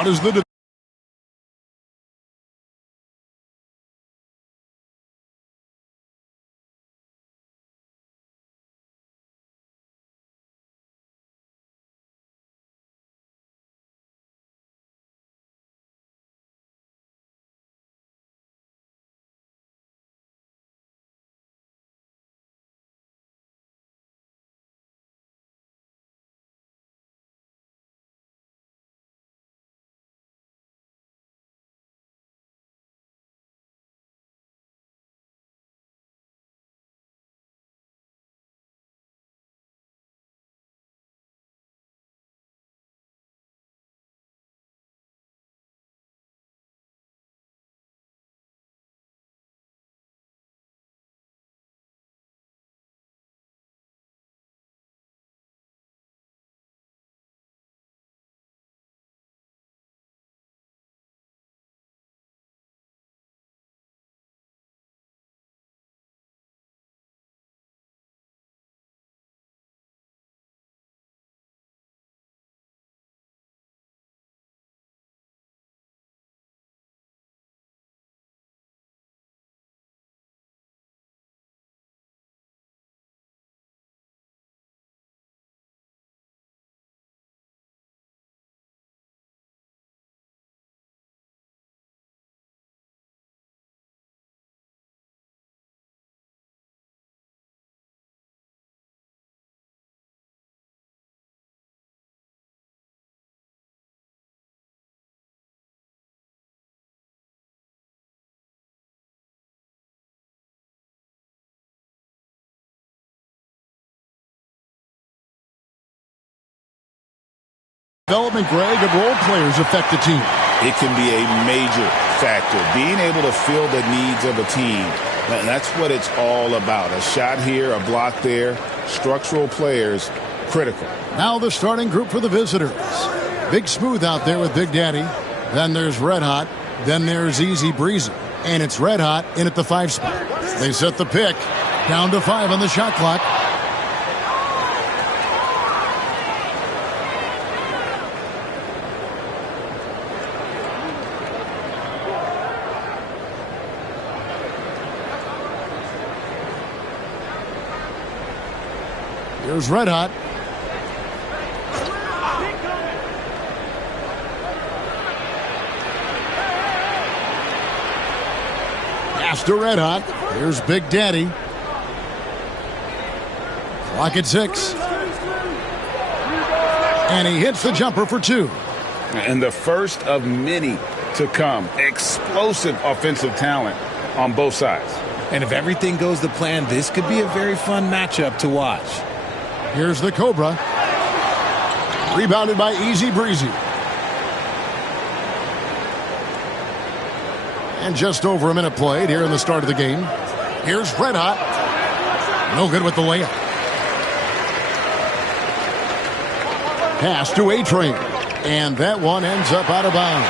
How does the development, Greg, of role players affect the team? It can be a major factor. Being able to fill the needs of a team, that's what it's all about. A shot here, a block there, structural players, critical. Now the starting group for the visitors. Big Smooth out there with Big Daddy. Then there's Red Hot. Then there's Easy Breezy. And it's Red Hot in at the 5 spot. They set the pick. Down to 5 on the shot clock. Here's Red Hot. Pass to Red Hot. Here's Big Daddy. Clock at 6. And he hits the jumper for 2. And the first of many to come. Explosive offensive talent on both sides. And if everything goes to plan, this could be a very fun matchup to watch. Here's the Cobra. Rebounded by Easy Breezy. And just over a minute played here in the start of the game. Here's Red Hot. No good with the layup. Pass to A-Train. And that one ends up out of bounds.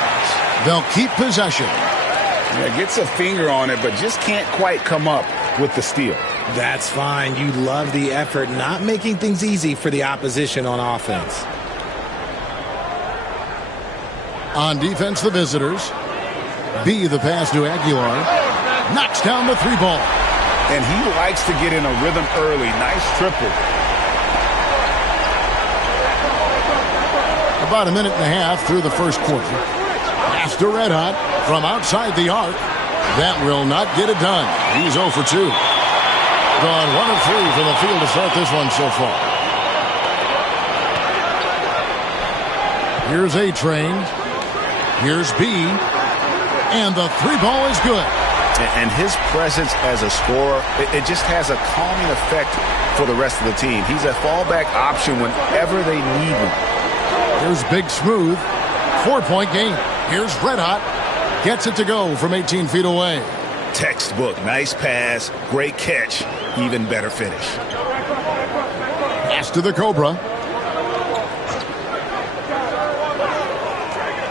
They'll keep possession. Yeah, gets a finger on it, but just can't quite come up with the steal. That's fine. You love the effort, not making things easy for the opposition on offense. On defense, the visitors. B, the pass to Aguilar. Knocks down the 3 ball. And he likes to get in a rhythm early. Nice triple. About a minute and a half through the first quarter. Pass to Red Hot from outside the arc. That will not get it done. He's 0 for 2. Gone 1 of 3 from the field to start this one so far. Here's A-Train. Here's B. And the 3 ball is good. And his presence as a scorer, it just has a calming effect for the rest of the team. He's a fallback option whenever they need him. Here's Big Smooth. 4-point game. Here's Red Hot. Gets it to go from 18 feet away. Textbook. Nice pass. Great catch. Even better finish. Pass to the Cobra.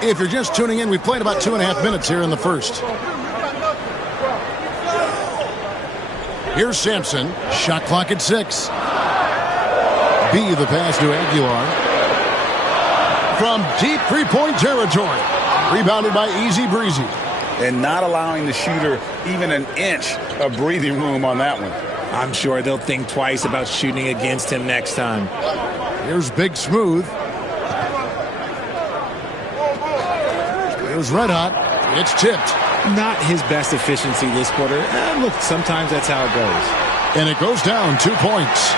If you're just tuning in, we played about 2.5 minutes here in the first. Here's Sampson. Shot clock at 6. B, the pass to Aguilar. from deep three-point territory. Rebounded by Easy Breezy. And not allowing the shooter even an inch of breathing room on that one. I'm sure they'll think twice about shooting against him next time. Here's Big Smooth. Here's Red Hot. It's tipped. Not his best efficiency this quarter. Look, sometimes that's how it goes. And it goes down 2 points.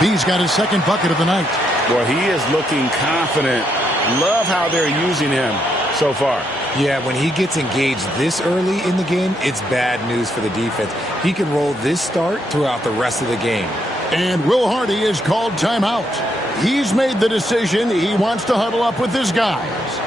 B's got his second bucket of the night. Well, he is looking confident. Love how they're using him so far. Yeah, when he gets engaged this early in the game, it's bad news for the defense. He can roll this start throughout the rest of the game. And Will Hardy is called timeout. He's made the decision. He wants to huddle up with his guys.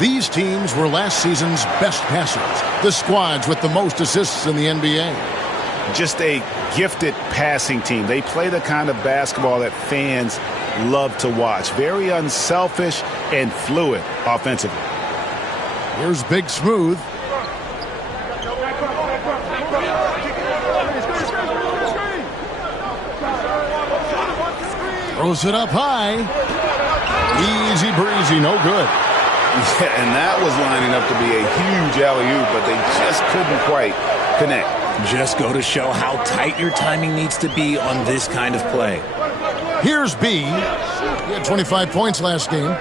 These teams were last season's best passers, the squads with the most assists in the NBA. Just a gifted passing team. They play the kind of basketball that fans love to watch. Very unselfish and fluid offensively. Here's Big Smooth. Throws it up high. Easy breezy, no good. Yeah, and that was lining up to be a huge alley-oop, but they just couldn't quite connect. Just go to show how tight your timing needs to be on this kind of play. Here's B. He had 25 points last game.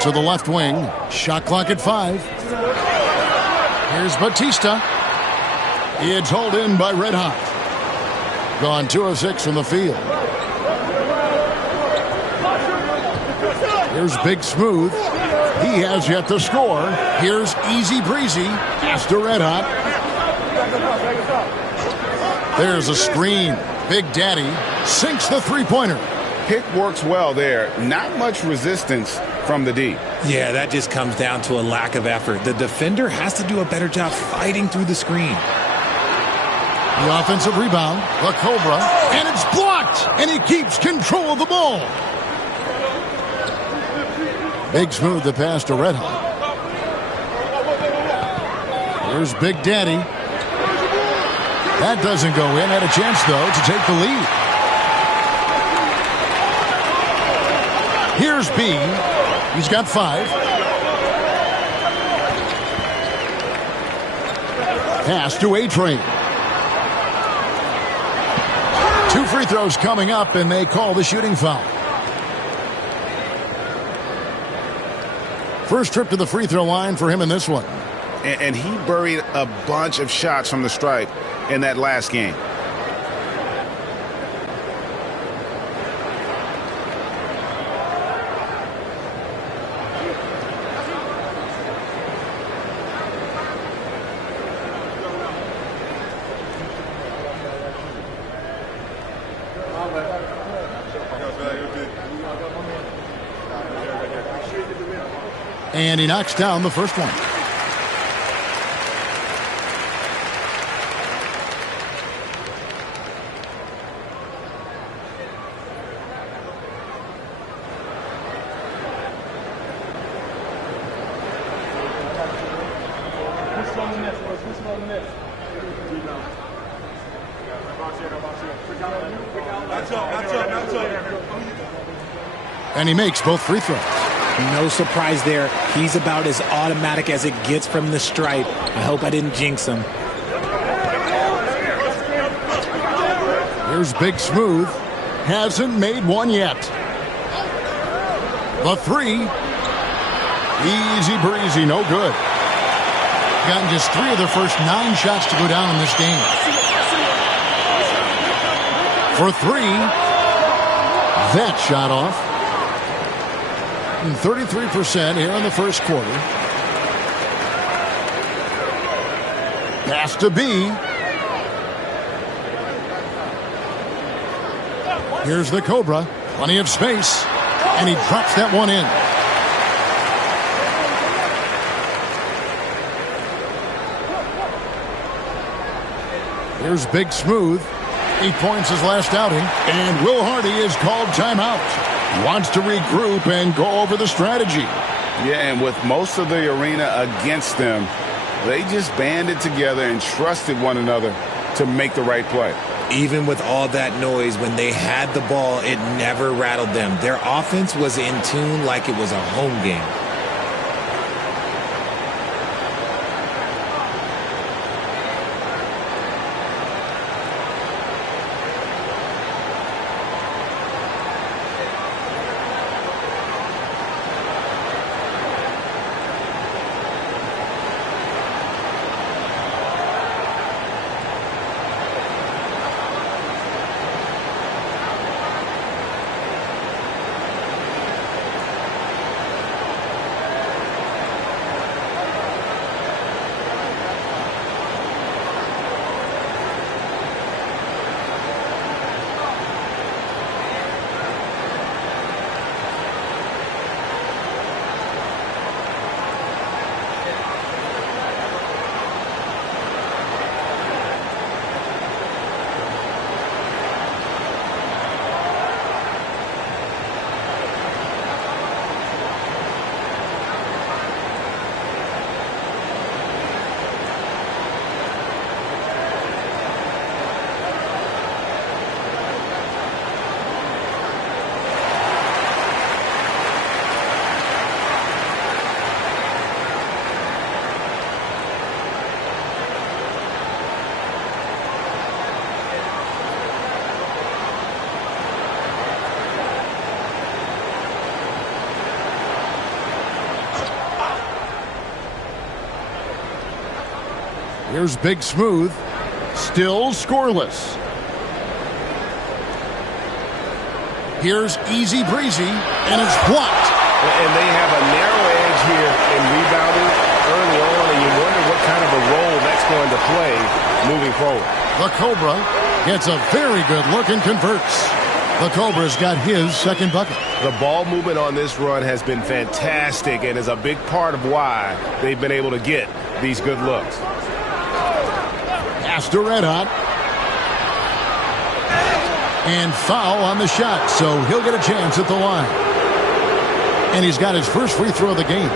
To the left wing. Shot clock at 5. Here's Batista. It's hauled in by Red Hot. Gone 2 of 6 from the field. Here's Big Smooth. He has yet to score. Here's Easy Breezy. Pass to Red Hot. There's a screen. Big Daddy sinks the three-pointer. Pick works well there. Not much resistance from the D. Yeah, that just comes down to a lack of effort. The defender has to do a better job fighting through the screen. The offensive rebound. The Cobra. And it's blocked. And he keeps control of the ball. Big Smooth the pass to Red Hot. Here's Big Daddy. That doesn't go in. Had a chance, though, to take the lead. Here's B. He's got 5. Pass to A-Train. 2 free throws coming up, and they call the shooting foul. First trip to the free throw line for him in this one. And he buried a bunch of shots from the stripe in that last game. And he knocks down the first one. And he makes both free throws. No surprise there. He's about as automatic as it gets from the stripe. I hope I didn't jinx him. Here's Big Smooth. Hasn't made one yet. The three. Easy breezy, no good. Gotten just 3 of their first 9 shots to go down in this game. For 3. That shot off. And 33% here in the first quarter. Pass to B. Here's the Cobra. Plenty of space. And he drops that one in. Here's Big Smooth. 8 points his last outing. And Will Hardy is called timeout. Wants to regroup and go over the strategy. Yeah, and with most of the arena against them, they just banded together and trusted one another to make the right play. Even with all that noise, when they had the ball, it never rattled them. Their offense was in tune like it was a home game. Here's Big Smooth. Still scoreless. Here's Easy Breezy, and it's blocked. And they have a narrow edge here in rebounding early on, and you wonder what kind of a role that's going to play moving forward. The Cobra gets a very good look and converts. The Cobra's got his second bucket. The ball movement on this run has been fantastic and is a big part of why they've been able to get these good looks. Pass to Red Hot. And foul on the shot, so he'll get a chance at the line. And he's got his first free throw of the game.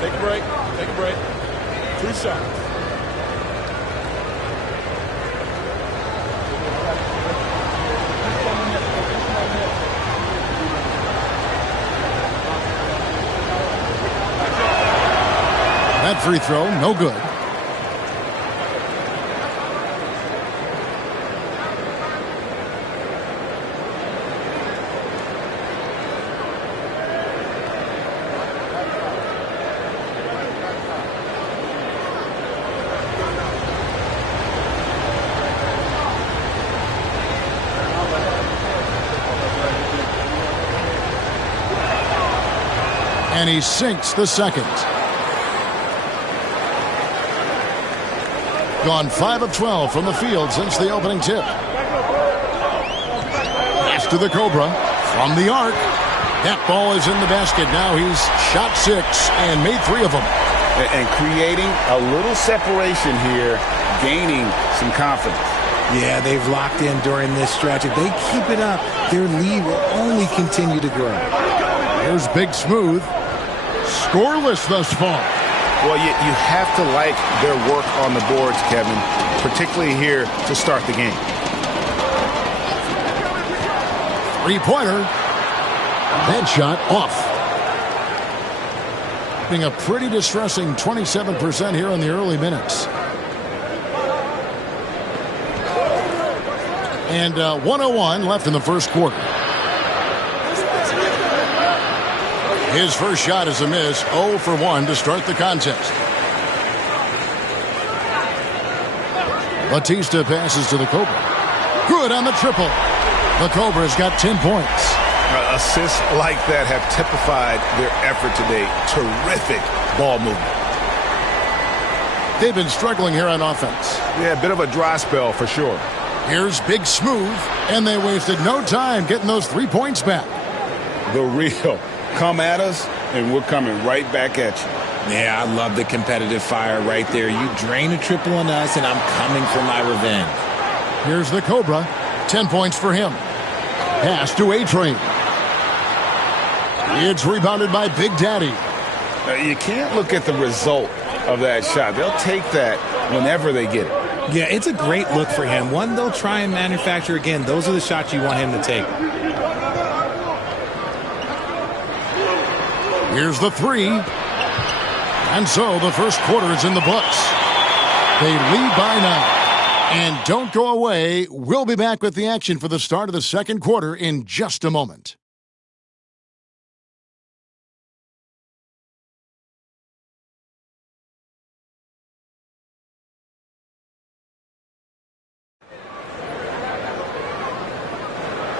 Take a break. Take a break. 2 shots. That free throw, no good. And he sinks the second. Gone 5 of 12 from the field since the opening tip. Pass to the Cobra from the arc. That ball is in the basket. Now he's shot 6 and made 3 of them. And creating a little separation here, gaining some confidence. Yeah, they've locked in during this stretch. If they keep it up, their lead will only continue to grow. Here's Big Smooth. Scoreless thus far. Well, you have to like their work on the boards, Kevin, particularly here to start the game. Three-pointer. That shot off. Being a pretty distressing 27% here in the early minutes. And 1:01 left in the first quarter. His first shot is a miss, 0 for 1 to start the contest. Batista passes to the Cobra. Good on the triple. The Cobra's got 10 points. Assists like that have typified their effort today. Terrific ball movement. They've been struggling here on offense. Yeah, a bit of a dry spell for sure. Here's Big Smooth, and they wasted no time getting those 3 points back. The real. Come at us, and we're coming right back at you. Yeah, I love the competitive fire right there. You drain a triple on us, and I'm coming for my revenge. Here's the Cobra. 10 points for him. Pass to A-Train. It's rebounded by Big Daddy. You can't look at the result of that shot. They'll take that whenever they get it. Yeah, it's a great look for him. One they'll try and manufacture again. Those are the shots you want him to take. Here's the 3. And so the first quarter is in the books. They lead by 9. And don't go away. We'll be back with the action for the start of the second quarter in just a moment.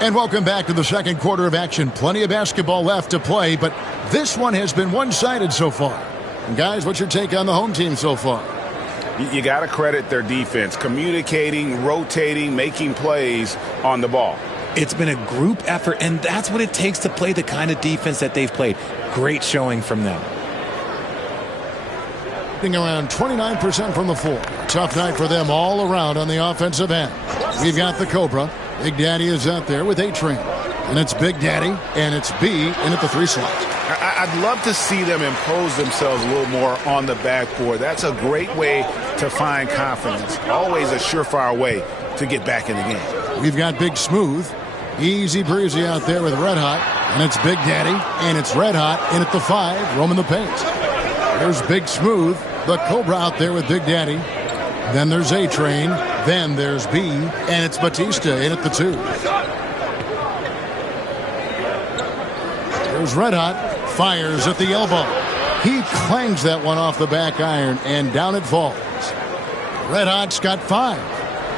And welcome back to the second quarter of action. Plenty of basketball left to play, but this one has been one-sided so far. And guys, what's your take on the home team so far? You got to credit their defense, communicating, rotating, making plays on the ball. It's been a group effort, and that's what it takes to play the kind of defense that they've played. Great showing from them. Around 29% from the floor. Tough night for them all around on the offensive end. We've got the Cobra. Big Daddy is out there with A-Train. And it's Big Daddy, and it's B in at the 3 slot. I'd love to see them impose themselves a little more on the backboard. That's a great way to find confidence. Always a surefire way to get back in the game. We've got Big Smooth. Easy breezy out there with Red Hot. And it's Big Daddy, and it's Red Hot in at the 5, roaming the paint. There's Big Smooth. The Cobra out there with Big Daddy. Then there's A-Train. Then there's B. And it's Batista in at the 2. There's Red Hot. Fires at the elbow. He clangs that one off the back iron, and down it falls. Red Hot's got 5.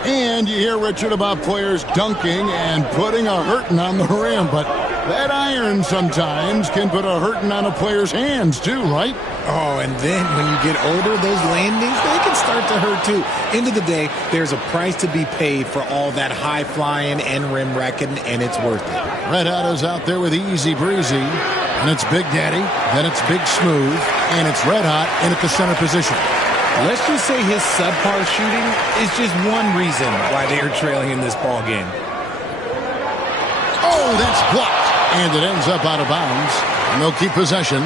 And you hear, Richard, about players dunking and putting a hurting on the rim, but that iron sometimes can put a hurting on a player's hands too, right? Oh, and then when you get older, those landings, they can start to hurt too. End of the day, there's a price to be paid for all that high flying and rim wrecking, and it's worth it. Red Hot is out there with Easy Breezy, and it's Big Daddy, then it's Big Smooth, and it's Red Hot in at the center position. Let's just say his subpar shooting is just one reason why they are trailing in this ball game. Oh, that's blocked, and it ends up out of bounds, and they'll keep possession.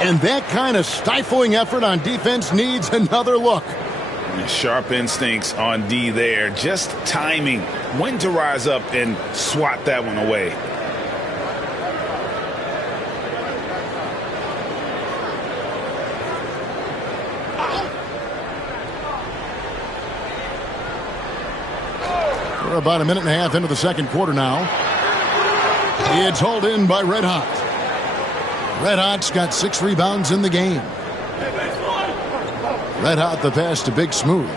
And that kind of stifling effort on defense needs another look. Sharp instincts on D there. Just timing. When to rise up and swat that one away. We're about a minute and a half into the second quarter now. It's hauled in by Red Hot. Red Hot's got 6 rebounds in the game. Red Hot the pass to Big Smooth.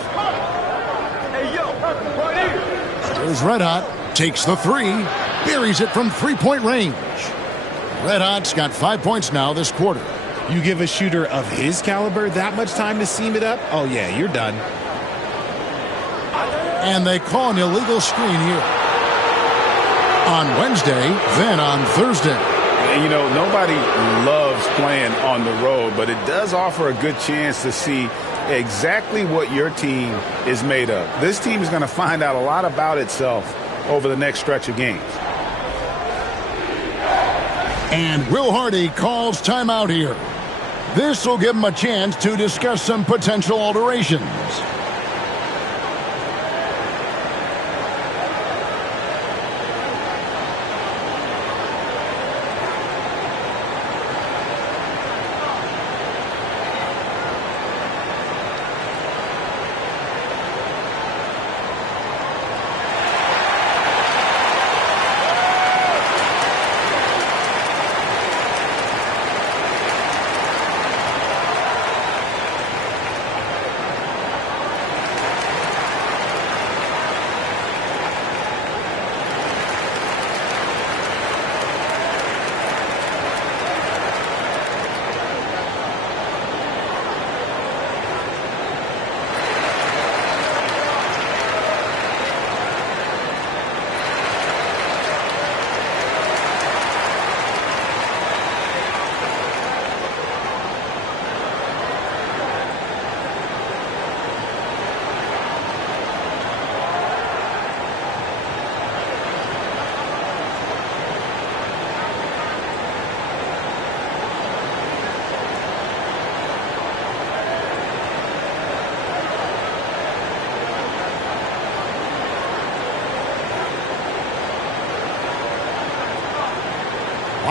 There's Red Hot. Takes the 3. Buries it from 3-point range. Red Hot's got 5 points now this quarter. You give a shooter of his caliber that much time to seam it up? Oh, yeah, you're done. And they call an illegal screen here. On Wednesday, then on Thursday. You know, nobody loves playing on the road, but it does offer a good chance to see exactly what your team is made of. This team is going to find out a lot about itself over the next stretch of games. And Will Hardy calls timeout here. This will give him a chance to discuss some potential alterations.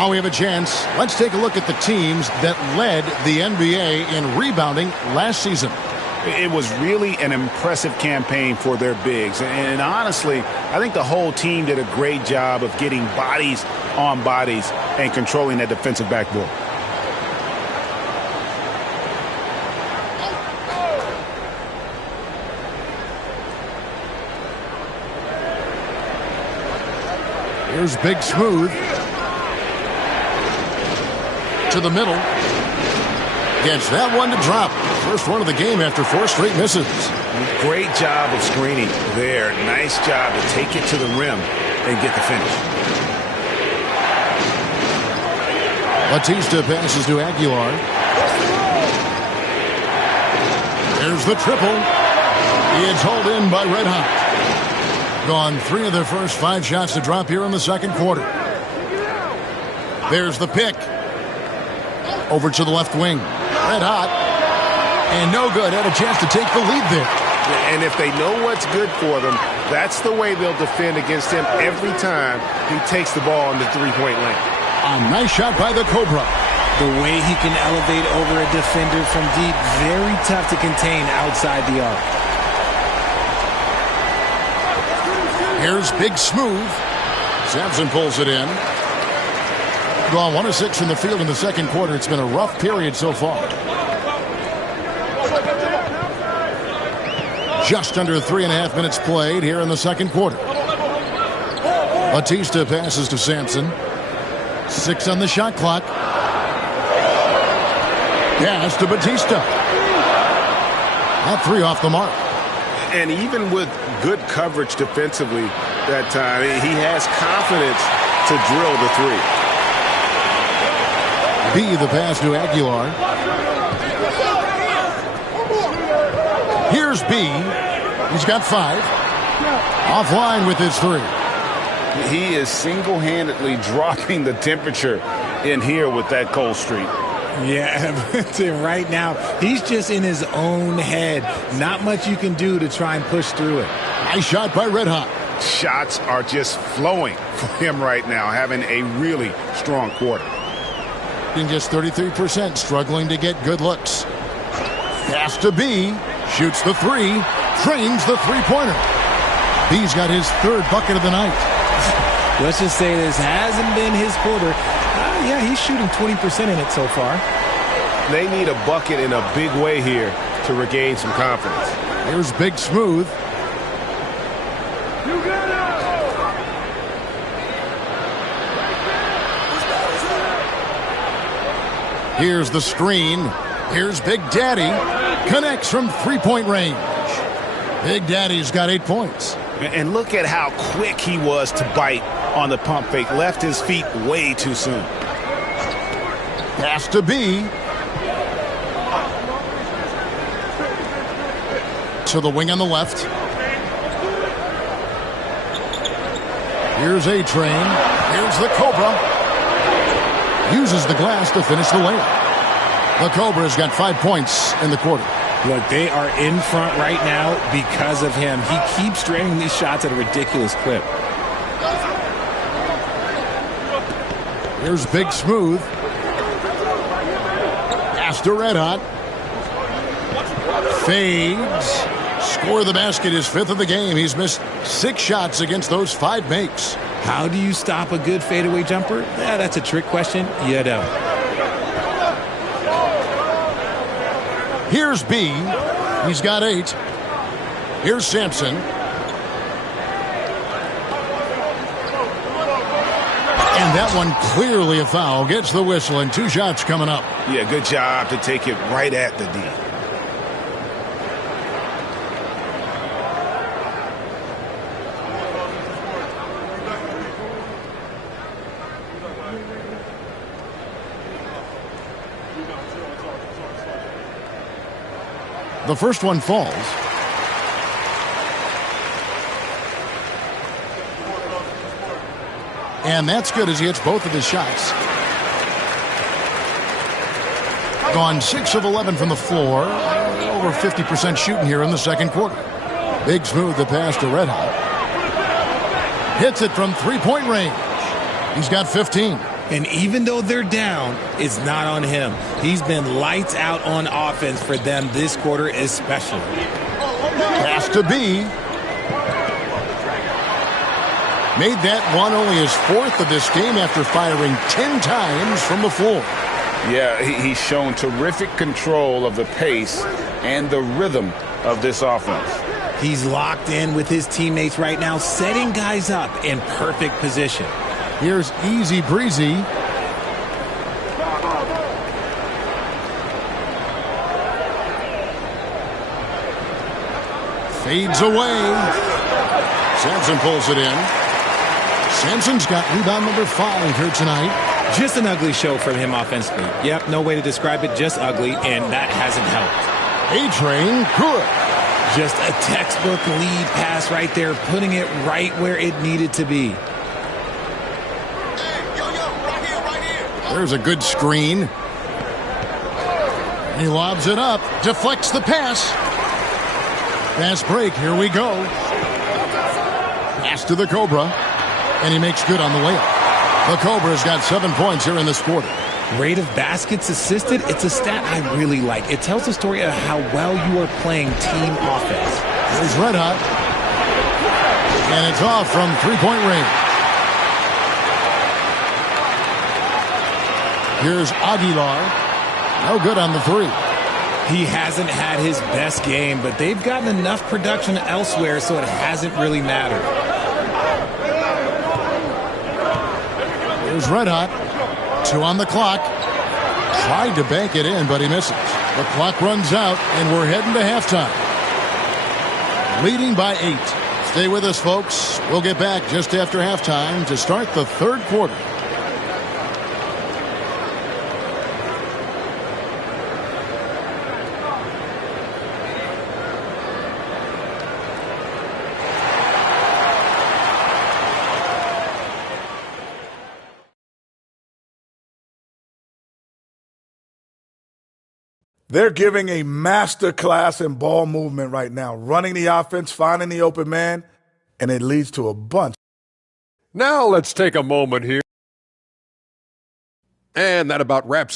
While we have a chance, let's take a look at the teams that led the NBA in rebounding last season. It was really an impressive campaign for their bigs. And honestly, I think the whole team did a great job of getting bodies on bodies and controlling that defensive backboard. Here's Big Smooth. To the middle. Gets that one to drop. First one of the game after 4 straight misses. Great job of screening there. Nice job to take it to the rim and get the finish. Batista passes to Aguilar. There's the triple. It's hauled in by Red Hot. Gone 3 of their first 5 shots to drop here in the second quarter. There's the pick. Over to the left wing. Red Hot. And no good. Had a chance to take the lead there. And if they know what's good for them, that's the way they'll defend against him every time he takes the ball in the three-point lane. A nice shot by the Cobra. The way he can elevate over a defender from deep, very tough to contain outside the arc. Here's Big Smooth. Sampson pulls it in. Gone 1 of 6 from the field in the second quarter. It's been a rough period so far. Just under 3.5 minutes played here in the second quarter. Batista passes to Sampson. 6 on the shot clock. Pass to Batista. That 3 off the mark. And even with good coverage defensively that time, he has confidence to drill the 3. B, the pass to Aguilar. Here's B. He's got 5. Offline with his 3. He is single-handedly dropping the temperature in here with that cold streak. Yeah, but right now, he's just in his own head. Not much you can do to try and push through it. Nice shot by Red Hot. Shots are just flowing for him right now, having a really strong quarter. In just 33%, struggling to get good looks. Pass to B. Shoots the 3. Trains the three-pointer. B's got his 3rd bucket of the night. Let's just say this hasn't been his quarter. Yeah, he's shooting 20% in it so far. They need a bucket in a big way here to regain some confidence. Here's Big Smooth. Here's the screen. Here's Big Daddy. Connects from 3-point range. Big Daddy's got 8 points. And look at how quick he was to bite on the pump fake. Left his feet way too soon. Pass to B. To the wing on the left. Here's A-Train. Here's the Cobra. Uses the glass to finish the layup. The Cobra's got 5 points in the quarter. Look, they are in front right now because of him. He keeps draining these shots at a ridiculous clip. Here's Big Smooth. Pass to Red Hot. Fades. Score the basket, his 5th of the game. He's missed 6 shots against those 5 makes. How do you stop a good fadeaway jumper? Yeah, that's a trick question. You don't. Here's B. He's got 8. Here's Sampson. And that one clearly a foul. Gets the whistle and 2 shots coming up. Yeah, good job to take it right at the D. The first one falls. And that's good as he hits both of his shots. Gone 6 of 11 from the floor. Over 50% shooting here in the second quarter. Big Smooth the pass to Red Hot. Hits it from 3-point range. He's got 15. And even though they're down, it's not on him. He's been lights out on offense for them this quarter especially. Has to be. Made that one only his fourth of this game after firing 10 times from the floor. Yeah, he's shown terrific control of the pace and the rhythm of this offense. He's locked in with his teammates right now, setting guys up in perfect position. Here's Easy Breezy. Fades away. Sampson pulls it in. Sampson's got rebound number 5 here tonight. Just an ugly show from him offensively. Yep, no way to describe it, just ugly, and that hasn't helped. A-Train, good. Just a textbook lead pass right there, putting it right where it needed to be. There's a good screen. He lobs it up, deflects the pass. Fast break, here we go. Pass to the Cobra, and he makes good on the layup. The Cobra's got 7 points here in this quarter. Rate of baskets assisted, it's a stat I really like. It tells the story of how well you are playing team offense. Here's Red Hot. And it's off from three-point range. Here's Aguilar. No good on the three. He hasn't had his best game, but they've gotten enough production elsewhere, so it hasn't really mattered. Here's Red Hot. 2 on the clock. Tried to bank it in, but he misses. The clock runs out, and we're heading to halftime. Leading by 8. Stay with us, folks. We'll get back just after halftime to start the third quarter. They're giving a master class in ball movement right now, running the offense, finding the open man, and it leads to a bunch. Now let's take a moment here. And that about wraps.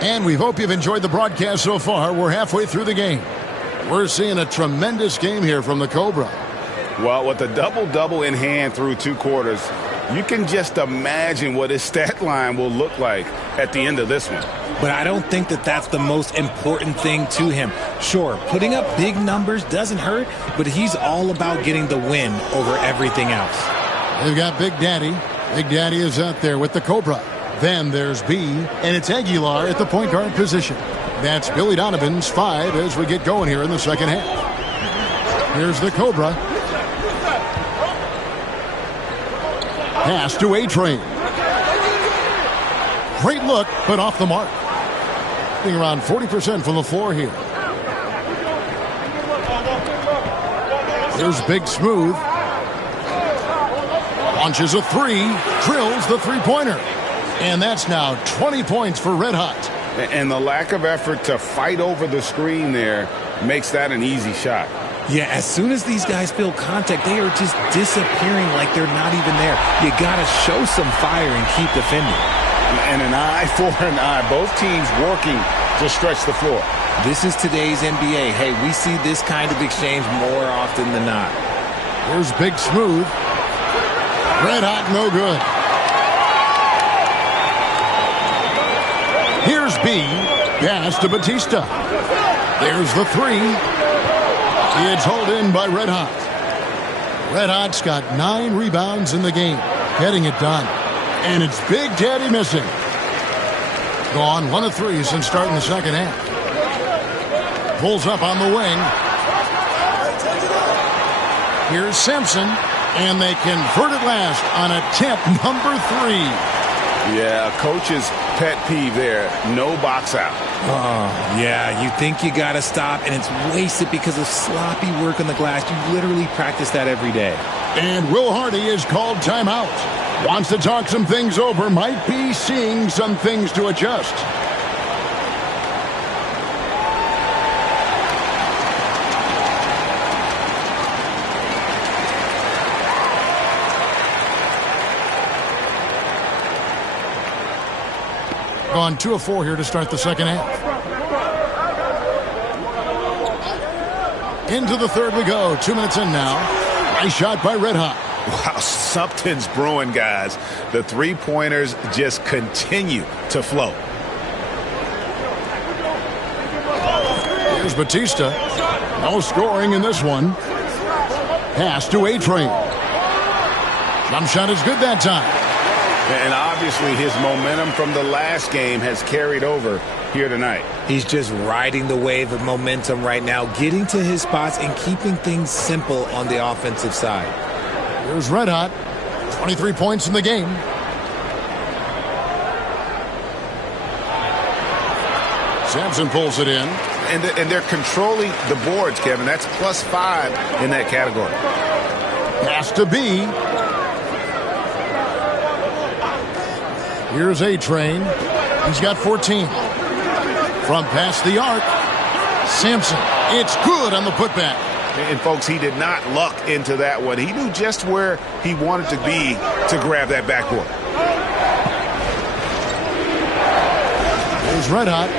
And we hope you've enjoyed the broadcast so far. We're halfway through the game. We're seeing a tremendous game here from the Cobra. Well, with a double-double in hand through 2 quarters, you can just imagine what his stat line will look like at the end of this one. But I don't think that that's the most important thing to him. Sure, putting up big numbers doesn't hurt, but he's all about getting the win over everything else. They've got Big Daddy. Big Daddy is out there with the Cobra. Then there's B, and it's Aguilar at the point guard position. That's Billy Donovan's 5 as we get going here in the second half. Here's the Cobra. Pass to A-Train. Great look, but off the mark. Being around 40% from the floor here. There's Big Smooth. Launches a 3, drills the three-pointer. And that's now 20 points for Red Hot. And the lack of effort to fight over the screen there makes that an easy shot. Yeah, as soon as these guys feel contact, they are just disappearing like they're not even there. You got to show some fire and keep defending. And an eye for an eye. Both teams working to stretch the floor. This is today's NBA. Hey, we see this kind of exchange more often than not. Here's Big Smooth. Red Hot, no good. Here's B. Pass to Batista. There's the 3. It's hauled in by Red Hot. Red Hot's got 9 rebounds in the game, getting it done. And it's Big Daddy missing. Gone 1 of 3 since starting the second half. Pulls up on the wing. Here's Sampson, and they convert it last on attempt number 3. Yeah, coach's pet peeve there. No box out. Oh, yeah, you think you got to stop, and it's wasted because of sloppy work on the glass. You literally practice that every day. And Will Hardy is called timeout. Wants to talk some things over. Might be seeing some things to adjust. Gone 2 of 4 here to start the second half. Into the third we go. 2 minutes in now. Nice shot by Red Hot. Wow, something's brewing, guys. The three-pointers just continue to flow. Here's Batista. No scoring in this one. Pass to A-Train. Jump shot is good that time. And obviously his momentum from the last game has carried over here tonight. He's just riding the wave of momentum right now, getting to his spots and keeping things simple on the offensive side. Here's Red Hot. 23 points in the game. Sampson pulls it in. And they're controlling the boards, Kevin. That's +5 in that category. Pass to B. Here's A-Train. He's got 14. From past the arc, Sampson. It's good on the putback. And, folks, he did not luck into that one. He knew just where he wanted to be to grab that backboard. Here's Red Hot.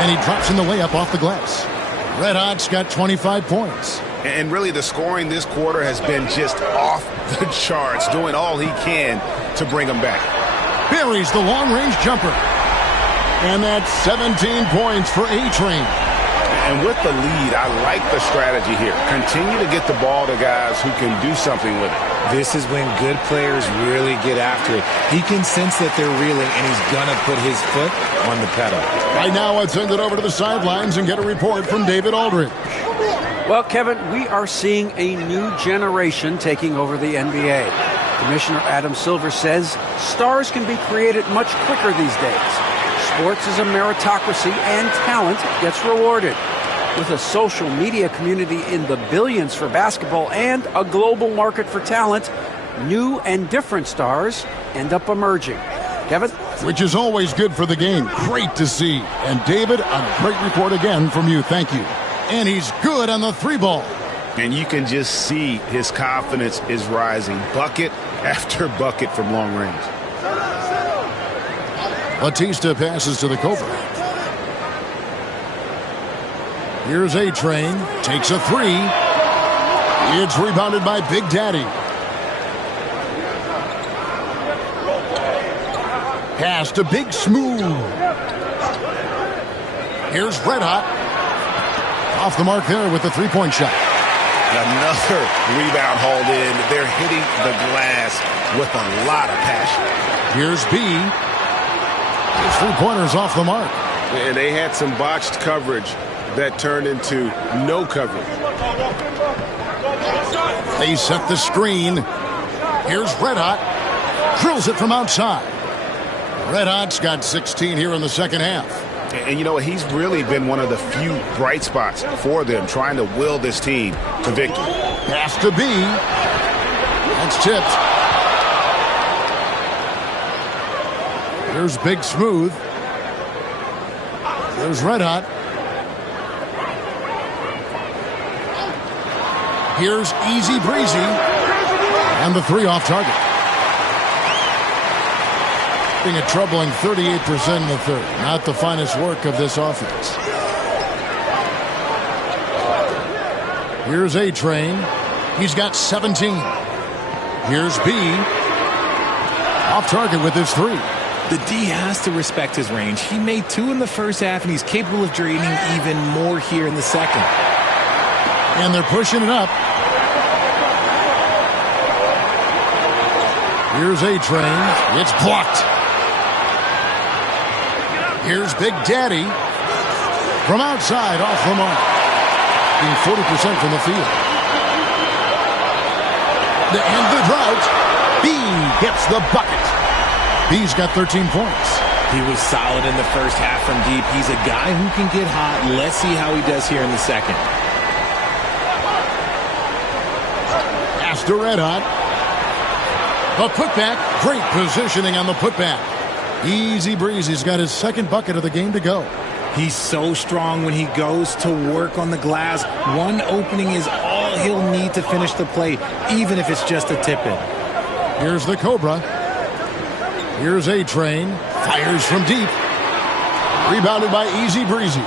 And he drops in the layup off the glass. Red Hot's got 25 points. And really the scoring this quarter has been just off the charts, doing all he can to bring them back. Buries the long-range jumper. And that's 17 points for A-Train. And with the lead, I like the strategy here. Continue to get the ball to guys who can do something with it. This is when good players really get after it. He can sense that they're reeling, and he's going to put his foot on the pedal. Right now, let's send it over to the sidelines and get a report from David Aldridge. Well, Kevin, we are seeing a new generation taking over the NBA. Commissioner Adam Silver says stars can be created much quicker these days. Sports is a meritocracy, and talent gets rewarded. With a social media community in the billions for basketball and a global market for talent, new and different stars end up emerging. Kevin? Which is always good for the game. Great to see. And David, a great report again from you. Thank you. And he's good on the three ball. And you can just see his confidence is rising. Bucket after bucket from long range. Batista passes to the Cobra. Here's A-Train. Takes a three. It's rebounded by Big Daddy. Pass to Big Smooth. Here's Red Hot. Off the mark there with the three-point shot. Another rebound hauled in. They're hitting the glass with a lot of passion. Here's B. His three-pointers off the mark. And they had some botched coverage that turned into no coverage. They set the screen. Here's Red Hot. Drills it from outside. Red Hot's got 16 here in the second half. And you know, he's really been one of the few bright spots for them, trying to will this team to victory. Pass to B. That's tipped. Here's Big Smooth. There's Red Hot. Here's Easy Breezy. And the three off target. Being a troubling 38% in the third. Not the finest work of this offense. Here's A-Train. He's got 17. Here's B. Off target with his three. The D has to respect his range. He made two in the first half, and he's capable of draining even more here in the second. And they're pushing it up. Here's A-Train. It's blocked. Here's Big Daddy. From outside, off the mark. Being 40% from the field. To end the drought, B gets the bucket. B's got 13 points. He was solid in the first half from deep. He's a guy who can get hot. Let's see how he does here in the second. Pass to Red Hot. A putback. Great positioning on the putback. Easy Breezy's got his second bucket of the game to go. He's so strong when he goes to work on the glass. One opening is all he'll need to finish the play, even if it's just a tip-in. Here's the Cobra. Here's A-Train. Fires from deep. Rebounded by Easy Breezy.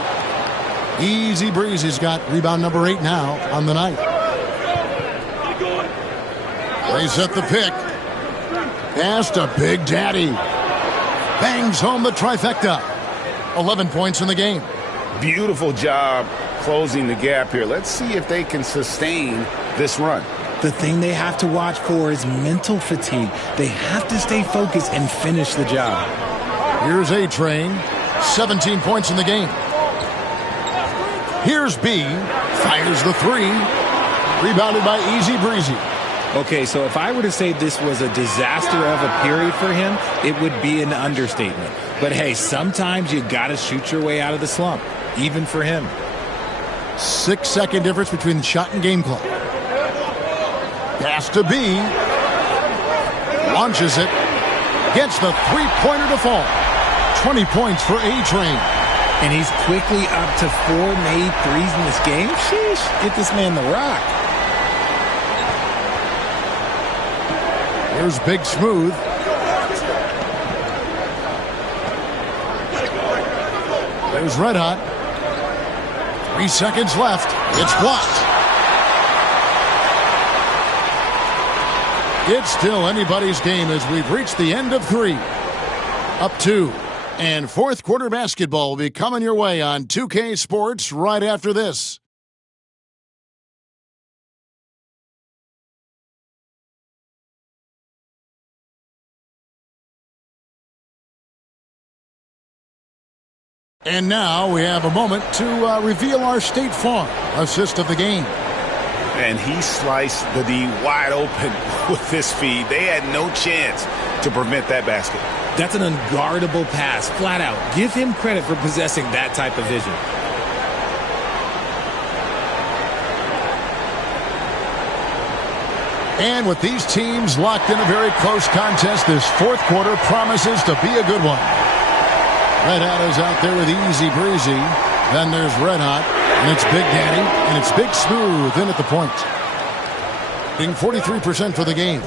Easy Breezy's got rebound number 8 now on the night. They set the pick. Pass to Big Daddy. Bangs home the trifecta. 11 points in the game. Beautiful job closing the gap here. Let's see if they can sustain this run. The thing they have to watch for is mental fatigue. They have to stay focused and finish the job. Here's A-Train. 17 points in the game. Here's B. Fires the 3. Rebounded by Easy Breezy. Okay, so if I were to say this was a disaster of a period for him, it would be an understatement. But hey, sometimes you got to shoot your way out of the slump, even for him. 6-second difference between the shot and game clock. Pass to B. Launches it. Gets the three-pointer to fall. 20 points for A-Train. And he's quickly up to 4 made threes in this game. Sheesh, get this man the rock. Here's Big Smooth. There's Red Hot. 3 seconds left. It's blocked. It's still anybody's game as we've reached the end of 3. Up 2. And fourth quarter basketball will be coming your way on 2K Sports right after this. And now we have a moment to reveal our State Farm assist of the game. And he sliced the D wide open with his feed. They had no chance to prevent that basket. That's an unguardable pass, flat out. Give him credit for possessing that type of vision. And with these teams locked in a very close contest, this fourth quarter promises to be a good one. Red Hot is out there with Easy Breezy. Then there's Red Hot, and it's Big Daddy, and it's Big Smooth in at the point. Being 43% for the game.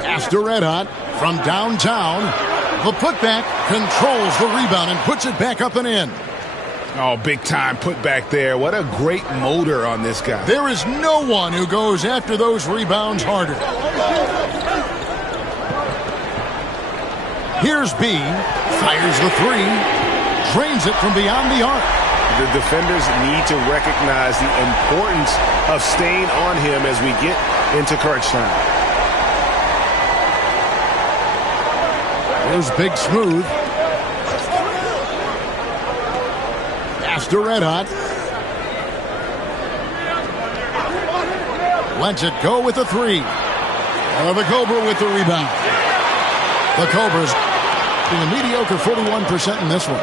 Pass to Red Hot from downtown. The putback controls the rebound and puts it back up and in. Oh, big time putback there. What a great motor on this guy. There is no one who goes after those rebounds harder. Here's B. Fires the 3. Drains it from beyond the arc. The defenders need to recognize the importance of staying on him as we get into crunch time. Here's Big Smooth. Pass to Red Hot. Lets it go with the 3. The Cobra with the rebound. The Cobra's being a mediocre 41% in this one.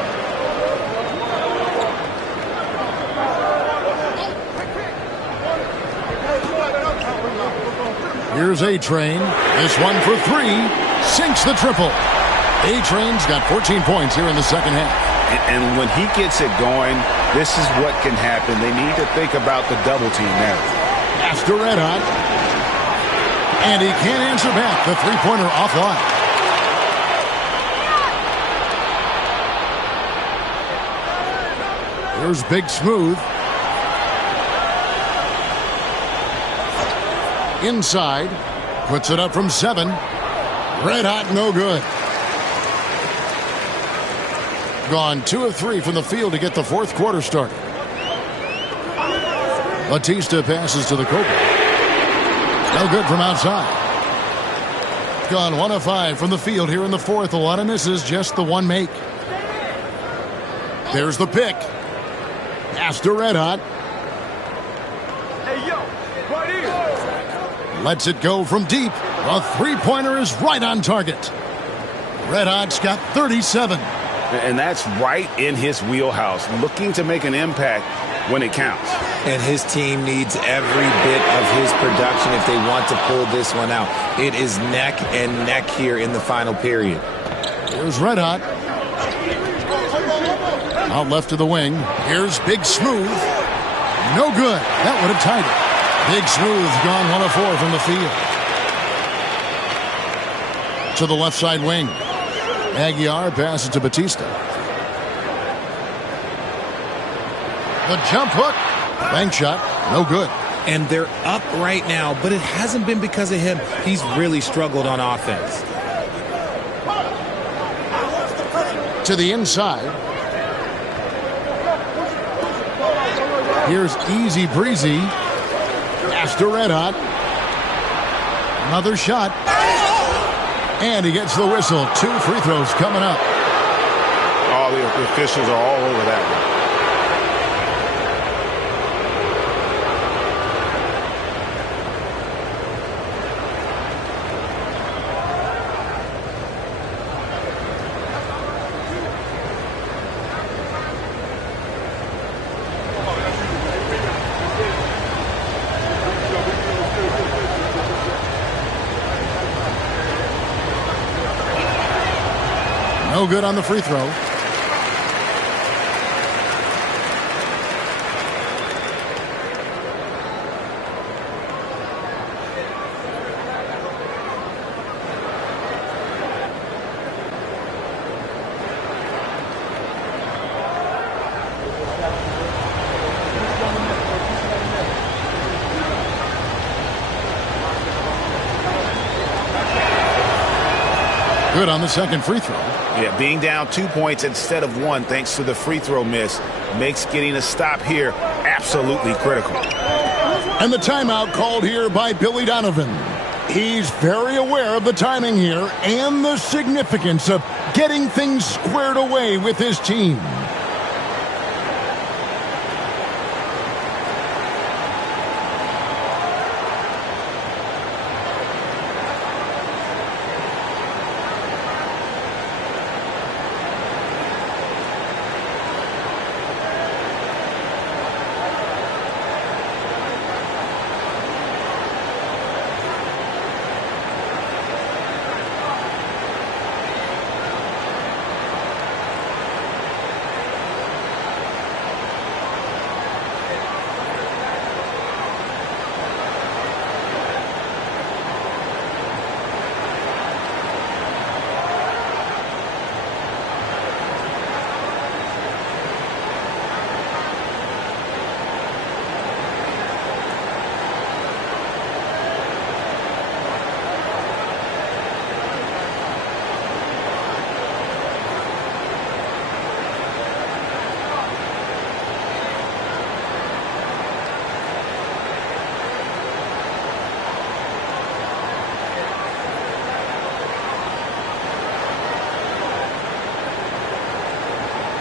Here's A-Train. This one for 3. Sinks the triple. A-Train's got 14 points here in the second half. And when he gets it going, this is what can happen. They need to think about the double team now. Pass to Red Hot. And he can't answer back. The three-pointer offline. Here's Big Smooth. Inside. Puts it up from 7. Red Hot, no good. Gone 2 of 3 from the field to get the fourth quarter started. Batista passes to the Cobra. No good from outside. Gone 1 of 5 from the field here in the fourth. A lot of misses, just the one make. There's the pick. Pass to Red Hot. Hey, yo, right here. Lets it go from deep. A three-pointer is right on target. Red Hot's got 37. And that's right in his wheelhouse, looking to make an impact when it counts. And his team needs every bit of his production if they want to pull this one out. It is neck and neck here in the final period. Here's Red Hot. Out left to the wing. Here's Big Smooth. No good. That would have tied it. Big Smooth gone 1 of 4 from the field. To the left side wing. Aguilar passes to Batista. The jump hook. Bank shot. No good. And they're up right now, but it hasn't been because of him. He's really struggled on offense. To the inside. Here's Easy Breezy. After Red Hot. Another shot. And he gets the whistle. 2 free throws coming up. All the officials are all over that one. No good on the free throw. Good on the second free throw. Yeah, being down 2 points instead of 1 thanks to the free throw miss makes getting a stop here absolutely critical. And the timeout called here by Billy Donovan. He's very aware of the timing here and the significance of getting things squared away with his team.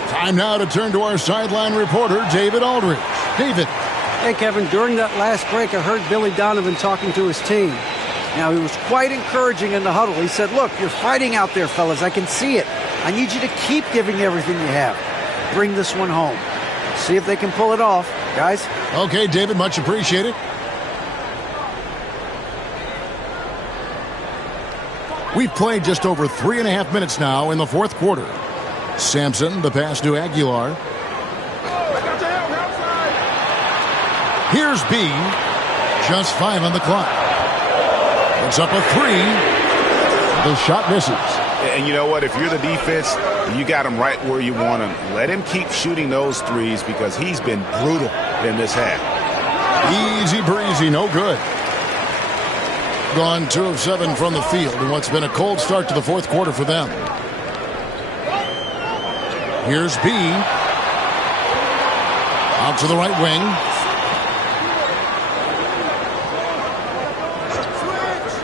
Time now to turn to our sideline reporter, David Aldridge. David. Hey, Kevin, during that last break, I heard Billy Donovan talking to his team. Now, he was quite encouraging in the huddle. He said, look, you're fighting out there, fellas. I can see it. I need you to keep giving everything you have. Bring this one home. See if they can pull it off, guys. Okay, David, much appreciated. We've played just over 3.5 minutes now in the fourth quarter. Sampson, the pass to Aguilar. Here's B. Just 5 on the clock. It's up a 3. The shot misses. And you know what? If you're the defense, you got him right where you want him. Let him keep shooting those threes because he's been brutal in this half. Easy breezy, no good. Gone 2 of 7 from the field in what's been a cold start to the fourth quarter for them. Here's B. Out to the right wing.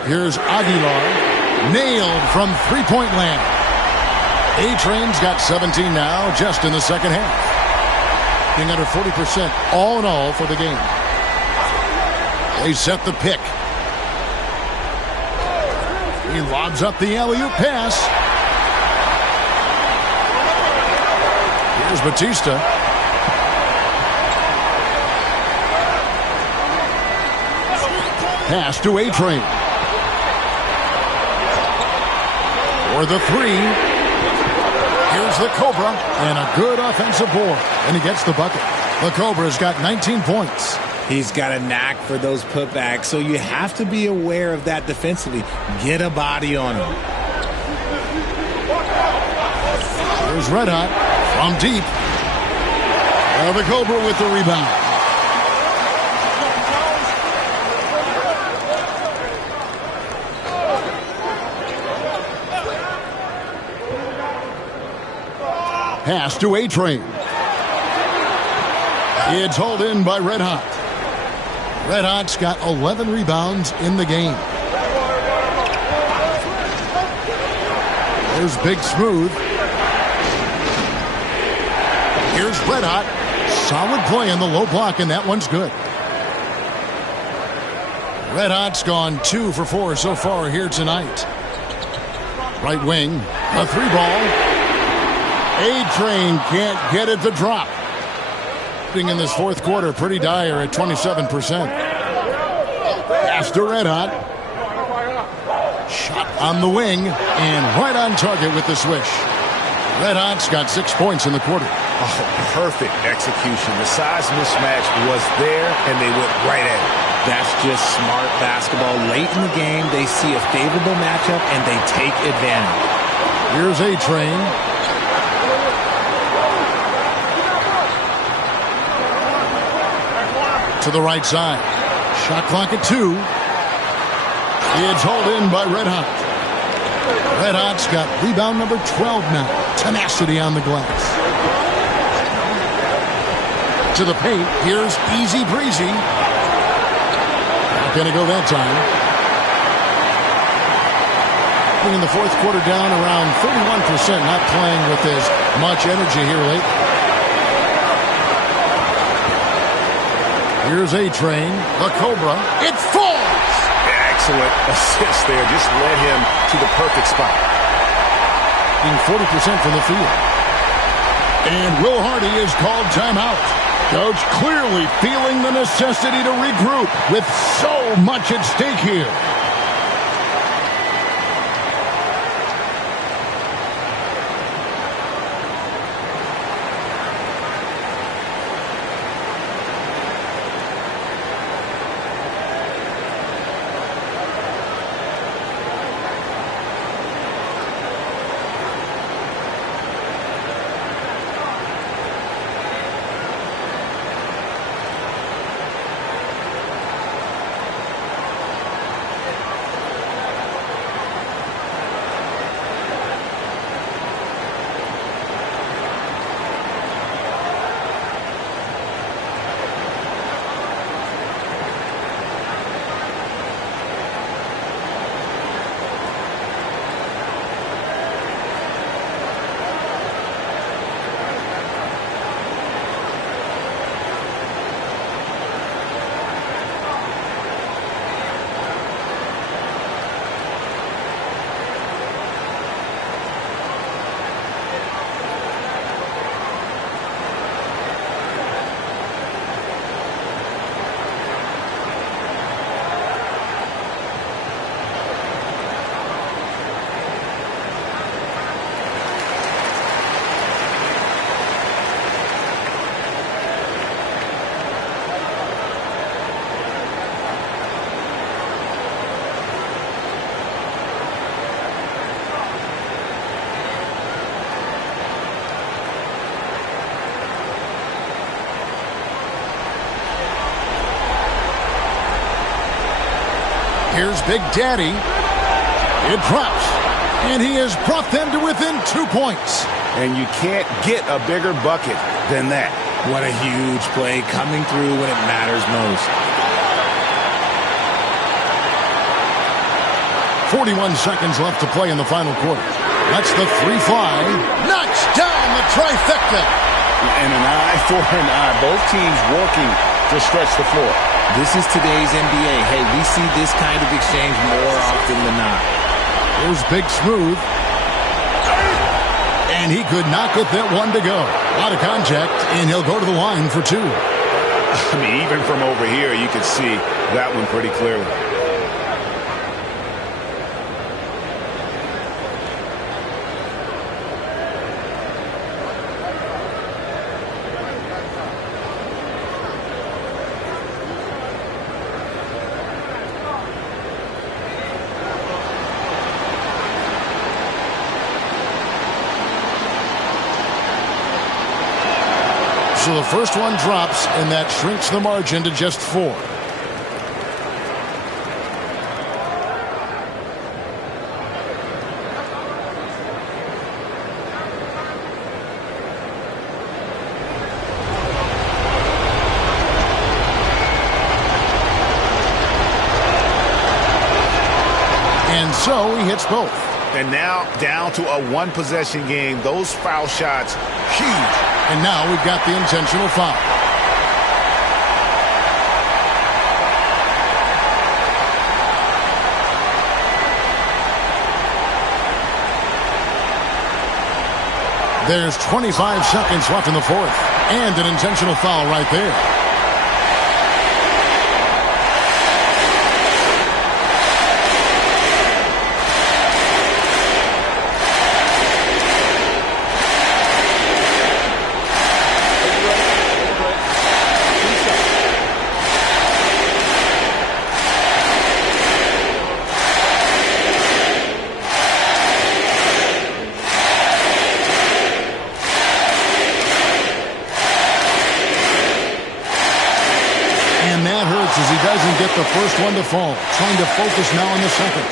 Here's Aguilar. Nailed from three-point land. A-Train's got 17 now just in the second half. Being under 40% all in all for the game. They set the pick. He lobs up the alley-oop pass. Here's Batista. Pass to A-Train. For the 3. Here's the Cobra. And a good offensive board. And he gets the bucket. The Cobra's got 19 points. He's got a knack for those putbacks, so you have to be aware of that defensively. Get a body on him. There's Red Hot from deep. The Cobra with the rebound. Pass to A-Train. It's hauled in by Red Hot. Red Hot's got 11 rebounds in the game. There's Big Smooth. Here's Red Hot. Solid play in the low block, and that one's good. Red Hot's gone 2 for 4 so far here tonight. Right wing, a 3-ball. A-Train can't get it to drop. In this fourth quarter, pretty dire at 27%. Pass to Red Hot. Shot on the wing, and right on target with the swish. Red Hot's got 6 points in the quarter. Oh, perfect execution. The size mismatch was there, and they went right at it. That's just smart basketball. Late in the game, they see a favorable matchup, and they take advantage. Here's A-Train. To the right side. Shot clock at 2. It's hauled in by Red Hot. Red Hot's got rebound number 12 now. Tenacity on the glass. To the paint. Here's Easy Breezy. Not going to go that time. In the fourth quarter down around 31%. Not playing with as much energy here lately. Here's A-Train. The Cobra. It falls! Excellent assist there. Just led him to the perfect spot. Being 40% from the field. And Will Hardy is called timeout. Coach clearly feeling the necessity to regroup with so much at stake here. Here's Big Daddy. It drops. And he has brought them to within 2 points. And you can't get a bigger bucket than that. What a huge play coming through when it matters most. 41 seconds left to play in the final quarter. Lets the 3 fly. Knocks down the trifecta. And an eye for an eye. Both teams working to stretch the floor. This is today's NBA. Hey, we see this kind of exchange more often than not. Here's Big Smooth. And he could not get that one to go. A lot of contact, and he'll go to the line for 2. I mean, even from over here, you can see that one pretty clearly. So the first one drops, and that shrinks the margin to just 4. And so he hits both. And now down to a one-possession game. Those foul shots, huge. And now we've got the intentional foul. There's 25 seconds left in the fourth. And an intentional foul right there. And that hurts as he doesn't get the first one to fall. Trying to focus now on the second.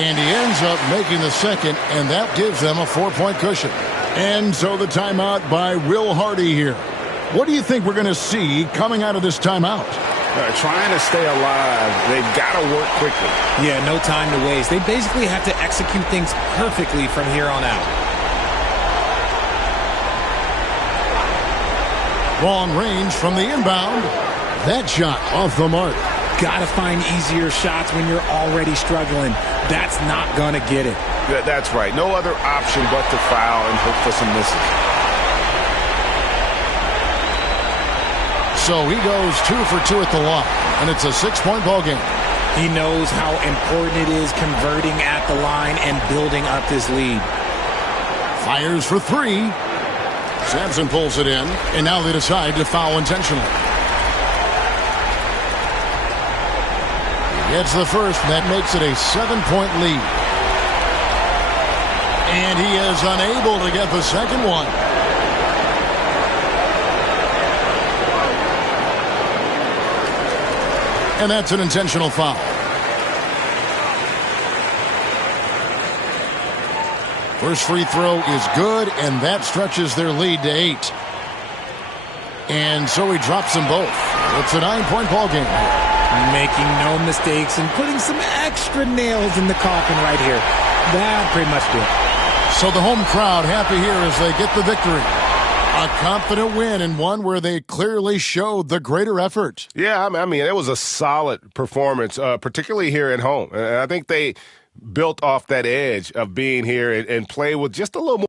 And he ends up making the second, and that gives them a 4-point cushion. And so the timeout by Will Hardy here. What do you think we're going to see coming out of this timeout? Trying to stay alive. They've got to work quickly. Yeah, no time to waste. They basically have to execute things perfectly from here on out. Long range from the inbound. That shot off the mark. Got to find easier shots when you're already struggling. That's not going to get it. That's right. No other option but to foul and hope for some misses. So he goes 2 for 2 at the line, and it's a 6-point ball game. He knows how important it is converting at the line and building up this lead. Fires for 3. Sampson pulls it in, and now they decide to foul intentionally. He gets the first, and that makes it a 7-point lead. And he is unable to get the second one. And that's an intentional foul. First free throw is good, and that stretches their lead to 8. And so he drops them both. It's a 9-point ball game. Making no mistakes and putting some extra nails in the coffin right here. That pretty much did it. So the home crowd happy here as they get the victory. A confident win, and one where they clearly showed the greater effort. Yeah, I mean, it was a solid performance, particularly here at home. And I think they built off that edge of being here and play with just a little more.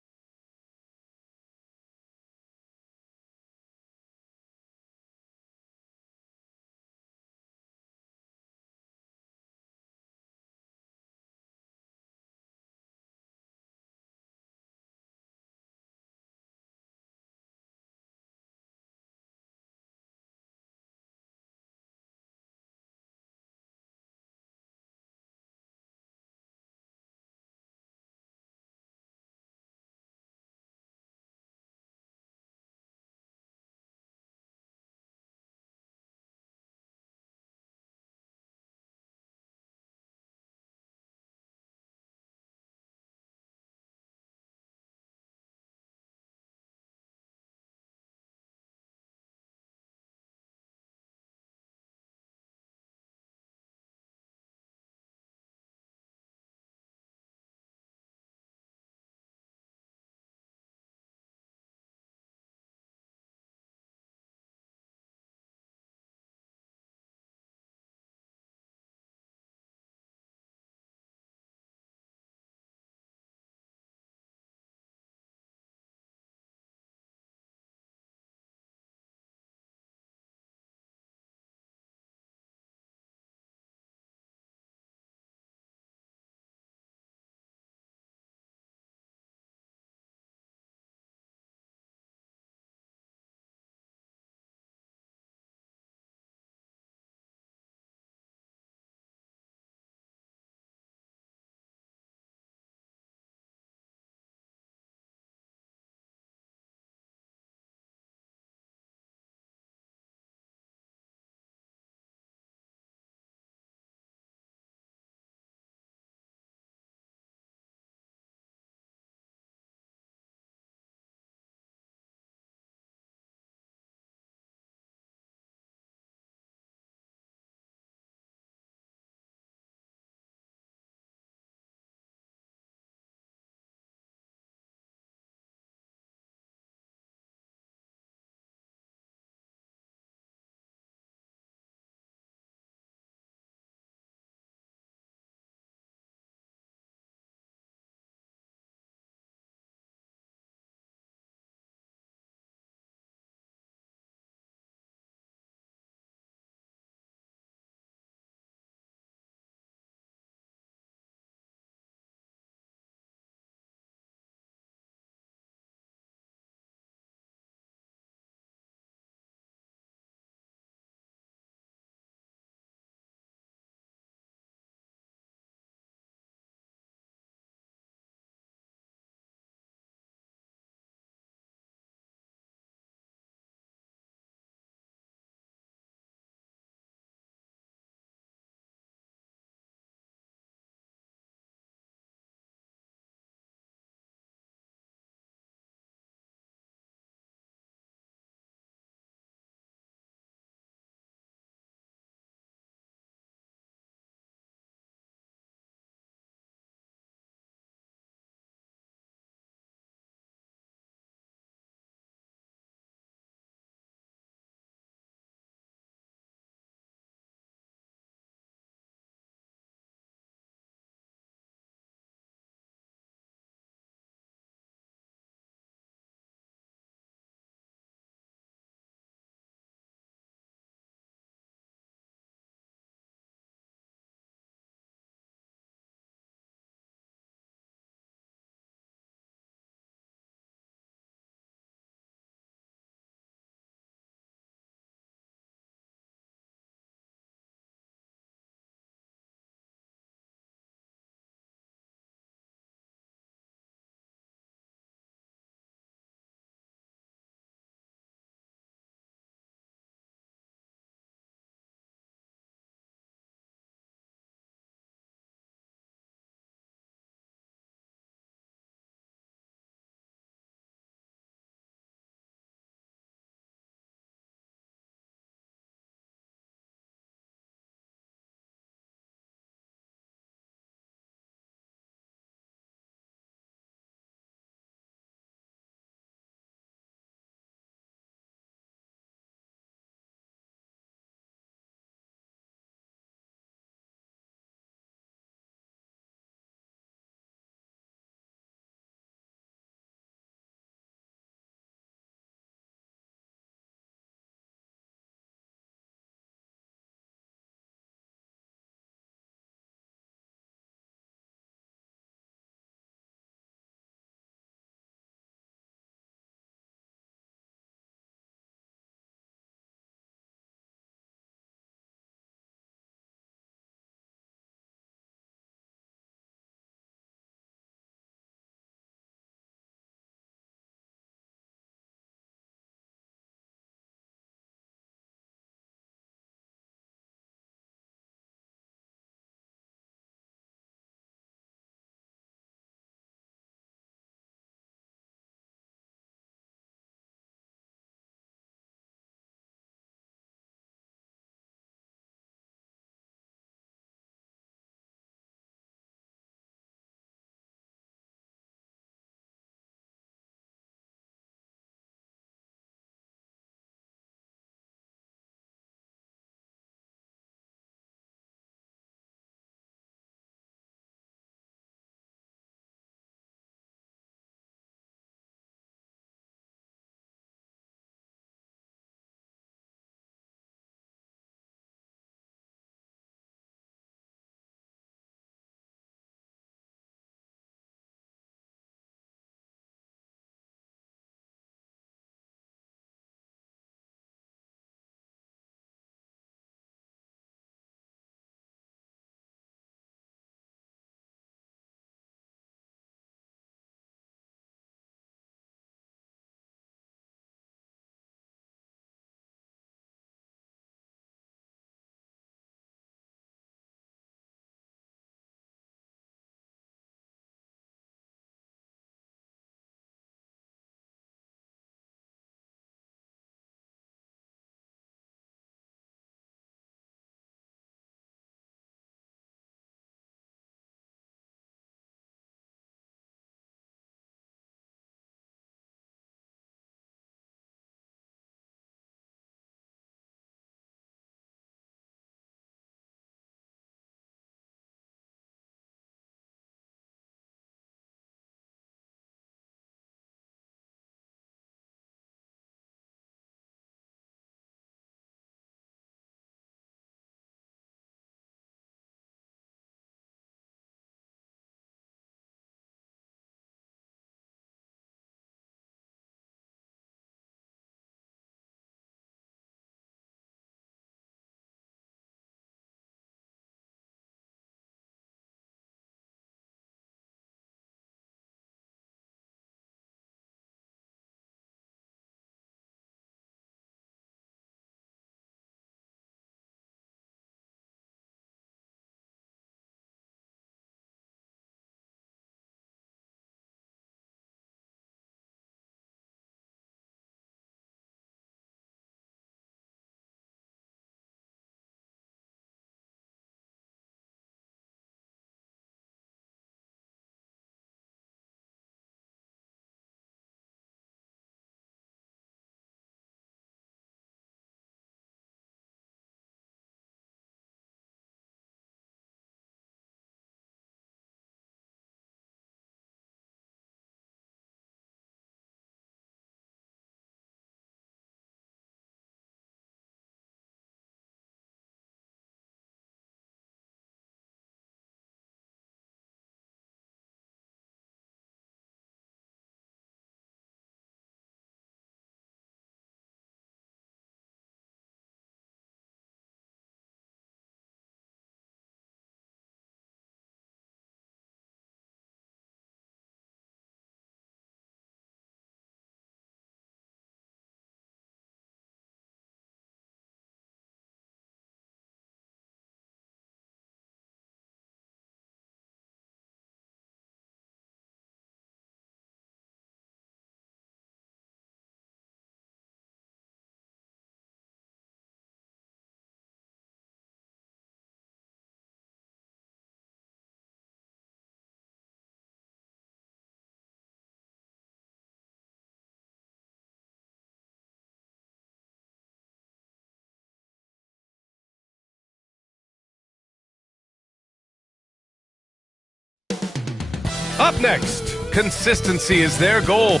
Up next, consistency is their goal.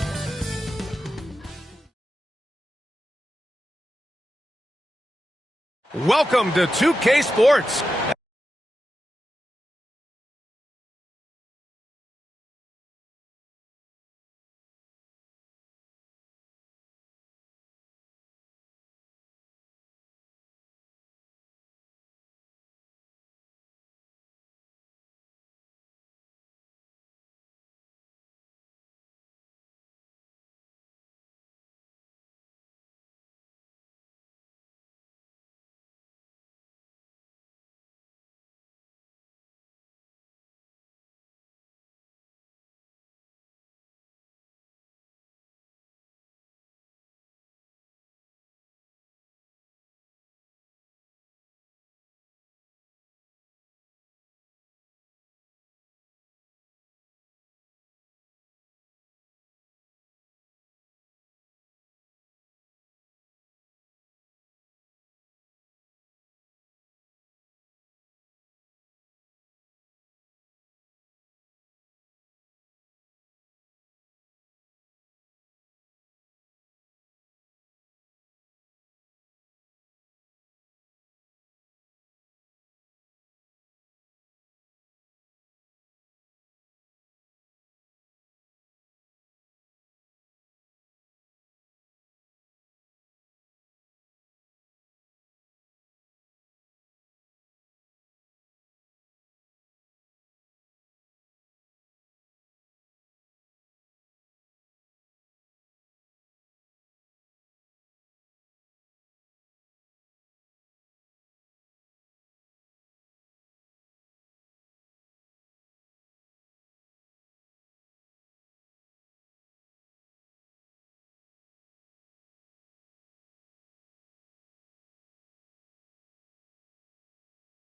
Welcome to 2K Sports.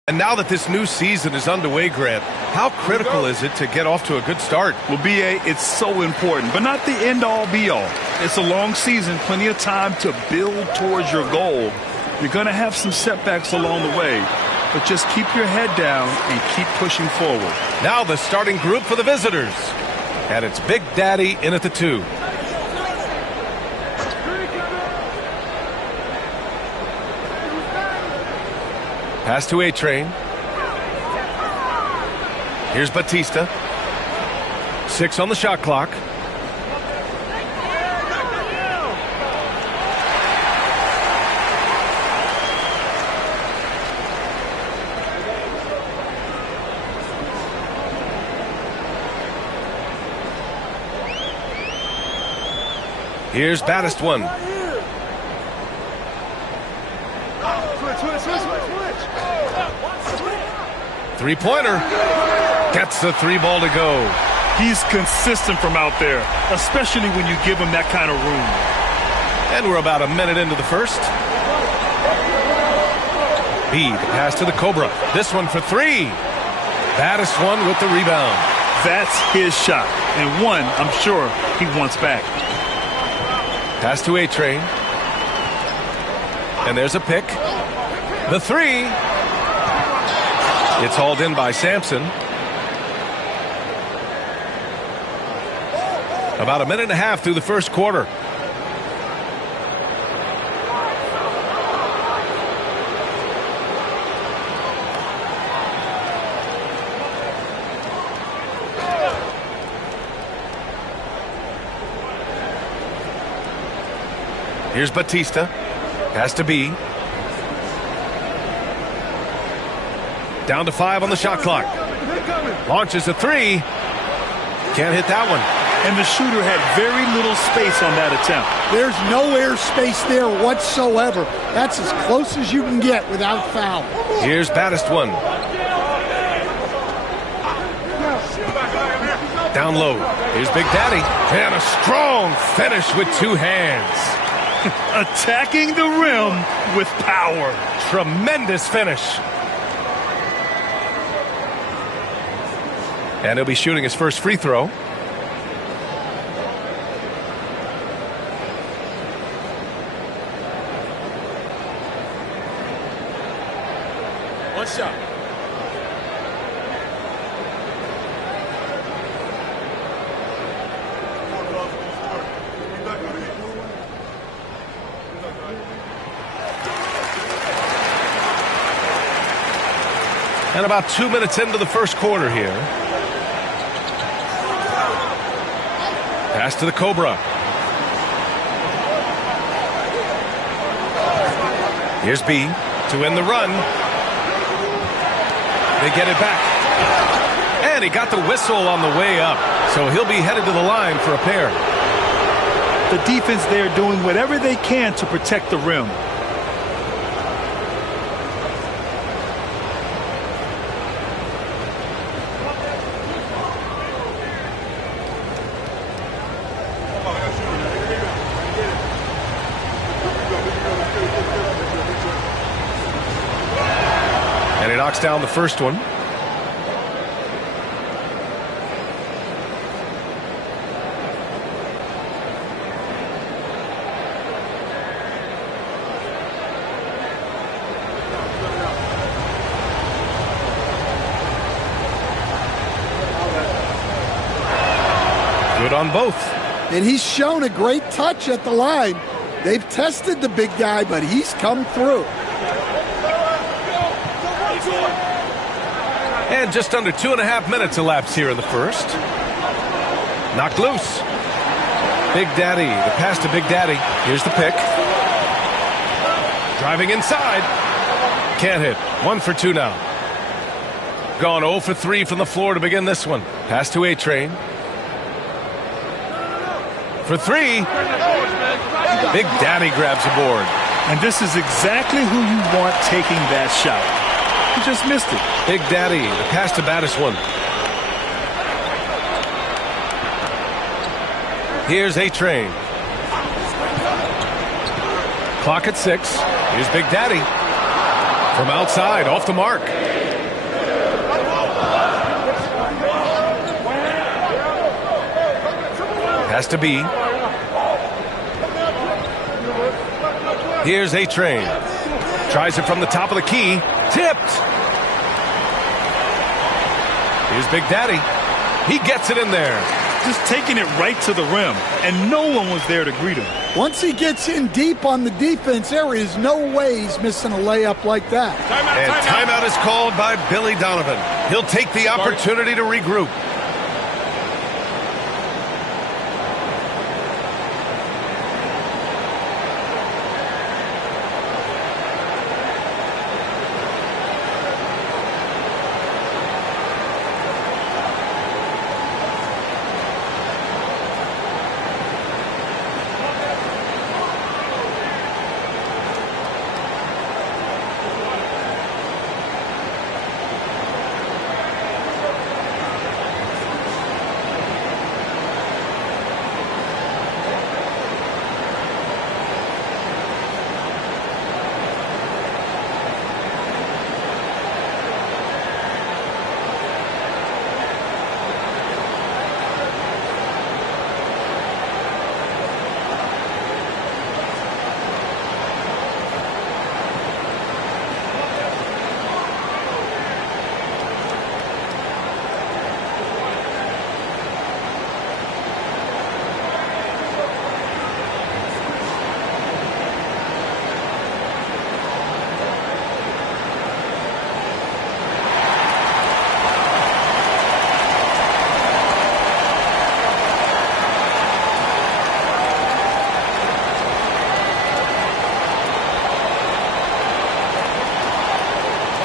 And now that this new season is underway, Grant, how critical is it to get off to a good start? Well, B.A., it's so important, but not the end-all, be-all. It's a long season, plenty of time to build towards your goal. You're going to have some setbacks along the way, but just keep your head down and keep pushing forward. Now the starting group for the visitors. And it's Big Daddy in at the 2. Pass to A-Train. Here's Batista. 6 on the shot clock. Here's Baddest one. Three-pointer. Gets the 3-ball to go. He's consistent from out there, especially when you give him that kind of room. And we're about a minute into the first. B, the pass to the Cobra. This one for 3. Baddest one with the rebound. That's his shot, and one I'm sure he wants back. Pass to A-Train. And there's a pick. The 3. It's hauled in by Sampson. About a minute and a half through the first quarter. Here's Batista. Pass to B. Down to 5 on the shot clock. Launches a 3. Can't hit that one. And the shooter had very little space on that attempt. There's no air space there whatsoever. That's as close as you can get without foul. Here's Baddest one. Down low. Here's Big Daddy. And a strong finish with 2 hands. Attacking the rim with power. Tremendous finish. And he'll be shooting his first free throw. One shot. And about 2 minutes into the first quarter here. Pass to the Cobra. Here's B to win the run. They get it back. And he got the whistle on the way up. So he'll be headed to the line for a pair. The defense there doing whatever they can to protect the rim. And he knocks down the first one. Good on both. And he's shown a great touch at the line. They've tested the big guy, but he's come through. And just under 2.5 minutes elapsed here in the first. Knocked loose. Big Daddy, the pass to Big Daddy. Here's the pick. Driving inside. Can't hit. 1 for 2 now. Gone 0 for 3 from the floor to begin this one. Pass to A-Train. For 3. Big Daddy grabs a board. And this is exactly who you want taking that shot. He just missed it. Big Daddy, the pass to Baddest one. Here's A-Train. Clock at 6. Here's Big Daddy. From outside, off the mark. Pass to B. Here's A-Train. Tries it from the top of the key. Tipped. Here's Big Daddy. He gets it in there. Just taking it right to the rim, and no one was there to greet him. Once he gets in deep on the defense, there is no way he's missing a layup like that. Timeout is called by Billy Donovan. He'll take the opportunity to regroup.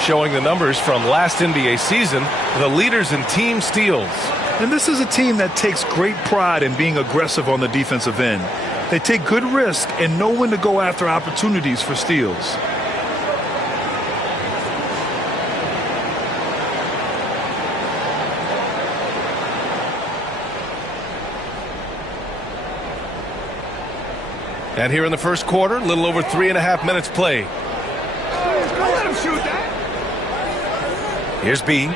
Showing the numbers from last NBA season, the leaders in team steals. And this is a team that takes great pride in being aggressive on the defensive end. They take good risk and know when to go after opportunities for steals. And here in the first quarter, a little over 3.5 minutes played. Let him shoot that. Here's B.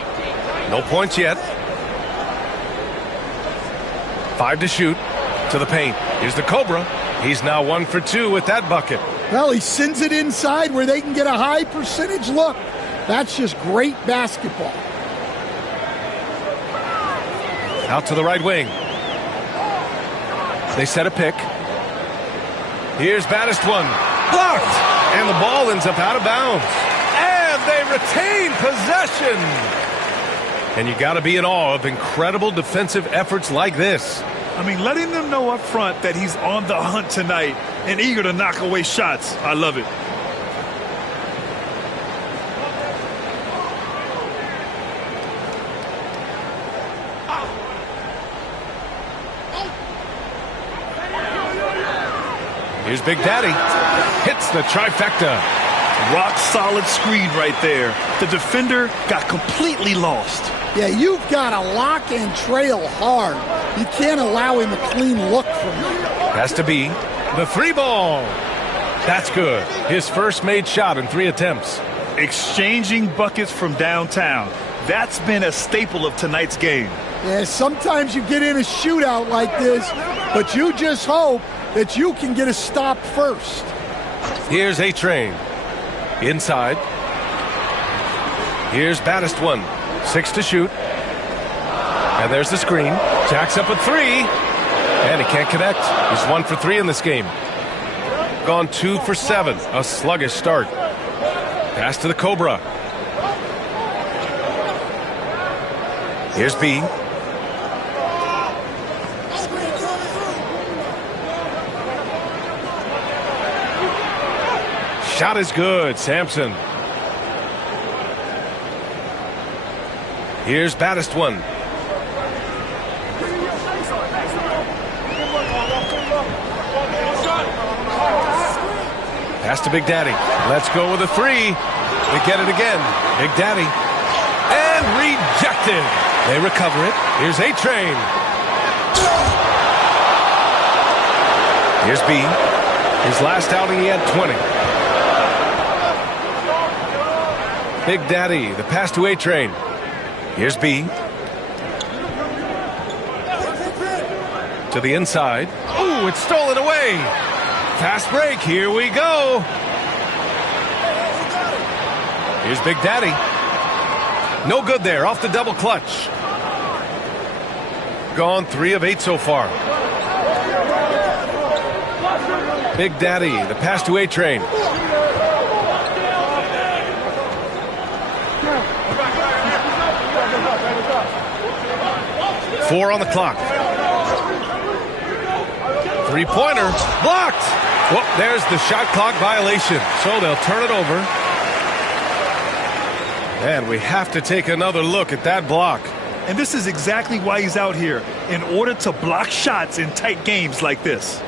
No points yet. 5 to shoot. To the paint. Here's the Cobra. He's now 1 for 2 with that bucket. Well, he sends it inside where they can get a high percentage look. That's just great basketball. Out to the right wing. They set a pick. Here's Baddest one. Blocked. And the ball ends up out of bounds. And they retain possession. And you got to be in awe of incredible defensive efforts like this. I mean, letting them know up front that he's on the hunt tonight and eager to knock away shots. I love it. Here's Big Daddy. Hits the trifecta. Rock solid screen right there. The defender got completely lost. Yeah, you've got to lock and trail hard. You can't allow him a clean look from you. Has to be the 3-ball. That's good. His first made shot in 3 attempts. Exchanging buckets from downtown. That's been a staple of tonight's game. Yeah, sometimes you get in a shootout like this, but you just hope that you can get a stop first. Here's A-Train. Inside. Here's Baddest one. 6 to shoot. And there's the screen. Jacks up a 3. And he can't connect. He's 1 for 3 in this game. Gone 2 for 7. A sluggish start. Pass to the Cobra. Here's B. Shot is good, Sampson. Here's Baddest one. Pass to Big Daddy. Let's go with a 3. They get it again. Big Daddy. And rejected. They recover it. Here's A-Train. Here's B. His last outing, he had 20. Big Daddy, the pass to A-Train. Here's B. To the inside. Ooh, it's stolen away. Fast break, here we go. Here's Big Daddy. No good there, off the double clutch. Gone 3 of 8 so far. Big Daddy, the pass to A-Train. Four on the clock. 3-pointer blocked. Well, there's the shot clock violation. So they'll turn it over. And we have to take another look at that block. And this is exactly why he's out here, in order to block shots in tight games like this.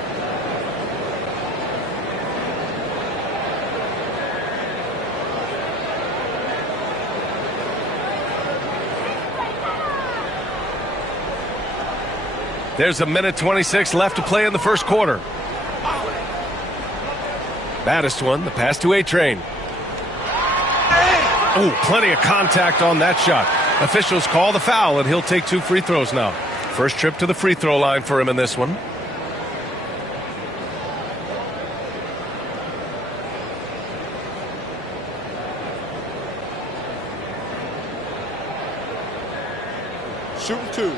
There's 1:26 left to play in the first quarter. Baddest one, the pass to A-Train. Oh, plenty of contact on that shot. Officials call the foul, and he'll take 2 free throws now. First trip to the free throw line for him in this one. Shooting 2.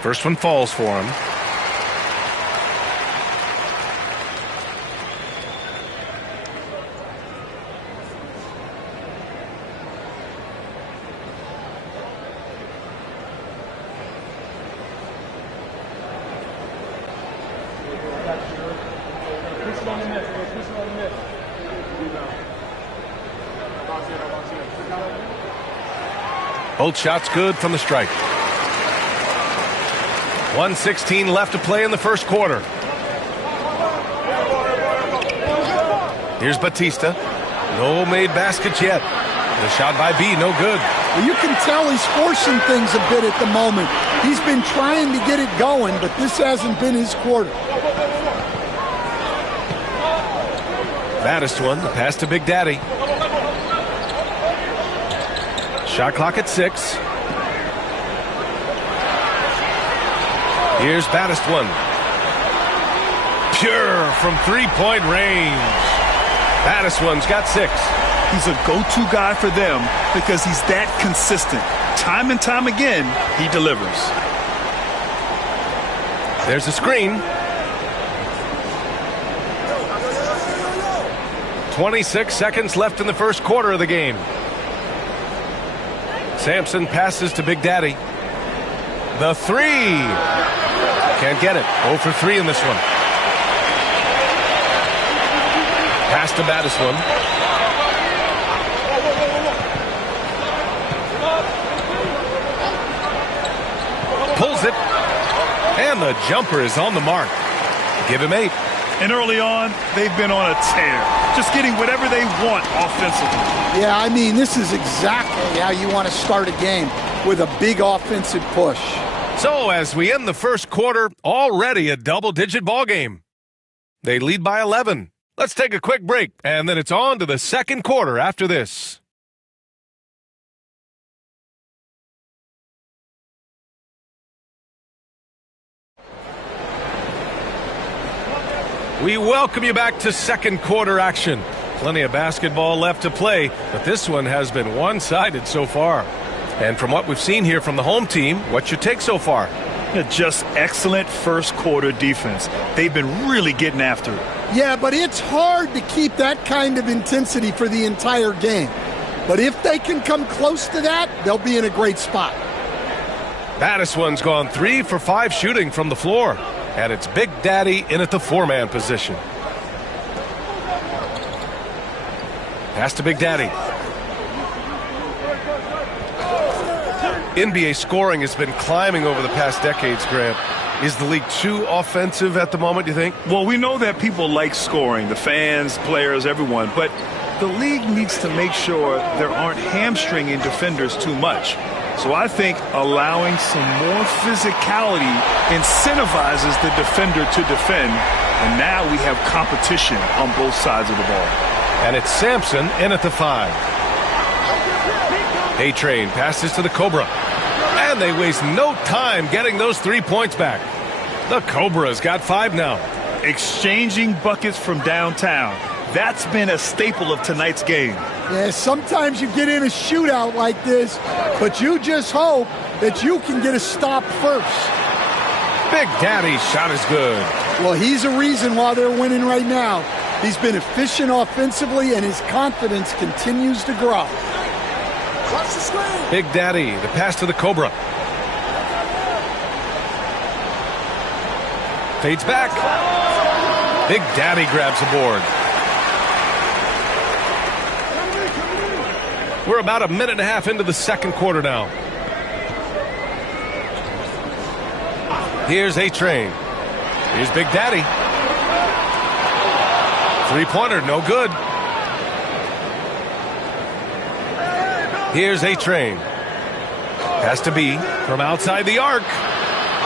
First one falls for him. Both shots good from the stripe. 1:16 left to play in the first quarter. Here's Batista. No made baskets yet. The shot by B, no good. Well, you can tell he's forcing things a bit at the moment. He's been trying to get it going, but this hasn't been his quarter. Baddest one, the pass to Big Daddy. Shot clock at 6. Here's Baddest one. Pure from 3-point range. Baddest one's got 6. He's a go-to guy for them because he's that consistent. Time and time again, he delivers. There's a screen. 26 seconds left in the first quarter of the game. Sampson passes to Big Daddy. The three. Can't get it. 0 for 3 in this one. Pass to Battiswan. Pulls it. And the jumper is on the mark. Give him 8. And early on, they've been on a tear. Just getting whatever they want offensively. Yeah, I mean, this is exactly how you want to start a game, with a big offensive push. So as we end the first quarter, already a double-digit ball game. They lead by 11. Let's take a quick break, and then it's on to the second quarter after this. We welcome you back to second quarter action. Plenty of basketball left to play, but this one has been one-sided so far. And from what we've seen here from the home team, what's your take so far? Just excellent first quarter defense. They've been really getting after it. Yeah, but it's hard to keep that kind of intensity for the entire game. But if they can come close to that, they'll be in a great spot. Battiswan's gone 3 for 5 shooting from the floor. And it's Big Daddy in at the 4-man position. Pass to Big Daddy. NBA scoring has been climbing over the past decades, Grant. Is the league too offensive at the moment, do you think? Well, we know that people like scoring, the fans, players, everyone, but the league needs to make sure there aren't hamstringing defenders too much. So I think allowing some more physicality incentivizes the defender to defend, and now we have competition on both sides of the ball. And it's Sampson in at the 5. A-Train passes to the Cobra. And they waste no time getting those 3 points back. The Cobra's got 5 now. Exchanging buckets from downtown. That's been a staple of tonight's game. Yeah, sometimes you get in a shootout like this, but you just hope that you can get a stop first. Big Daddy's shot is good. Well, he's a reason why they're winning right now. He's been efficient offensively, and his confidence continues to grow. Big Daddy, the pass to the Cobra. Fades back. Big Daddy grabs the board. We're about a minute and a half into the second quarter now. Here's A-Train. Here's Big Daddy. Three-pointer, no good. Here's A-Train. Has to be from outside the arc.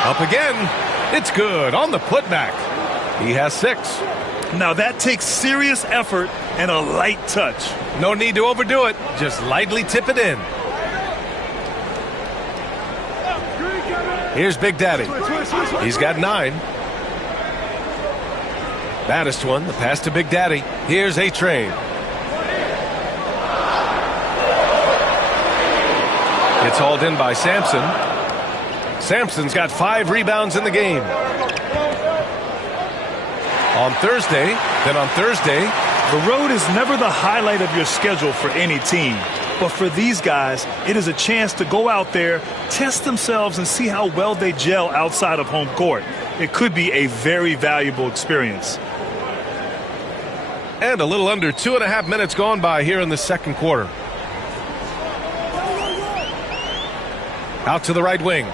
Up again. It's good on the putback. He has 6. Now that takes serious effort and a light touch. No need to overdo it. Just lightly tip it in. Here's Big Daddy. He's got 9. Battiswan, the pass to Big Daddy. Here's A-Train. It's hauled in by Sampson. Sampson's got 5 rebounds in the game. On Thursday, the road is never the highlight of your schedule for any team. But for these guys, it is a chance to go out there, test themselves, and see how well they gel outside of home court. It could be a very valuable experience. And a little under 2.5 minutes gone by here in the second quarter. Out to the right wing.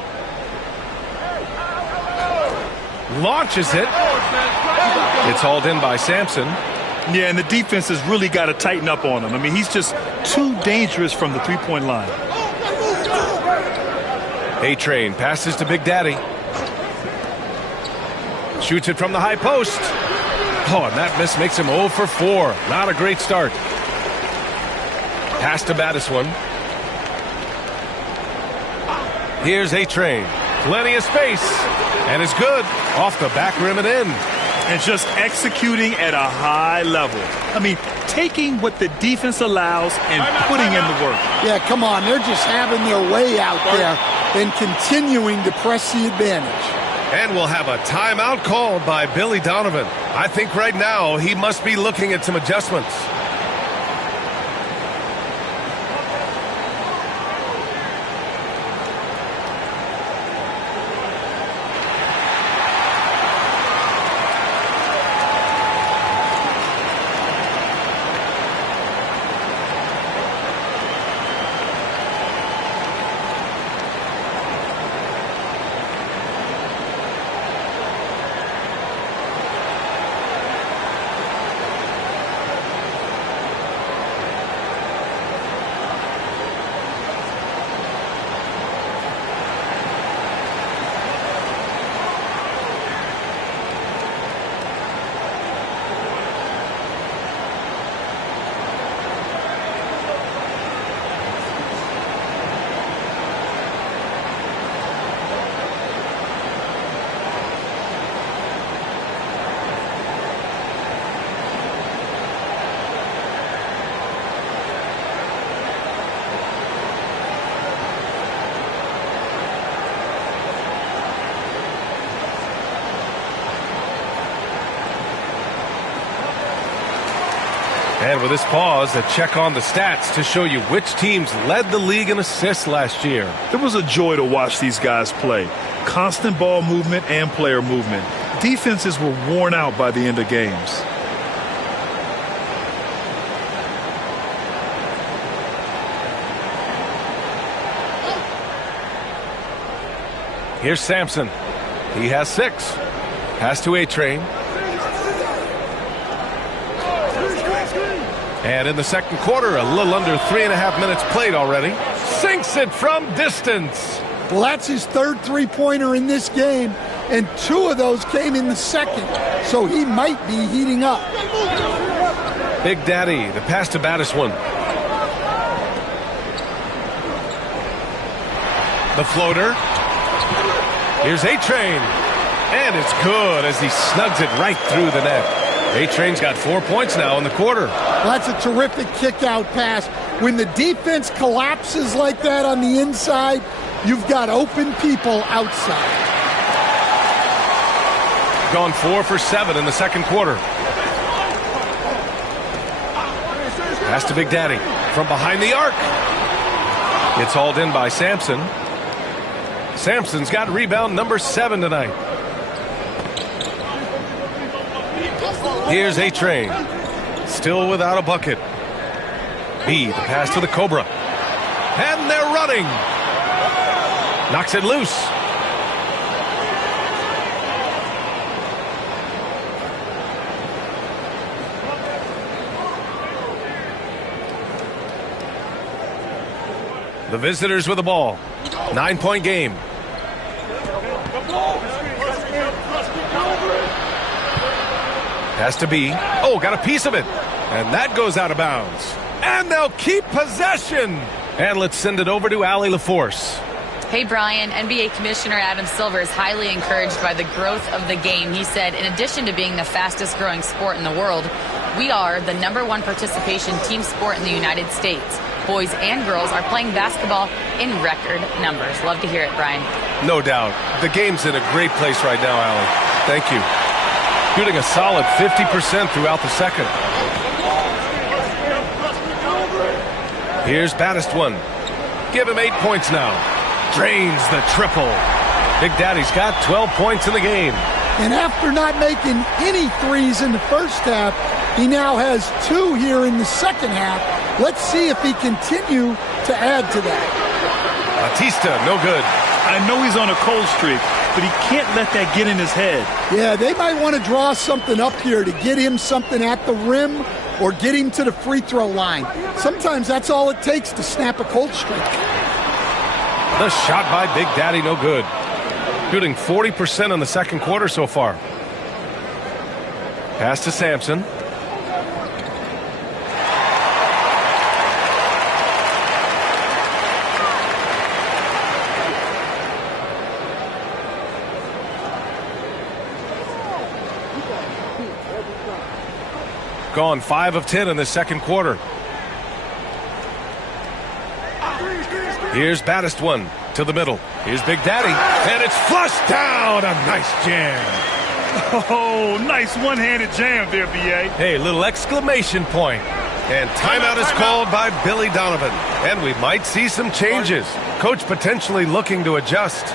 Launches it. It's hauled in by Sampson. Yeah, and the defense has really got to tighten up on him. I mean, he's just too dangerous from the three-point line. A-Train passes to Big Daddy. Shoots it from the high post. Oh, and that miss makes him 0 for 4. Not a great start. Pass to Battiswan. Here's A-Train. Plenty of space. And it's good. Off the back rim and in. and just executing at a high level. I mean, taking what the defense allows and putting in the work. Yeah, come on. They're just having their way out there and continuing to press the advantage. And we'll have a timeout called by Billy Donovan. I think right now he must be looking at some adjustments. And with this pause, a check on the stats to show you which teams led the league in assists last year. It was a joy to watch these guys play. Constant ball movement and player movement. Defenses were worn out by the end of games. Here's Sampson. He has 6. Pass to A-Train. And in the second quarter, a little under 3.5 minutes played already. Sinks it from distance. Well, that's his third three-pointer in this game, and 2 of those came in the second, so he might be heating up. Big Daddy, the pass to Battiswan. The floater. Here's A-Train. And it's good as he snugs it right through the net. A-Train's got 4 points now in the quarter. Well, that's a terrific kick-out pass. When the defense collapses like that on the inside, you've got open people outside. Gone 4 for 7 in the second quarter. Pass to Big Daddy from behind the arc. It's hauled in by Sampson. Sampson's got rebound number 7 tonight. Here's A-Train. Still without a bucket. B, the pass to the Cobra. And they're running. Knocks it loose. The visitors with the ball. 9-point game. Has to be. Oh, got a piece of it. And that goes out of bounds. And they'll keep possession. And let's send it over to Allie LaForce. Hey, Brian. NBA Commissioner Adam Silver is highly encouraged by the growth of the game. He said, in addition to being the fastest growing sport in the world, we are the #1 participation team sport in the United States. Boys and girls are playing basketball in record numbers. Love to hear it, Brian. No doubt. The game's in a great place right now, Allie. Thank you. Shooting a solid 50% throughout the second. Here's Battiswan. Give him 8 points now. Drains the triple. Big Daddy's got 12 points in the game. And after not making any threes in the first half, he now has 2 here in the second half. Let's see if he continue to add to that. Batista, no good. I know he's on a cold streak, but he can't let that get in his head. Yeah, they might want to draw something up here to get him something at the rim or get him to the free throw line. Sometimes that's all it takes to snap a cold streak. The shot by Big Daddy, no good. Shooting 40% in the second quarter so far. Pass to Sampson. Gone 5 of 10 in the second quarter. Here's baddest one to the middle. Here's Big Daddy. And it's flushed down. A nice jam. Oh, nice one-handed jam there, B.A. Hey, little exclamation point. And timeout is called by Billy Donovan. And we might see some changes. Coach potentially looking to adjust.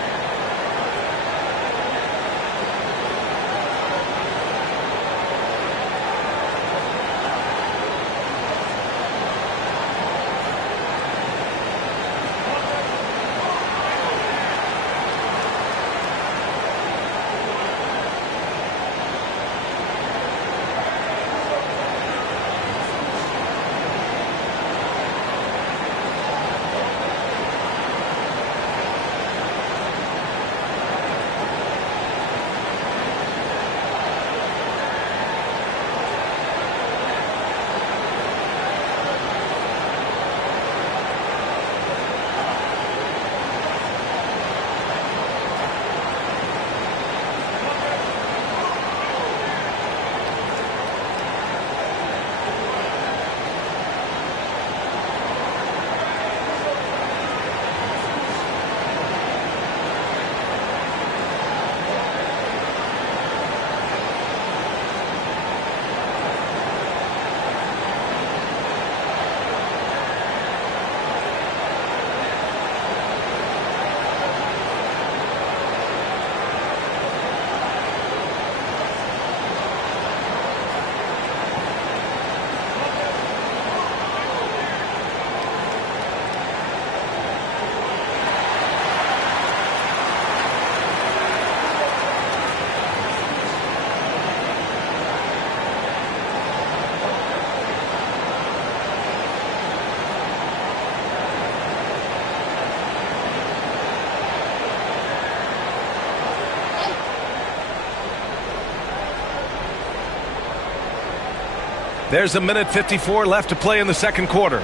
There's a minute 54 left to play in the second quarter.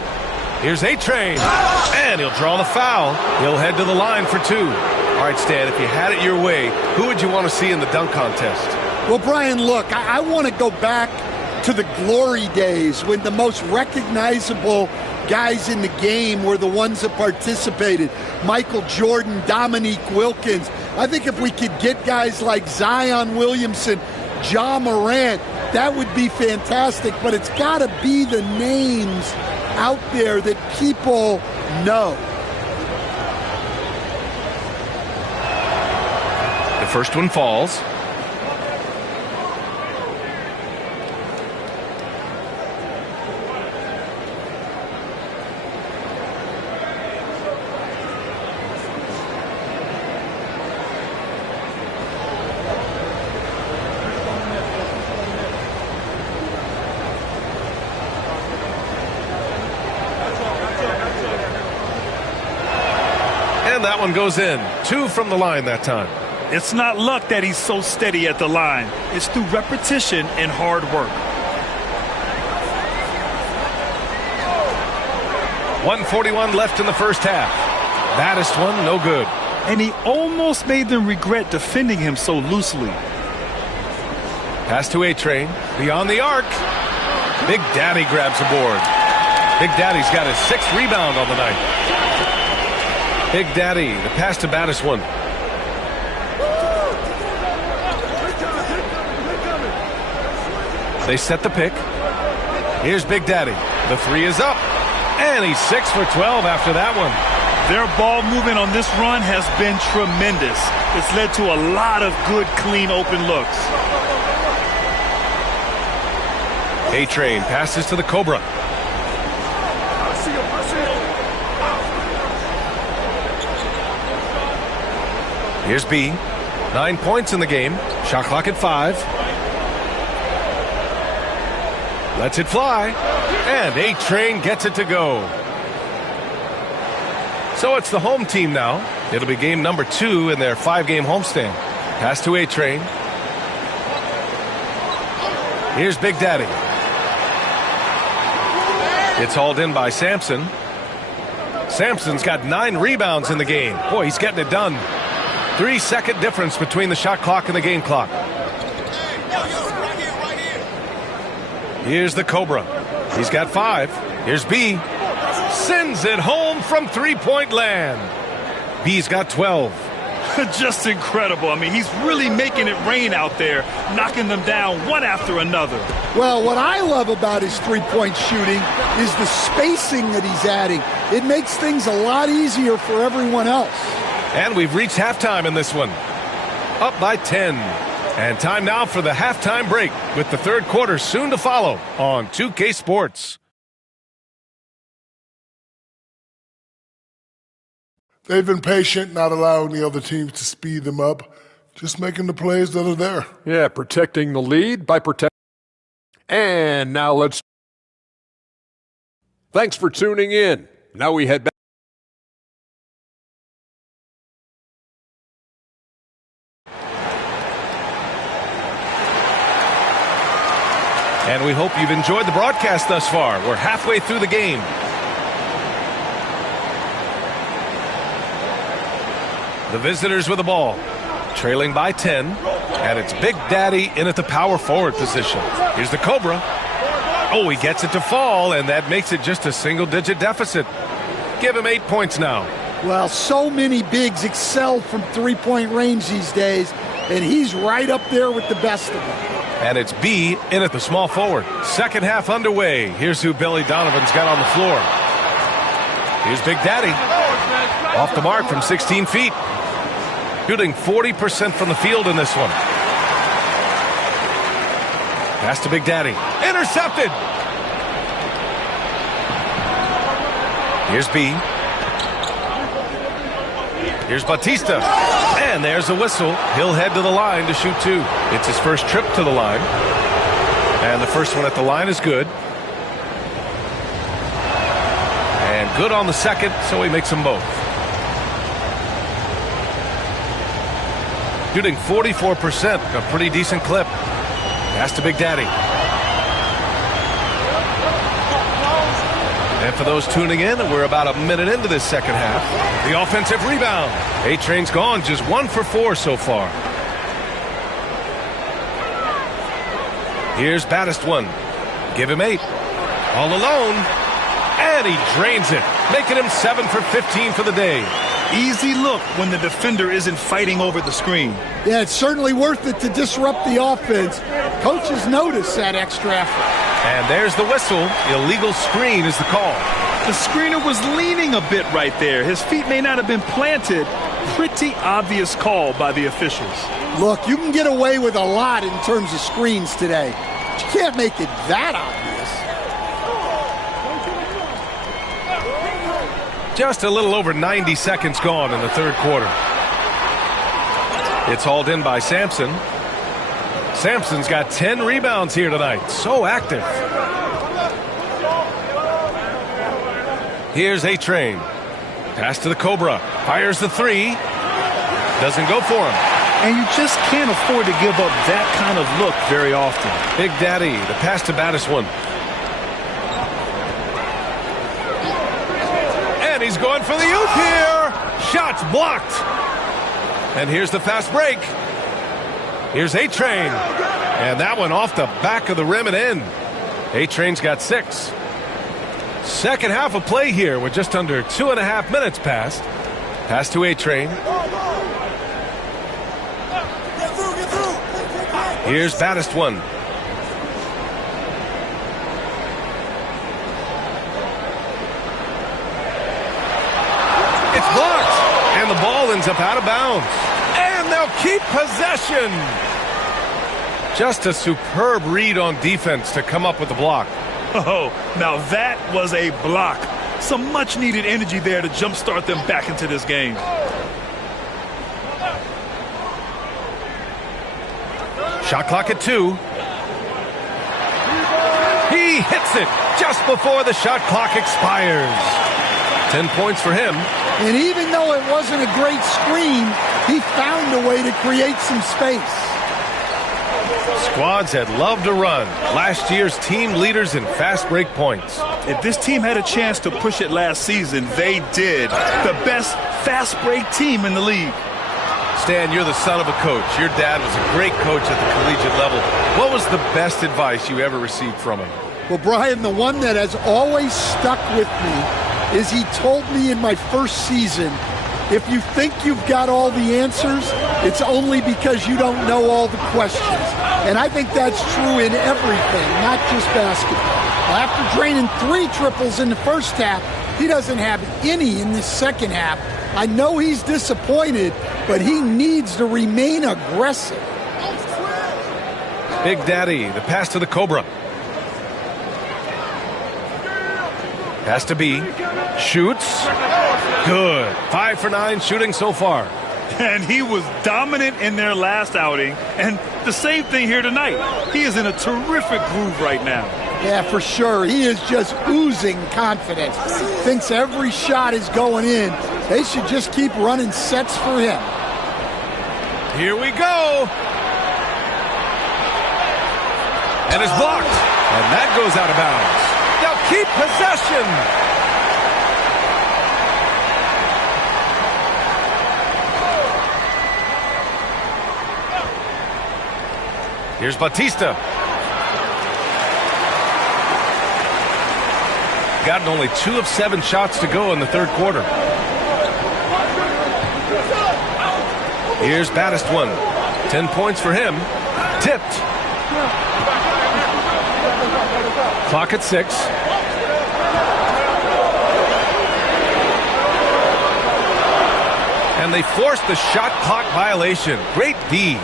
Here's A-Train, and he'll draw the foul. He'll head to the line for 2. All right, Stan, if you had it your way, who would you want to see in the dunk contest? Well, Brian, look, I want to go back to the glory days when the most recognizable guys in the game were the ones that participated. Michael Jordan, Dominique Wilkins. I think if we could get guys like Zion Williamson, Ja Morant, that would be fantastic, but it's got to be the names out there that people know. The first one falls. That one goes in. 2 from the line that time. It's not luck that he's so steady at the line. It's through repetition and hard work. 1:41 left in the first half. Baddest one, no good. And he almost made them regret defending him so loosely. Pass to A-Train. Beyond the arc. Big Daddy grabs the board. Big Daddy's got his 6th rebound on the night. Big Daddy, the pass to baddest one. They set the pick. Here's Big Daddy. The 3 is up. And he's 6 for 12 after that one. Their ball movement on this run has been tremendous. It's led to a lot of good, clean, open looks. A-Train passes to the Cobra. Here's B. 9 points in the game. Shot clock at 5. Lets it fly. And A-Train gets it to go. So it's the home team now. It'll be game number 2 in their 5-game homestand. Pass to A-Train. Here's Big Daddy. It's hauled in by Sampson. Sampson's got 9 rebounds in the game. Boy, he's getting it done. 3-second difference between the shot clock and the game clock. Here's the Cobra. He's got 5. Here's B. Sends it home from three-point land. B's got 12. Just incredible. I mean, he's really making it rain out there, knocking them down one after another. Well, what I love about his three-point shooting is the spacing that he's adding. It makes things a lot easier for everyone else. And we've reached halftime in this one. Up by 10. And time now for the halftime break, with the third quarter soon to follow on 2K Sports. They've been patient, not allowing the other teams to speed them up, just making the plays that are there. Yeah, protecting the lead by protecting. And now let's. Thanks for tuning in. Now we head back. And we hope you've enjoyed the broadcast thus far. We're halfway through the game. The visitors with the ball, trailing by 10, and it's Big Daddy in at the power forward position. Here's the Cobra. Oh, he gets it to fall, and that makes it just a single-digit deficit. Give him 8 points now. Well, so many bigs excel from three-point range these days, and he's right up there with the best of them. And it's B in at the small forward. Second half underway. Here's who Billy Donovan's got on the floor. Here's Big Daddy. Off the mark from 16 feet. Shooting 40% from the field in this one. Pass to Big Daddy. Intercepted. Here's B. Here's Batista. And there's a whistle. He'll head to the line to shoot 2. It's his first trip to the line. And the first one at the line is good. And good on the second, so he makes them both. Shooting 44%, a pretty decent clip. Pass to Big Daddy. And for those tuning in, we're about a minute into this second half. The offensive rebound. A-Train's gone, just 1 for 4 so far. Here's Baddest one. Give him 8. All alone. And he drains it, making him 7 for 15 for the day. Easy look when the defender isn't fighting over the screen. Yeah, it's certainly worth it to disrupt the offense. Coaches notice that extra effort. And there's the whistle. Illegal screen is the call. The screener was leaning a bit right there. His feet may not have been planted. Pretty obvious call by the officials. Look, you can get away with a lot in terms of screens today. But you can't make it that obvious. Just a little over 90 seconds gone in the third quarter. It's hauled in by Sampson. Sampson's got 10 rebounds here tonight. So active. Here's A-Train. Pass to the Cobra. Fires the 3. Doesn't go for him. And you just can't afford to give up that kind of look very often. Big Daddy, the pass to Baddest one. And he's going for the oop here. Shots blocked. And here's the fast break. Here's A-Train. And that one off the back of the rim and in. A-Train's got 6. Second half of play here with just under 2.5 minutes passed. Pass to A-Train. Here's Baddest one. It's blocked. And the ball ends up out of bounds. And they'll keep possession. Just a superb read on defense to come up with the block. Oh, now that was a block. Some much-needed energy there to jumpstart them back into this game. Shot clock at 2. He hits it just before the shot clock expires. 10 points for him. And even though it wasn't a great screen, he found a way to create some space. Squads that love to run. Last year's team leaders in fast break points. If this team had a chance to push it last season, they did. The best fast break team in the league. Stan, you're the son of a coach. Your dad was a great coach at the collegiate level. What was the best advice you ever received from him? Well, Brian, the one that has always stuck with me is he told me in my first season, if you think you've got all the answers, it's only because you don't know all the questions. And I think that's true in everything, not just basketball. After draining 3 triples in the first half, he doesn't have any in the second half. I know he's disappointed, but he needs to remain aggressive. Big Daddy, the pass to the Cobra. Pass to B. Shoots. Good. 5 for 9 shooting so far. And he was dominant in their last outing. And the same thing here tonight. He is in a terrific groove right now. Yeah, for sure. He is just oozing confidence. Thinks every shot is going in. They should just keep running sets for him. Here we go. And it's blocked. And that goes out of bounds. They'll keep possession. Here's Batista. Gotten only 2 of 7 shots to go in the third quarter. Here's Baddest one. 10 points for him. Tipped. Clock at 6. And they forced the shot clock violation. Great D.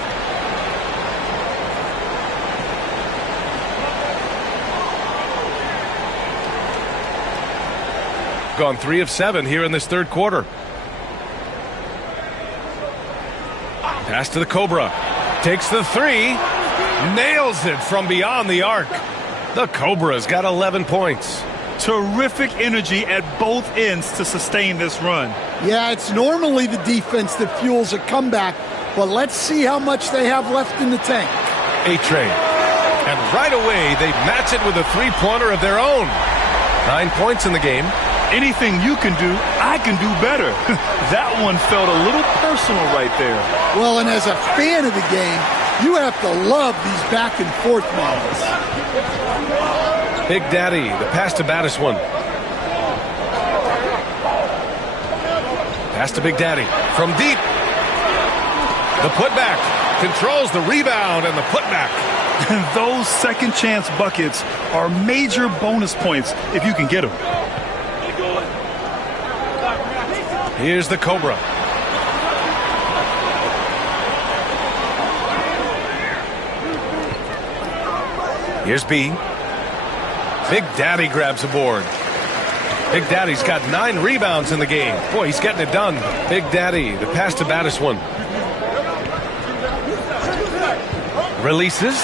Gone 3 of 7 here in this third quarter. Pass to the Cobra. Takes the 3. Nails it from beyond the arc. The Cobra's got 11 points. Terrific energy at both ends to sustain this run. Yeah, it's normally the defense that fuels a comeback, but let's see how much they have left in the tank. A-Train. And right away, they match it with a 3-pointer of their own. 9 points in the game. Anything you can do, I can do better. That one felt a little personal right there. Well, and as a fan of the game, you have to love these back and forth moments. Big Daddy, the pass to Baddest one. Pass to Big Daddy from deep. The putback controls the rebound and the putback. Those second chance buckets are major bonus points if you can get them. Here's the Cobra. Here's B. Big Daddy grabs a board. Big Daddy's got 9 rebounds in the game. Boy, he's getting it done. Big Daddy, the pass to Baddest one. Releases.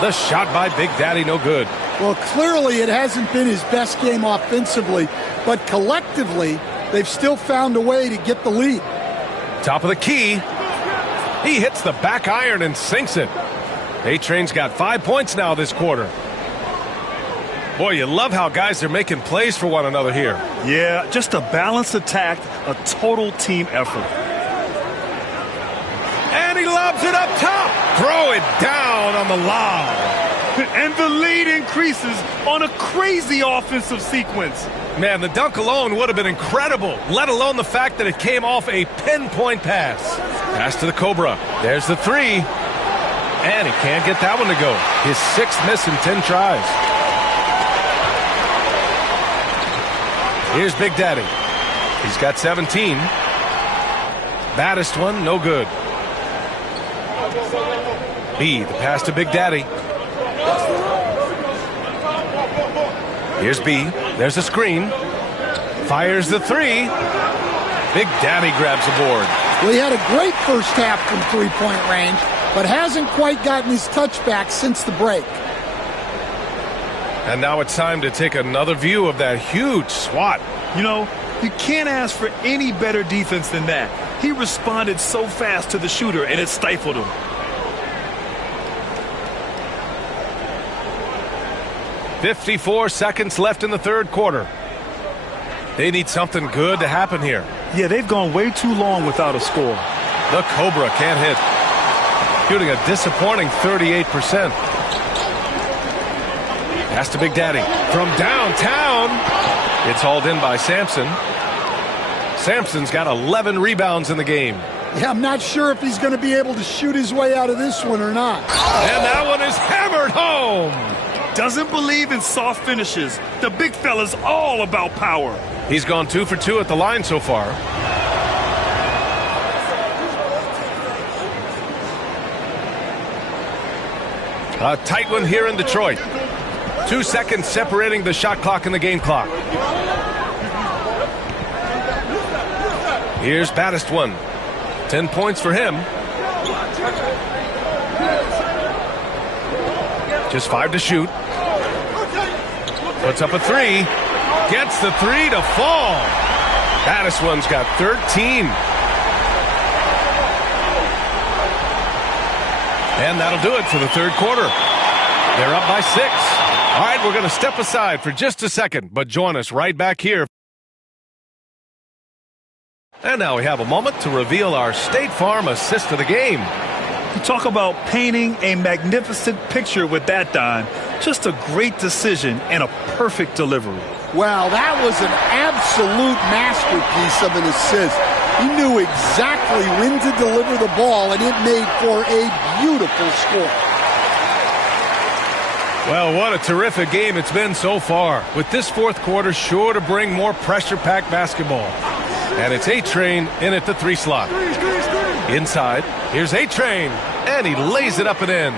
The shot by Big Daddy, no good. Well, clearly it hasn't been his best game offensively, but collectively, they've still found a way to get the lead. Top of the key. He hits the back iron and sinks it. A-Train's got 5 points now this quarter. Boy, you love how guys are making plays for one another here. Yeah, just a balanced attack, a total team effort. And he lobs it up top. Throw it down on the lob. And the lead increases on a crazy offensive sequence. Man, the dunk alone would have been incredible, let alone the fact that it came off a pinpoint pass. Pass to the Cobra. There's the 3. And he can't get that one to go. His 6th miss in 10 tries. Here's Big Daddy. He's got 17. Baddest one, no good. B, the pass to Big Daddy. Here's B. There's a screen. Fires the 3. Big Daddy grabs the board. Well, he had a great first half from three-point range, but hasn't quite gotten his touchback since the break. And now it's time to take another view of that huge swat. You know, you can't ask for any better defense than that. He responded so fast to the shooter, and it stifled him. .54 seconds left in the third quarter. They need something good to happen here. Yeah, they've gone way too long without a score. The Cobra can't hit. Shooting a disappointing 38%. Pass to Big Daddy. From downtown. It's hauled in by Sampson. Sampson's got 11 rebounds in the game. Yeah, I'm not sure if he's going to be able to shoot his way out of this one or not. And that one is hammered home. Doesn't believe in soft finishes. The big fella's all about power. He's gone 2 for 2 at the line so far. A tight one here in Detroit. 2 seconds separating the shot clock and the game clock. Here's Baddest one. 10 points for him. Just 5 to shoot. Puts up a 3. Gets the 3 to fall. Baddest one's got 13. And that'll do it for the third quarter. They're up by 6. All right, we're going to step aside for just a second, but join us right back here. And now we have a moment to reveal our State Farm assist of the game. You talk about painting a magnificent picture with that, Don. Just a great decision and a perfect delivery. Wow, that was an absolute masterpiece of an assist. He knew exactly when to deliver the ball, and it made for a beautiful score. Well, what a terrific game it's been so far. With this fourth quarter sure to bring more pressure-packed basketball. And it's A-Train in at the 3 slot. Inside, here's A-Train, and he lays it up and in.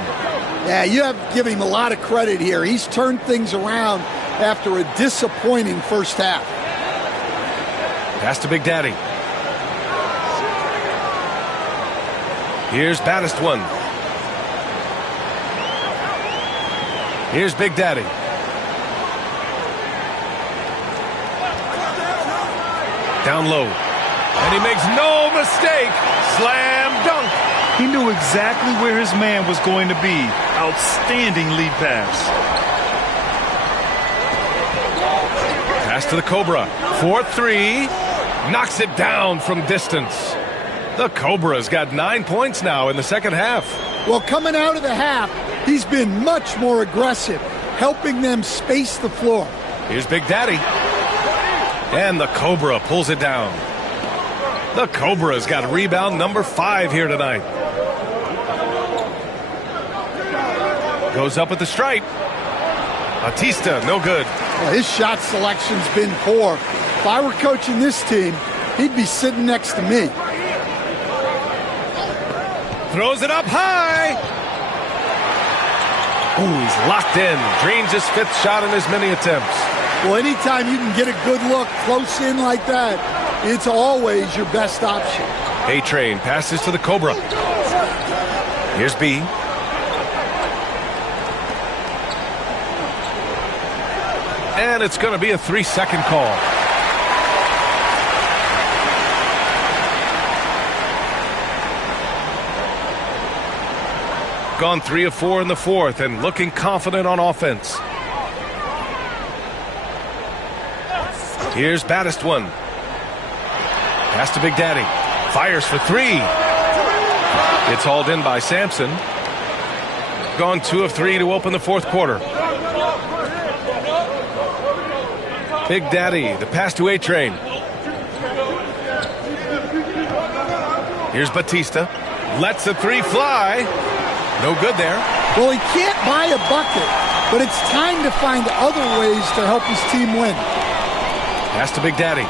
Yeah, you have to give him a lot of credit here. He's turned things around after a disappointing first half. Pass to Big Daddy. Here's Baddest one. Here's Big Daddy. Down low. And he makes no mistake. Slam dunk. He knew exactly where his man was going to be. Outstanding lead pass. Pass to the Cobra. 4-3. Knocks it down from distance. The Cobra's got 9 points now in the second half. Well, coming out of the half, he's been much more aggressive, helping them space the floor. Here's Big Daddy. And the Cobra pulls it down. The Cobra's got rebound number 5 here tonight. Goes up at the stripe. Batista, no good. Well, his shot selection's been poor. If I were coaching this team, he'd be sitting next to me. Throws it up high. Ooh, he's locked in. Drains his 5th shot in as many attempts. Well, anytime you can get a good look close in like that, it's always your best option. A-Train passes to the Cobra. Here's B. And it's going to be a 3-second call. Gone 3 of 4 in the fourth and looking confident on offense. Here's Baddest one. Pass to Big Daddy. Fires for 3. It's hauled in by Sampson. Gone 2 of 3 to open the fourth quarter. Big Daddy, the pass to A-Train. Here's Batista. Lets the 3 fly. No good there. Well, he can't buy a bucket, but it's time to find other ways to help his team win. Pass to Big Daddy.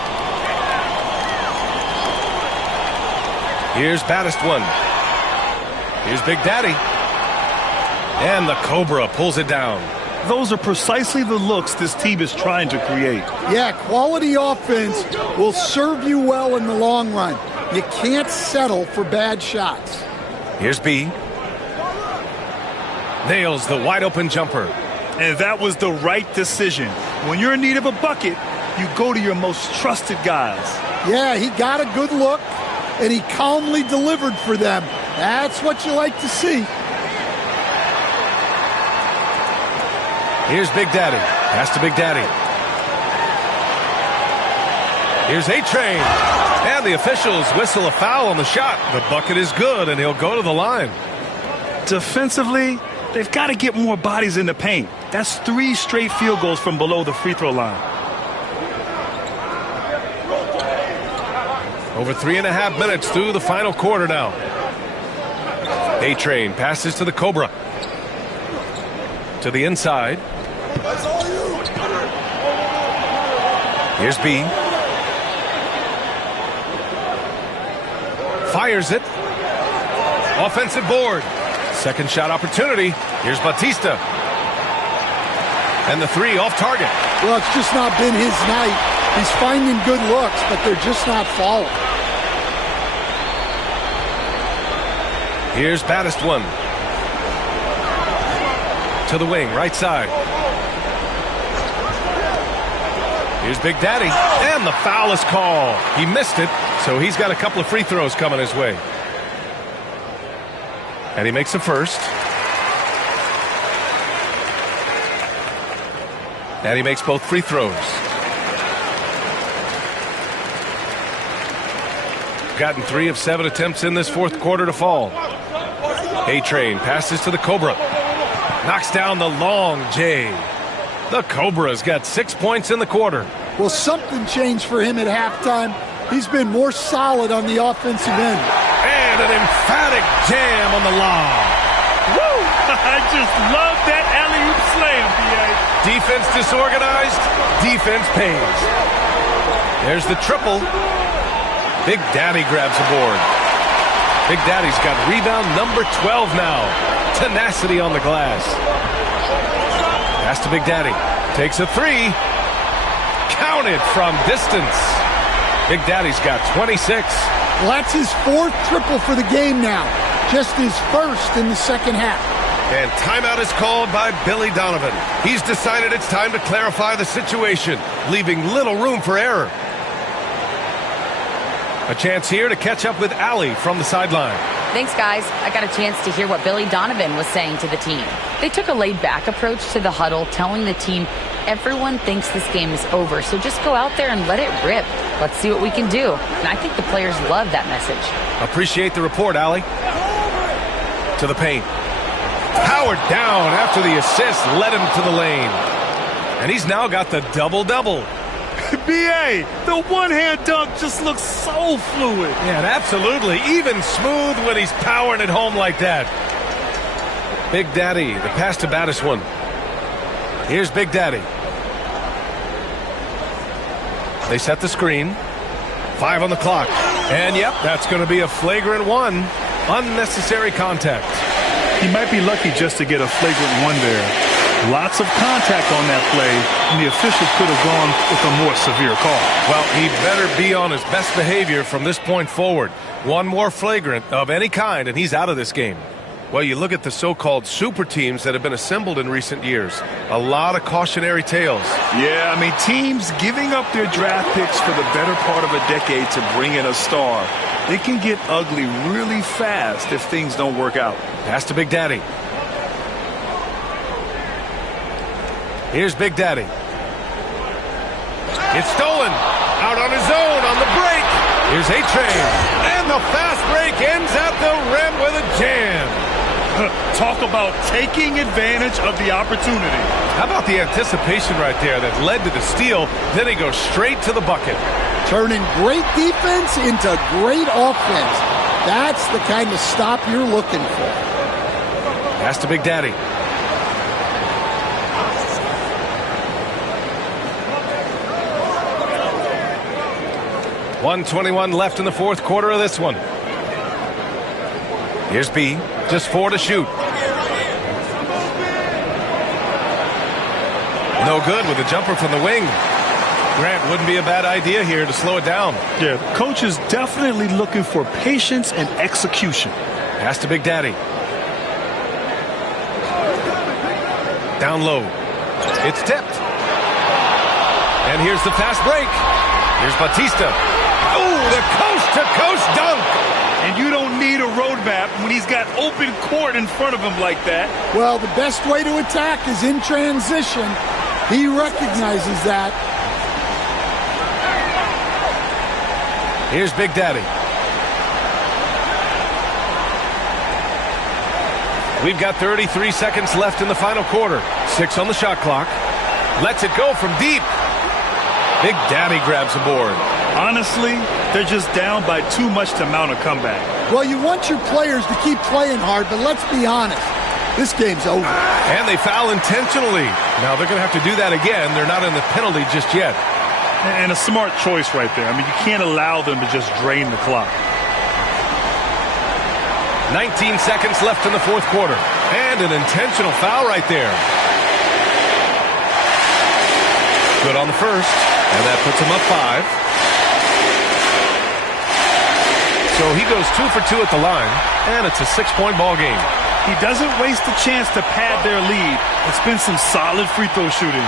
Here's Baddest one. Here's Big Daddy. And the Cobra pulls it down. Those are precisely the looks this team is trying to create. Yeah, quality offense will serve you well in the long run. You can't settle for bad shots. Here's B. Nails the wide open jumper. And that was the right decision. When you're in need of a bucket, you go to your most trusted guys. Yeah, he got a good look, and he calmly delivered for them. That's what you like to see. Here's Big Daddy. Pass to Big Daddy. Here's A-Train. And the officials whistle a foul on the shot. The bucket is good, and he'll go to the line. Defensively, they've got to get more bodies in the paint. That's 3 straight field goals from below the free throw line. Over 3.5 minutes through the final quarter now. A-Train passes to the Cobra. To the inside. Here's B. Fires it. Offensive board. Second shot opportunity. Here's Batista. And the 3 off target. Well, it's just not been his night. He's finding good looks, but they're just not falling. Here's Baddest one. To the wing, right side. Here's Big Daddy. And the foul is called. He missed it, so he's got a couple of free throws coming his way. And he makes the first. And he makes both free throws. Gotten 3 of 7 attempts in this fourth quarter to fall. A-Train passes to the Cobra. Knocks down the long J. The Cobra's got 6 points in the quarter. Well, something changed for him at halftime. He's been more solid on the offensive end. And an emphatic jam on the lob. Woo! I just love that alley-oop slam, B.A. Defense disorganized, defense pays. There's the triple. Big Daddy grabs the board. Big Daddy's got rebound number 12 now. Tenacity on the glass. Pass to Big Daddy. Takes a 3. Counted from distance. Big Daddy's got 26. Well, that's his 4th triple for the game now. Just his 1st in the second half. And timeout is called by Billy Donovan. He's decided it's time to clarify the situation, leaving little room for error. A chance here to catch up with Allie from the sideline. Thanks, guys. I got a chance to hear what Billy Donovan was saying to the team. They took a laid-back approach to the huddle, telling the team everyone thinks this game is over, so just go out there and let it rip. Let's see what we can do. And I think the players love that message. Appreciate the report, Allie. To the paint. Powered down after the assist led him to the lane. And he's now got the double-double. B.A., the one-hand dunk just looks so fluid. Yeah, absolutely. Even smooth when he's powering it home like that. Big Daddy, the pass to Baddest one. Here's Big Daddy. They set the screen. 5 on the clock. And, yep, that's going to be a flagrant 1. Unnecessary contact. He might be lucky just to get a flagrant 1 there. Lots of contact on that play, and the officials could have gone with a more severe call. Well, he better be on his best behavior from this point forward. One more flagrant of any kind, and he's out of this game. Well, you look at the so-called super teams that have been assembled in recent years. A lot of cautionary tales. Yeah, I mean, teams giving up their draft picks for the better part of a decade to bring in a star. It can get ugly really fast if things don't work out. Pass to Big Daddy. Here's Big Daddy. It's stolen. Out on his own on the break. Here's A-Train. And the fast break ends at the rim with a jam. Talk about taking advantage of the opportunity. How about the anticipation right there that led to the steal? Then he goes straight to the bucket. Turning great defense into great offense. That's the kind of stop you're looking for. Pass to Big Daddy. .121 left in the fourth quarter of this one. Here's B. Just 4 to shoot. No good with a jumper from the wing. Grant, wouldn't be a bad idea here to slow it down. Yeah, coach is definitely looking for patience and execution. Pass to Big Daddy. Down low. It's tipped. And here's the fast break. Here's Batista. Oh, the coast-to-coast dunk. And you don't need a roadmap when he's got open court in front of him like that. Well, the best way to attack is in transition. He recognizes that. Here's Big Daddy. We've got 33 seconds left in the final quarter. 6 on the shot clock. Lets it go from deep. Big Daddy grabs a board. Honestly, they're just down by too much to mount a comeback. Well, you want your players to keep playing hard, but let's be honest. This game's over. And they foul intentionally. Now they're going to have to do that again. They're not in the penalty just yet. And a smart choice right there. I mean, you can't allow them to just drain the clock. 19 seconds left in the fourth quarter. And an intentional foul right there. Good on the first. And that puts him up 5. So he goes 2 for 2 at the line. And it's a 6-point ball game. He doesn't waste the chance to pad their lead. It's been some solid free throw shooting.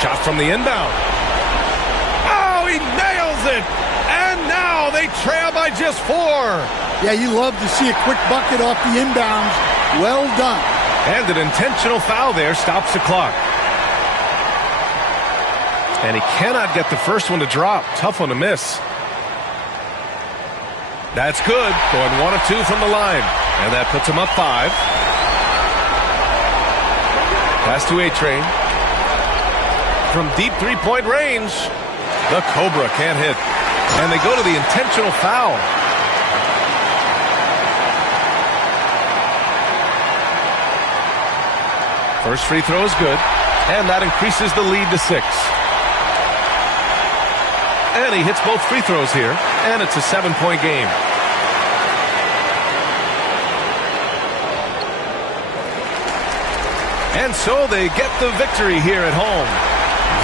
Shot from the inbound. Oh, he nails it! And now they trail by just 4. Yeah, you love to see a quick bucket off the inbounds. Well done. And an intentional foul there stops the clock. And he cannot get the first one to drop. Tough one to miss. That's good. Going 1 of 2 from the line. And that puts him up 5. Pass to A-Train. From deep three-point range, the Cobra can't hit. And they go to the intentional foul. First free throw is good. And that increases the lead to 6. And he hits both free throws here. And it's a 7-point game. And so they get the victory here at home.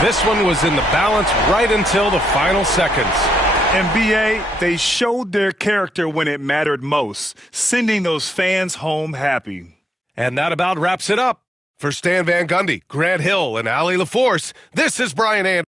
This one was in the balance right until the final seconds. NBA, they showed their character when it mattered most, sending those fans home happy. And that about wraps it up. For Stan Van Gundy, Grant Hill, and Allie LaForce, this is Brian Anderson.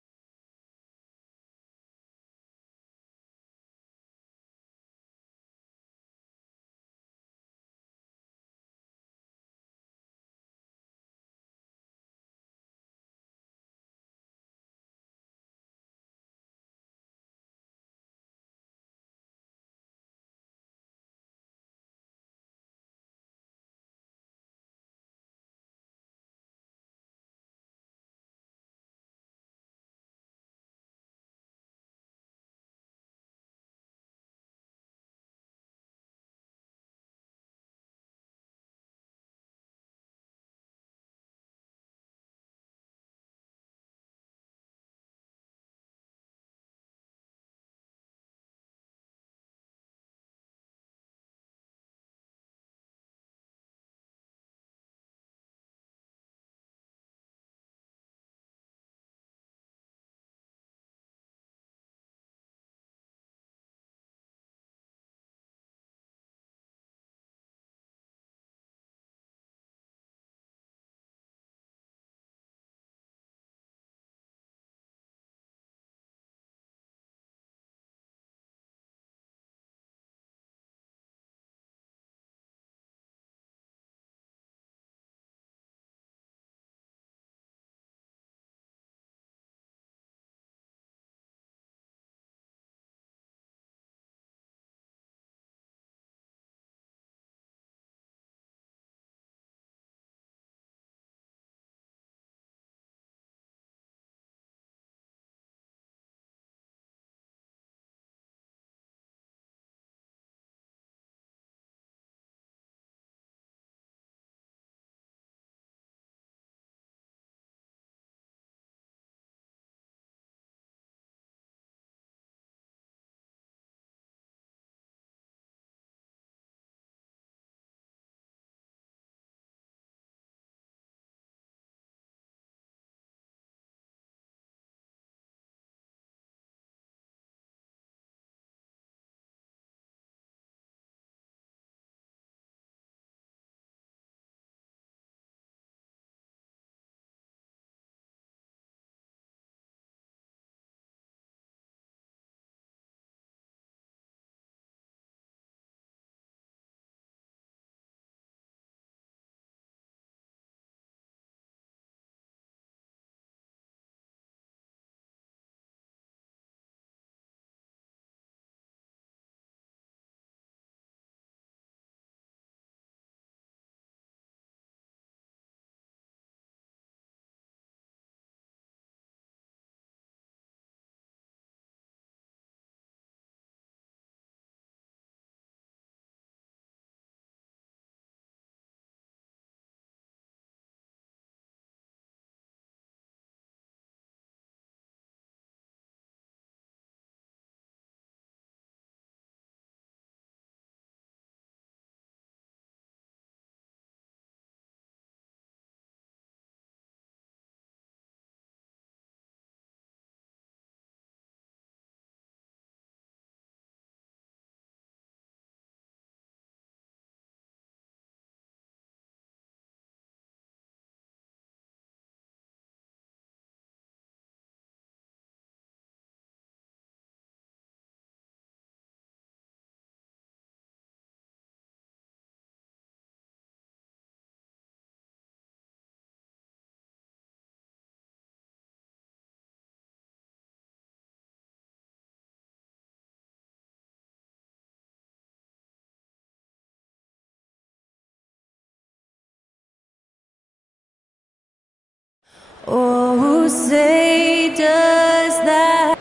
say does that.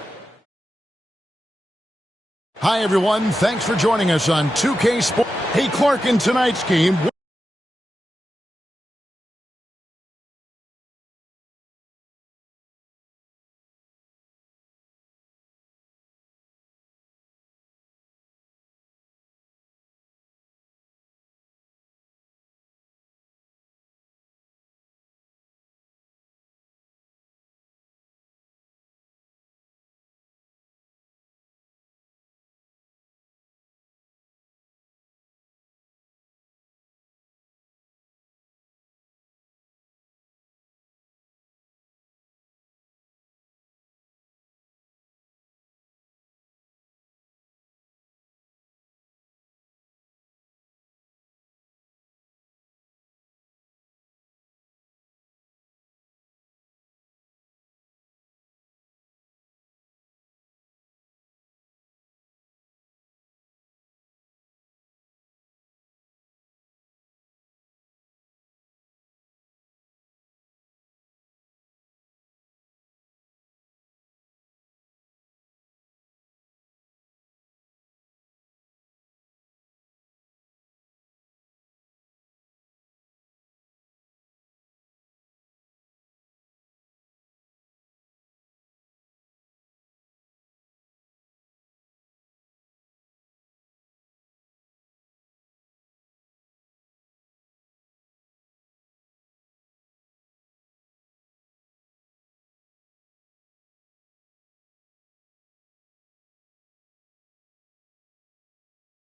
Hi, everyone. Thanks for joining us on 2K Sports. Hey, Clark, in tonight's game.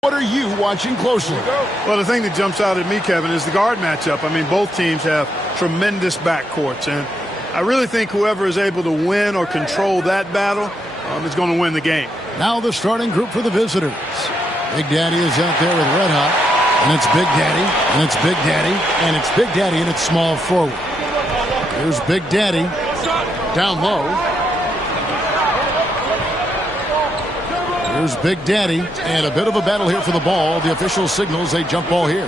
What are you watching closely? Well, the thing that jumps out at me, Kevin, is the guard matchup. I mean, both teams have tremendous backcourts, and I really think whoever is able to win or control that battle is going to win the game. Now the starting group for the visitors. Big Daddy is out there with Red Hot, and it's Big Daddy, and it's Big Daddy, and it's Big Daddy, and it's small forward. Here's Big Daddy down low. Here's Big Daddy, and a bit of a battle here for the ball. The official signals a jump ball here.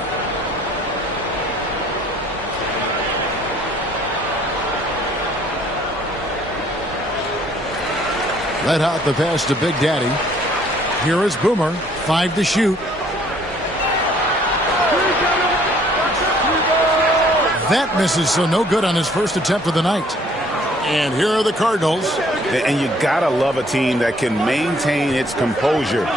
Red Hot the pass to Big Daddy. Here is Boomer, 5 to shoot. That misses, so no good on his first attempt of the night. And here are the Cardinals. And you gotta love a team that can maintain its composure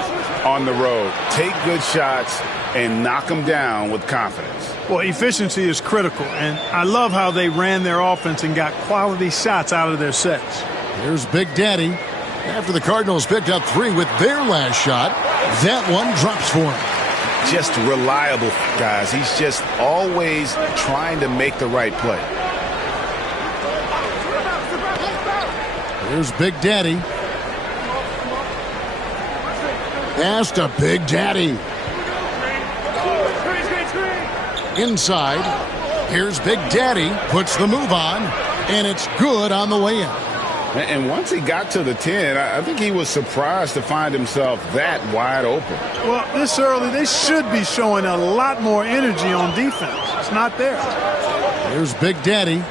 on the road, take good shots, and knock them down with confidence. Well, efficiency is critical, and I love how they ran their offense and got quality shots out of their sets. Here's Big Daddy. After the Cardinals picked up 3 with their last shot, that one drops for him. Just reliable, guys. He's just always trying to make the right play. Here's Big Daddy. Pass to Big Daddy. Inside. Here's Big Daddy. Puts the move on. And it's good on the way in. And once he got to the 10, I think he was surprised to find himself that wide open. Well, this early, they should be showing a lot more energy on defense. It's not there. Here's Big Daddy.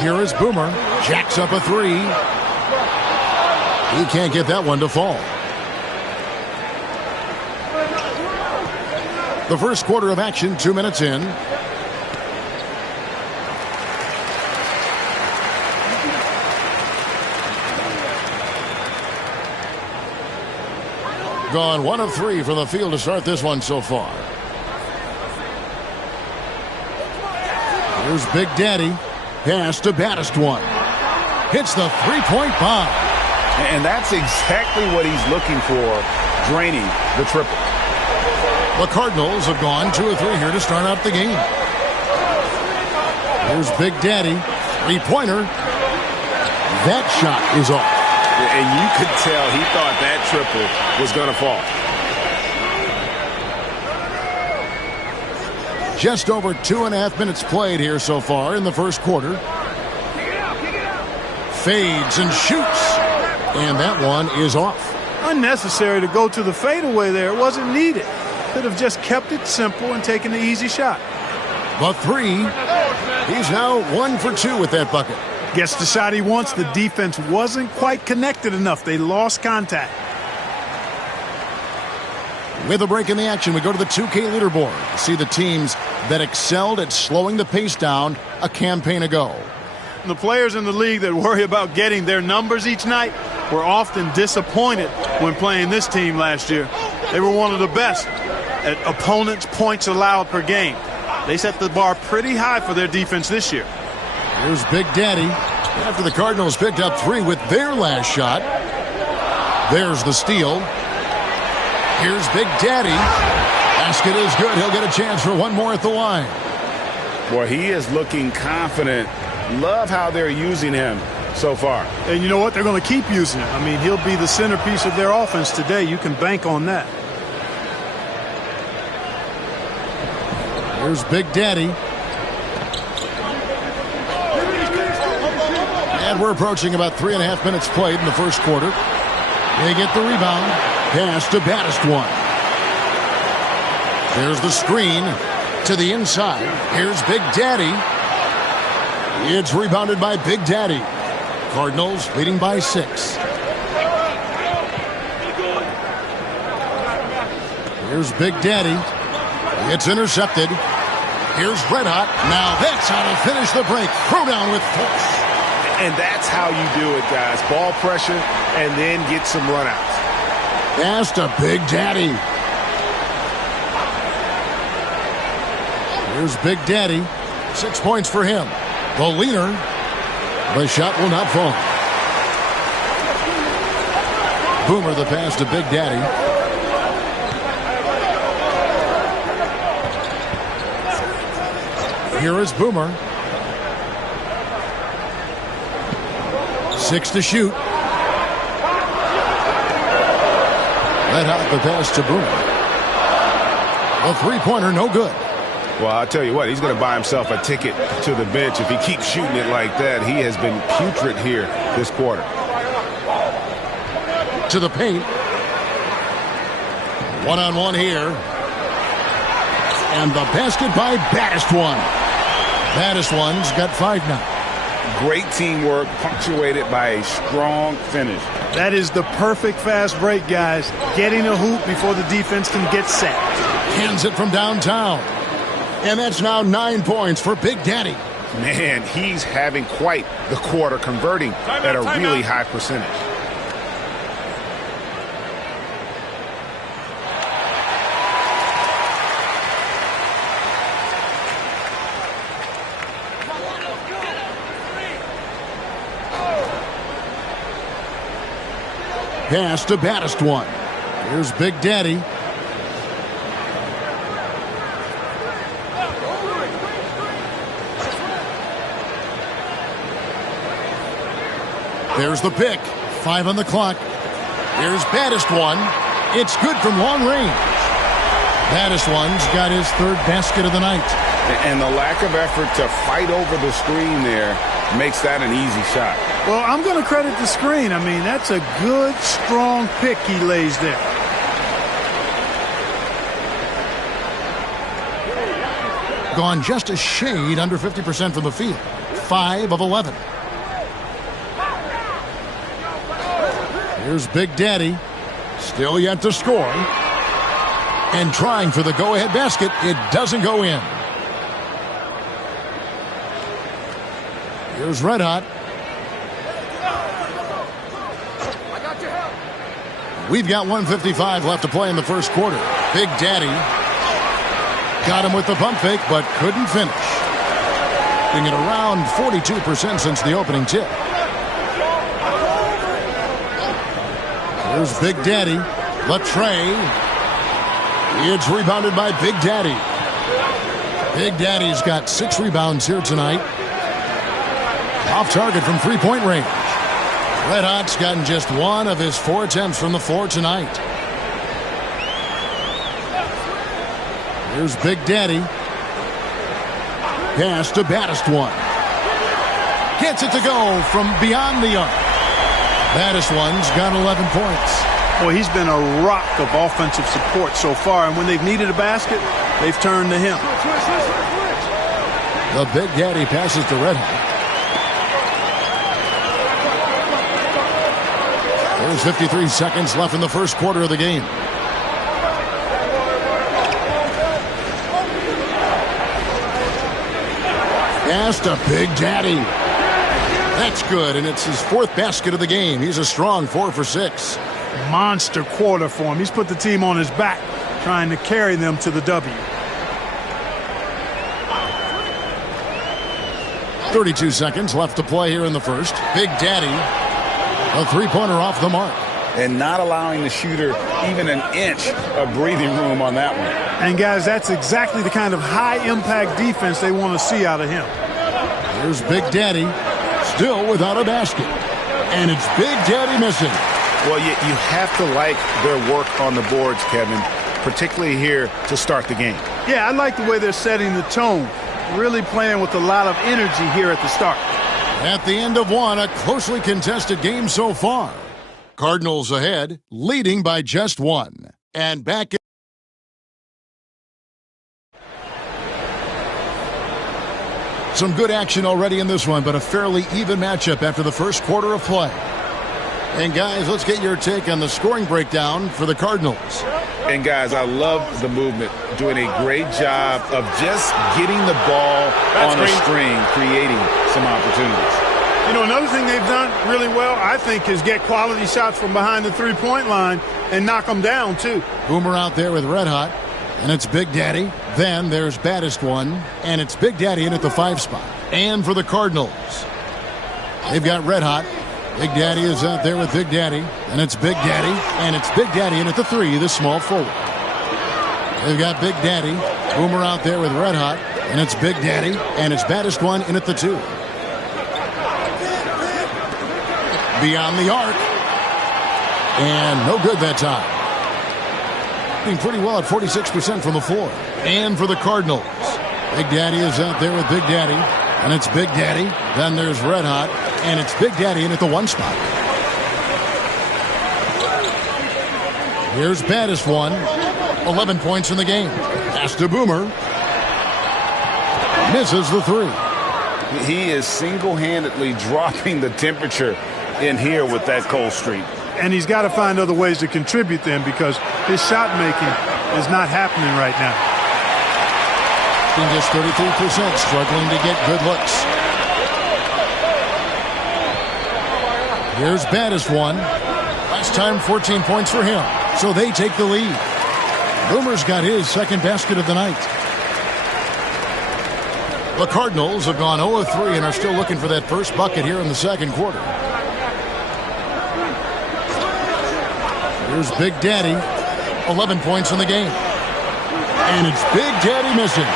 Here is Boomer. Jacks up a 3. He can't get that one to fall. The first quarter of action, 2 minutes in. Gone 1 of 3 from the field to start this one so far. Here's Big Daddy. Pass to baddest one. Hits the three-point bomb. And that's exactly what he's looking for, draining the triple. The Cardinals have gone 2 of 3 here to start out the game. Here's Big Daddy. Three-pointer. That shot is off. And you could tell he thought that triple was going to fall. Just over 2.5 minutes played here so far in the first quarter. Fades and shoots. And that one is off. Unnecessary to go to the fadeaway there. It wasn't needed. Could have just kept it simple and taken the easy shot. The 3. He's now 1 for 2 with that bucket. Gets the shot he wants. The defense wasn't quite connected enough. They lost contact. With a break in the action, we go to the 2K leaderboard to see the teams that excelled at slowing the pace down a campaign ago. The players in the league that worry about getting their numbers each night were often disappointed when playing this team last year. They were one of the best at opponents' points allowed per game. They set the bar pretty high for their defense this year. Here's Big Daddy after the Cardinals picked up 3 with their last shot. There's the steal. Here's Big Daddy. Basket is good. He'll get a chance for one more at the line. Boy, he is looking confident. Love how they're using him so far. And you know what? They're going to keep using him. I mean, he'll be the centerpiece of their offense today. You can bank on that. Here's Big Daddy. And we're approaching about 3.5 minutes played in the first quarter. They get the rebound. Pass to Baddest one. There's the screen to the inside. Here's Big Daddy. It's rebounded by Big Daddy. Cardinals leading by 6. Here's Big Daddy. It's intercepted. Here's Red Hot. Now that's how to finish the break. Throw down with force. And that's how you do it, guys. Ball pressure and then get some runouts. Pass to Big Daddy. Here's Big Daddy. 6 points for him. The leader. The shot will not fall. Boomer the pass to Big Daddy. Here is Boomer. 6 to shoot. Red Hot the pass to Boomer. A three-pointer, no good. Well, I'll tell you what, he's going to buy himself a ticket to the bench if he keeps shooting it like that. He has been putrid here this quarter. To the paint. One-on-one here. And the basket by Baddest one. Baddest one's got 5 now. Great teamwork, punctuated by a strong finish. That is the perfect fast break, guys. Getting a hoop before the defense can get set. Hands it from downtown. And that's now 9 points for Big Daddy. Man, he's having quite the quarter, converting at a really high percentage. Pass to Baddest one. Here's Big Daddy. There's the pick. 5 on the clock. Here's Baddest one. It's good from long range. Baddest one's got his 3rd basket of the night. And the lack of effort to fight over the screen there makes that an easy shot. Well, I'm going to credit the screen. I mean, that's a good, strong pick he lays there. Gone just a shade under 50% from the field. 5 of 11. Here's Big Daddy. Still yet to score. And trying for the go-ahead basket. It doesn't go in. Here's Red Hot. We've got 1:55 left to play in the first quarter. Big Daddy got him with the pump fake, but couldn't finish. Being at around 42% since the opening tip. Here's Big Daddy. Latre. It's rebounded by Big Daddy. Big Daddy's got 6 rebounds here tonight. Off target from 3-point range. Red Hot's gotten just 1 of his 4 attempts from the floor tonight. Here's Big Daddy. Pass to Baddest one. Gets it to go from beyond the arc. Baddest one's got 11 points. Boy, he's been a rock of offensive support so far, and when they've needed a basket, they've turned to him. The Big Daddy passes to Red Hot. There's 53 seconds left in the first quarter of the game. Pass to Big Daddy. That's good, and it's his fourth basket of the game. He's a strong 4 for 6. Monster quarter for him. He's put the team on his back, trying to carry them to the W. 32 seconds left to play here in the first. Big Daddy, a three-pointer off the mark. And not allowing the shooter even an inch of breathing room on that one. And, guys, that's exactly the kind of high-impact defense they want to see out of him. Here's Big Daddy, still without a basket. And it's Big Daddy missing. Well, you have to like their work on the boards, Kevin, particularly here to start the game. Yeah, I like the way they're setting the tone. Really playing with a lot of energy here at the start. At the end of one, a closely contested game so far. Cardinals ahead, leading by just one. And back in. Some good action already in this one, but a fairly even matchup after the first quarter of play. And guys, let's get your take on the scoring breakdown for the Cardinals. And guys, I love the movement, doing a great job of just getting the ball on a string, creating some opportunities. You know, another thing they've done really well, I think, is get quality shots from behind the three-point line and knock them down, too. Boomer out there with Red Hot, and it's Big Daddy. Then there's Baddest One, and it's Big Daddy in at the 5 spot. And for the Cardinals, they've got Red Hot. Big Daddy is out there with Big Daddy, and it's Big Daddy, and it's Big Daddy in at the 3, the small forward. They've got Big Daddy, Boomer out there with Red Hot, and it's Big Daddy, and it's Baddest One in at the 2. Beyond the arc, and no good that time. Being pretty well at 46% from the floor. And for the Cardinals, Big Daddy is out there with Big Daddy, and it's Big Daddy. Then there's Red Hot, and it's Big Daddy in at the 1 spot. Here's Baddest One, 11 points in the game. Pass to Boomer. Misses the 3. He is single-handedly dropping the temperature in here with that cold streak. And he's got to find other ways to contribute then, because his shot making is not happening right now. Just 33%, struggling to get good looks. Here's Baddest One. Last time 14 points for him, so they take the lead. Boomer's got his second basket of the night. The Cardinals have gone 0 of 3 and are still looking for that first bucket here in the second quarter. Here's Big Daddy, 11 points in the game. And it's Big Daddy missing.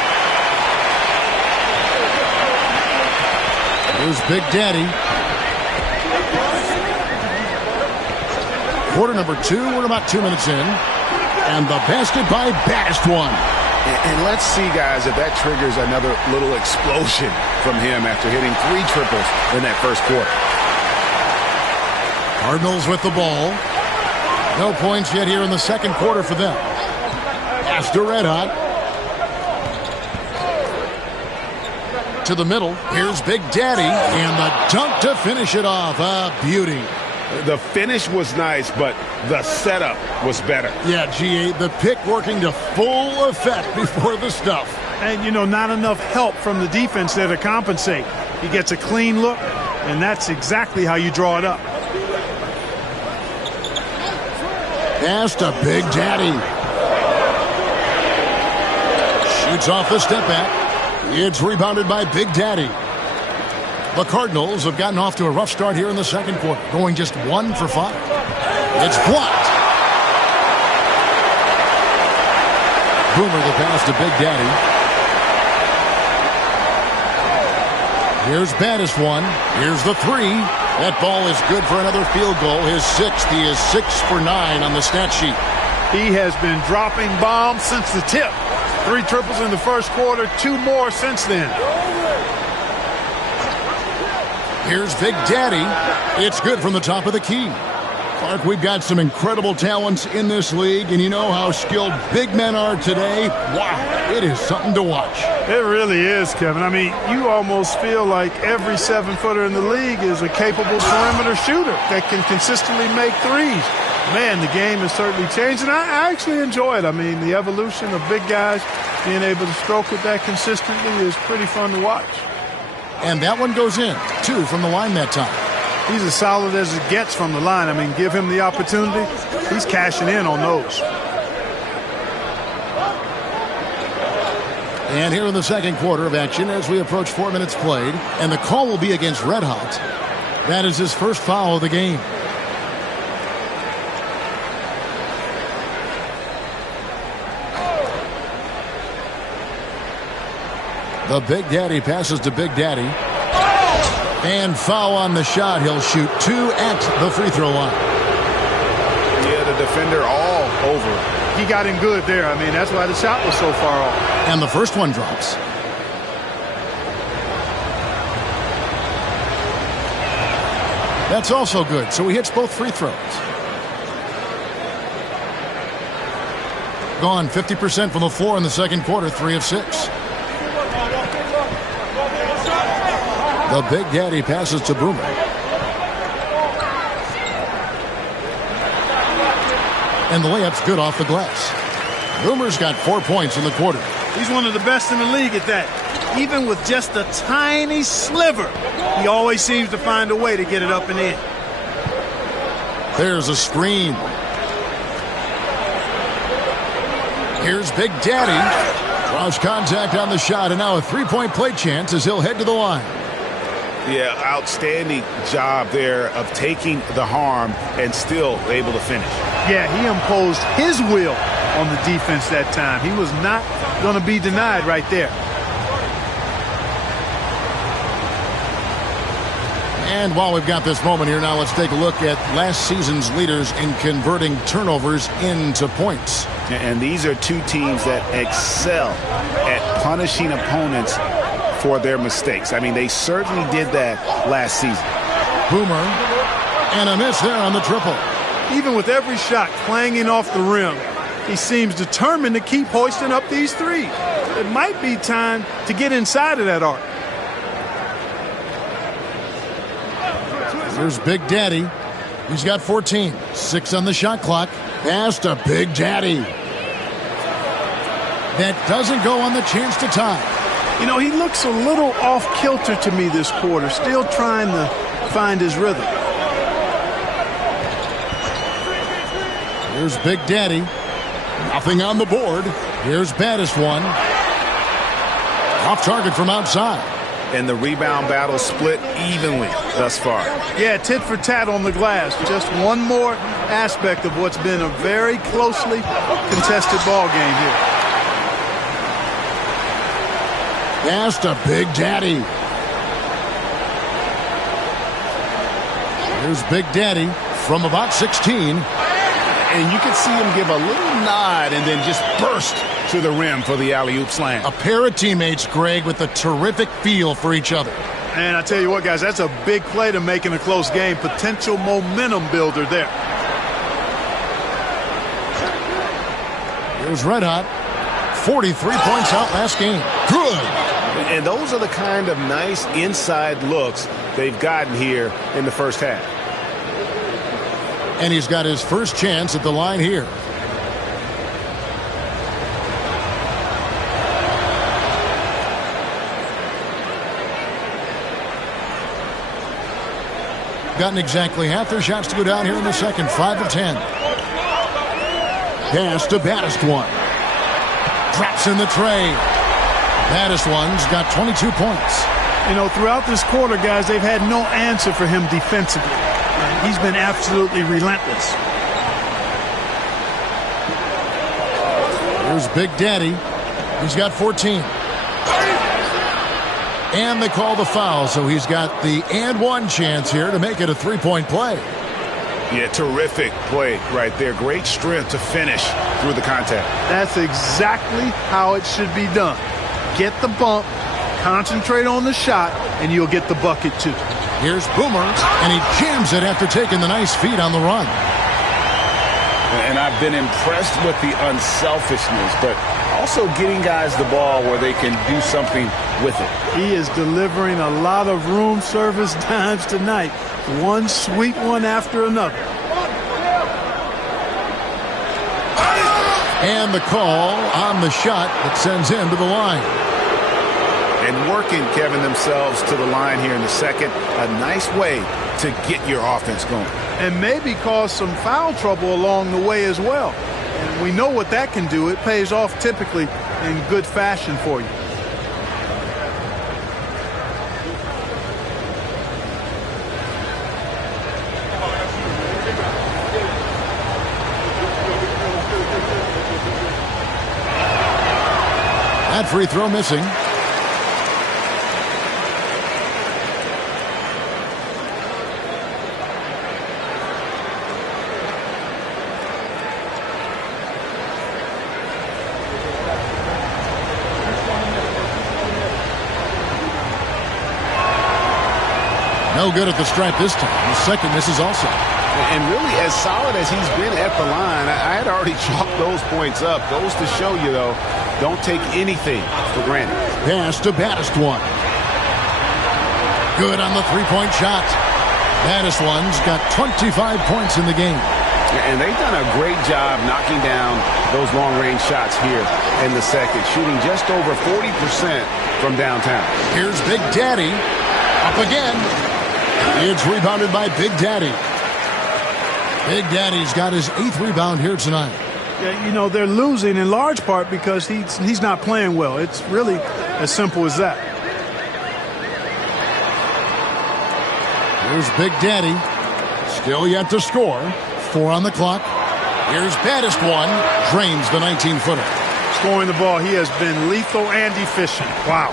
Here's Big Daddy. Quarter number 2, we're about 2 minutes in. And the basket by Baddest One. And let's see, guys, if that triggers another little explosion from him after hitting 3 triples in that first quarter. Cardinals with the ball. No points yet here in the second quarter for them. Pass to Red Hot. To the middle. Here's Big Daddy. And the dunk to finish it off. A beauty. The finish was nice, but the setup was better. Yeah, GA, the pick working to full effect before the stuff. And, you know, not enough help from the defense there to compensate. He gets a clean look, and that's exactly how you draw it up. Pass to Big Daddy. Shoots off the step back. It's rebounded by Big Daddy. The Cardinals have gotten off to a rough start here in the second quarter, going just 1 for 5. It's blocked. Boomer the pass to Big Daddy. Here's Baddest One. Here's the 3. That ball is good for another field goal. His 6th. He is 6 for 9 on the stat sheet. He has been dropping bombs since the tip. 3 triples in the first quarter, 2 more since then. Here's Big Daddy. It's good from the top of the key. Clark, we've got some incredible talents in this league, and you know how skilled big men are today. Wow, it is something to watch. It really is, Kevin. I mean, you almost feel like every 7-footer in the league is a capable perimeter shooter that can consistently make threes. Man, the game has certainly changed, and I actually enjoy it. I mean, the evolution of big guys being able to stroke it that consistently is pretty fun to watch. And that one goes in, 2 from the line that time. He's as solid as it gets from the line. I mean, give him the opportunity. He's cashing in on those. And here in the second quarter of action as we approach 4 minutes played, and the call will be against Red Hot. That is his first foul of the game. The Big Daddy passes to Big Daddy. And foul on the shot. He'll shoot 2 at the free throw line. Yeah, the defender all over. He got him good there. I mean, that's why the shot was so far off. And the first one drops. That's also good. So he hits both free throws. Gone 50% from the floor in the second quarter, 3 of 6. The Big Daddy passes to Boomer. And the layup's good off the glass. Boomer's got 4 points in the quarter. He's one of the best in the league at that. Even with just a tiny sliver, he always seems to find a way to get it up and in. There's a screen. Here's Big Daddy. Draws contact on the shot, and now a 3-point play chance as he'll head to the line. Yeah, outstanding job there of taking the harm and still able to finish. Yeah, he imposed his will on the defense that time. He was not going to be denied right there. And while we've got this moment here, now let's take a look at last season's leaders in converting turnovers into points. And these are 2 teams that excel at punishing opponents for their mistakes. I mean, they certainly did that last season. Boomer, and a miss there on the triple. Even with every shot clanging off the rim, he seems determined to keep hoisting up these threes. It might be time to get inside of that arc. Here's Big Daddy. He's got 14. 6 on the shot clock. Pass to Big Daddy. That doesn't go on the chance to tie. You know, he looks a little off-kilter to me this quarter, still trying to find his rhythm. Here's Big Daddy. Nothing on the board. Here's baddest one. Off target from outside. And the rebound battle split evenly thus far. Yeah, tit for tat on the glass. Just one more aspect of what's been a very closely contested ball game here. Pass to Big Daddy. Here's Big Daddy from about 16. And you can see him give a little nod and then just burst to the rim for the alley-oop slam. A pair of teammates, Greg, with a terrific feel for each other. And I tell you what, guys, that's a big play to make in a close game. Potential momentum builder there. Here's Red Hot. 43 points out last game. Good. And those are the kind of nice inside looks they've gotten here in the first half. And he's got his first chance at the line here. Gotten exactly half their shots to go down here in the second. 5 of 10. Pass to baddest one. Drops in the tray. Baddest one's got 22 points. You know, throughout this quarter, guys, they've had no answer for him defensively. He's been absolutely relentless. Here's Big Daddy. He's got 14. And they call the foul, so he's got the and one chance here to make it a 3-point play. Yeah, terrific play right there. Great strength to finish through the contact. That's exactly how it should be done. Get the bump, concentrate on the shot, and you'll get the bucket too. Here's Boomer, and he jams it after taking the nice feed on the run. And I've been impressed with the unselfishness, but also getting guys the ball where they can do something with it. He is delivering a lot of room service dimes tonight. One sweet one after another. And the call on the shot that sends him to the line. And working, Kevin, themselves to the line here in the second. A nice way to get your offense going. And maybe cause some foul trouble along the way as well. And we know what that can do. It pays off typically in good fashion for you. That free throw missing. No good at the stripe this time. The second misses also. And really, as solid as he's been at the line, I had already chalked those points up. Goes to show you, though, don't take anything for granted. Pass to Baddest One. Good on the three-point shot. Baddest One's got 25 points in the game. And they've done a great job knocking down those long-range shots here in the second, shooting just over 40% from downtown. Here's Big Daddy. Up again. It's rebounded by Big Daddy. Big Daddy's got his 8th rebound here tonight. Yeah, you know, they're losing in large part because he's not playing well. It's really as simple as that. Here's Big Daddy. Still yet to score. 4 on the clock. Here's Baddest One. Drains the 19-footer. Scoring the ball, he has been lethal and efficient. Wow.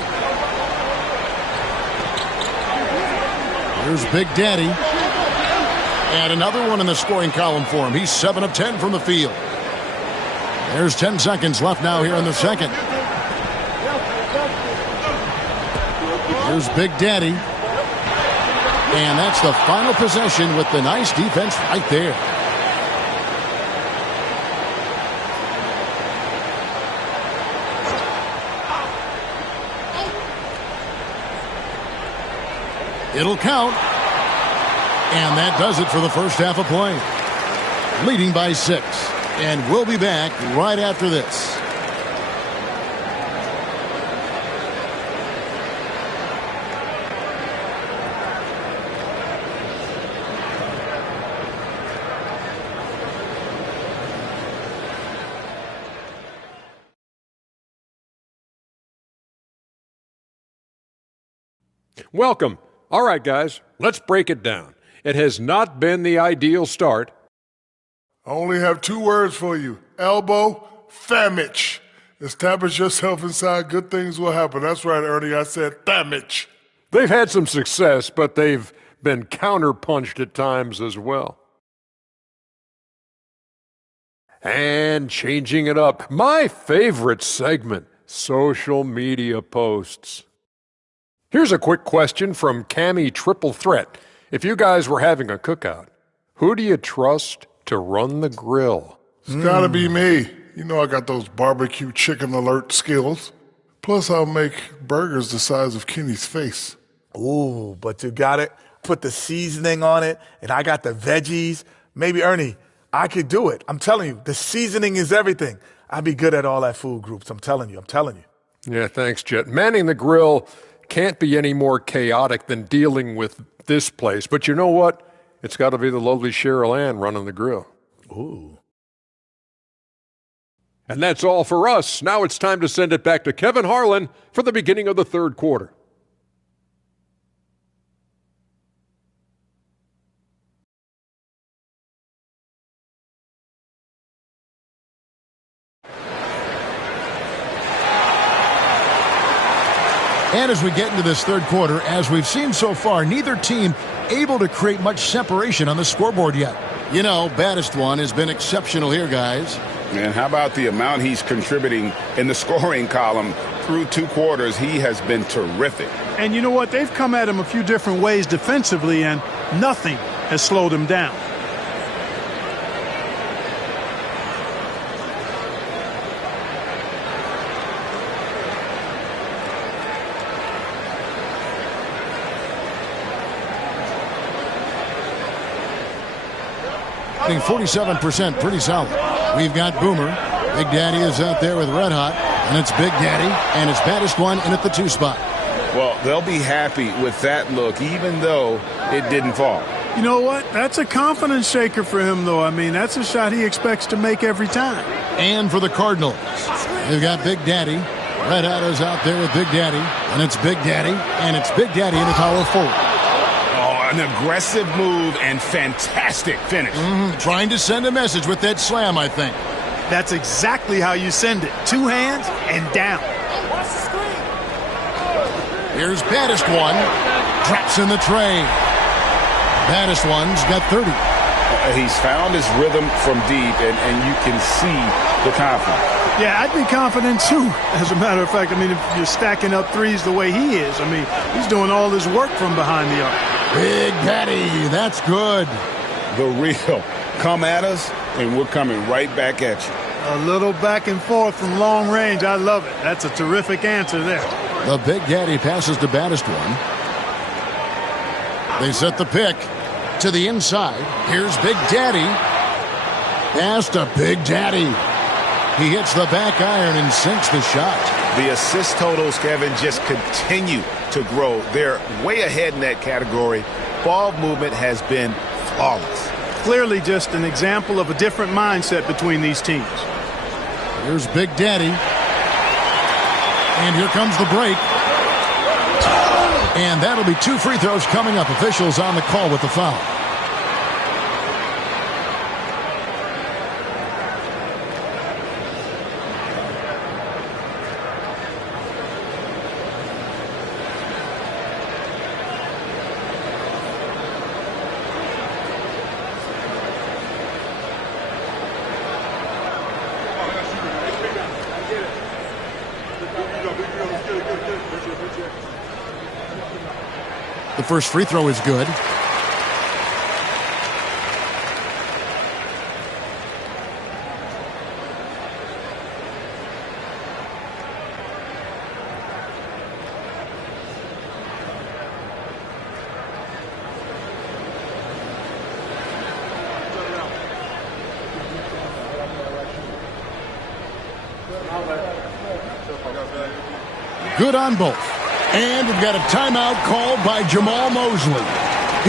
Here's Big Daddy. And another one in the scoring column for him. He's 7 of 10 from the field. There's 10 seconds left now here in the second. Here's Big Daddy. And that's the final possession with the nice defense right there. It'll count. And that does it for the first half of play. Leading by 6. And we'll be back right after this. Welcome. All right, guys, let's break it down. It has not been the ideal start. I only have 2 words for you. Elbow, famich. Establish yourself inside, good things will happen. That's right, Ernie, I said famich. They've had some success, but they've been counterpunched at times as well. And changing it up, my favorite segment, social media posts. Here's a quick question from Cammy Triple Threat. If you guys were having a cookout, who do you trust to run the grill? It's gotta be me. You know I got those barbecue chicken alert skills. Plus I'll make burgers the size of Kenny's face. Ooh, but you gotta put the seasoning on it, and I got the veggies. Maybe, Ernie, I could do it. I'm telling you, the seasoning is everything. I'd be good at all that food groups. I'm telling you. Yeah, thanks, Jet. Manning the grill can't be any more chaotic than dealing with this place. But you know what? It's got to be the lovely Cheryl Ann running the grill. Ooh. And that's all for us. Now it's time to send it back to Kevin Harlan for the beginning of the third quarter. And as we get into this third quarter, as we've seen so far, neither team able to create much separation on the scoreboard yet. You know, Baddest One has been exceptional here, guys. And how about the amount he's contributing in the scoring column through 2 quarters? He has been terrific. And you know what? They've come at him a few different ways defensively, and nothing has slowed him down. I think 47%, pretty solid. We've got Boomer. Big Daddy is out there with Red Hot, and it's Big Daddy, and it's baddest one in at the 2 spot. Well, they'll be happy with that look, even though it didn't fall. You know what? That's a confidence shaker for him, though. I mean, that's a shot he expects to make every time. And for the Cardinals, they've got Big Daddy. Red Hot is out there with Big Daddy, and it's Big Daddy, and it's Big Daddy in the power forward. An aggressive move and fantastic finish. Trying to send a message with that slam, I think. That's exactly how you send it. 2 hands and down. Here's baddest one. Drops in the tray. Baddest one's got 30. He's found his rhythm from deep, and you can see the confidence. Yeah, I'd be confident too. As a matter of fact, I mean, if you're stacking up threes the way he is, I mean, he's doing all his work from behind the arc. Big Daddy, that's good. The real. Come at us, and we're coming right back at you. A little back and forth from long range. I love it. That's a terrific answer there. The Big Daddy passes to baddest one. They set the pick to the inside. Here's Big Daddy. Pass to Big Daddy. He hits the back iron and sinks the shot. The assist totals, Kevin, just continue to grow. They're way ahead in that category. Ball movement has been flawless. Clearly just an example of a different mindset between these teams. Here's Big Daddy. And here comes the break. And that'll be 2 free throws coming up. Officials on the call with the foul. The first free throw is good. Good on both. And we've got a timeout called by Jamal Mosley.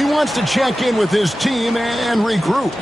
He wants to check in with his team and regroup.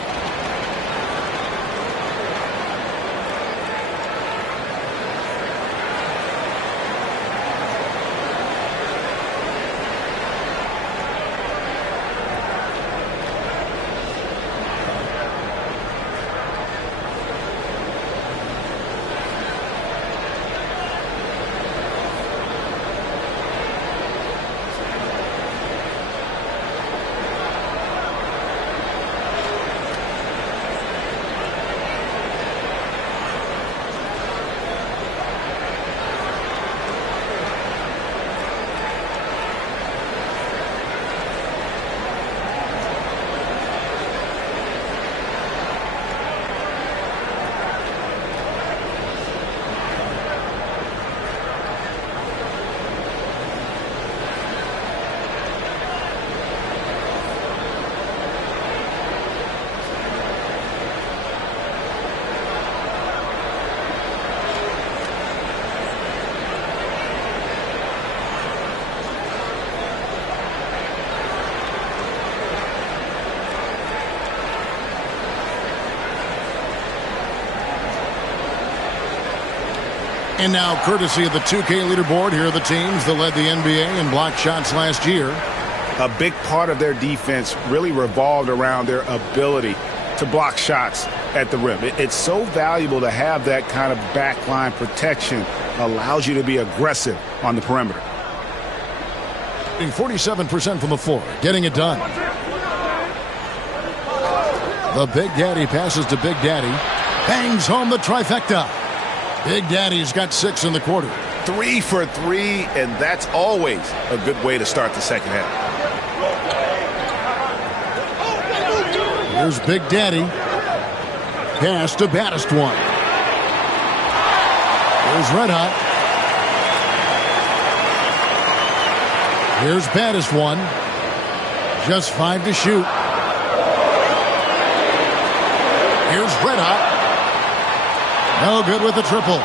And now, courtesy of the 2K leaderboard, here are the teams that led the NBA in block shots last year. A big part of their defense really revolved around their ability to block shots at the rim. It's so valuable to have that kind of backline protection. Allows you to be aggressive on the perimeter. 47% from the floor, getting it done. The Big Daddy passes to Big Daddy. Bangs home the trifecta. Big Daddy's got 6 in the quarter. 3 for 3, and that's always a good way to start the second half. Here's Big Daddy. Pass to baddest one. Here's Red Hot. Here's baddest one. Just 5 to shoot. Here's Red Hot. No good with the triple.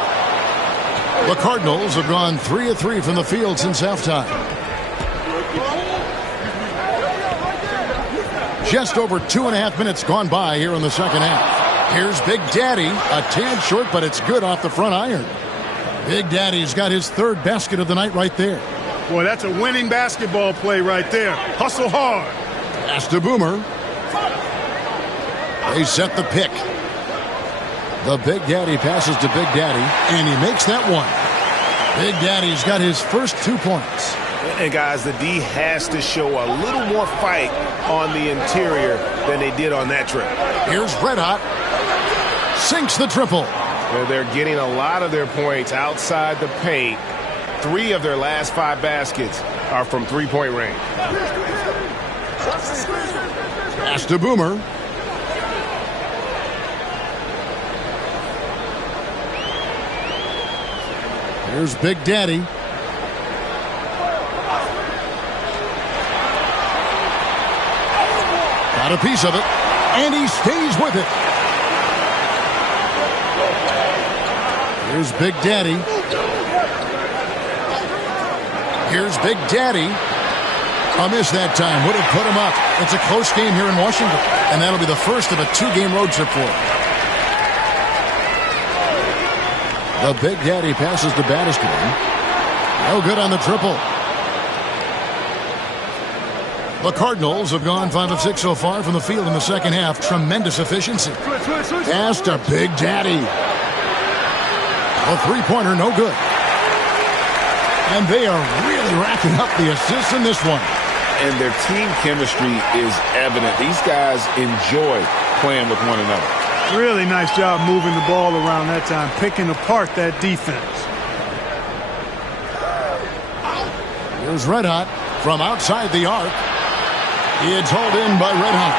The Cardinals have gone 3 of 3 from the field since halftime. Just over 2.5 minutes gone by here in the second half. Here's Big Daddy. A tad short, but it's good off the front iron. Big Daddy's got his 3rd basket of the night right there. Boy, that's a winning basketball play right there. Hustle hard. Pass to Boomer. They set the pick. The Big Daddy passes to Big Daddy, and he makes that one. Big Daddy's got his first 2 points. And guys, the D has to show a little more fight on the interior than they did on that trip. Here's Red Hot. Sinks the triple. They're getting a lot of their points outside the paint. 3 of their last 5 baskets are from three-point range. Pass to Boomer. Here's Big Daddy. Got a piece of it, and he stays with it. Here's Big Daddy. Here's Big Daddy. A miss that time. Would have put him up. It's a close game here in Washington, and that'll be the first of a 2-game road trip for him. The Big Daddy passes to baddest one. No good on the triple. The Cardinals have gone 5 of 6 so far from the field in the second half. Tremendous efficiency. Pass to Big Daddy. A 3-pointer, no good. And they are really racking up the assists in this one. And their team chemistry is evident. These guys enjoy playing with one another. Really nice job moving the ball around that time, picking apart that defense. Here's Red Hot from outside the arc. It's hauled in by Red Hot.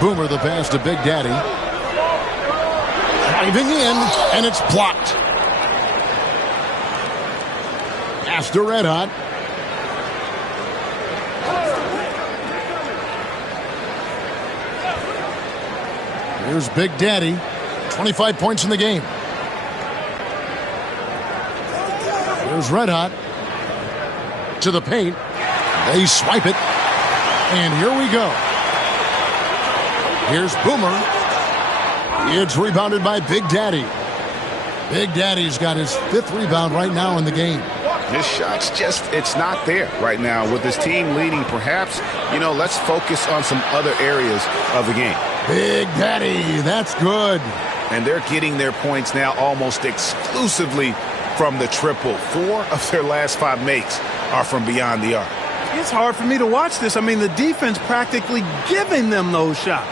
Boomer the pass to Big Daddy. Driving in, and it's blocked. Pass to Red Hot. Here's Big Daddy. 25 points in the game. Here's Red Hot. To the paint. They swipe it. And here we go. Here's Boomer. It's rebounded by Big Daddy. Big Daddy's got his 5th rebound right now in the game. This shot's just, it's not there right now. With his team leading, perhaps, let's focus on some other areas of the game. Big Daddy, that's good. And they're getting their points now almost exclusively from the triple. 4 of their last 5 makes are from beyond the arc. It's hard for me to watch this. I mean, the defense practically giving them those shots.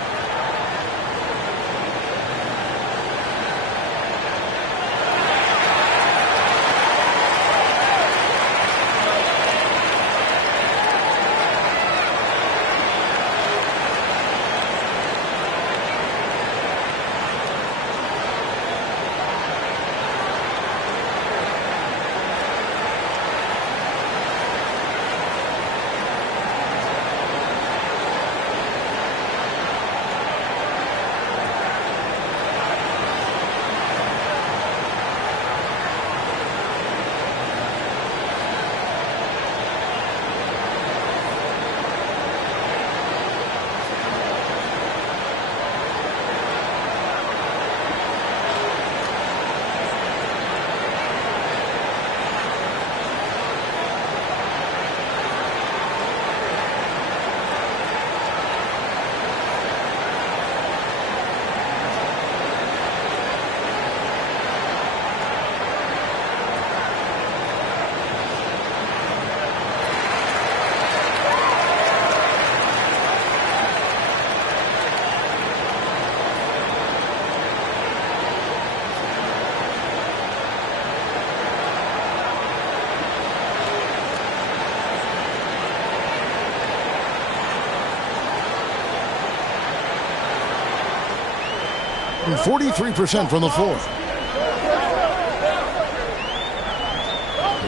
shooting 43% from the floor.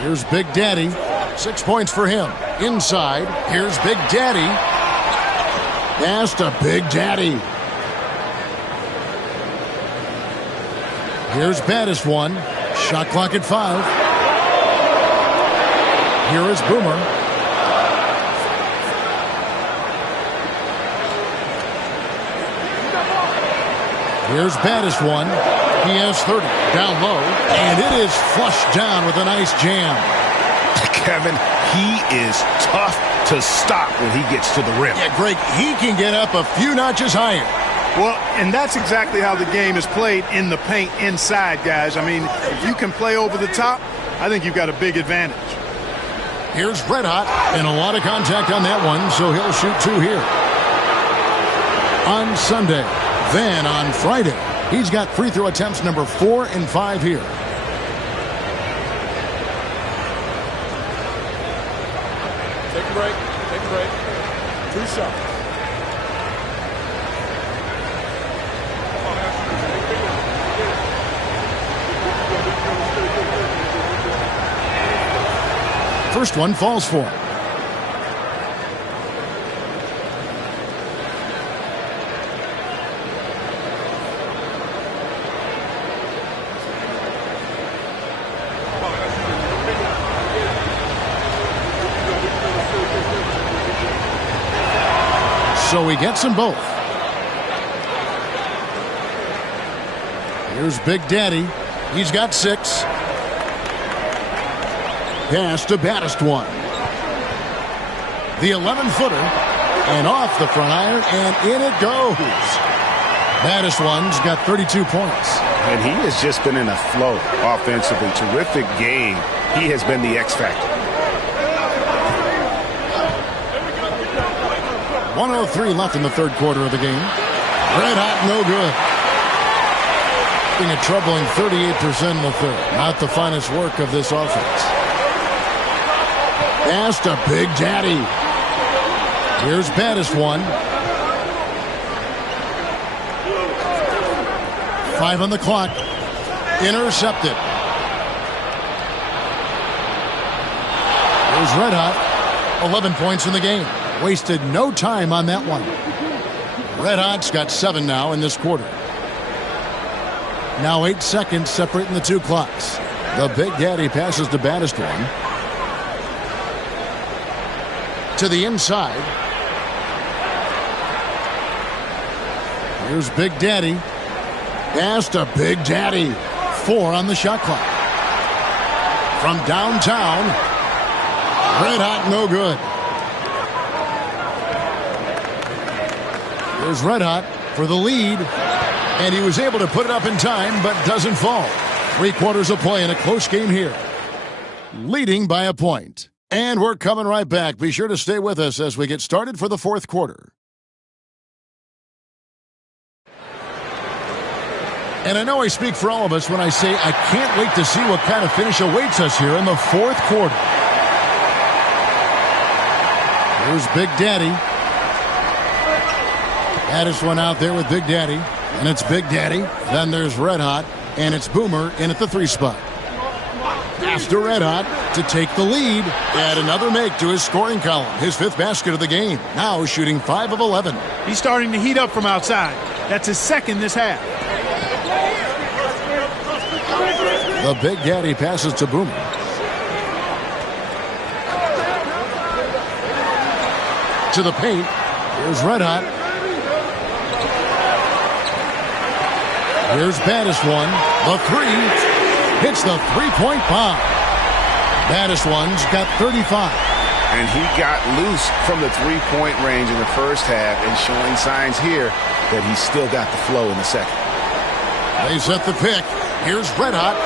Here's Big Daddy. 6 points for him. Inside, here's Big Daddy. Pass to Big Daddy. Here's baddest one. Shot clock at 5. Here is Boomer. Here's baddest one. He has 30. Down low. And it is flushed down with a nice jam. Kevin, he is tough to stop when he gets to the rim. Yeah, Greg, he can get up a few notches higher. Well, and that's exactly how the game is played in the paint inside, guys. I mean, if you can play over the top, I think you've got a big advantage. Here's Red Hot, and a lot of contact on that one, so he'll shoot 2 here. On Sunday, then on Friday, he's got free throw attempts number 4 and 5 here. Take a break. Take a break. 2 shots. First one falls for him. So he gets them both. Here's Big Daddy. He's got 6. Pass to baddest one. The 11-footer. And off the front iron, and in it goes. Baddest one's got 32 points. And he has just been in a flow offensively. Terrific game. He has been the X factor. 1:03 left in the third quarter of the game. Red hot, no good. Being a troubling 38% in the third. Not the finest work of this offense. Pass to Big Daddy. Here's baddest one. 5 on the clock. Intercepted. Here's Red Hot. 11 points in the game. Wasted no time on that one. Red Hot's got 7 now in this quarter. Now 8 seconds separating the 2 clocks. The Big Daddy passes to baddest one. To the inside. Here's Big Daddy. Pass to Big Daddy. 4 on the shot clock. From downtown. Red hot, no good. Here's Red Hot for the lead. And he was able to put it up in time, but doesn't fall. 3 quarters of play in a close game here. Leading by a point. And we're coming right back. Be sure to stay with us as we get started for the fourth quarter. And I know I speak for all of us when I say I can't wait to see what kind of finish awaits us here in the fourth quarter. Here's Big Daddy. Baddest one out there with Big Daddy. And it's Big Daddy. Then there's Red Hot. And it's Boomer in at the 3 spot. Pass to Red Hot to take the lead. Add another make to his scoring column. His 5th basket of the game. Now shooting 5 of 11. He's starting to heat up from outside. That's his 2nd this half. The Big Daddy passes to Boomer. To the paint. Here's Red Hot. Here's baddest one. The 3. Hits the 3-point bomb. Baddest one's got 35. And he got loose from the 3-point range in the first half and showing signs here that he's still got the flow in the second. They set the pick. Here's Red Hot.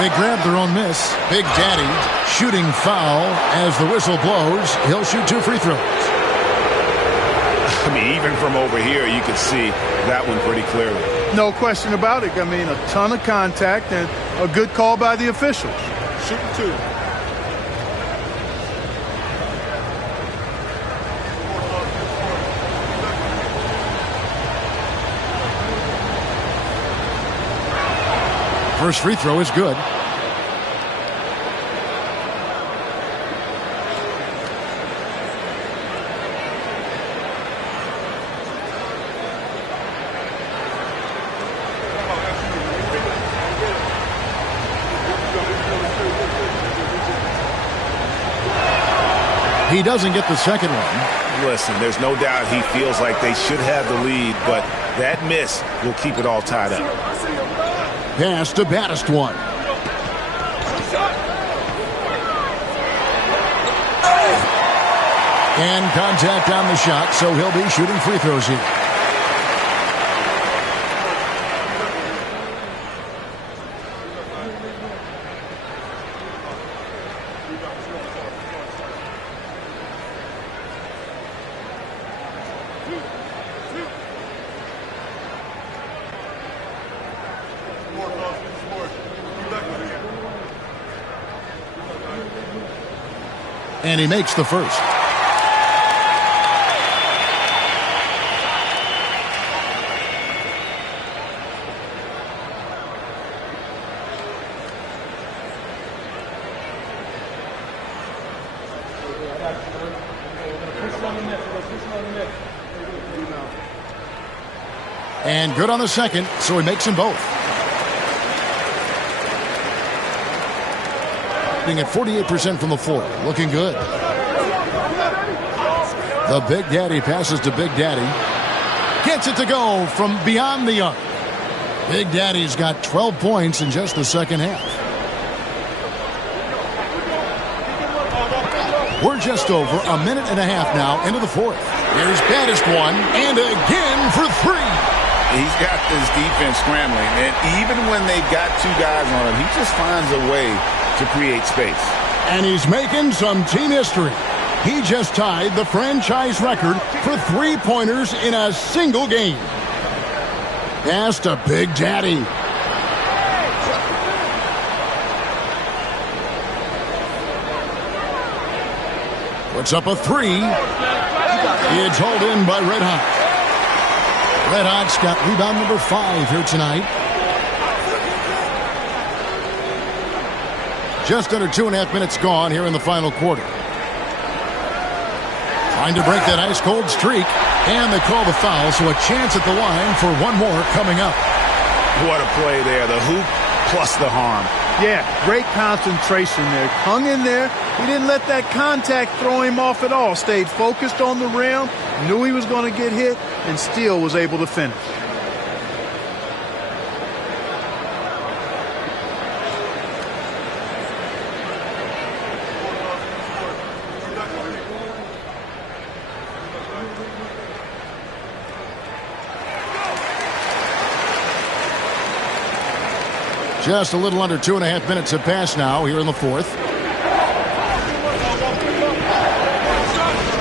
They grab their own miss. Big Daddy shooting foul as the whistle blows. He'll shoot 2 free throws. I mean, even from over here, you could see that one pretty clearly. No question about it. I mean, a ton of contact and a good call by the officials. Shooting 2. First free throw is good. He doesn't get the second one. Listen, there's no doubt he feels like they should have the lead, but that miss will keep it all tied up. Pass to baddest one. And contact on the shot, so he'll be shooting free throws here. And he makes the first. And good on the second, so he makes them both. At 48% from the floor. Looking good. The Big Daddy passes to Big Daddy. Gets it to go from beyond the arc. Big Daddy's got 12 points in just the second half. We're just over a minute and a half now into the fourth. Here's baddest one, and again for three. He's got this defense scrambling, and even when they've got two guys on him, he just finds a way to create space. And he's making some team history. He just tied the franchise record for three-pointers in a single game. Pass to Big Daddy. Puts up a three. It's hauled in by Red Hot. Red Hot's got rebound number 5 here tonight. Just under 2.5 minutes gone here in the final quarter. Trying to break that ice-cold streak. And they call the foul, so a chance at the line for one more coming up. What a play there. The hoop plus the harm. Yeah, great concentration there. Hung in there. He didn't let that contact throw him off at all. Stayed focused on the rim. Knew he was going to get hit and still was able to finish. Just a little under 2.5 minutes have passed now here in the fourth.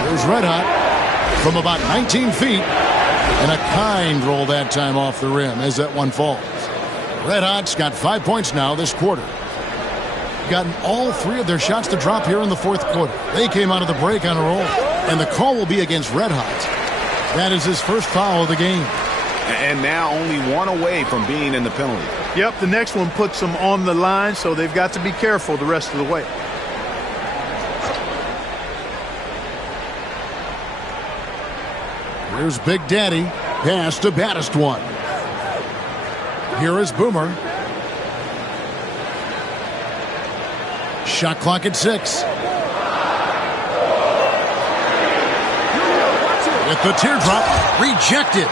Here's Red Hot from about 19 feet. And a kind roll that time off the rim as that one falls. Red Hot's got 5 points now this quarter. Gotten all 3 of their shots to drop here in the fourth quarter. They came out of the break on a roll. And the call will be against Red Hot. That is his first foul of the game. And now only one away from being in the penalty. Yep, the next one puts them on the line, so they've got to be careful the rest of the way. Here's Big Daddy. Pass to baddest one. Here is Boomer. Shot clock at 6. With the teardrop, rejected.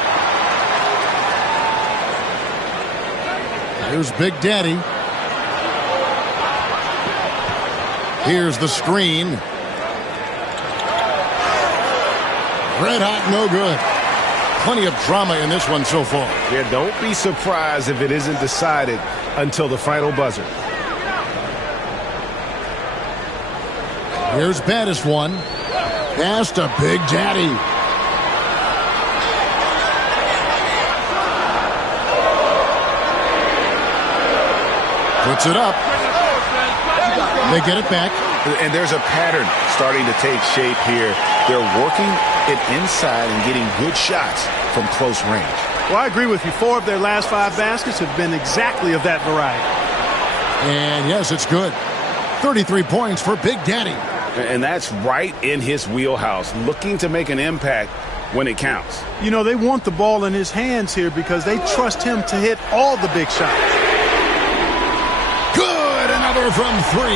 Here's Big Daddy. Here's the screen. Red Hot, no good. Plenty of drama in this one so far. Yeah, don't be surprised if it isn't decided until the final buzzer. Here's baddest one. Pass to Big Daddy. Puts it up. They get it back. And there's a pattern starting to take shape here. They're working it inside and getting good shots from close range. Well, I agree with you. 4 of their last 5 baskets have been exactly of that variety. And yes, it's good. 33 points for Big Daddy. And that's right in his wheelhouse, looking to make an impact when it counts. You know, they want the ball in his hands here because they trust him to hit all the big shots. Good, another from 3.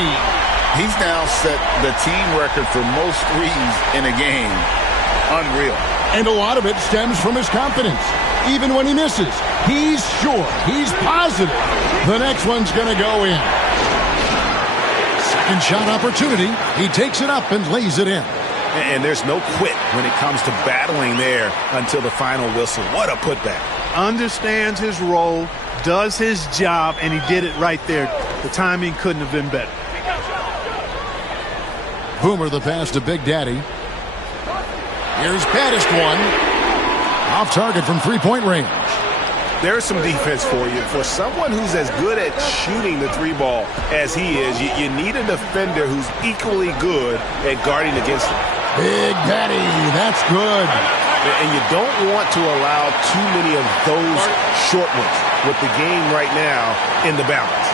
He's now set the team record for most threes in a game. Unreal. And a lot of it stems from his confidence. Even when he misses, he's sure, he's positive the next one's going to go in. Second shot opportunity. He takes it up and lays it in. And there's no quit when it comes to battling there until the final whistle. What a putback. Understands his role, does his job, and he did it right there. The timing couldn't have been better. Boomer the pass to Big Daddy. Here's baddest one. Off target from three-point range. There's some defense for you. For someone who's as good at shooting the 3-ball as he is, you need a defender who's equally good at guarding against him. Big Daddy, that's good. And you don't want to allow too many of those short ones with the game right now in the balance.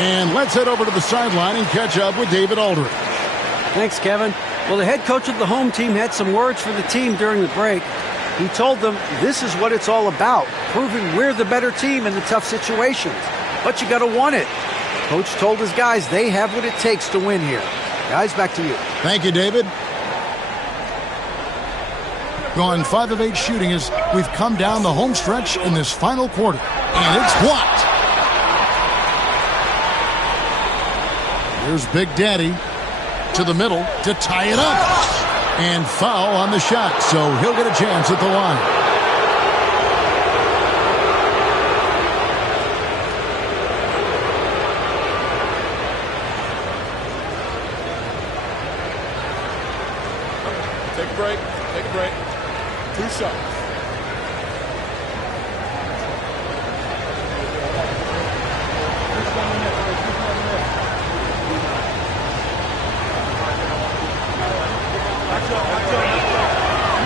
And let's head over to the sideline and catch up with David Aldridge. Thanks, Kevin. Well, the head coach of the home team had some words for the team during the break. He told them this is what it's all about, proving we're the better team in the tough situations. But you got to want it. Coach told his guys they have what it takes to win here. Guys, back to you. Thank you, David. Gone 5 of 8 shooting as we've come down the home stretch in this final quarter. And it's blocked. Here's Big Daddy to the middle to tie it up. And foul on the shot, so he'll get a chance at the line. Take a break. Take a break. 2 shots.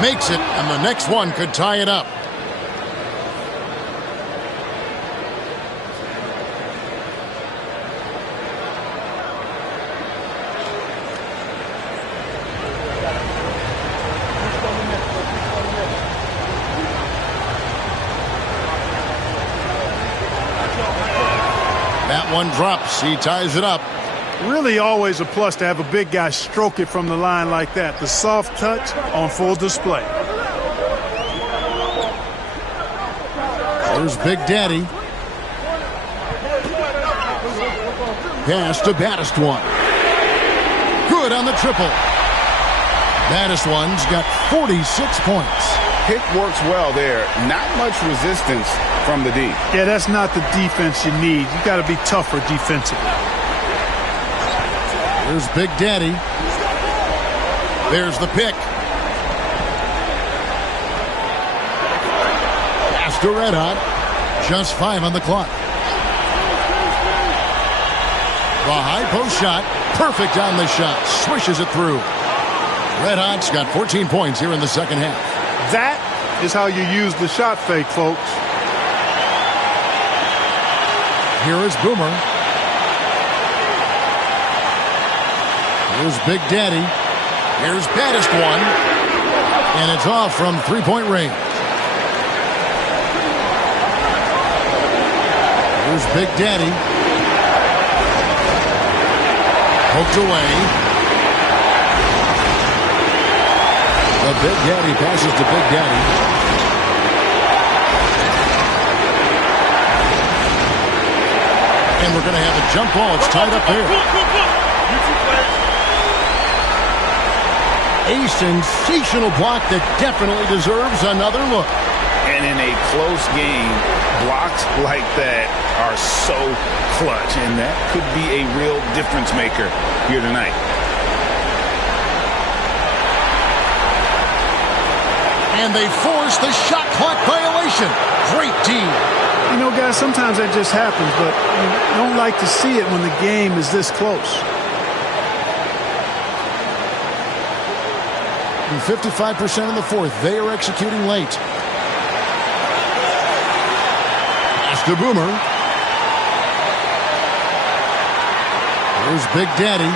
Makes it, and the next one could tie it up. That one drops. He ties it up. Really always a plus to have a big guy stroke it from the line like that. The soft touch on full display. There's Big Daddy. Pass to baddest one. Good on the triple. Baddest one's got 46 points. Pick works well there. Not much resistance from the D. Yeah, that's not the defense you need. You got to be tougher defensively. There's Big Daddy. There's the pick. Pass to Red Hot. Just 5 on the clock. The high post shot. Perfect on the shot. Swishes it through. Red Hot's got 14 points here in the second half. That is how you use the shot fake, folks. Here is Boomer. Here's Big Daddy. Here's baddest one. And it's off from three-point range. Here's Big Daddy. Poked away. The Big Daddy passes to Big Daddy. And we're going to have a jump ball. It's tied up there. A sensational block that definitely deserves another look. And in a close game, blocks like that are so clutch, and that could be a real difference maker here tonight. And they force the shot clock violation. Great D. You know, guys, sometimes that just happens, but you don't like to see it when the game is this close. And 55% in the fourth. They are executing late. Pass to Boomer. Here's Big Daddy.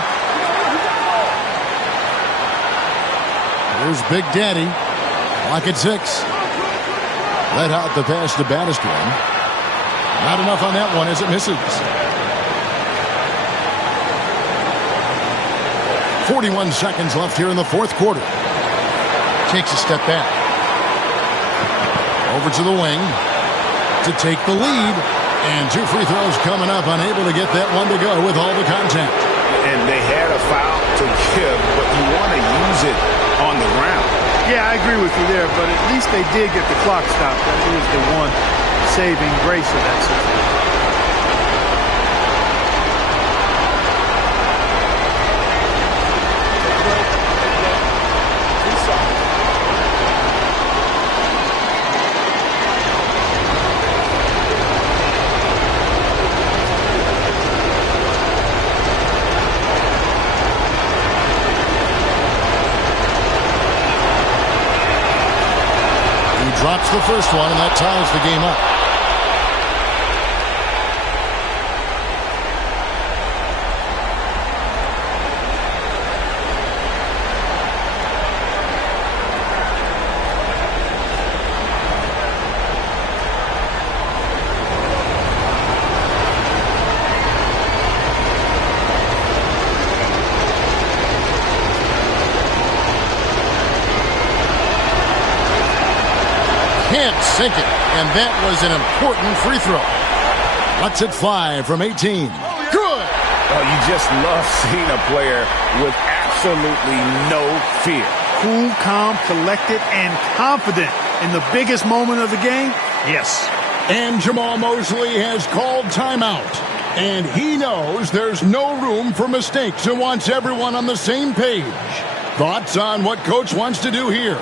Here's Big Daddy. Lock at 6. Red Hot the pass to baddest one. Not enough on that one as it misses. 41 seconds left here in the fourth quarter. Takes a step back. Over to the wing to take the lead. And 2 free throws coming up. Unable to get that one to go with all the contact. And they had a foul to give, but you want to use it on the ground. Yeah, I agree with you there, but at least they did get the clock stopped. That is the one saving grace of that situation. Drops the first one, and that ties the game up. Can't sink it, and that was an important free throw. Lets it fly from 18. Good! Oh, you just love seeing a player with absolutely no fear. Cool, calm, collected, and confident in the biggest moment of the game? Yes. And Jamal Mosley has called timeout. And he knows there's no room for mistakes and wants everyone on the same page. Thoughts on what Coach wants to do here?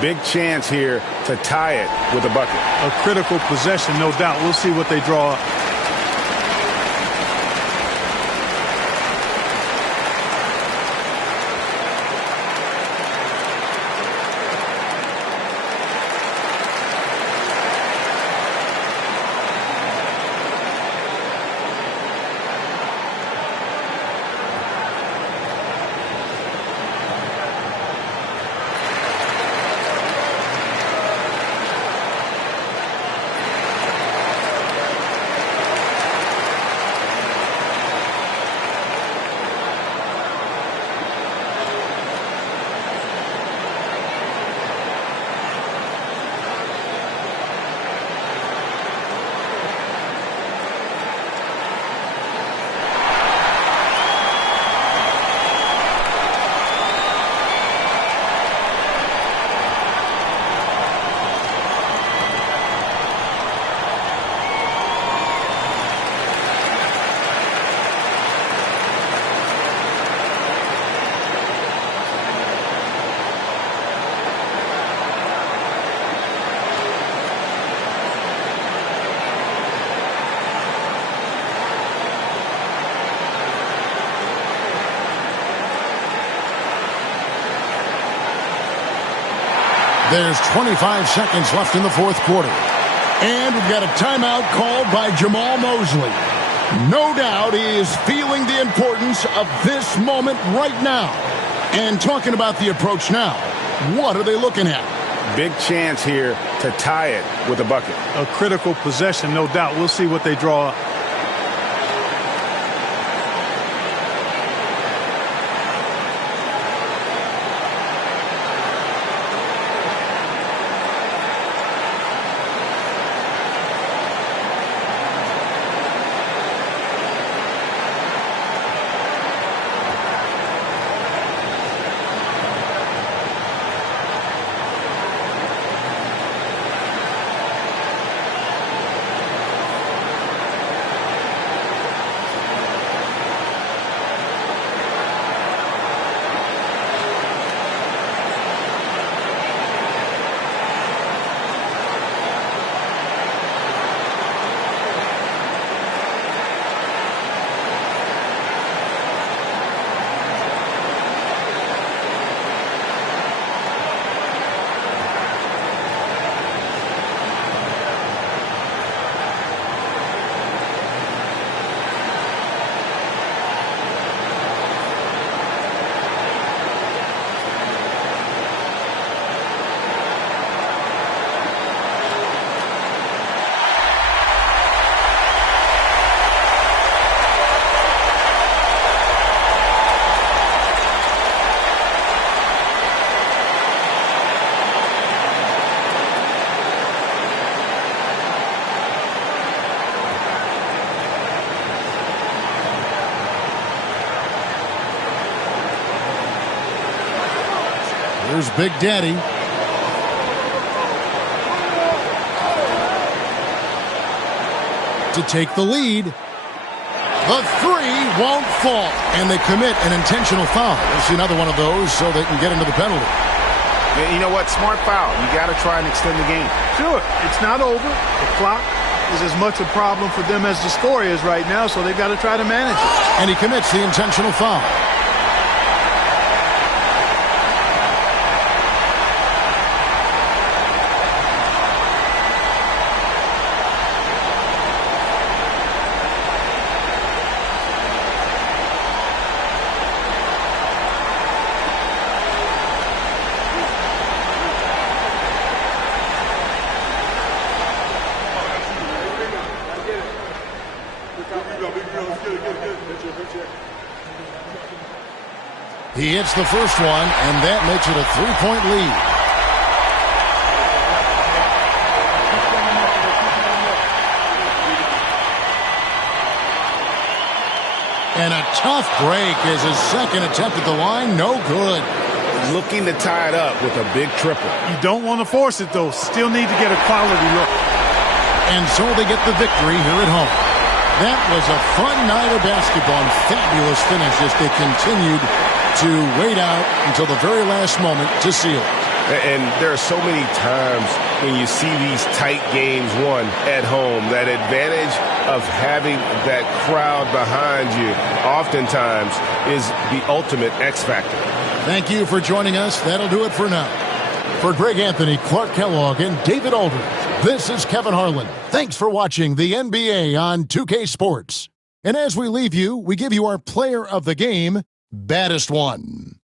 Big chance here to tie it with a bucket. A critical possession, no doubt. We'll see what they draw up. There's 25 seconds left in the fourth quarter. And we've got a timeout called by Jamal Mosley. No doubt he is feeling the importance of this moment right now. And talking about the approach now, what are they looking at? Big chance here to tie it with a bucket. A critical possession, no doubt. We'll see what they draw up. Here's Big Daddy. To take the lead. The three won't fall. And they commit an intentional foul. We'll see another one of those so they can get into the penalty. Yeah, you know what? Smart foul. You got to try and extend the game. Sure. It's not over. The clock is as much a problem for them as the score is right now, so they've got to try to manage it. And he commits the intentional foul. He hits the first one, and that makes it a three-point lead. And a tough break is his second attempt at the line. No good. Looking to tie it up with a big triple. You don't want to force it, though. Still need to get a quality look. And so they get the victory here at home. That was a fun night of basketball and fabulous finish as they continued to wait out until the very last moment to seal it. And there are so many times when you see these tight games won at home, that advantage of having that crowd behind you oftentimes is the ultimate X factor. Thank you for joining us. That'll do it for now. For Greg Anthony, Clark Kellogg, and David Aldridge, this is Kevin Harlan. Thanks for watching the NBA on 2K Sports. And as we leave you, we give you our player of the game, Baddest One.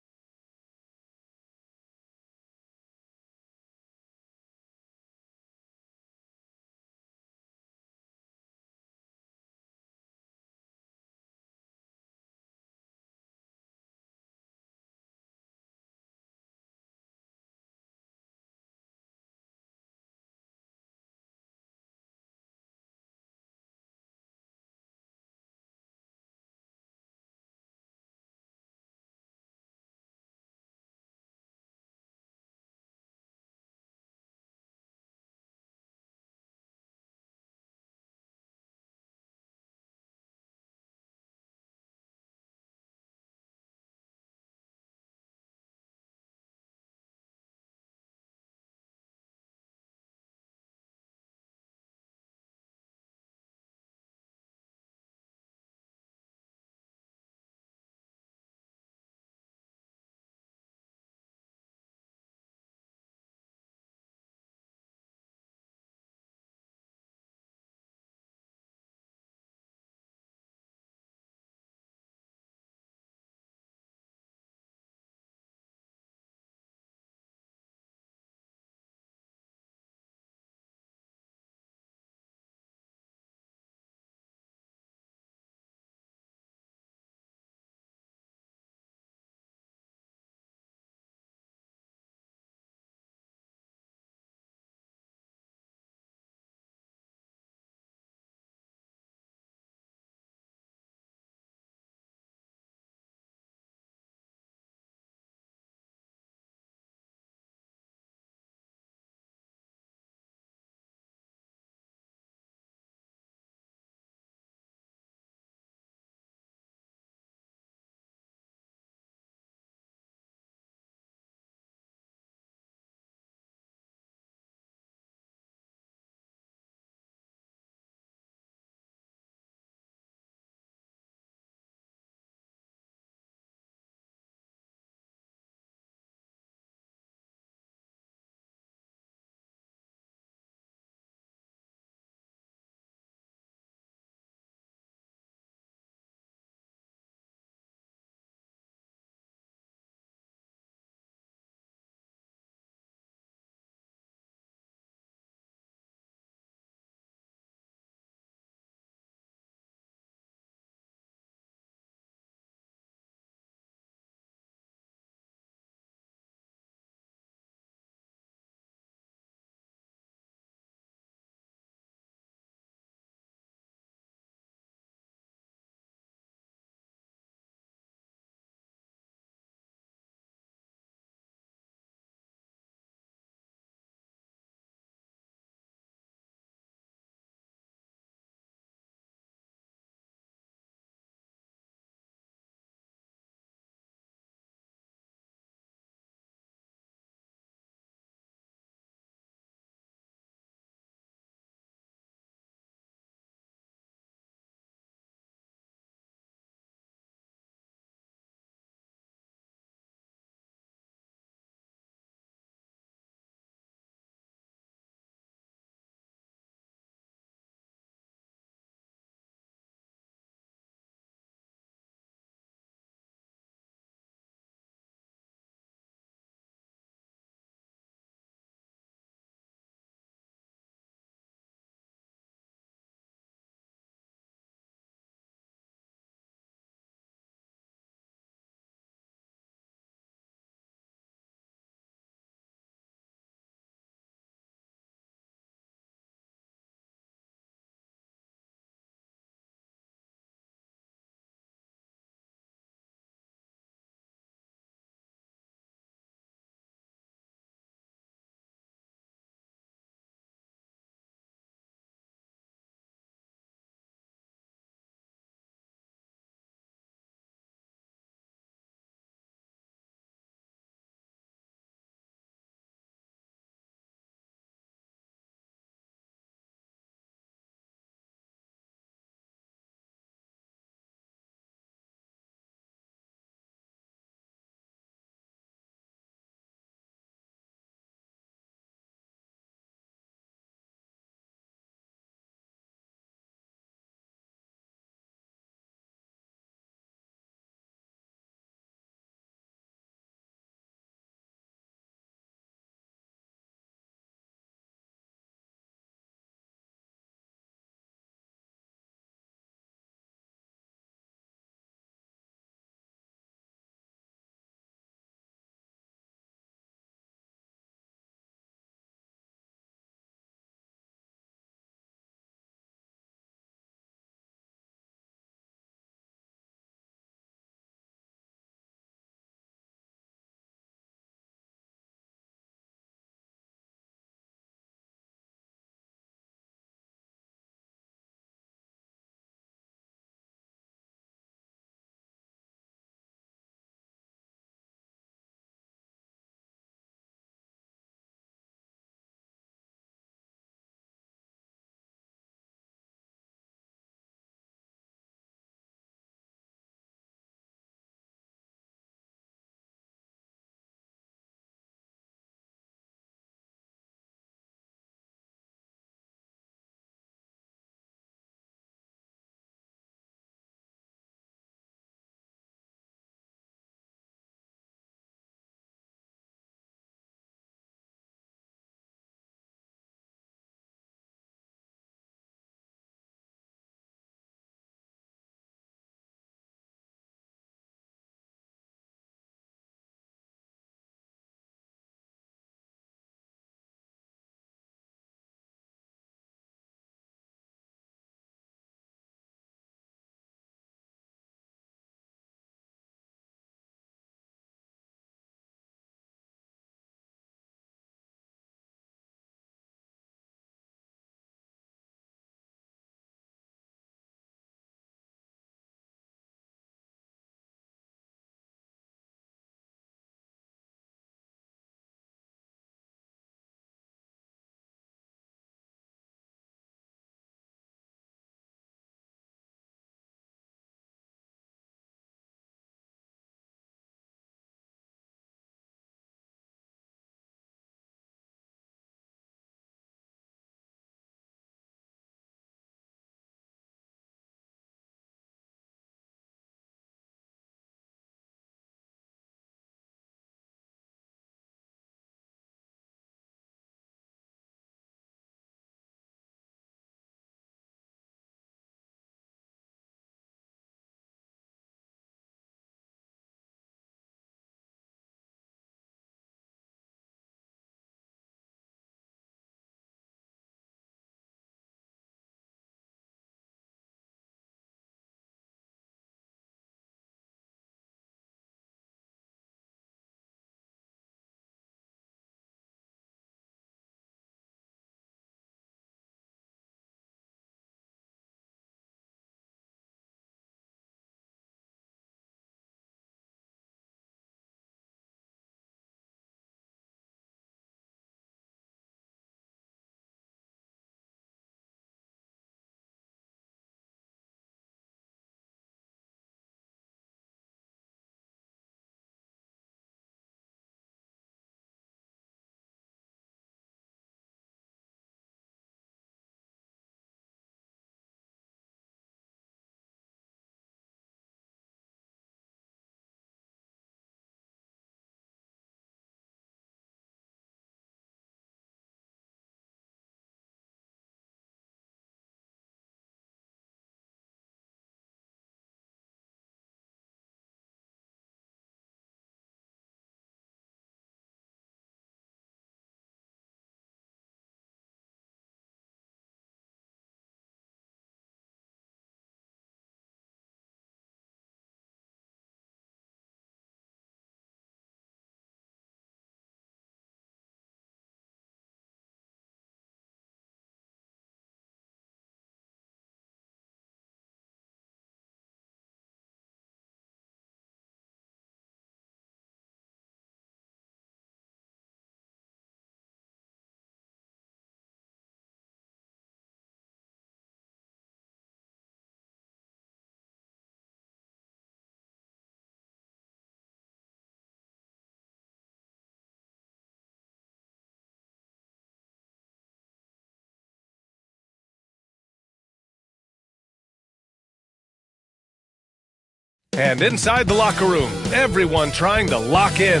And inside the locker room, everyone trying to lock in.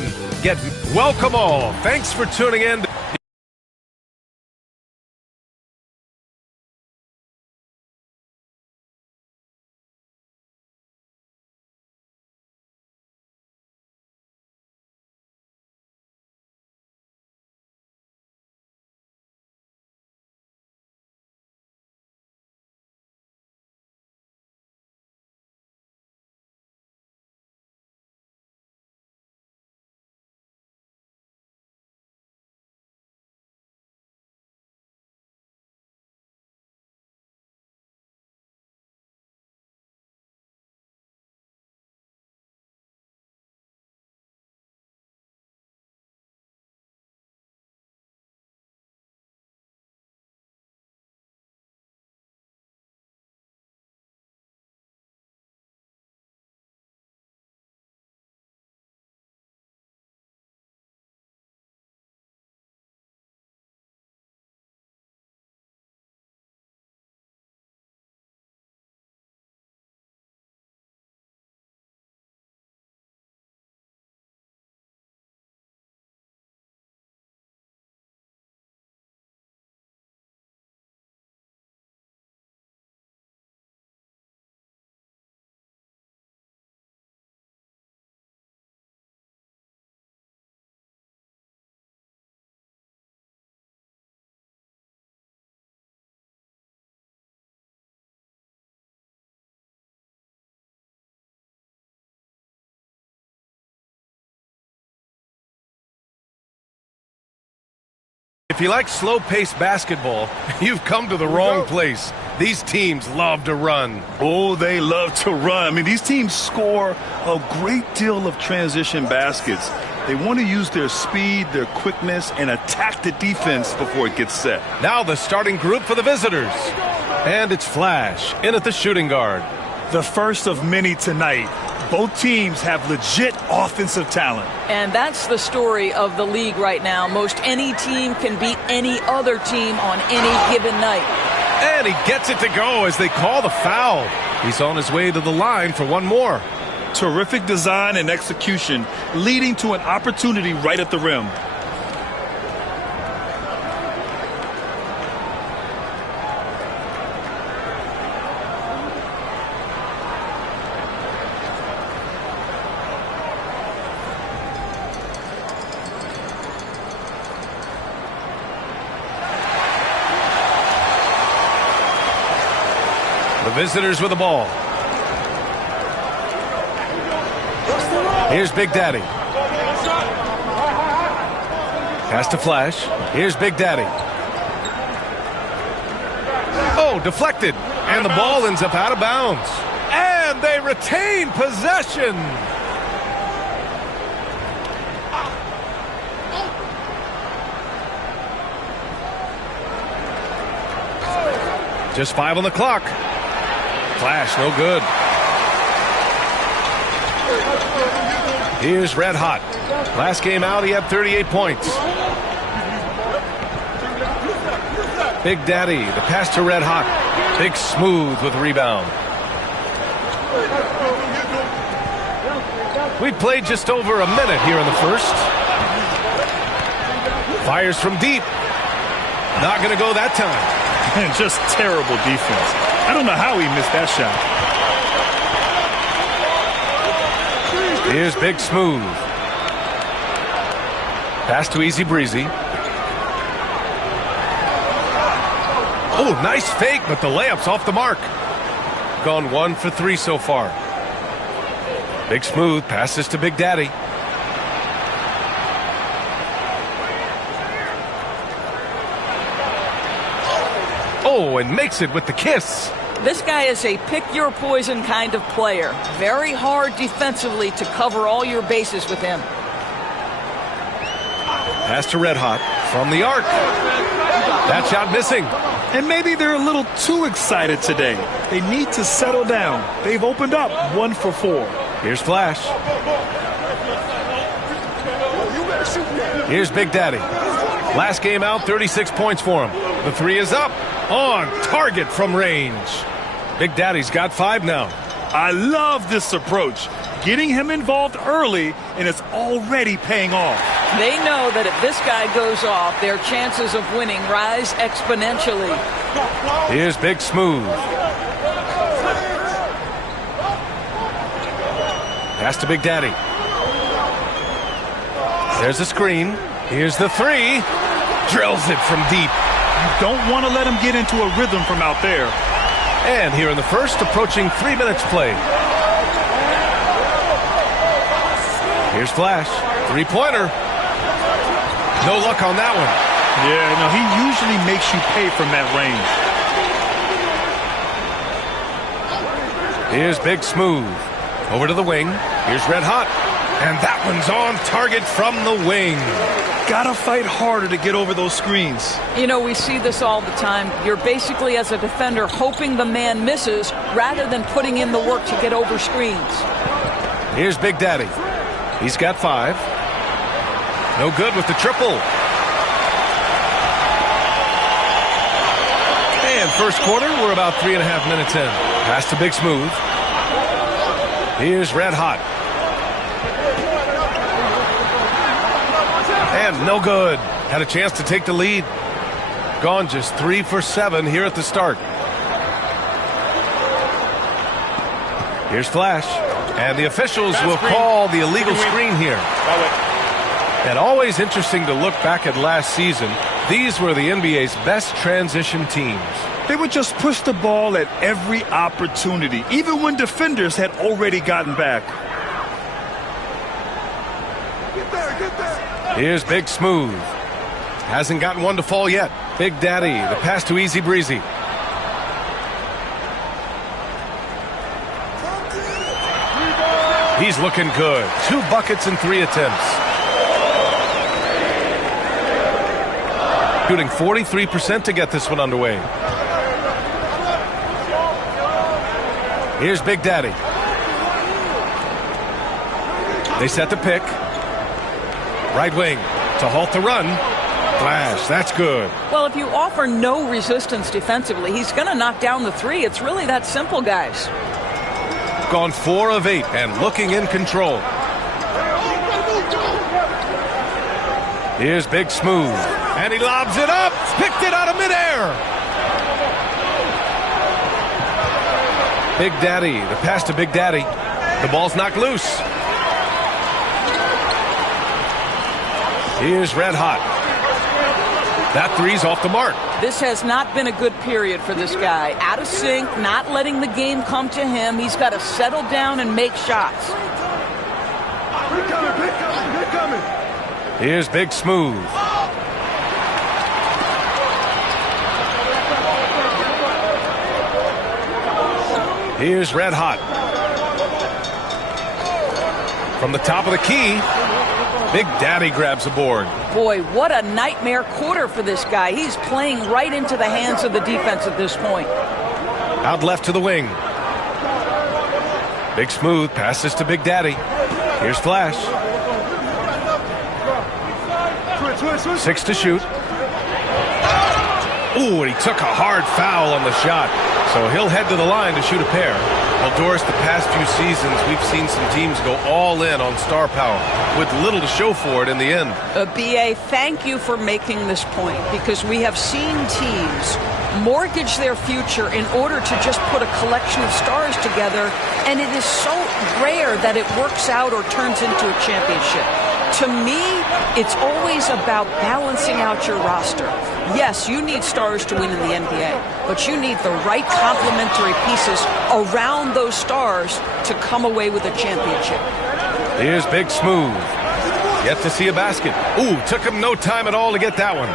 Welcome all. Thanks for tuning in. If you like slow-paced basketball, you've come to the wrong place. These teams love to run. Oh, they love to run. I mean, these teams score a great deal of transition baskets. They want to use their speed, their quickness, and attack the defense before it gets set. Now the starting group for the visitors. And it's Flash in at the shooting guard. The first of many tonight. Both teams have legit offensive talent. And that's the story of the league right now. Most any team can beat any other team on any given night. And he gets it to go as they call the foul. He's on his way to the line for one more. Terrific design and execution, leading to an opportunity right at the rim. The visitors with the ball. Here's Big Daddy. Pass to Flash. Here's Big Daddy. Oh, deflected. And the ball ends up out of bounds. And they retain possession. Just 5 on the clock. Flash, no good. Here's Red Hot. Last game out, he had 38 points. Big Daddy, the pass to Red Hot. Big Smooth with the rebound. We played just over a minute here in the first. Fires from deep. Not going to go that time. And just terrible defense. I don't know how he missed that shot. Here's Big Smooth. Pass to Easy Breezy. Oh, nice fake, but the layup's off the mark. Gone 1 for 3 so far. Big Smooth passes to Big Daddy. Oh, and makes it with the kiss. This guy is a pick-your-poison kind of player. Very hard defensively to cover all your bases with him. Pass to Red Hot from the arc. That shot missing. And maybe they're a little too excited today. They need to settle down. They've opened up 1 for 4. Here's Flash. Here's Big Daddy. Last game out, 36 points for him. The 3 is up. On target from range. Big Daddy's got 5 now. I love this approach. Getting him involved early, and it's already paying off. They know that if this guy goes off, their chances of winning rise exponentially. Here's Big Smooth. Pass to Big Daddy. There's a screen. Here's the three. Drills it from deep. You don't want to let him get into a rhythm from out there. And here in the first, approaching 3 minutes play. Here's Flash. Three-pointer. No luck on that one. Yeah, no, he usually makes you pay from that range. Here's Big Smooth. Over to the wing. Here's Red Hot. And that one's on target from the wing. Gotta fight harder to get over those screens. You know, we see this all the time. You're basically, as a defender, hoping the man misses rather than putting in the work to get over screens. Here's Big Daddy. He's got 5. No good with the triple. And first quarter, we're about 3.5 minutes in. Pass to Big Smooth. Here's Red Hot. And no good. Had a chance to take the lead. Gone just 3 for 7 here at the start. Here's Flash. And the officials will call the illegal screen here. And always interesting to look back at last season. These were the NBA's best transition teams. They would just push the ball at every opportunity, even when defenders had already gotten back. Here's Big Smooth. Hasn't gotten one to fall yet. Big Daddy, the pass to Easy Breezy. He's looking good. 2 buckets in 3 attempts. Shooting 43% to get this one underway. Here's Big Daddy. They set the pick. Right wing to halt the run. Flash, that's good. Well, if you offer no resistance defensively, he's going to knock down the 3. It's really that simple, guys. Gone 4 of 8 and looking in control. Here's Big Smooth. And he lobs it up. Picked it out of midair. Big Daddy, the pass to Big Daddy. The ball's knocked loose. Here's Red Hot. That 3's off the mark. This has not been a good period for this guy. Out of sync, not letting the game come to him. He's got to settle down and make shots. Here's Big Smooth. Here's Red Hot. From the top of the key, Big Daddy grabs a board. Boy, what a nightmare quarter for this guy. He's playing right into the hands of the defense at this point. Out left to the wing. Big Smooth passes to Big Daddy. Here's Flash. 6 to shoot. Ooh, and he took a hard foul on the shot. So he'll head to the line to shoot a pair. Well, Doris, the past few seasons, we've seen some teams go all in on star power with little to show for it in the end. B.A., thank you for making this point, because we have seen teams mortgage their future in order to just put a collection of stars together, and it is so rare that it works out or turns into a championship. To me, it's always about balancing out your roster. Yes, you need stars to win in the NBA, but you need the right complementary pieces around those stars to come away with a championship. Here's Big Smooth. Yet to see a basket. Ooh, took him no time at all to get that one.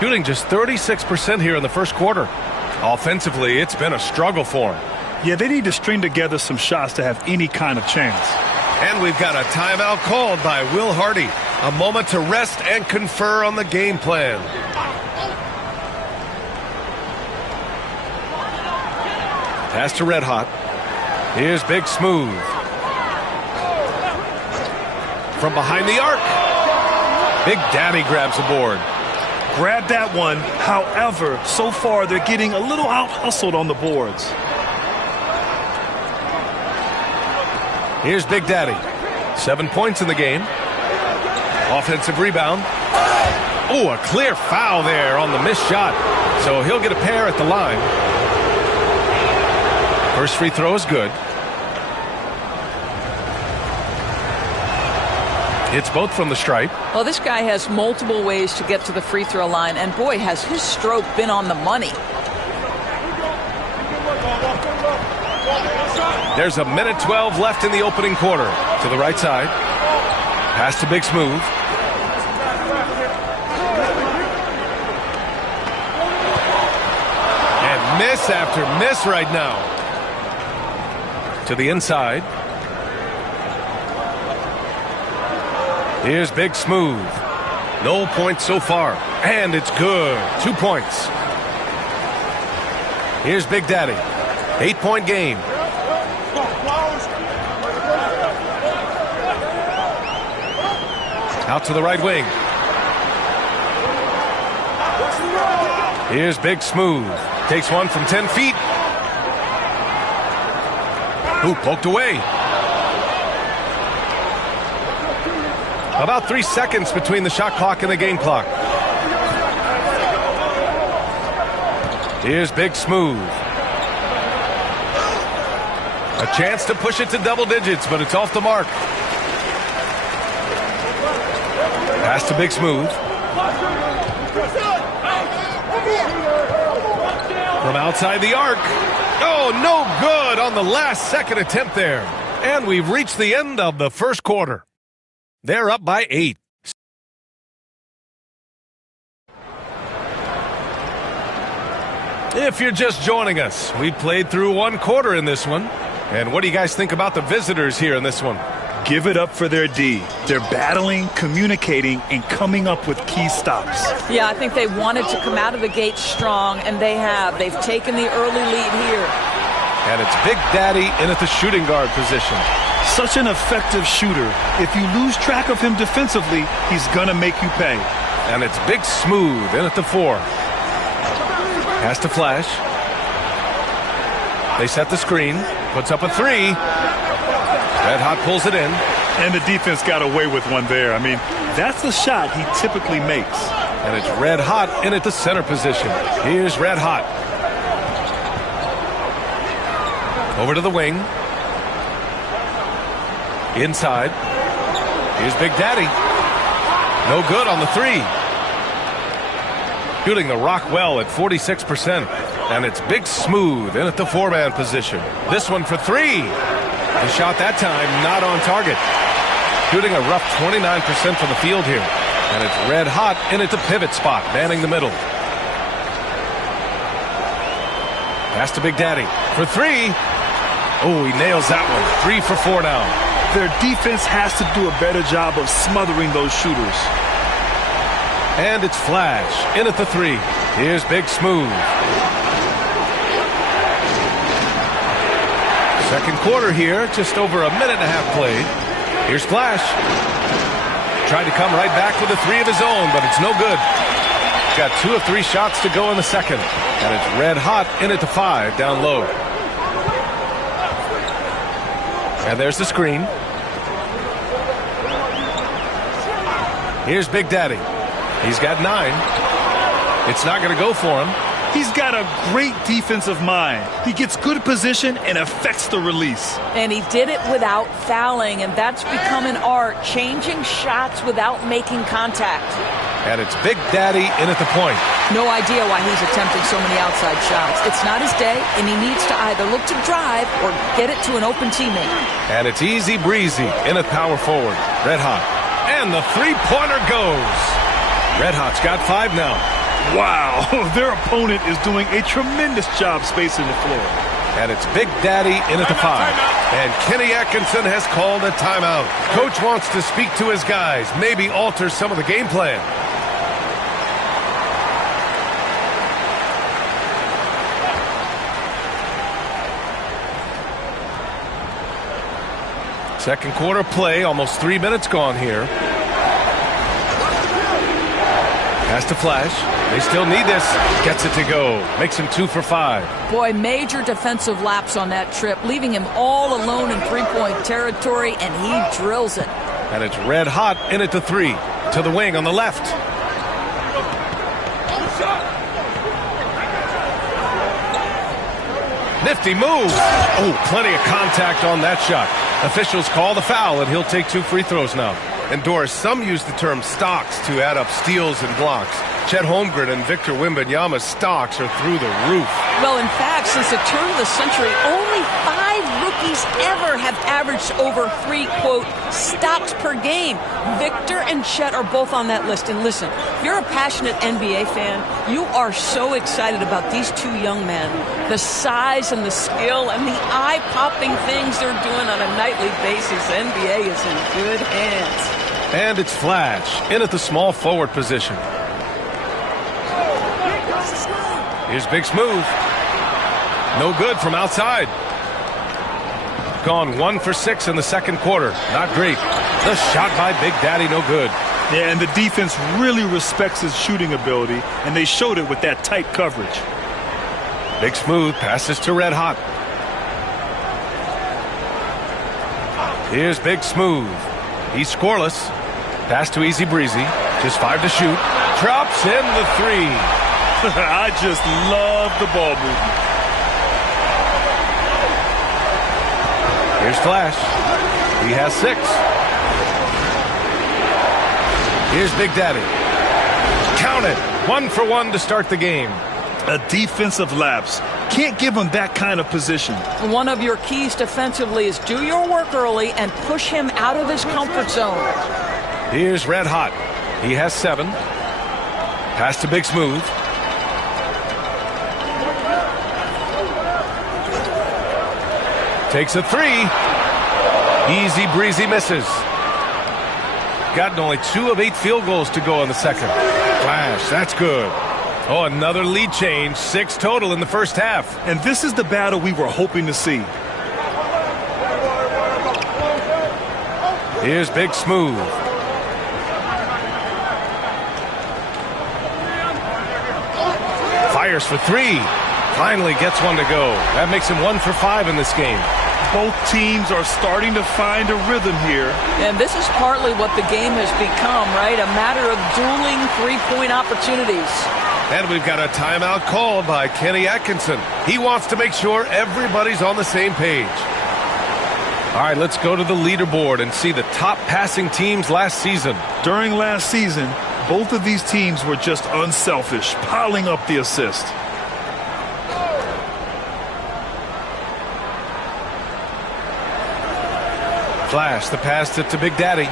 Shooting just 36% here in the first quarter. Offensively, it's been a struggle for him. Yeah, they need to string together some shots to have any kind of chance. And we've got a timeout called by Will Hardy. A moment to rest and confer on the game plan. Pass to Red Hot. Here's Big Smooth. From behind the arc. Big Daddy grabs the board. grabbed that one. However, so far they're getting a little out-hustled on the boards. Here's Big Daddy. 7 points in the game. Offensive rebound. Oh, a clear foul there on the missed shot. So he'll get a pair at the line. First free throw is good. It's both from the stripe. Well, this guy has multiple ways to get to the free throw line, and boy, has his stroke been on the money. There's a minute 12 left in the opening quarter. To the right side. Pass to Big Smooth. And miss after miss right now. To the inside. Here's Big Smooth. No points so far. And it's good. 2 points. Here's Big Daddy. 8-point game. Out to the right wing. Here's Big Smooth. Takes one from 10 feet. Ooh, poked away. About 3 seconds between the shot clock and the game clock. Here's Big Smooth. A chance to push it to double digits, but it's off the mark. Pass to Big Smooth. From outside the arc. Oh, no good on the last second attempt there. And we've reached the end of the first quarter. They're up by 8. If you're just joining us, we played through 1 quarter in this one. And what do you guys think about the visitors here in this one? Give it up for their D. They're battling, communicating, and coming up with key stops. Yeah, I think they wanted to come out of the gate strong, and they have. They've taken the early lead here. And it's Big Daddy in at the shooting guard position. Such an effective shooter. If you lose track of him defensively, he's going to make you pay. And it's Big Smooth in at the 4. Has to flash. They set the screen. Puts up a 3. Red Hot pulls it in. And the defense got away with one there. I mean, that's the shot he typically makes. And it's Red Hot in at the center position. Here's Red Hot. Over to the wing. Inside. Here's Big Daddy. No good on the 3. Shooting the rock well at 46%. And it's Big Smooth in at the 4-man position. This one for 3. The shot that time not on target. Shooting a rough 29% from the field here. And it's Red Hot in at the pivot spot, manning the middle. Pass to Big Daddy for 3. Oh, he nails that one. 3 for 4 now. Their defense has to do a better job of smothering those shooters. And it's Flash in at the 3. Here's Big Smooth. Second quarter here, just over a minute and a half played. Here's Flash. Tried to come right back with a 3 of his own, but it's no good. Got 2 of 3 shots to go in the second. And it's Red Hot in at the 5, down low. And there's the screen. Here's Big Daddy. He's got 9. It's not going to go for him. He's got a great defensive mind. He gets good position and affects the release. And he did it without fouling, and that's become an art, changing shots without making contact. And it's Big Daddy in at the point. No idea why he's attempting so many outside shots. It's not his day, and he needs to either look to drive or get it to an open teammate. And it's easy breezy in at power forward. Red Hot. And the 3-pointer goes. Red Hot's got 5 now. Wow, their opponent is doing a tremendous job spacing the floor. And it's Big Daddy in at the 5. And Kenny Atkinson has called a timeout. Coach wants to speak to his guys, maybe alter some of the game plan. Second quarter play, almost 3 minutes gone here. Pass to Flash. They still need this. Gets it to go. Makes him 2 for 5. Boy, major defensive lapse on that trip, leaving him all alone in three-point territory, and he drills it. And it's red hot in at the 3. To the wing on the left. Nifty move. Oh, plenty of contact on that shot. Officials call the foul, and he'll take 2 free throws now. And Doris, some use the term stocks to add up steals and blocks. Chet Holmgren and Victor Wembanyama's stocks are through the roof. Well, in fact, since the turn of the century, only 5 rookies ever have averaged over 3, quote, stocks per game. Victor and Chet are both on that list. And listen, if you're a passionate NBA fan, you are so excited about these 2 young men. The size and the skill and the eye-popping things they're doing on a nightly basis. NBA is in good hands. And it's Flash in at the small forward position. Here's Big Smooth. No good from outside. Gone 1 for 6 in the second quarter. Not great. The shot by Big Daddy, no good. Yeah, and the defense really respects his shooting ability, and they showed it with that tight coverage. Big Smooth passes to Red Hot. Here's Big Smooth. He's scoreless. Pass to Easy Breezy. Just 5 to shoot. Drops in the 3. I just love the ball movement. Here's Flash. He has 6. Here's Big Daddy. Count it. 1 for 1 to start the game. A defensive lapse. Can't give him that kind of position. One of your keys defensively is do your work early and push him out of his comfort zone. Here's Red Hot. He has 7. Pass to Big Smooth. Takes a 3. Easy Breezy misses. Gotten only 2 of 8 field goals to go in the second. Flash, that's good. Oh, another lead change. 6 total in the first half. And this is the battle we were hoping to see. Here's Big Smooth. Fires for 3. Finally gets one to go. That makes him 1 for 5 in this game. Both teams are starting to find a rhythm here. And this is partly what the game has become, right? A matter of dueling three-point opportunities. And we've got a timeout called by Kenny Atkinson. He wants to make sure everybody's on the same page. All right, let's go to the leaderboard and see the top passing teams last season. During last season, both of these teams were just unselfish, piling up the assist. Flash, the pass to Big Daddy.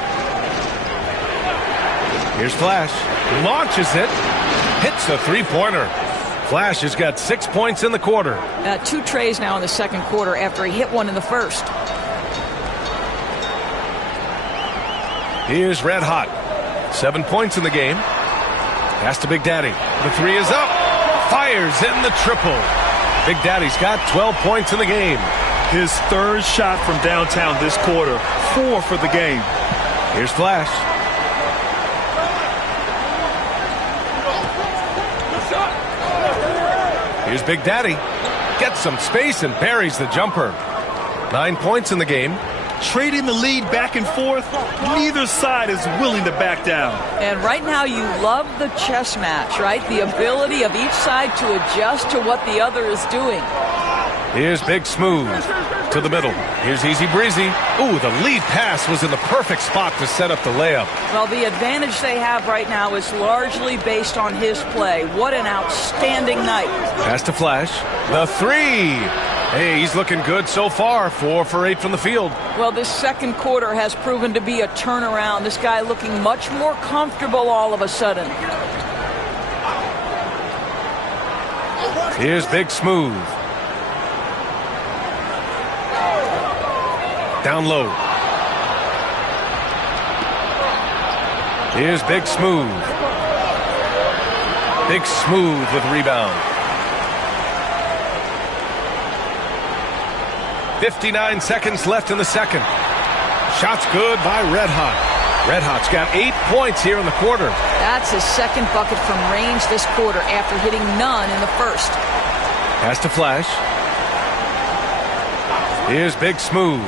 Here's Flash. Launches it. Hits the 3-pointer. Flash has got 6 points in the quarter. 2 trays now in the second quarter after he hit one in the first. Here's Red Hot. 7 points in the game. Pass to Big Daddy. The 3 is up. Fires in the triple. Big Daddy's got 12 points in the game. His 3rd shot from downtown this quarter. 4 for the game. Here's Flash. Here's Big Daddy. Gets some space and buries the jumper. 9 points in the game. Trading the lead back and forth, neither side is willing to back down. And right now you love the chess match, right? The ability of each side to adjust to what the other is doing. Here's Big Smooth to the middle. Here's Easy Breezy. Ooh, the lead pass was in the perfect spot to set up the layup. Well, the advantage they have right now is largely based on his play. What an outstanding night. Pass to Flash. The 3. Hey, he's looking good so far. 4 for 8 from the field. Well, this second quarter has proven to be a turnaround. This guy looking much more comfortable all of a sudden. Here's Big Smooth. Down low. Here's Big Smooth. Big Smooth with rebound. 59 seconds left in the second. Shot's good by Red Hot. Red Hot's got 8 points here in the quarter. That's his second bucket from range this quarter after hitting none in the first. Pass to Flash. Here's Big Smooth.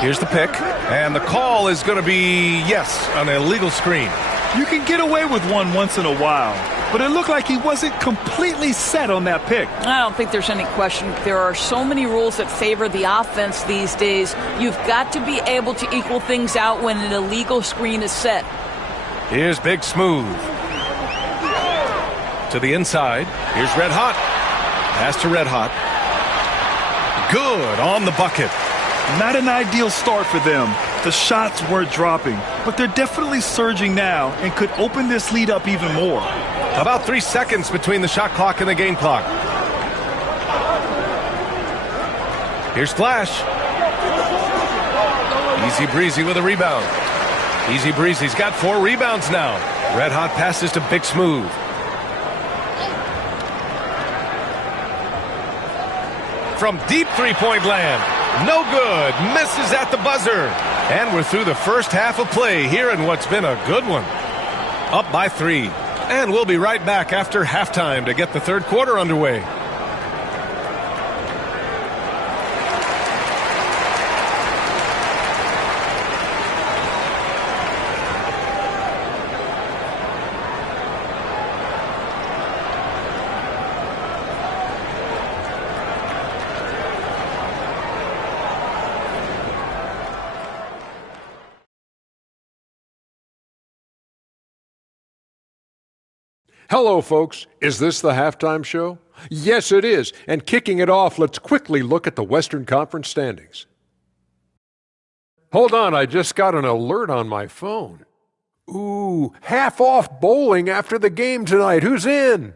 Here's the pick. And the call is going to be, yes, an illegal screen. You can get away with one once in a while, but it looked like he wasn't completely set on that pick. I don't think there's any question. There are so many rules that favor the offense these days. You've got to be able to equal things out when an illegal screen is set. Here's Big Smooth. To the inside. Here's Red Hot. Pass to Red Hot. Good on the bucket. Not an ideal start for them. The shots weren't dropping, but they're definitely surging now and could open this lead up even more. About 3 seconds between the shot clock and the game clock. Here's Flash. Easy Breezy with a rebound. Easy Breezy's got 4 rebounds now. Red Hot passes to Big Smooth. From deep three-point land. No good. Misses at the buzzer. And we're through the first half of play here in what's been a good one. Up by 3. And we'll be right back after halftime to get the third quarter underway. Hello, folks. Is this the halftime show? Yes, it is. And kicking it off, let's quickly look at the Western Conference standings. Hold on, I just got an alert on my phone. Ooh, half off bowling after the game tonight. Who's in?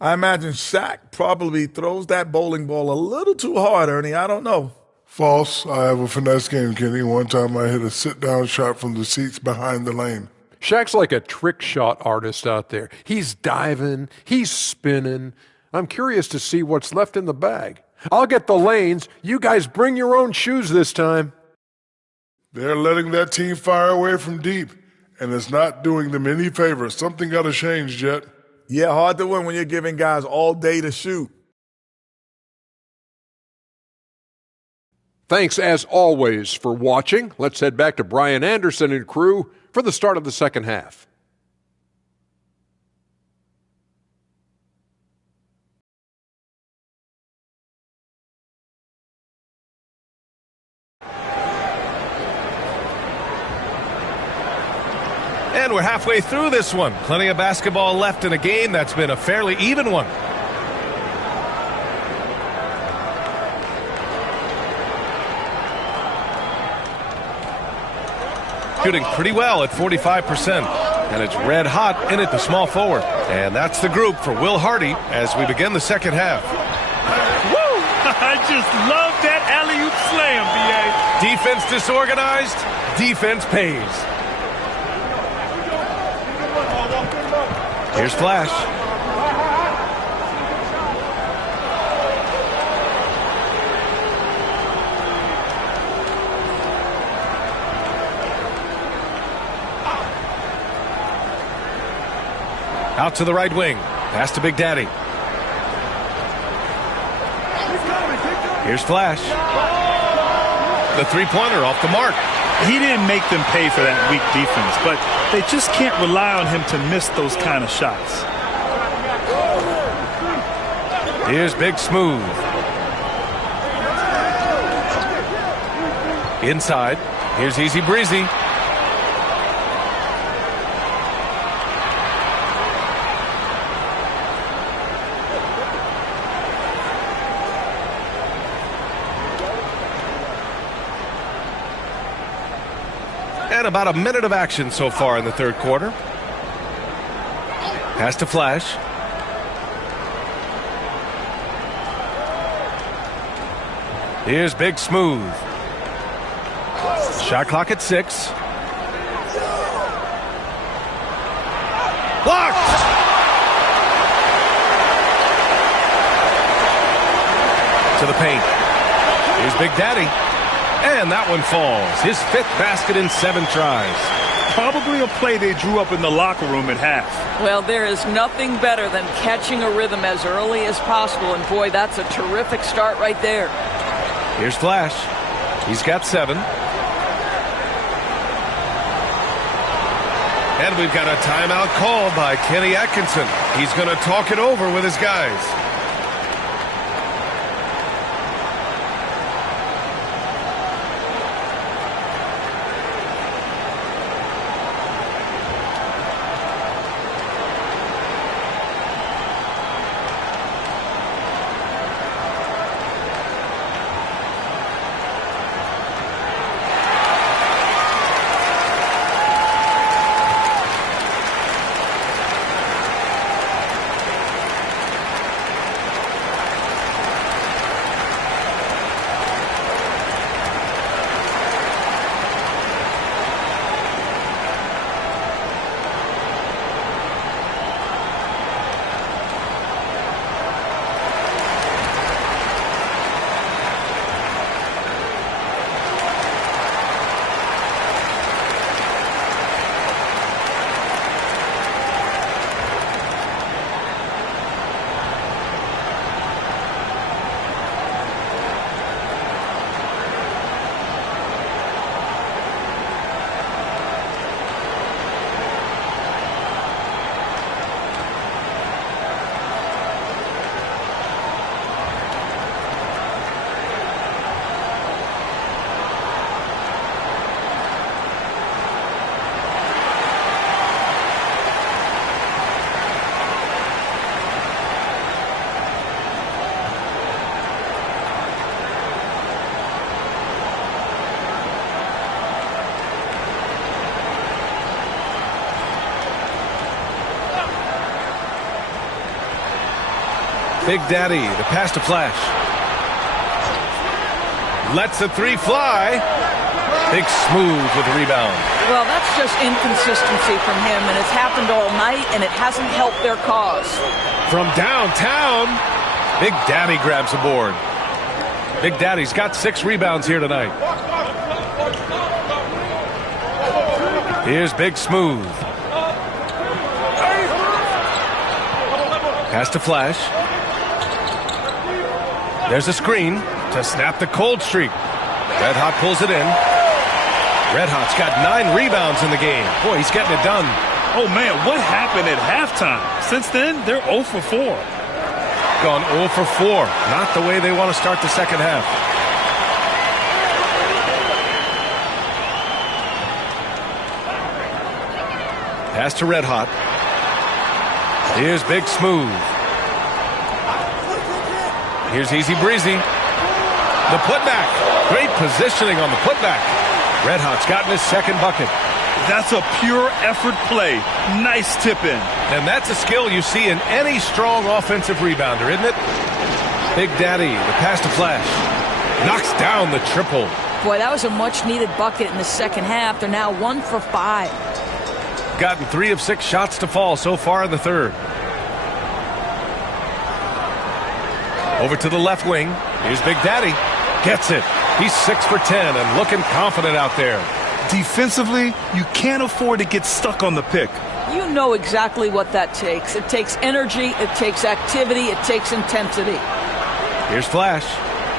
I imagine Shaq probably throws that bowling ball a little too hard, Ernie. I don't know. False. I have a finesse game, Kenny. One time I hit a sit-down shot from the seats behind the lane. Shaq's like a trick shot artist out there. He's diving, he's spinning. I'm curious to see what's left in the bag. I'll get the lanes. You guys bring your own shoes this time. They're letting that team fire away from deep, and it's not doing them any favors. Something got to change, Jet. Yeah, hard to win when you're giving guys all day to shoot. Thanks, as always, for watching. Let's head back to Brian Anderson and crew for the start of the second half. And we're halfway through this one. Plenty of basketball left in a game that's been a fairly even one. Shooting pretty well at 45%. And it's Red Hot in at the small forward. And that's the group for Will Hardy as we begin the second half. Woo! I just love that alley-oop slam, B.A. Defense disorganized, defense pays. Here's Flash. Out to the right wing. Pass to Big Daddy. Here's Flash. The three-pointer off the mark. He didn't make them pay for that weak defense, but they just can't rely on him to miss those kind of shots. Here's Big Smooth. Inside. Here's Easy Breezy. And about a minute of action so far in the third quarter. Pass to Flash. Here's Big Smooth. Shot clock at 6. Blocked! To the paint. Here's Big Daddy. And that one falls. His 5th basket in 7 tries. Probably a play they drew up in the locker room at half. Well, there is nothing better than catching a rhythm as early as possible. And, boy, that's a terrific start right there. Here's Flash. He's got 7. And we've got a timeout called by Kenny Atkinson. He's going to talk it over with his guys. Big Daddy, the pass to Flash. Lets the 3 fly. Big Smooth with the rebound. Well, that's just inconsistency from him, and it's happened all night, and it hasn't helped their cause. From downtown, Big Daddy grabs the board. Big Daddy's got 6 rebounds here tonight. Here's Big Smooth. Pass to Flash. There's a screen to snap the cold streak. Red Hot pulls it in. Red Hot's got 9 rebounds in the game. Boy, he's getting it done. Oh, man, what happened at halftime? Since then, they're 0 for 4. Gone 0 for 4. Not the way they want to start the second half. Pass to Red Hot. Here's Big Smooth. Here's Easy Breezy. The putback. Great positioning on the putback. Red Hot's gotten his 2nd bucket. That's a pure effort play. Nice tip in. And that's a skill you see in any strong offensive rebounder, isn't it? Big Daddy, the pass to Flash. Knocks down the triple. Boy, that was a much-needed bucket in the second half. They're now 1 for 5. Gotten 3 of 6 shots to fall so far in the third. Over to the left wing. Here's Big Daddy. Gets it. He's 6 for 10 and looking confident out there. Defensively, you can't afford to get stuck on the pick. You know exactly what that takes. It takes energy, it takes activity, it takes intensity. Here's Flash.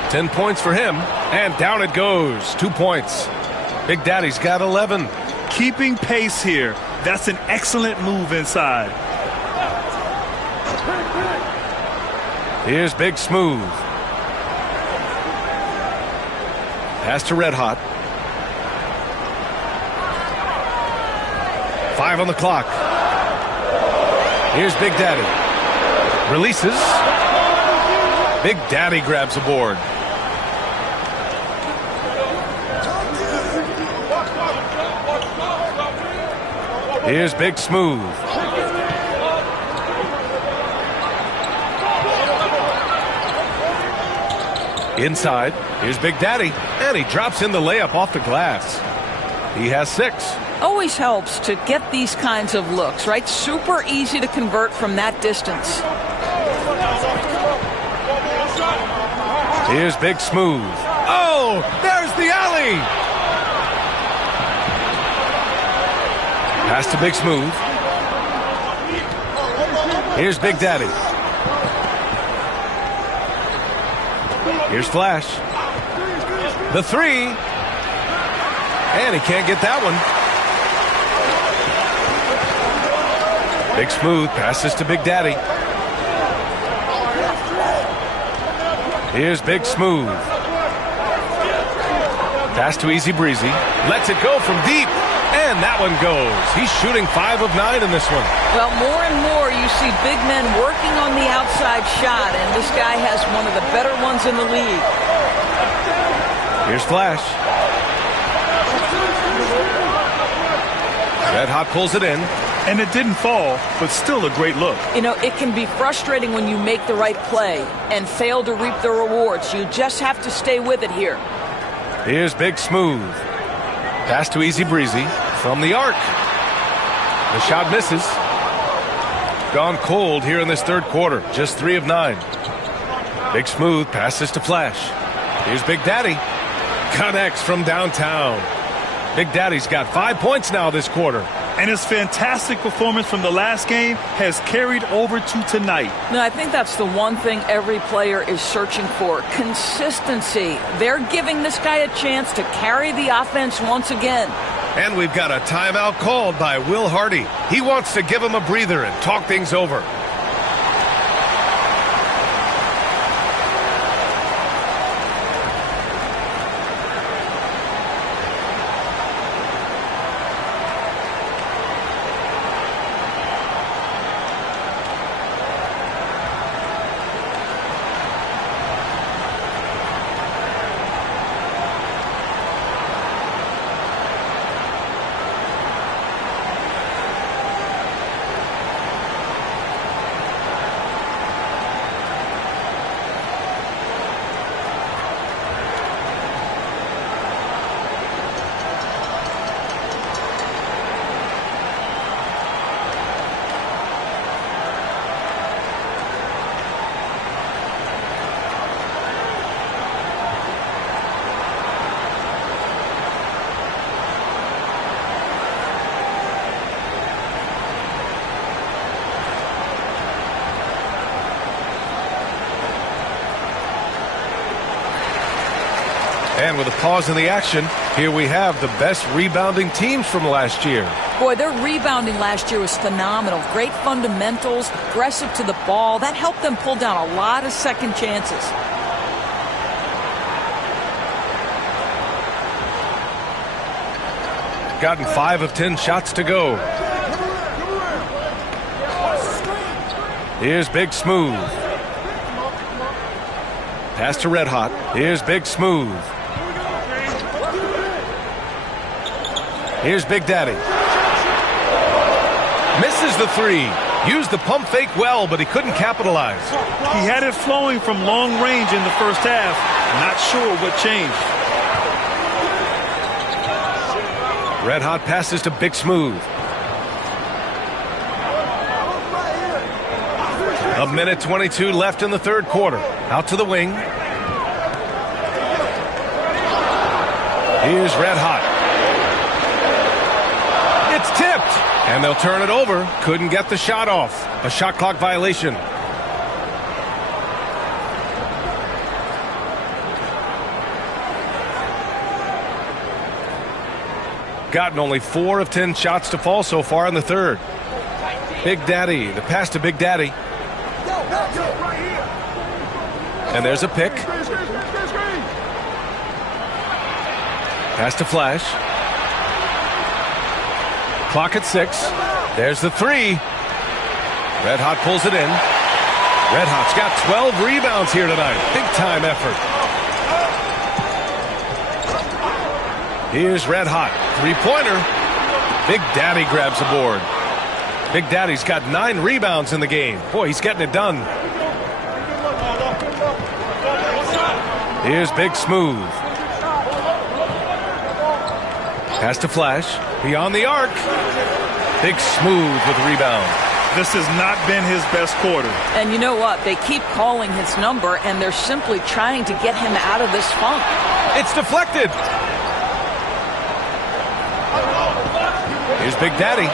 10 points for him. And down it goes. 2 points. Big Daddy's got 11. Keeping pace here. That's an excellent move inside. Here's Big Smooth. Pass to Red Hot. 5 on the clock. Here's Big Daddy. Releases. Big Daddy grabs the board. Here's Big Smooth. Inside, here's Big Daddy, and he drops in the layup off the glass. He has 6. Always helps to get these kinds of looks, right? Super easy to convert from that distance. Here's Big Smooth. go. There's the alley. Pass to Big Smooth. Here's Big Daddy. Here's Flash. The three. And he can't get that one. Big Smooth passes to Big Daddy. Here's Big Smooth. Pass to Easy Breezy. Lets it go from deep. And that one goes. He's shooting 5 of 9 in this one. Well, more and more you see big men working on the outside shot, and this guy has one of the better ones in the league. Here's Flash. Red Hot pulls it in. And it didn't fall, but still a great look. You know, it can be frustrating when you make the right play and fail to reap the rewards. You just have to stay with it here. Here's Big Smooth. Pass to Easy Breezy from the arc. The shot misses. Gone cold here in this third quarter. Just 3 of 9. Big Smooth passes to Flash. Here's Big Daddy. Connects from downtown. Big Daddy's got 5 points now this quarter. And his fantastic performance from the last game has carried over to tonight. No, I think that's the one thing every player is searching for. Consistency. They're giving this guy a chance to carry the offense once again. And we've got a timeout called by Will Hardy. He wants to give him a breather and talk things over. And with a pause in the action, here we have the best rebounding teams from last year. Boy, their rebounding last year was phenomenal. Great fundamentals, aggressive to the ball. That helped them pull down a lot of second chances. Gotten 5 of 10 shots to go. Here's Big Smooth. Pass to Red Hot. Here's Big Smooth. Here's Big Daddy. Misses the three. Used the pump fake well, but he couldn't capitalize. He had it flowing from long range in the first half. Not sure what changed. Red Hot passes to Big Smooth. A minute 22 left in the third quarter. Out to the wing. Here's Red Hot. It's tipped, and they'll turn it over. Couldn't get the shot off. A shot clock violation. Gotten only 4 of 10 shots to fall so far in the third. Big Daddy, the pass to Big Daddy. And there's a pick. Pass to Flash. Clock at 6. There's the three. Red Hot pulls it in. Red Hot's got 12 rebounds here tonight. Big time effort. Here's Red Hot. 3-pointer. Big Daddy grabs the board. Big Daddy's got 9 rebounds in the game. Boy, he's getting it done. Here's Big Smooth. Pass to Flash. Beyond the arc. Big Smooth with the rebound. This has not been his best quarter. And you know what? They keep calling his number, and they're simply trying to get him out of this funk. It's deflected. Here's Big Daddy.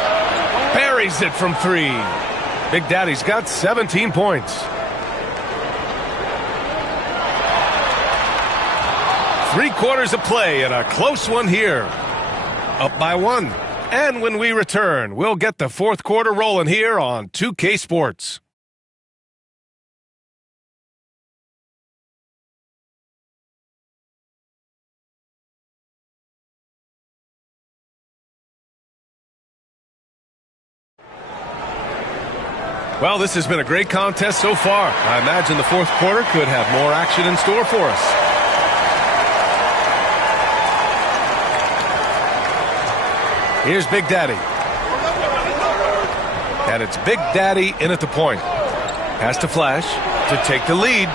Buries it from 3. Big Daddy's got 17 points. 3/4 of play and a close one here. Up by 1. And when we return, we'll get the 4th quarter rolling here on 2K Sports. Well, this has been a great contest so far. I imagine the 4th quarter could have more action in store for us. Here's Big Daddy. And it's Big Daddy in at the point. Pass to Flash to take the lead.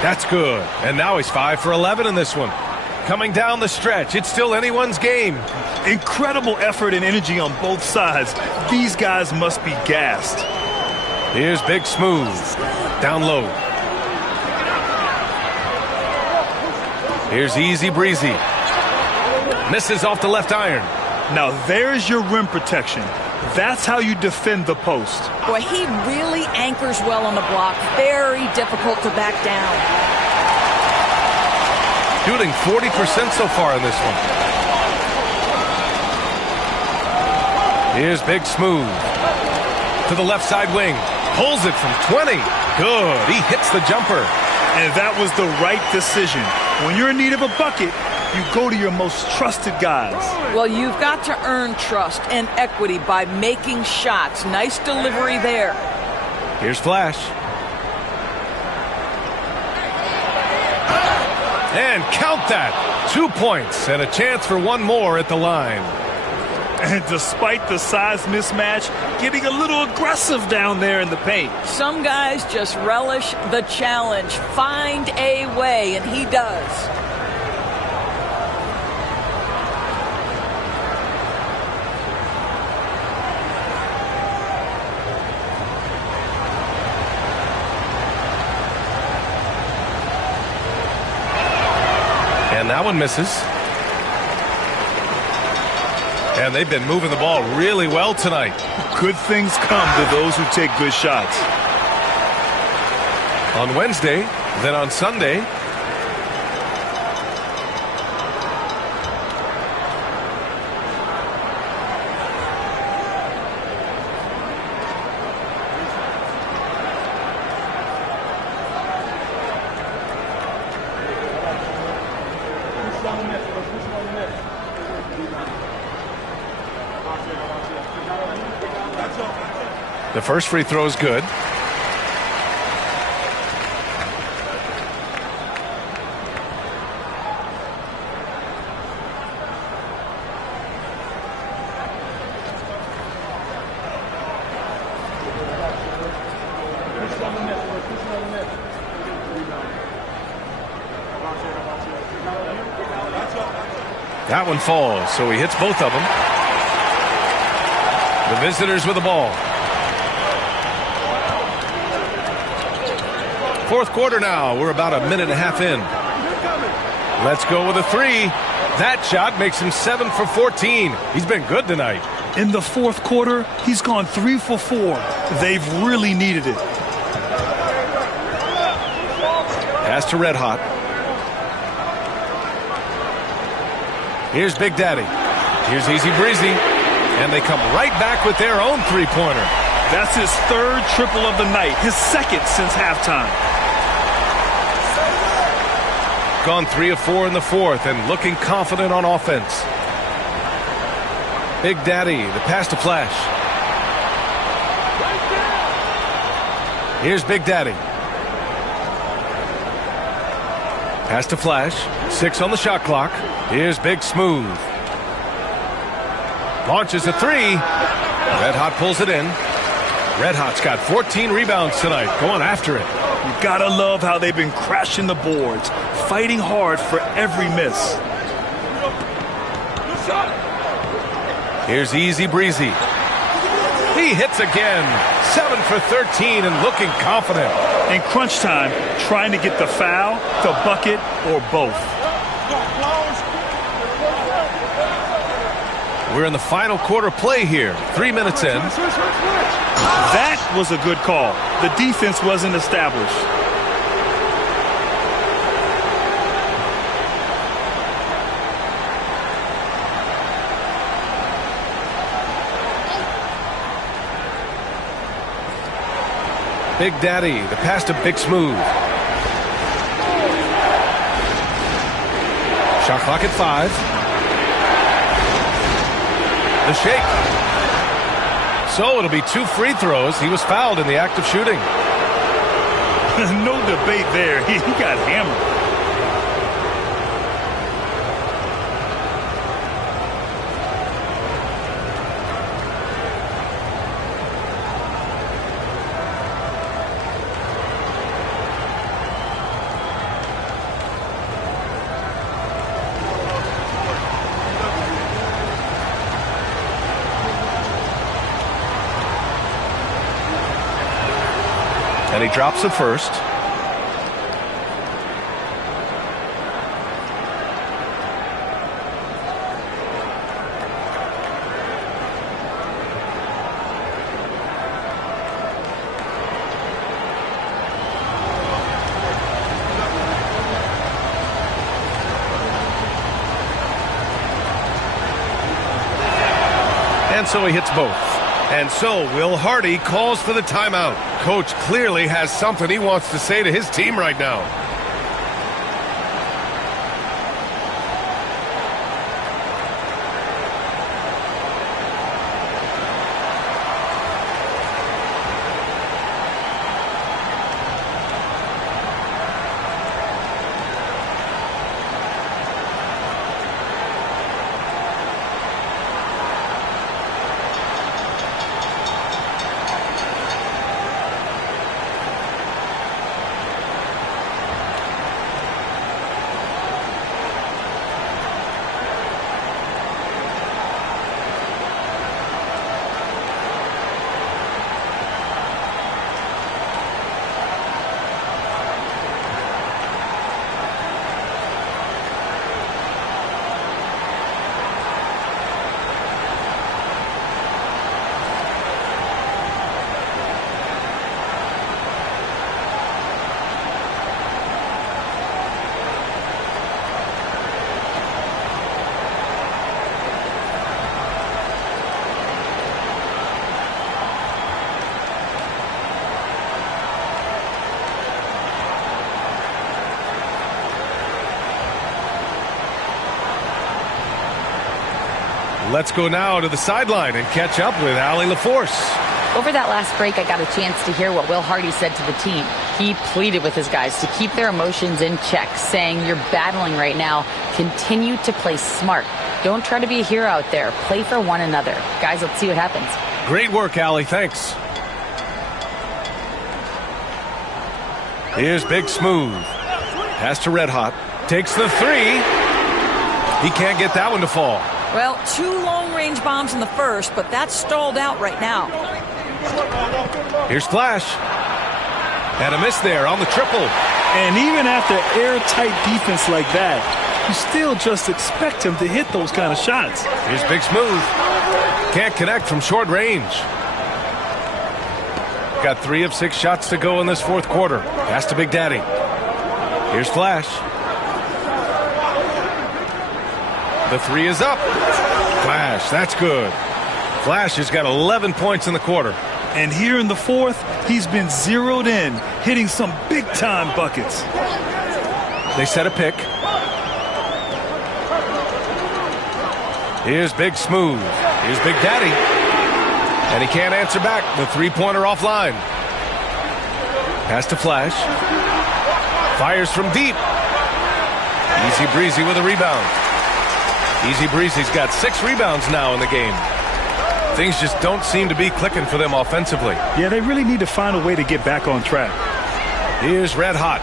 That's good. And now he's 5 for 11 in this one. Coming down the stretch, it's still anyone's game. Incredible effort and energy on both sides. These guys must be gassed. Here's Big Smooth. Down low. Here's Easy Breezy. Misses off the left iron. Now there's your rim protection. That's how you defend the post. Boy, he really anchors well on the block. Very difficult to back down. Shooting 40% so far in this one. Here's Big Smooth. To the left side wing. Pulls it from 20. Good. He hits the jumper. And that was the right decision. When you're in need of a bucket, you go to your most trusted guys. Well, you've got to earn trust and equity by making shots. Nice delivery there. Here's Flash. And count that. 2 points and a chance for one more at the line. And despite the size mismatch, getting a little aggressive down there in the paint. Some guys just relish the challenge. Find a way, and he does. And that one misses. And they've been moving the ball really well tonight. Good things come to those who take good shots. On Wednesday, then on Sunday. The first free throw is good. That one falls, so he hits both of them. The visitors with the ball. 4th quarter now. We're about a minute and a half in. Let's go with a 3. That shot makes him 7 for 14. He's been good tonight. In the 4th quarter, he's gone 3 for 4. They've really needed it. Pass to Red Hot. Here's Big Daddy. Here's Easy Breezy. And they come right back with their own three-pointer. That's his 3rd triple of the night, his 2nd since halftime. Gone 3 of 4 in the 4th and looking confident on offense. Big Daddy, the pass to Flash. Here's Big Daddy. Pass to Flash. 6 on the shot clock. Here's Big Smooth. Launches a 3. Red Hot pulls it in. Red Hot's got 14 rebounds tonight, going after it. You gotta love how they've been crashing the boards, fighting hard for every miss. Here's Easy Breezy. He hits again. 7 for 13 and looking confident. In crunch time, trying to get the foul, the bucket, or both. We're in the final quarter play here. 3 minutes in. That was a good call. The defense wasn't established. Big Daddy, the pass to Big Smooth. Shot clock at 5. The shake. So it'll be 2 free throws. He was fouled in the act of shooting. No debate there. He got hammered. And he drops the first. And so he hits both. And so Will Hardy calls for the timeout. Coach clearly has something he wants to say to his team right now. Let's go now to the sideline and catch up with Allie LaForce. Over that last break, I got a chance to hear what Will Hardy said to the team. He pleaded with his guys to keep their emotions in check, saying, "You're battling right now. Continue to play smart. Don't try to be a hero out there. Play for one another." Guys, let's see what happens. Great work, Allie. Thanks. Here's Big Smooth. Pass to Red Hot. Takes the 3. He can't get that one to fall. Well, 2 long-range bombs in the first, but that's stalled out right now. Here's Flash. And a miss there on the triple. And even after airtight defense like that, you still just expect him to hit those kind of shots. Here's Big Smooth. Can't connect from short range. Got 3 of 6 shots to go in this fourth quarter. Pass to Big Daddy. Here's Flash. The 3 is up. Flash, that's good. Flash has got 11 points in the quarter. And here in the fourth, he's been zeroed in, hitting some big-time buckets. They set a pick. Here's Big Smooth. Here's Big Daddy. And he can't answer back. The 3-pointer offline. Pass to Flash. Fires from deep. Easy Breezy with a rebound. Easy Breezy's got 6 rebounds now in the game. Things just don't seem to be clicking for them offensively. Yeah, they really need to find a way to get back on track. Here's Red Hot.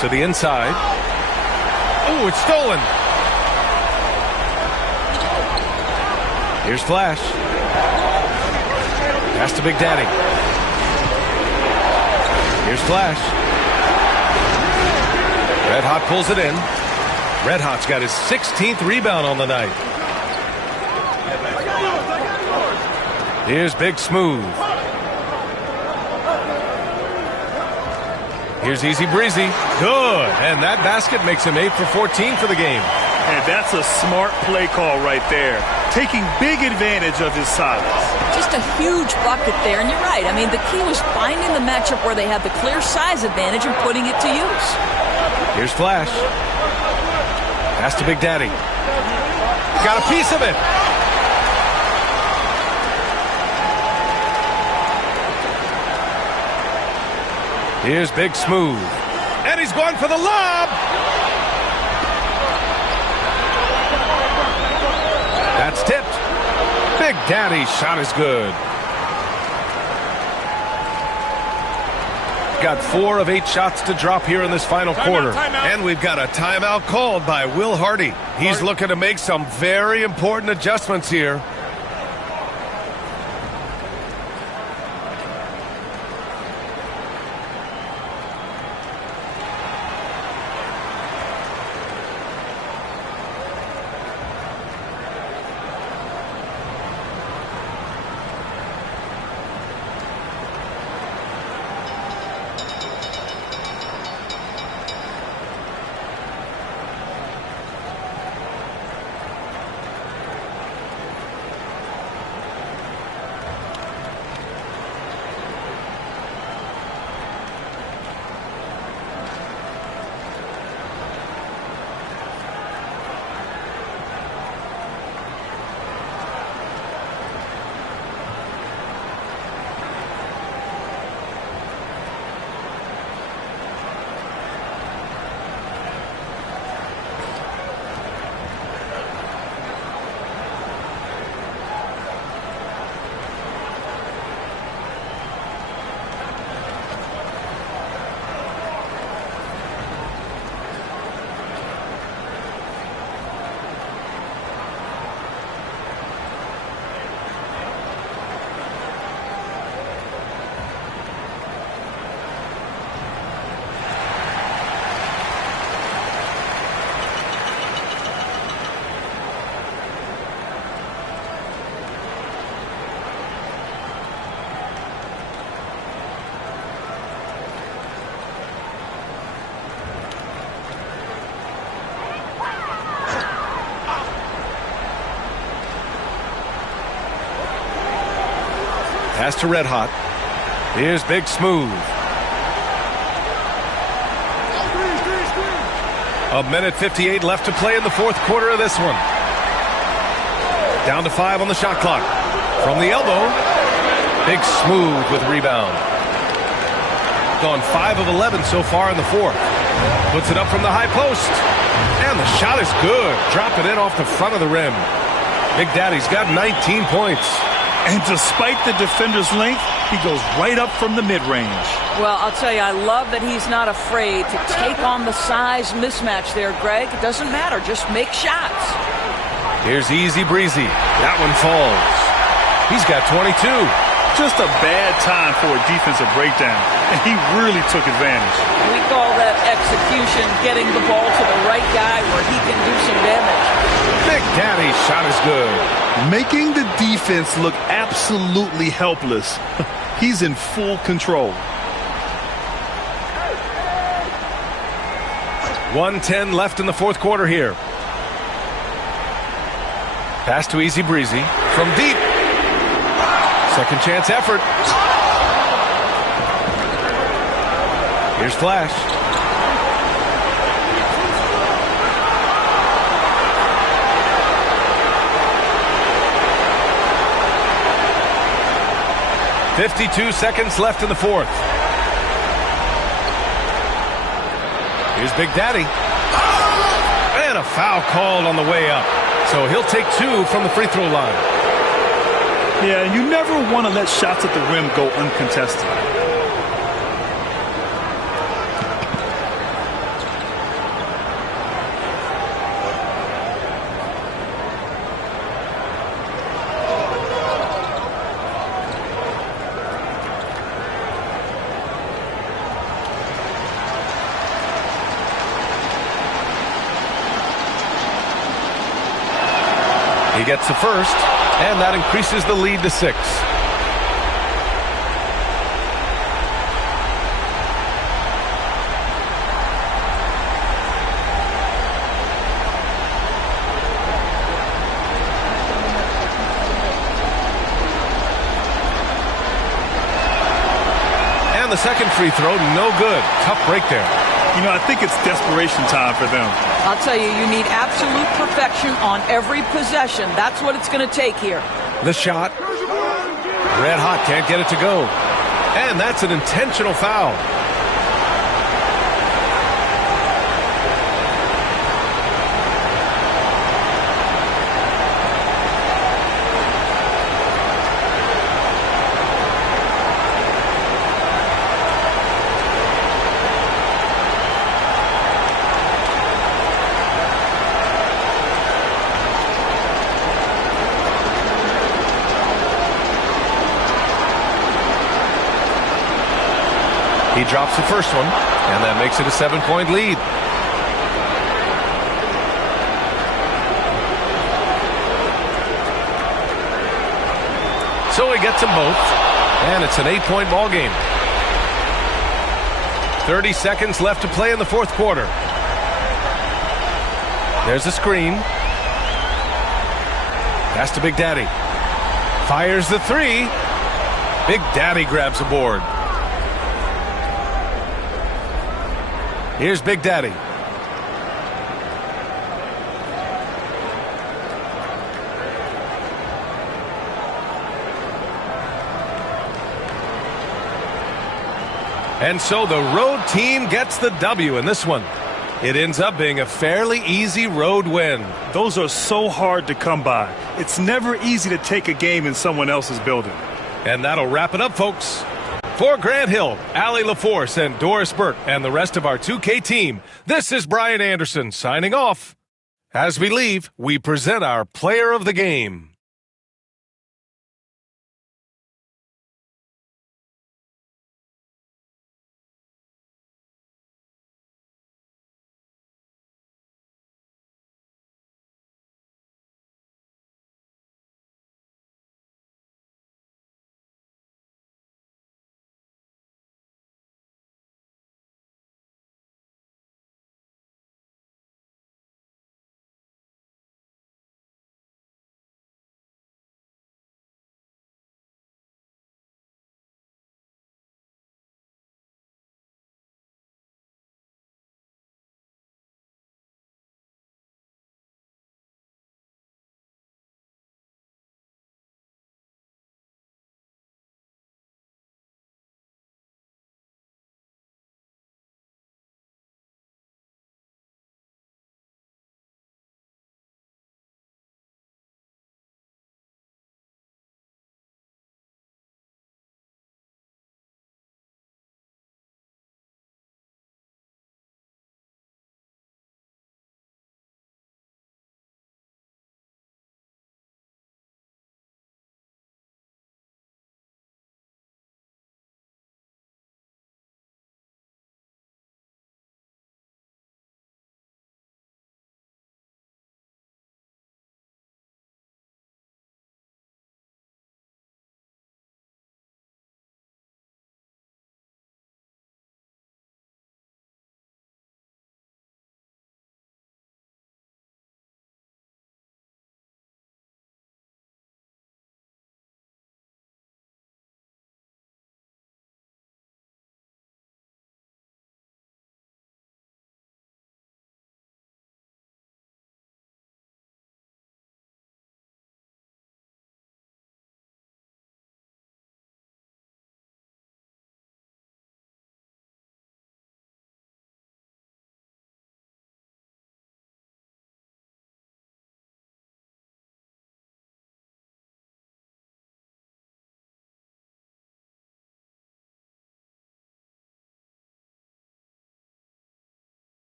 To the inside. Oh, it's stolen. Here's Flash. Pass to Big Daddy. Here's Flash. Red Hot pulls it in. Red Hot's got his 16th rebound on the night. Here's Big Smooth. Here's Easy Breezy. Good. And that basket makes him 8 for 14 for the game. And that's a smart play call right there. Taking big advantage of his size. Just a huge bucket there. And you're right. I mean, the key was finding the matchup where they have the clear size advantage and putting it to use. Here's Flash. Pass to Big Daddy. Got a piece of it. Here's Big Smooth. And he's going for the lob. That's tipped. Big Daddy's shot is good. Got 4 of 8 shots to drop here in this final quarter. And we've got a timeout called by Will Hardy. He's looking to make some very important adjustments here. Pass to Red Hot. Here's Big Smooth. A minute 58 left to play in the fourth quarter of this one. Down to 5 on the shot clock. From the elbow, Big Smooth with rebound. Gone 5 of 11 so far in the fourth. Puts it up from the high post. And the shot is good. Drop it in off the front of the rim. Big Daddy's got 19 points. And despite the defender's length, he goes right up from the mid-range. Well, I'll tell you, I love that he's not afraid to take on the size mismatch there, Greg. It doesn't matter. Just make shots. Here's Easy Breezy. That one falls. He's got 22. Just a bad time for a defensive breakdown, and he really took advantage. We call that execution, getting the ball to the right guy where he can do some damage. Big Daddy's shot is good. Making the defense look absolutely helpless. He's in full control. 1:10 left in the fourth quarter here. Pass to Easy Breezy from deep. Second chance effort. Here's Flash. .52 seconds left in the fourth. Here's Big Daddy. And a foul called on the way up. So he'll take 2 from the free throw line. Yeah, you never want to let shots at the rim go uncontested. He gets the first, and that increases the lead to 6. The second free throw, no good. Tough break there. You know, I think it's desperation time for them. I'll tell you, you need absolute perfection on every possession. That's what it's going to take here. The shot. Red hot, can't get it to go. And that's an intentional foul. He drops the first one, and that makes it a 7-point lead. So he gets them both, and it's an 8-point ball game. 30 seconds left to play in the fourth quarter. There's the screen. Pass to Big Daddy. Fires the three. Big Daddy grabs a board. Here's Big Daddy. And so the road team gets the W in this one. It ends up being a fairly easy road win. Those are so hard to come by. It's never easy to take a game in someone else's building. And that'll wrap it up, folks. For Grant Hill, Allie LaForce, and Doris Burke, and the rest of our 2K team, this is Brian Anderson signing off. As we leave, we present our player of the game.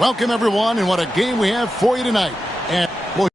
Welcome, everyone, and what a game we have for you tonight. And we'll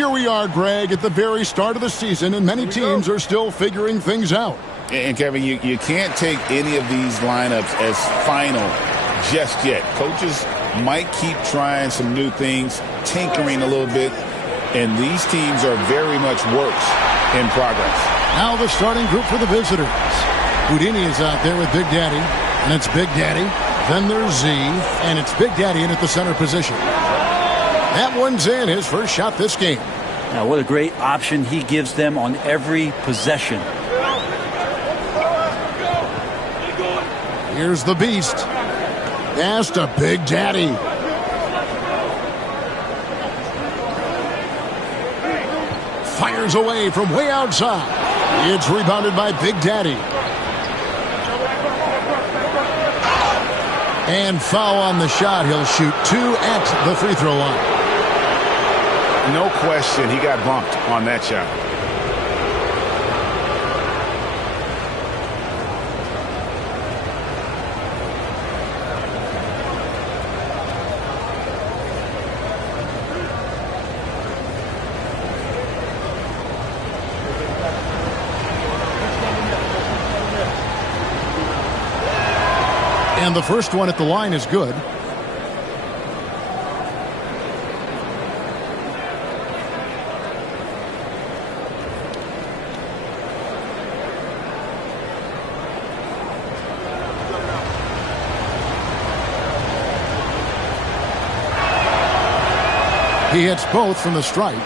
Here we are, Greg, at the very start of the season, and many teams are still figuring things out. And, Kevin, you can't take any of these lineups as final just yet. Coaches might keep trying some new things, tinkering a little bit, and these teams are very much works in progress. Now the starting group for the visitors. Houdini is out there with Big Daddy, and it's Big Daddy. Then there's Z, and it's Big Daddy in at the center position. That one's in, his first shot this game. Now, what a great option he gives them on every possession. Here's the beast. Pass to Big Daddy. Fires away from way outside. It's rebounded by Big Daddy. And foul on the shot. He'll shoot 2 at the free throw line. No question, he got bumped on that shot. And the first one at the line is good. He hits both from the stripe.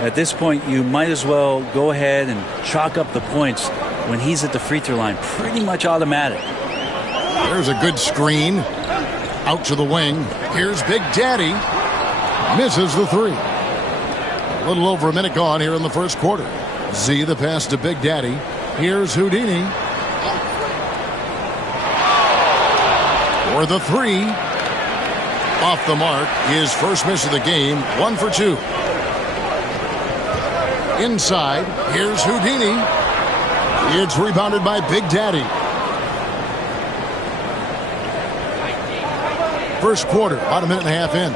At this point, you might as well go ahead and chalk up the points when he's at the free throw line. Pretty much automatic. There's a good screen. Out to the wing. Here's Big Daddy. Misses the three. A little over a minute gone here in the first quarter. Z the pass to Big Daddy. Here's Houdini. For the three. Off the mark. His first miss of the game. 1 for 2. Inside. Here's Houdini. It's rebounded by Big Daddy. First quarter, about a minute and a half in.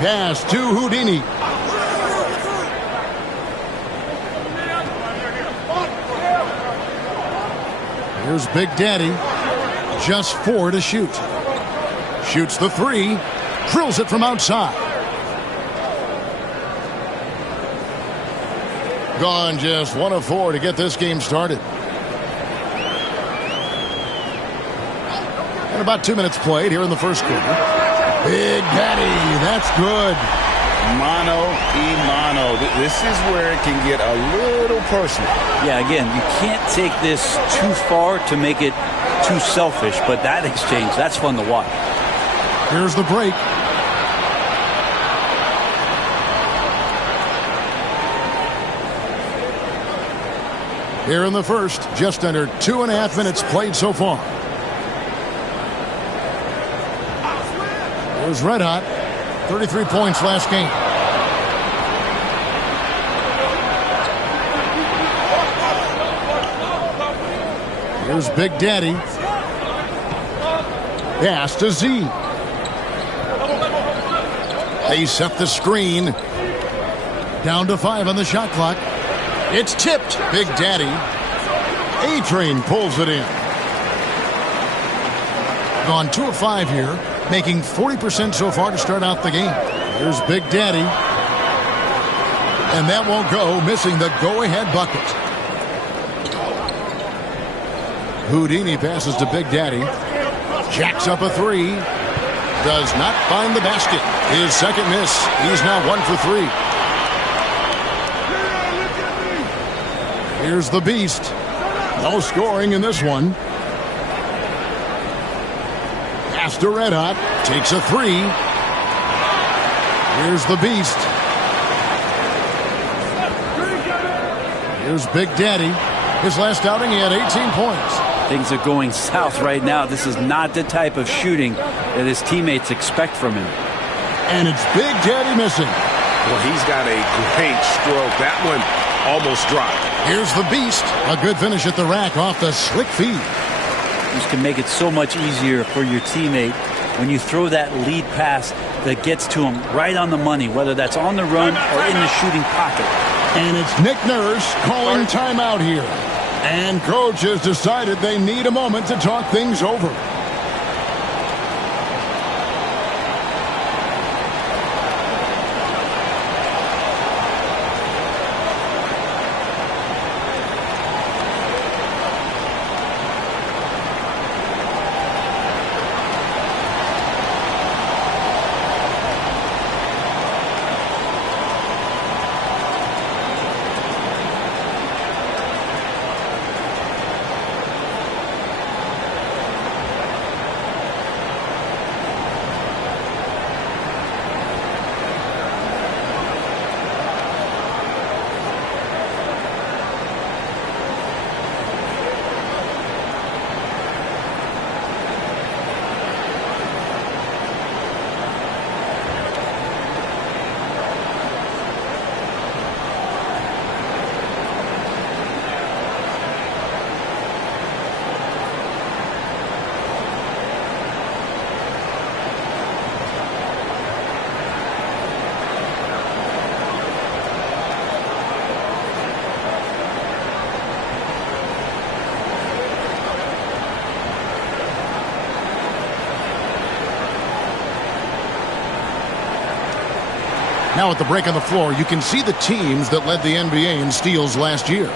Pass to Houdini. Here's Big Daddy. Just 4 to shoot. Shoots the three. Drills it from outside. Gone just 1 of 4 to get this game started. And about 2 minutes played here in the first quarter. Big Daddy, that's good. Mano y mano. This is where it can get a little personal. Yeah, again, you can't take this too far to make it too selfish, but that exchange, that's fun to watch. Here's the break. Here in the first, just under 2.5 minutes played so far. It was red hot. 33 points last game. Here's Big Daddy. Pass to Z. They set the screen. Down to 5 on the shot clock. It's tipped. Big Daddy. A-Train pulls it in. Gone 2 of 5 here. Making 40% so far to start out the game. Here's Big Daddy. And that won't go, missing the go-ahead bucket. Houdini passes to Big Daddy. Jacks up a three. Does not find the basket. His second miss. He's now 1 for 3. Here's the beast. No scoring in this one. Pass to Red Hot. Takes a three. Here's the beast. Here's Big Daddy. His last outing, he had 18 points. Things are going south right now. This is not the type of shooting that his teammates expect from him. And it's Big Daddy missing. Well, he's got a great stroke. That one almost dropped. Here's the beast. A good finish at the rack off the slick feed. This can make it so much easier for your teammate when you throw that lead pass that gets to him right on the money, whether that's on the run or in the shooting pocket. And it's Nick Nurse calling timeout here. And coach has decided they need a moment to talk things over. Now at the break on the floor, you can see the teams that led the NBA in steals last year.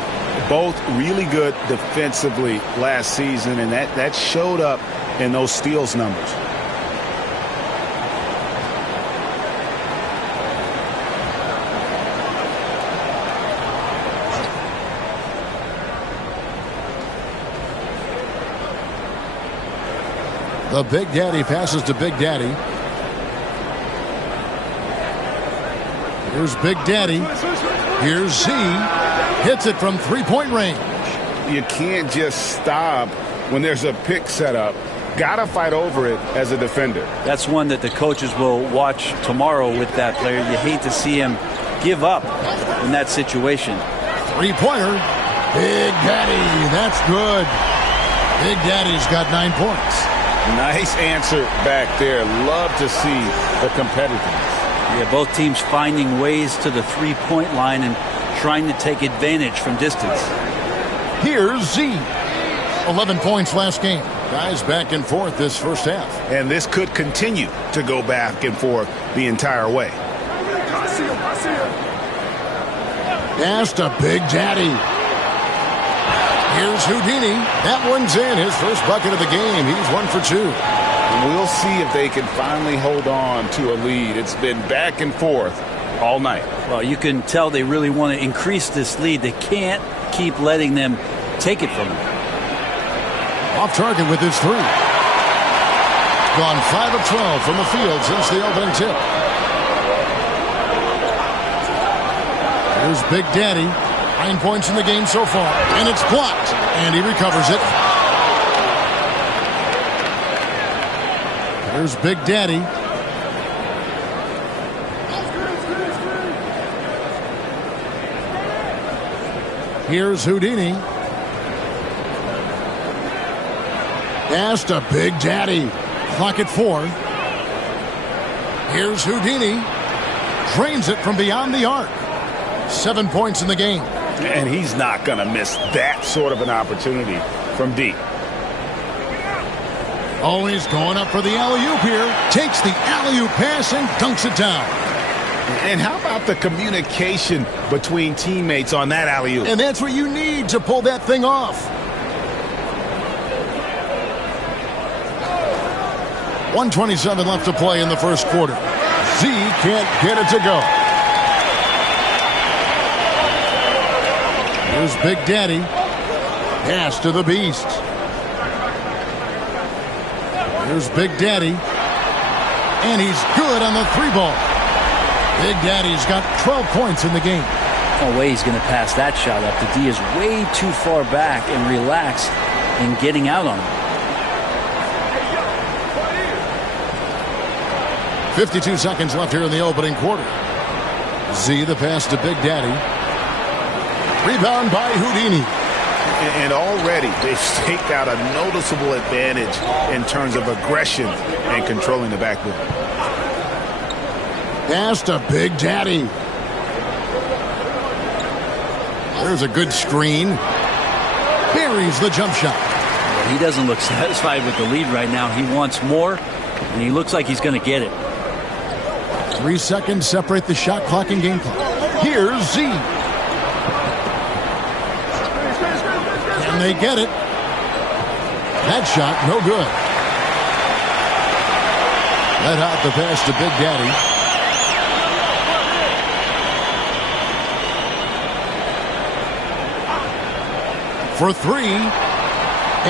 Both really good defensively last season, and that showed up in those steals numbers. The Big Daddy passes to Big Daddy. Here's Big Daddy. Here's Z. Hits it from three-point range. You can't just stop when there's a pick set up. Got to fight over it as a defender. That's one that the coaches will watch tomorrow with that player. You hate to see him give up in that situation. Three-pointer. Big Daddy. That's good. Big Daddy's got 9 points. Nice answer back there. Love to see the competitiveness. Yeah, both teams finding ways to the three-point line and trying to take advantage from distance. Here's Z. 11 points last game. Guys back and forth this first half. And this could continue to go back and forth the entire way. Pass to Big Daddy. Here's Houdini. That one's in. His first bucket of the game. He's 1 for 2. We'll see if they can finally hold on to a lead. It's been back and forth all night. Well, you can tell they really want to increase this lead. They can't keep letting them take it from them. Off target with his three. Gone 5 of 12 from the field since the opening tip. Here's Big Daddy. 9 points in the game so far. And it's blocked. And he recovers it. Here's Big Daddy. Here's Houdini. Pass to Big Daddy. Clock at 4. Here's Houdini. Drains it from beyond the arc. 7 points in the game. And he's not going to miss that sort of an opportunity from deep. Oh, he's going up for the alley-oop here. Takes the alley-oop pass and dunks it down. And how about the communication between teammates on that alley-oop? And that's what you need to pull that thing off. 1:27 left to play in the first quarter. Z can't get it to go. Here's Big Daddy. Pass to the Beast. Here's Big Daddy. And he's good on the three ball. Big Daddy's got 12 points in the game. No way he's going to pass that shot up. The D is way too far back and relaxed in getting out on him. 52 seconds left here in the opening quarter. Z the pass to Big Daddy. Rebound by Houdini. And already they've staked out a noticeable advantage in terms of aggression and controlling the backboard. Pass to Big Daddy. There's a good screen. Buries the jump shot. He doesn't look satisfied with the lead right now. He wants more, and he looks like he's going to get it. 3 seconds separate the shot clock and game clock. Here's Z. And they get it. That shot, no good. Red hot the pass to Big Daddy. For 3.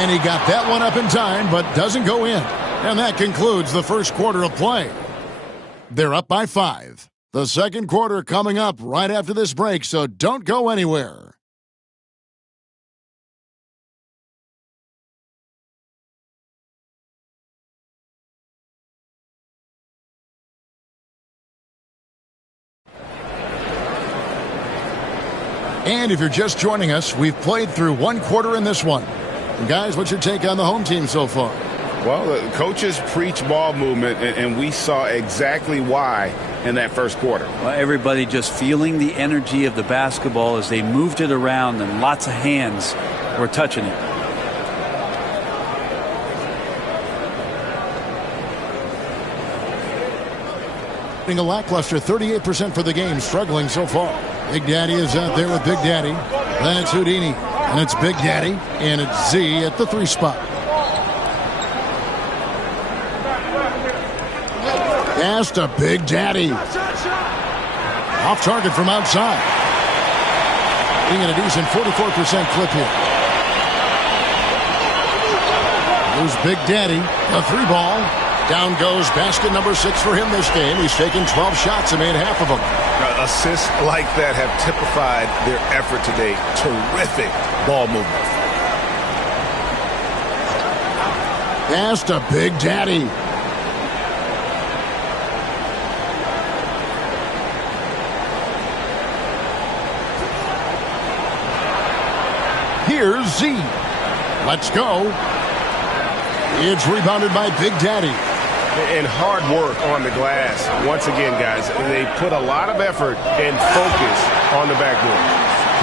And he got that one up in time, but doesn't go in. And that concludes the first quarter of play. They're up by 5. The second quarter coming up right after this break, so don't go anywhere. And if you're just joining us, we've played through one quarter in this one. And guys, what's your take on the home team so far? Well, the coaches preach ball movement, and we saw exactly why in that first quarter. Well, everybody just feeling the energy of the basketball as they moved it around, and lots of hands were touching it. A lackluster 38% for the game, struggling so far. Big Daddy is out there with Big Daddy. Then it's Houdini. And it's Big Daddy. And it's Z at the 3 spot. Pass to Big Daddy. Off target from outside. Being at a decent 44% clip here. Here's Big Daddy. The 3 ball. Down goes basket number 6 for him this game. He's taken 12 shots and made half of them. Assists like that have typified their effort today. Terrific ball movement. Pass to Big Daddy. Here's Z. Let's go. It's rebounded by Big Daddy. And hard work on the glass. Once again, guys, they put a lot of effort and focus on the backboard.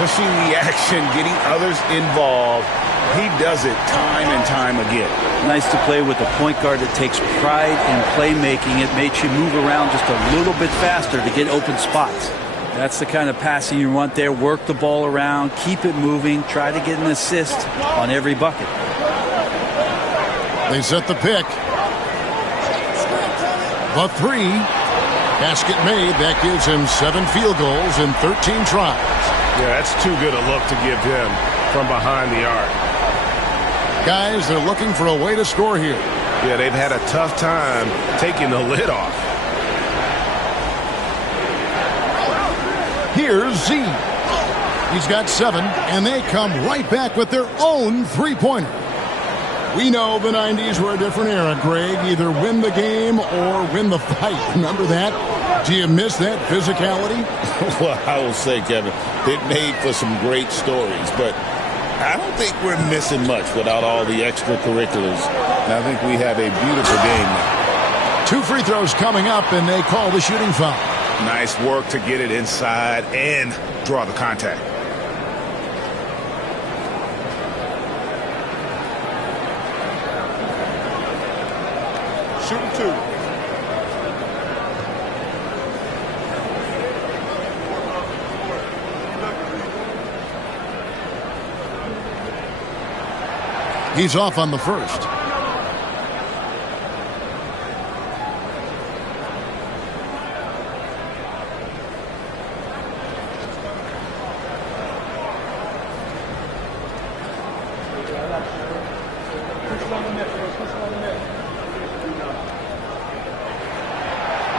Pushing the action, getting others involved. He does it time and time again. Nice to play with a point guard that takes pride in playmaking. It makes you move around just a little bit faster to get open spots. That's the kind of passing you want there. Work the ball around, keep it moving, try to get an assist on every bucket. They set the pick. The 3. Basket made. That gives him 7 field goals in 13 tries. Yeah, that's too good a look to give him from behind the arc. Guys, they're looking for a way to score here. Yeah, they've had a tough time taking the lid off. Here's Z. He's got 7, and they come right back with their own 3-pointer. We know the 90s were a different era, Greg. Either win the game or win the fight. Remember that? Do you miss that physicality? Well, I will say, Kevin, it made for some great stories, but I don't think we're missing much without all the extracurriculars. And I think we have a beautiful game now. 2 free throws coming up, and they call the shooting foul. Nice work to get it inside and draw the contact. Shooting 2. He's off on the first.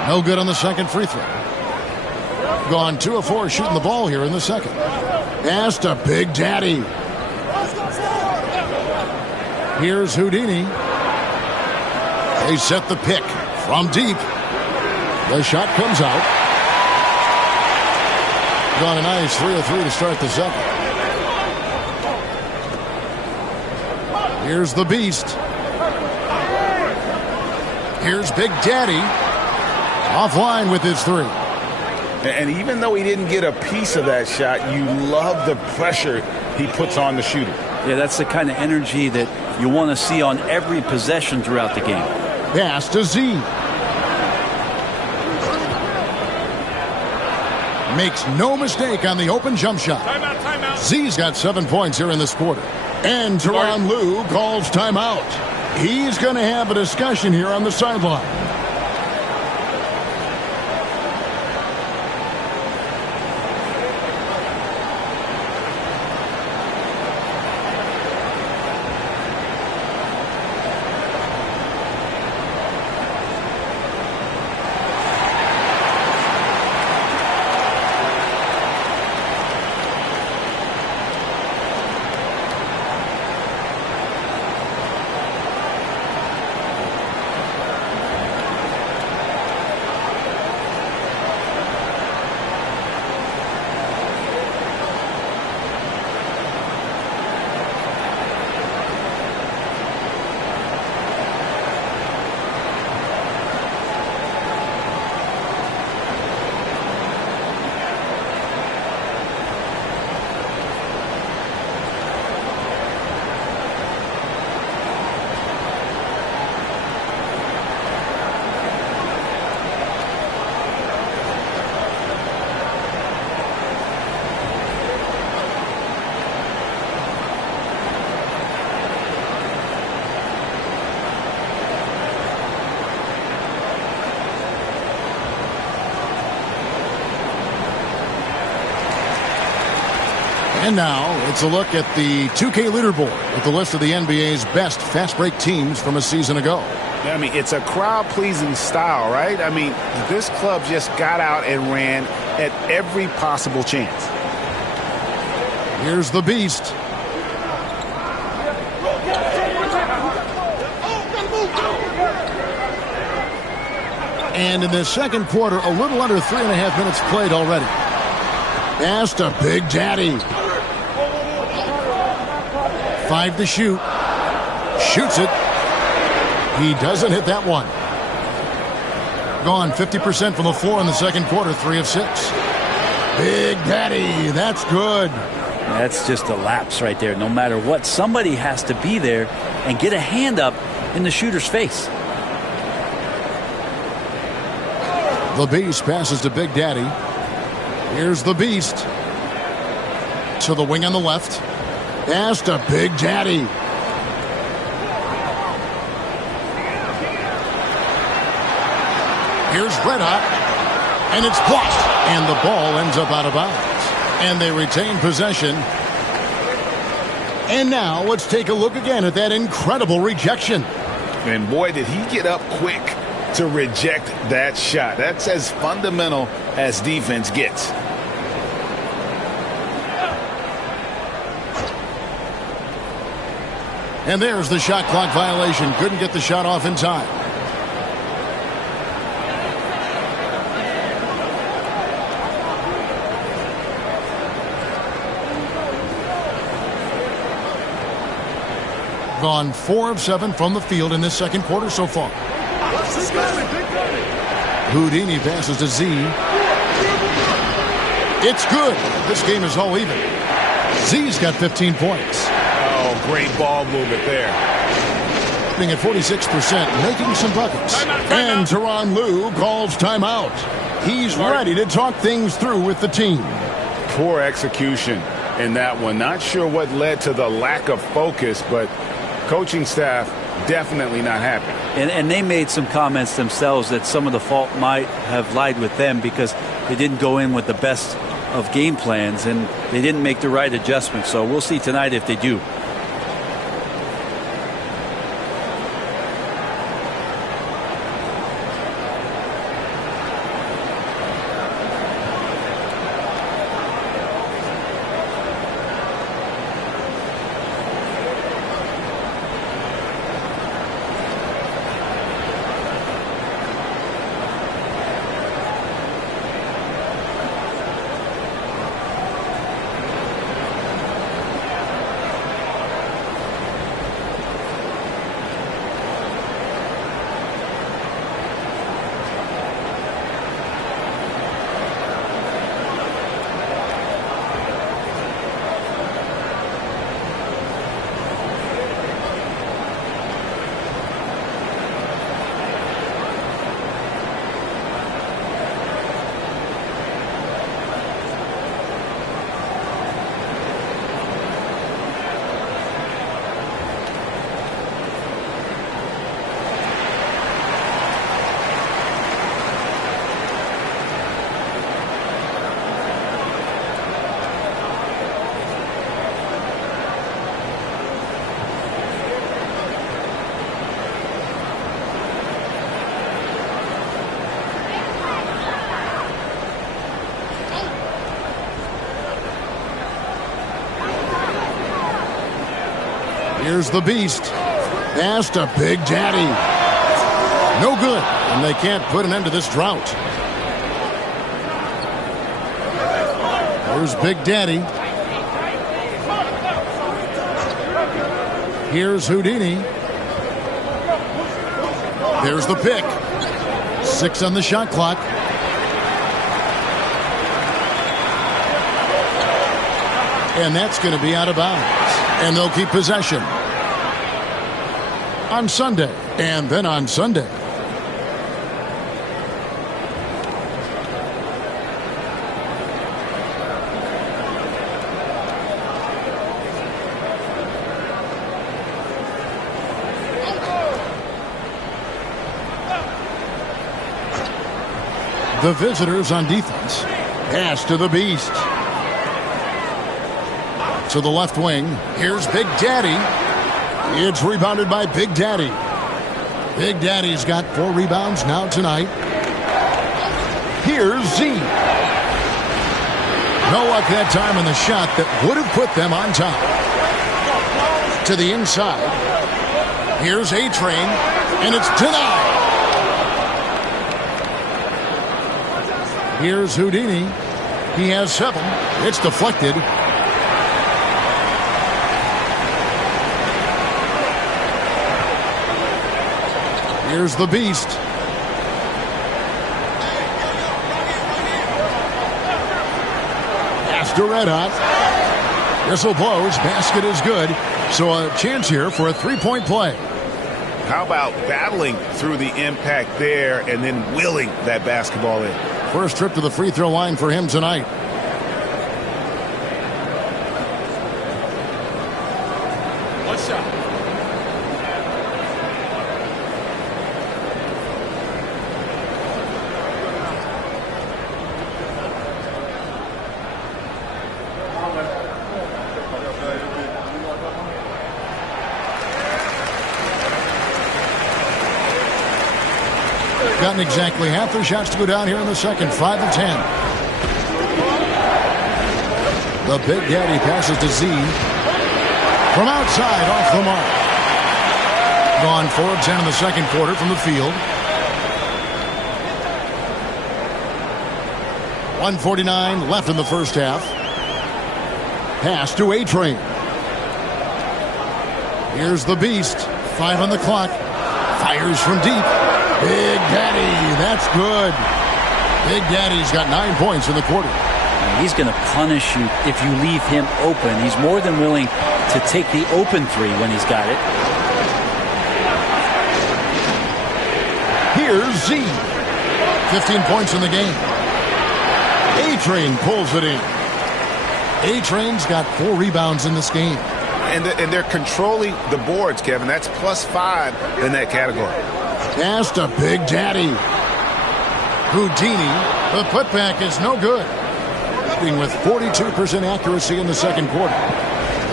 No good on the second free throw. Gone 2 of 4 shooting the ball here in the second. Pass to Big Daddy. Here's Houdini. They set the pick from deep. The shot comes out. Gone a nice 3 of 3 to start the second. Here's the beast. Here's Big Daddy. Offline with his three. And even though he didn't get a piece of that shot, you love the pressure he puts on the shooter. Yeah, that's the kind of energy that you want to see on every possession throughout the game. Pass to Z. Makes no mistake on the open jump shot. Timeout. Z's got 7 points here in this quarter. And Tyronn Lue calls timeout. He's going to have a discussion here on the sideline. And now it's a look at the 2K leaderboard with the list of the NBA's best fast break teams from a season ago. I mean, it's a crowd-pleasing style, right? I mean, this club just got out and ran at every possible chance. Here's the beast. And in the second quarter, a little under 3.5 minutes played already. Pass to Big Daddy. 5 to shoot. Shoots it. He doesn't hit that one. Gone 50% from the floor in the second quarter, 3 of 6. Big Daddy, that's good. That's just a lapse right there. No matter what, somebody has to be there and get a hand up in the shooter's face. The Beast passes to Big Daddy. Here's the Beast. To the wing on the left. Pass to Big Daddy. Here's Red Hot. And it's blocked. And the ball ends up out of bounds. And they retain possession. And now let's take a look again at that incredible rejection. And boy, did he get up quick to reject that shot. That's as fundamental as defense gets. And there's the shot clock violation. Couldn't get the shot off in time. Gone 4 of 7 from the field in this second quarter so far. Houdini passes to Z. It's good. This game is all even. Z's got 15 points. Oh, great ball movement there. Being at 46%, making some buckets. And Tyronn Lue calls timeout. He's ready to talk things through with the team. Poor execution in that one. Not sure what led to the lack of focus, but coaching staff definitely not happy. And they made some comments themselves that some of the fault might have lied with them because they didn't go in with the best of game plans and they didn't make the right adjustments. So we'll see tonight if they do. Here's the beast. Pass to Big Daddy. No good, and they can't put an end to this drought. Here's Big Daddy. Here's Houdini. There's the pick. 6 on the shot clock. And that's going to be out of bounds. And they'll keep possession. On Sunday, and then on Sunday. The visitors on defense. Pass to the beast. To the left wing. Here's Big Daddy. It's rebounded by Big Daddy. Big Daddy's got 4 rebounds now tonight. Here's Z. No luck that time on the shot that would have put them on top. To the inside. Here's A-Train, and it's denied. Here's Houdini. He has 7. It's deflected. Here's the beast. Pass to Red Hot. Whistle blows. Basket is good. So a chance here for a 3-point play. How about battling through the impact there and then willing that basketball in? First trip to the free throw line for him tonight. One shot. Gotten exactly half their shots to go down here in the second. 5 of 10. The Big Daddy passes to Z. From outside, off the mark. Gone 4 of 10 in the second quarter from the field. 1:49 left in the first half. Pass to A-Train. Here's the beast. 5 on the clock. Fires from deep. Big Daddy, that's good. Big Daddy's got 9 points in the quarter. He's going to punish you if you leave him open. He's more than willing to take the open 3 when he's got it. Here's Z. 15 points in the game. A-Train pulls it in. A-Train's got 4 rebounds in this game. And they're controlling the boards, Kevin. That's +5 in that category. Pass to Big Daddy. Houdini. The putback is no good. With 42% accuracy in the second quarter.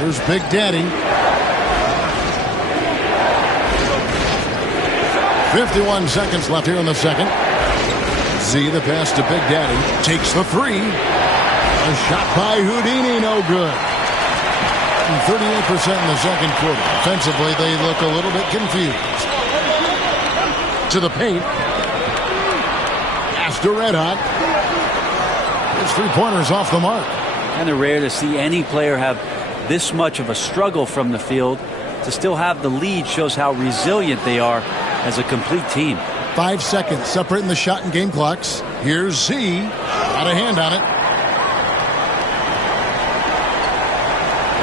Here's Big Daddy. 51 seconds left here in the second. Z, the pass to Big Daddy. Takes the 3. A shot by Houdini, no good. 38% in the second quarter. Offensively, they look a little bit confused. To the paint. Pass to Red Hot. His 3-pointers off the mark. Kind of rare to see any player have this much of a struggle from the field. To still have the lead shows how resilient they are as a complete team. 5 seconds separating the shot and game clocks. Here's Z. Got a hand on it.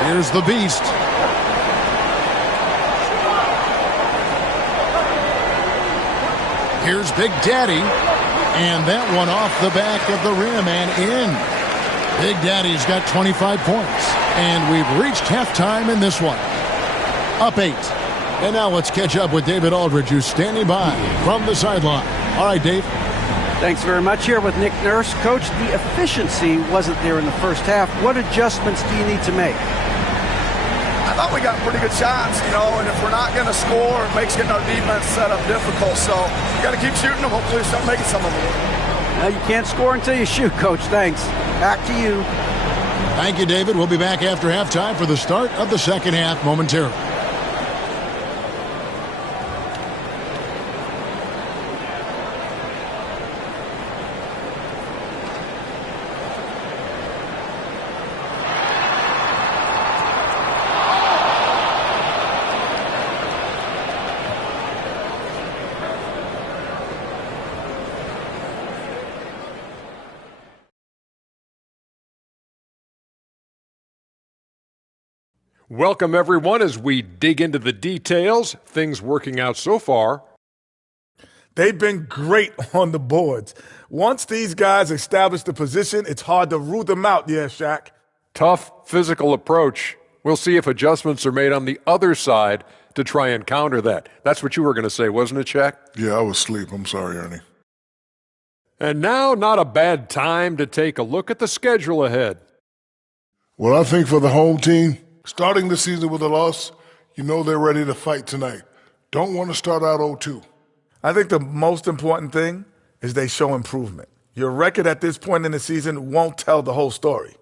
Here's the beast. Here's Big Daddy. And that one off the back of the rim and in. Big Daddy's got 25 points. And we've reached halftime in this one. Up 8. And now let's catch up with David Aldridge, who's standing by from the sideline. All right, Dave. Thanks very much. Here with Nick Nurse. Coach, the efficiency wasn't there in the first half. What adjustments do you need to make? I thought we got pretty good shots, and if we're not going to score, it makes getting our defense set up difficult. So we got to keep shooting them. Hopefully, start making some of them. Well, you can't score until you shoot, Coach. Thanks. Back to you. Thank you, David. We'll be back after halftime for the start of the second half momentarily. Welcome, everyone, as we dig into the details. Things working out so far. They've been great on the boards. Once these guys establish the position, it's hard to root them out. Yeah, Shaq. Tough physical approach. We'll see if adjustments are made on the other side to try and counter that. That's what you were going to say, wasn't it, Shaq? Yeah, I was asleep. I'm sorry, Ernie. And now, not a bad time to take a look at the schedule ahead. Well, I think for the home team, starting the season with a loss, you know they're ready to fight tonight. Don't want to start out 0-2. I think the most important thing is they show improvement. Your record at this point in the season won't tell the whole story.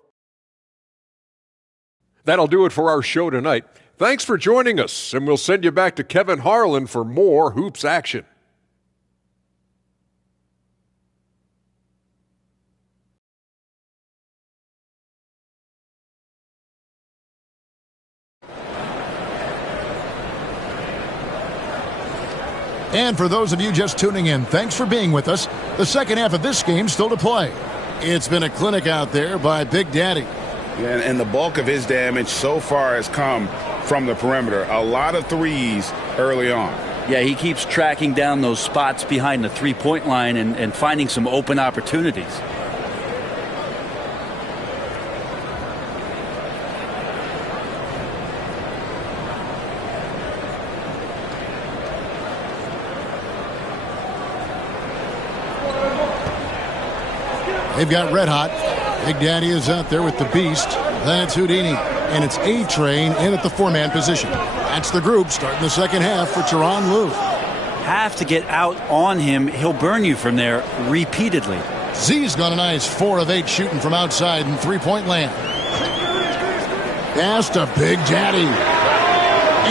That'll do it for our show tonight. Thanks for joining us, and we'll send you back to Kevin Harlan for more Hoops action. And for those of you just tuning in, thanks for being with us. The second half of this game still to play. It's been a clinic out there by Big Daddy. And the bulk of his damage so far has come from the perimeter. A lot of threes early on. Yeah, he keeps tracking down those spots behind the three-point line and finding some open opportunities. They've got Red Hot. Big Daddy is out there with the Beast. Then it's Houdini. And it's A-Train in at the four-man position. That's the group starting the second half for Tyronn Lue. Have to get out on him. He'll burn you from there repeatedly. Z's got a nice 4 of 8 shooting from outside in three-point land. Pass to Big Daddy.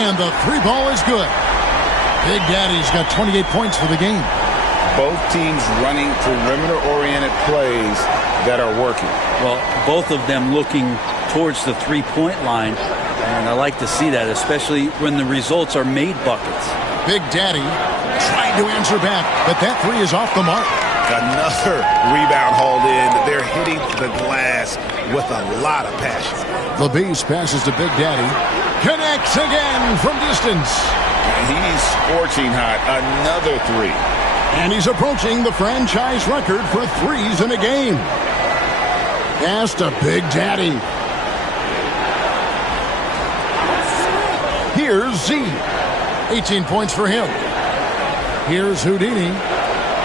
And the three ball is good. Big Daddy's got 28 points for the game. Both teams running perimeter-oriented plays that are working. Well, both of them looking towards the three-point line, and I like to see that, especially when the results are made buckets. Big Daddy trying to answer back, but that three is off the mark. Another rebound hauled in. They're hitting the glass with a lot of passion. The Beast passes to Big Daddy. Connects again from distance. He's scorching hot. Another three. And he's approaching the franchise record for threes in a game. Pass to Big Daddy. Here's Z. 18 points for him. Here's Houdini.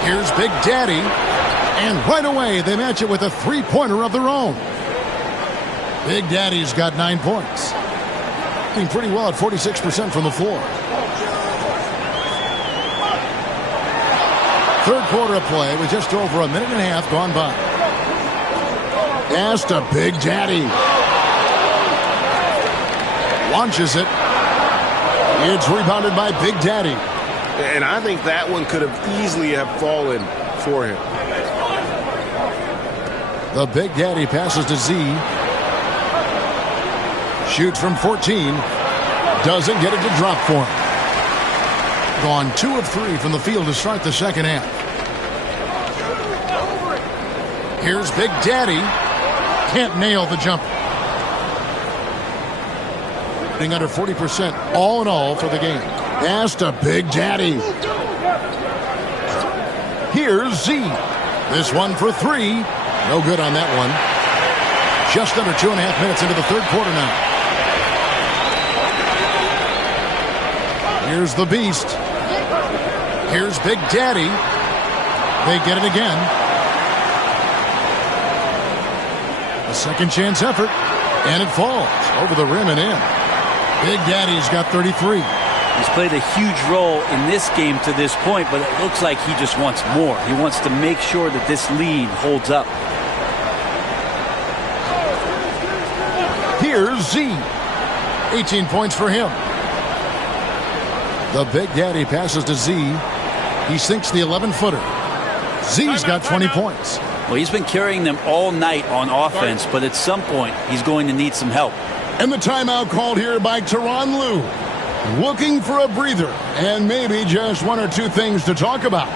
Here's Big Daddy. And right away, they match it with a three-pointer of their own. Big Daddy's got 9 points. Doing pretty well at 46% from the floor. Third quarter of play with just over a minute and a half gone by. Pass to Big Daddy. Launches it. It's rebounded by Big Daddy. And I think that one could have easily have fallen for him. The Big Daddy passes to Z. Shoots from 14. Doesn't get it to drop for him. Gone 2 of 3 from the field to start the second half. Here's Big Daddy. Can't nail the jumper. Being under 40% all in all for the game. Pass to Big Daddy. Here's Z. This one for 3. No good on that one. Just under 2.5 minutes into the third quarter now. Here's the Beast. Here's Big Daddy. They get it again. A second chance effort. And it falls over the rim and in. Big Daddy's got 33. He's played a huge role in this game to this point, but it looks like he just wants more. He wants to make sure that this lead holds up. Here's Z. 18 points for him. The Big Daddy passes to Z. He sinks the 11-footer. Z's got 20 points. Well, he's been carrying them all night on offense, but at some point, he's going to need some help. And the timeout called here by Tyronn Lue. Looking for a breather and maybe just 1 or 2 things to talk about.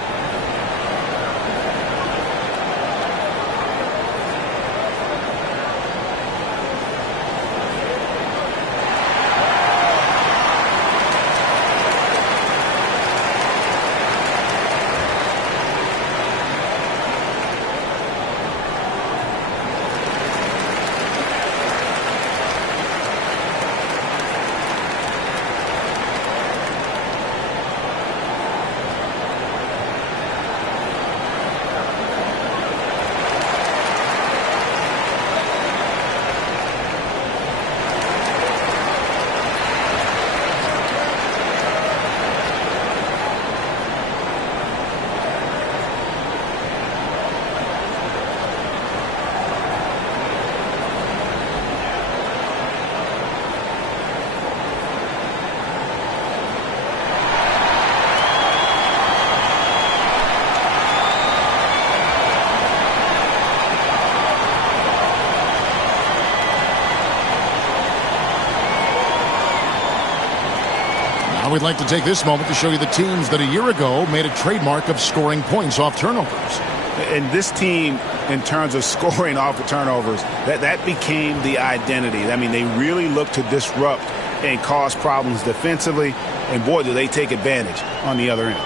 Now we'd like to take this moment to show you the teams that a year ago made a trademark of scoring points off turnovers. And this team, in terms of scoring off the turnovers, that became the identity. I mean, they really looked to disrupt and cause problems defensively, and boy, do they take advantage on the other end.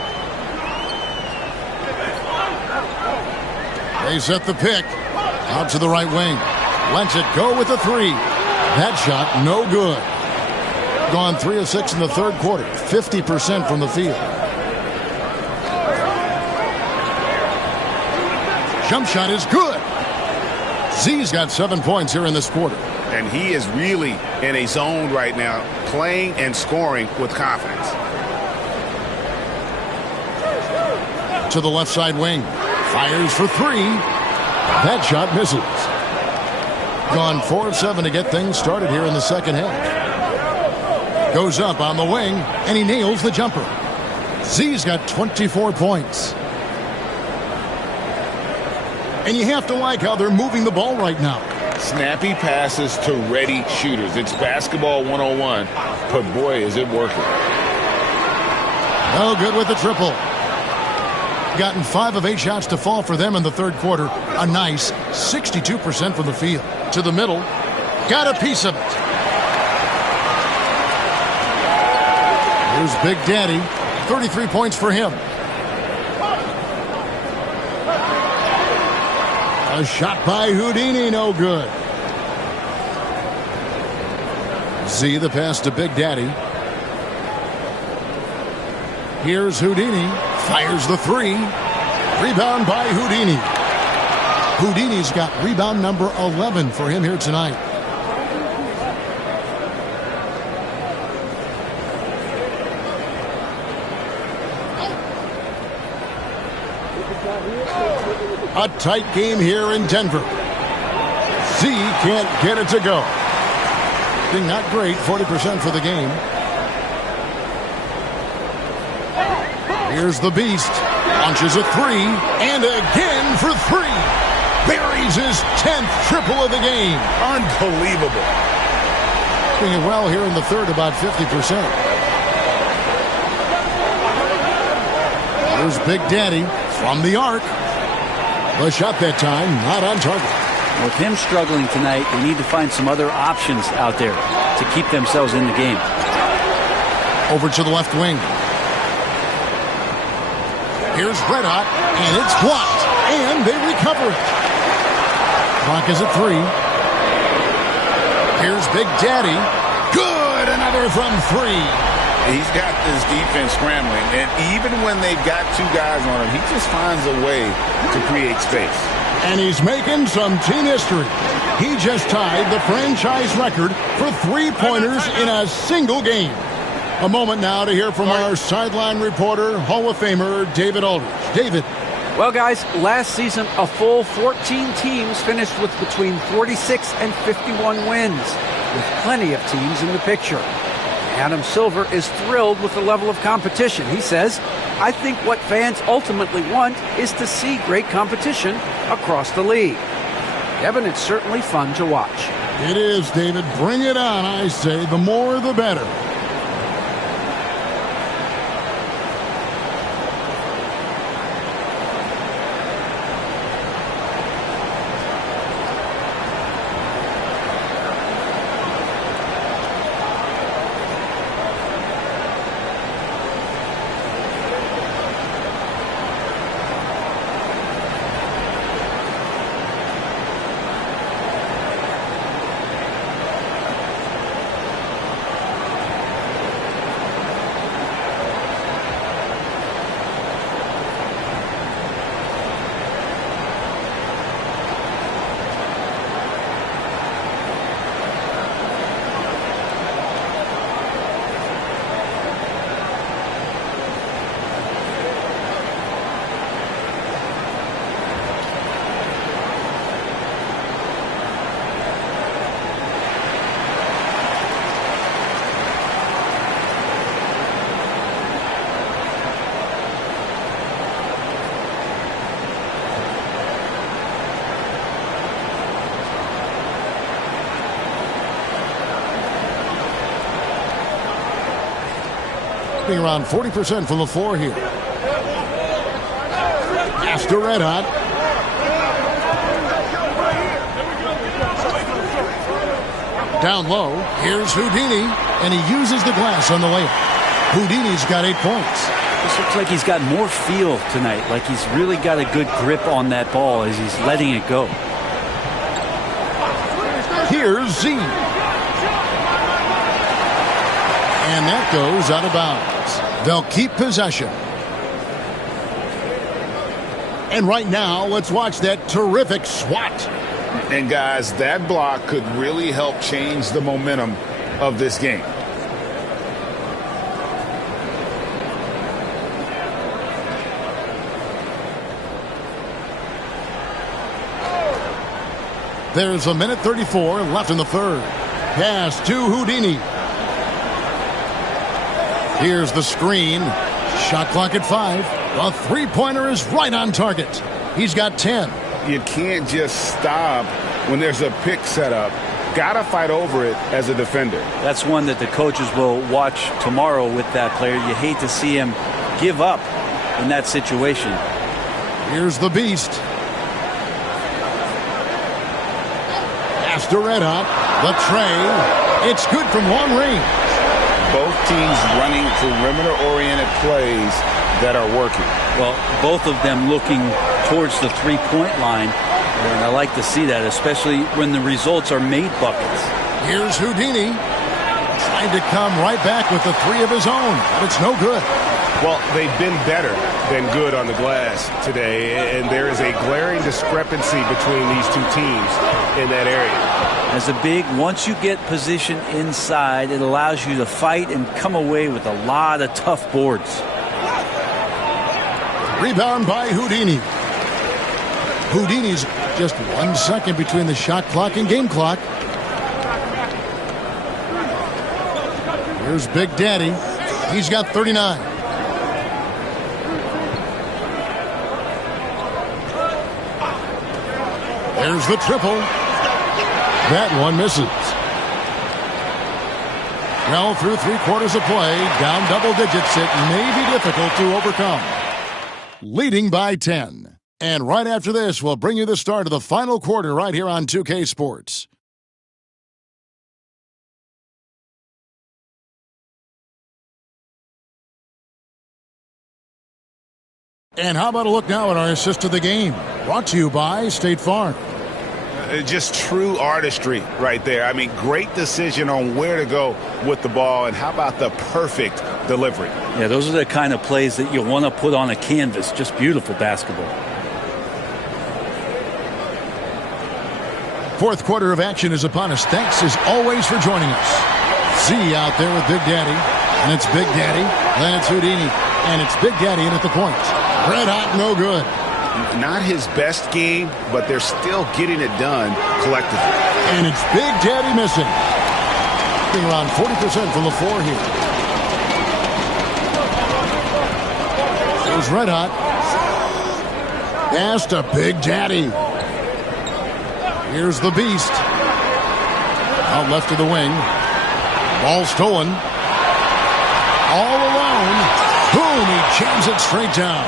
They set the pick out to the right wing. Lets it go with the three. That shot, no good. Gone 3 of 6 in the third quarter, 50% from the field. Jump shot is good. Z's got 7 points here in this quarter. And he is really in a zone right now, playing and scoring with confidence. To the left side wing. Fires for 3. That shot misses. Gone 4 of 7 to get things started here in the second half. Goes up on the wing, and he nails the jumper. Z's got 24 points. And you have to like how they're moving the ball right now. Snappy passes to ready shooters. It's basketball 101, but boy, is it working. No good with the triple. Gotten 5 of 8 shots to fall for them in the third quarter. A nice 62% from the field. To the middle. Got a piece of it. Here's Big Daddy. 33 points for him. A shot by Houdini, no good. Z the pass to Big Daddy. Here's Houdini. Fires the 3. Rebound by Houdini. Houdini's got rebound number 11 for him here tonight. A tight game here in Denver. Z can't get it to go. Not great, 40% for the game. Here's the Beast. Launches a 3, and again for 3. Buries his 10th triple of the game. Unbelievable. Doing it well here in the third, about 50%. Here's Big Daddy from the arc. The shot that time, not on target. With him struggling tonight, they need to find some other options out there to keep themselves in the game. Over to the left wing. Here's Red Hot, and it's blocked, and they recover it. Clock is at 3. Here's Big Daddy. Good, another from 3. He's got this defense scrambling, and even when they've got 2 guys on him, he just finds a way to create space. And he's making some team history. He just tied the franchise record for 3-pointers in a single game. A moment now to hear from our sideline reporter, Hall of Famer David Aldridge. David. Well, guys, last season, a full 14 teams finished with between 46 and 51 wins, with plenty of teams in the picture. Adam Silver is thrilled with the level of competition. He says, I think what fans ultimately want is to see great competition across the league. Evan, it's certainly fun to watch. It is, David. Bring it on, I say. The more, the better. shooting around 40% from the floor here. After red hot. Down low, here's Houdini, and he uses the glass on the layup. Houdini's got 8 points. This looks like he's got more feel tonight, like he's really got a good grip on that ball as he's letting it go. Here's Z. And that goes out of bounds. They'll keep possession. And right now, let's watch that terrific swat. And guys, that block could really help change the momentum of this game. There's a minute 34 left in the third. Pass to Houdini. Here's the screen. Shot clock at 5. The three-pointer is right on target. He's got 10. You can't just stop when there's a pick set up. Gotta fight over it as a defender. That's one that the coaches will watch tomorrow with that player. You hate to see him give up in that situation. Here's the beast. After red hot, the tray. It's good from long range. Both teams running perimeter-oriented plays that are working. Well, both of them looking towards the three-point line, and I like to see that, especially when the results are made buckets. Here's Houdini, trying to come right back with the three of his own, but it's no good. Well, they've been better than good on the glass today, and there is a glaring discrepancy between these two teams in that area. As a big, once you get position inside, it allows you to fight and come away with a lot of tough boards. Rebound by Houdini. Houdini's just 1 second between the shot clock and game clock. Here's Big Daddy. He's got 39. There's the triple. That one misses. Well, through 3/4 of play, down double digits, it may be difficult to overcome. Leading by 10. And right after this, we'll bring you the start of the final quarter right here on 2K Sports. And how about a look now at our assist of the game? Brought to you by State Farm. Just true artistry right there. I mean, great decision on where to go with the ball, and how about the perfect delivery? Yeah, those are the kind of plays that you want to put on a canvas. Just beautiful basketball. Fourth quarter of action is upon us. Thanks as always for joining us. Z out there with Big Daddy, and it's Big Daddy, then it's Houdini, and it's Big Daddy in at the point. Red hot, no good. Not his best game, but they're still getting it done collectively. And it's Big Daddy missing. Being around 40% from the floor here. There's red hot. Pass to Big Daddy. Here's the beast. Out left of the wing. Ball stolen. All alone. Boom, he jams it straight down.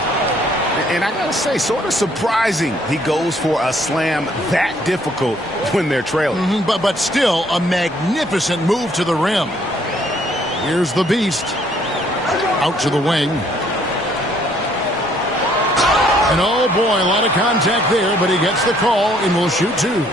And I got to say, sort of surprising he goes for a slam that difficult when they're trailing. But still a magnificent move to the rim. Here's the beast. Out to the wing. And oh boy, a lot of contact there, but he gets the call and will shoot two.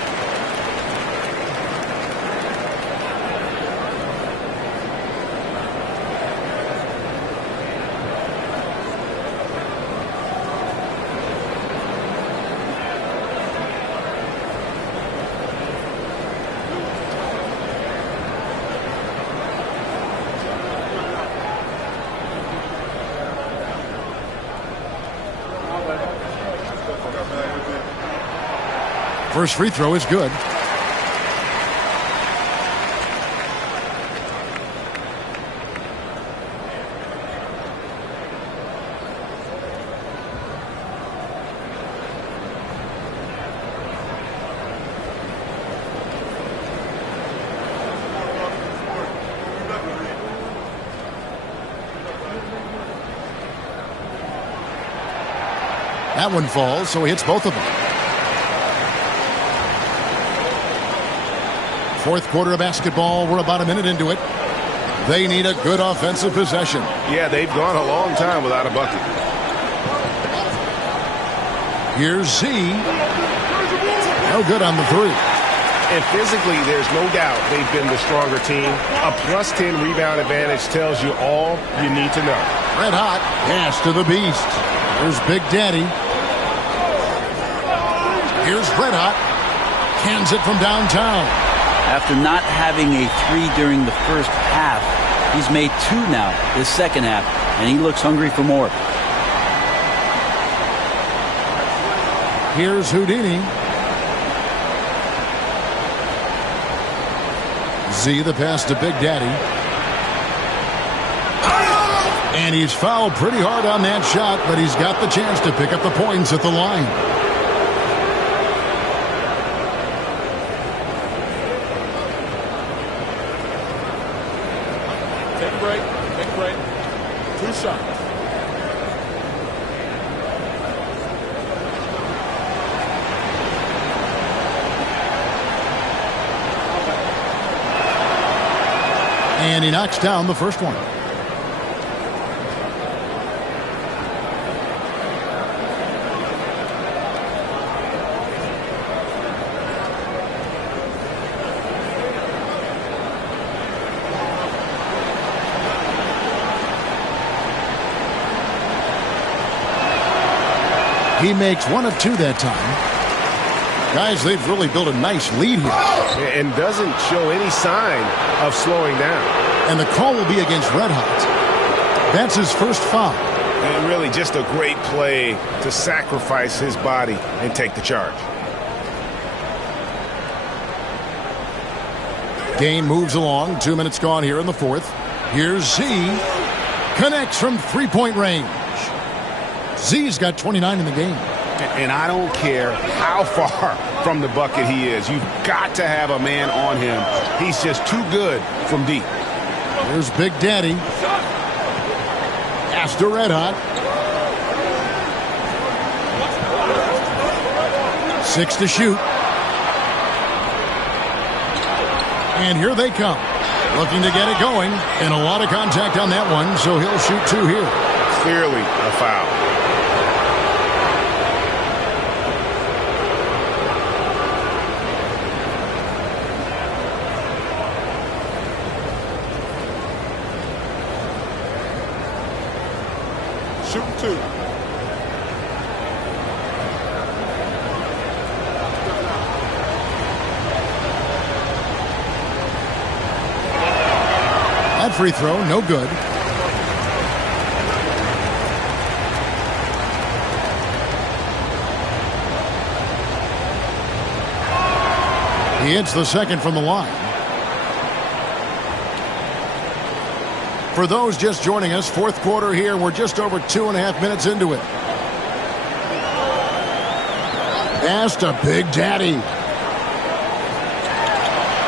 First free throw is good. That one falls, so he hits both of them. Fourth quarter of basketball. We're about a minute into it. They need a good offensive possession. Yeah, they've gone a long time without a bucket. Here's Z. No good on the three. And physically, there's no doubt they've been the stronger team. A plus 10 rebound advantage tells you all you need to know. Red hot. Pass to the beast. Here's Big Daddy. Here's Red hot. Cans it from downtown. After not having a three during the first half, he's made two now this second half, and he looks hungry for more. Here's Houdini. Z, the pass to Big Daddy. And he's fouled pretty hard on that shot, but he's got the chance to pick up the points at the line. Take a break. Take a break. 2 shots. And he knocks down the first one. He makes 1 of 2 that time. Guys, they've really built a nice lead here. And doesn't show any sign of slowing down. And the call will be against Red Hot. That's his first foul. And really just a great play to sacrifice his body and take the charge. Game moves along. 2 minutes gone here in the fourth. Here's Z. Connects from three-point range. Z's got 29 in the game. And I don't care how far from the bucket he is. You've got to have a man on him. He's just too good from deep. There's Big Daddy. Pass to Red Hot. 6 to shoot. And here they come. Looking to get it going. And a lot of contact on that one, so he'll shoot 2 here. Clearly a foul. Shooting 2. That free throw, no good. He hits the second from the line. For those just joining us, fourth quarter here. We're just over 2.5 minutes into it. Pass to Big Daddy.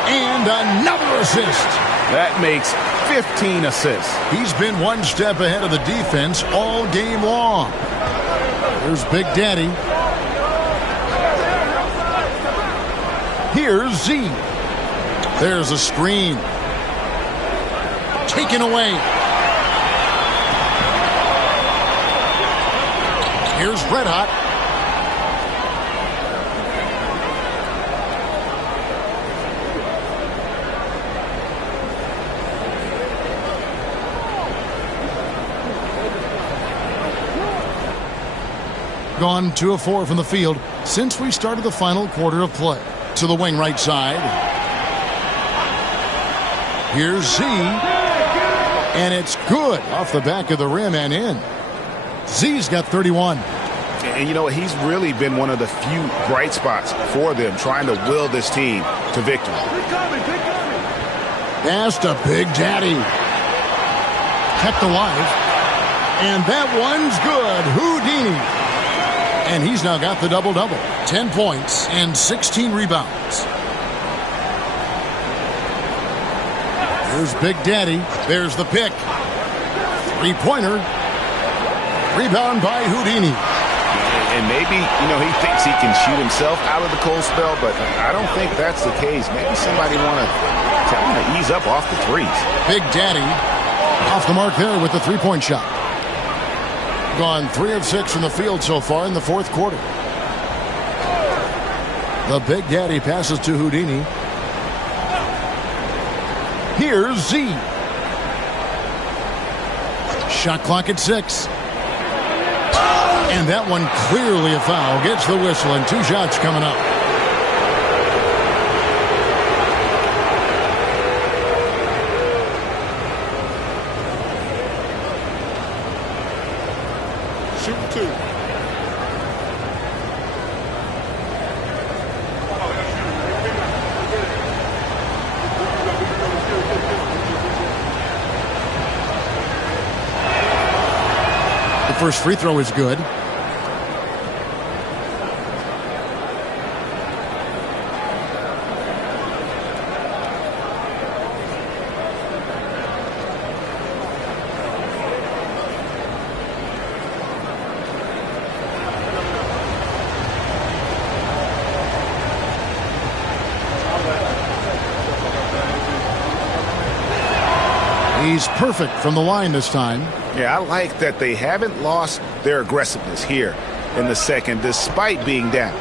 And another assist. That makes 15 assists. He's been one step ahead of the defense all game long. There's Big Daddy. Here's Z. There's a screen. Taken away. Here's Red Hot. Gone 2 of 4 from the field since we started the final quarter of play. To the wing right side. Here's Z. And it's good off the back of the rim and in. Z's got 31. And you know, he's really been one of the few bright spots for them, trying to will this team to victory. Pass to Big Daddy. Kept alive. And that one's good. Houdini. And he's now got the double-double. 10 points and 16 rebounds. There's Big Daddy. There's the pick. Three-pointer. Rebound by Houdini. And maybe, he thinks he can shoot himself out of the cold spell, but I don't think that's the case. Maybe somebody want to tell him to ease up off the threes. Big Daddy off the mark there with the three-point shot. Gone 3 of 6 from the field so far in the fourth quarter. The Big Daddy passes to Houdini. Here's Z. Shot clock at 6. And that one clearly a foul. Gets the whistle and 2 shots coming up. Shoot 2. The first free throw is good. He's perfect from the line this time. Yeah, I like that they haven't lost their aggressiveness here in the second, despite being down.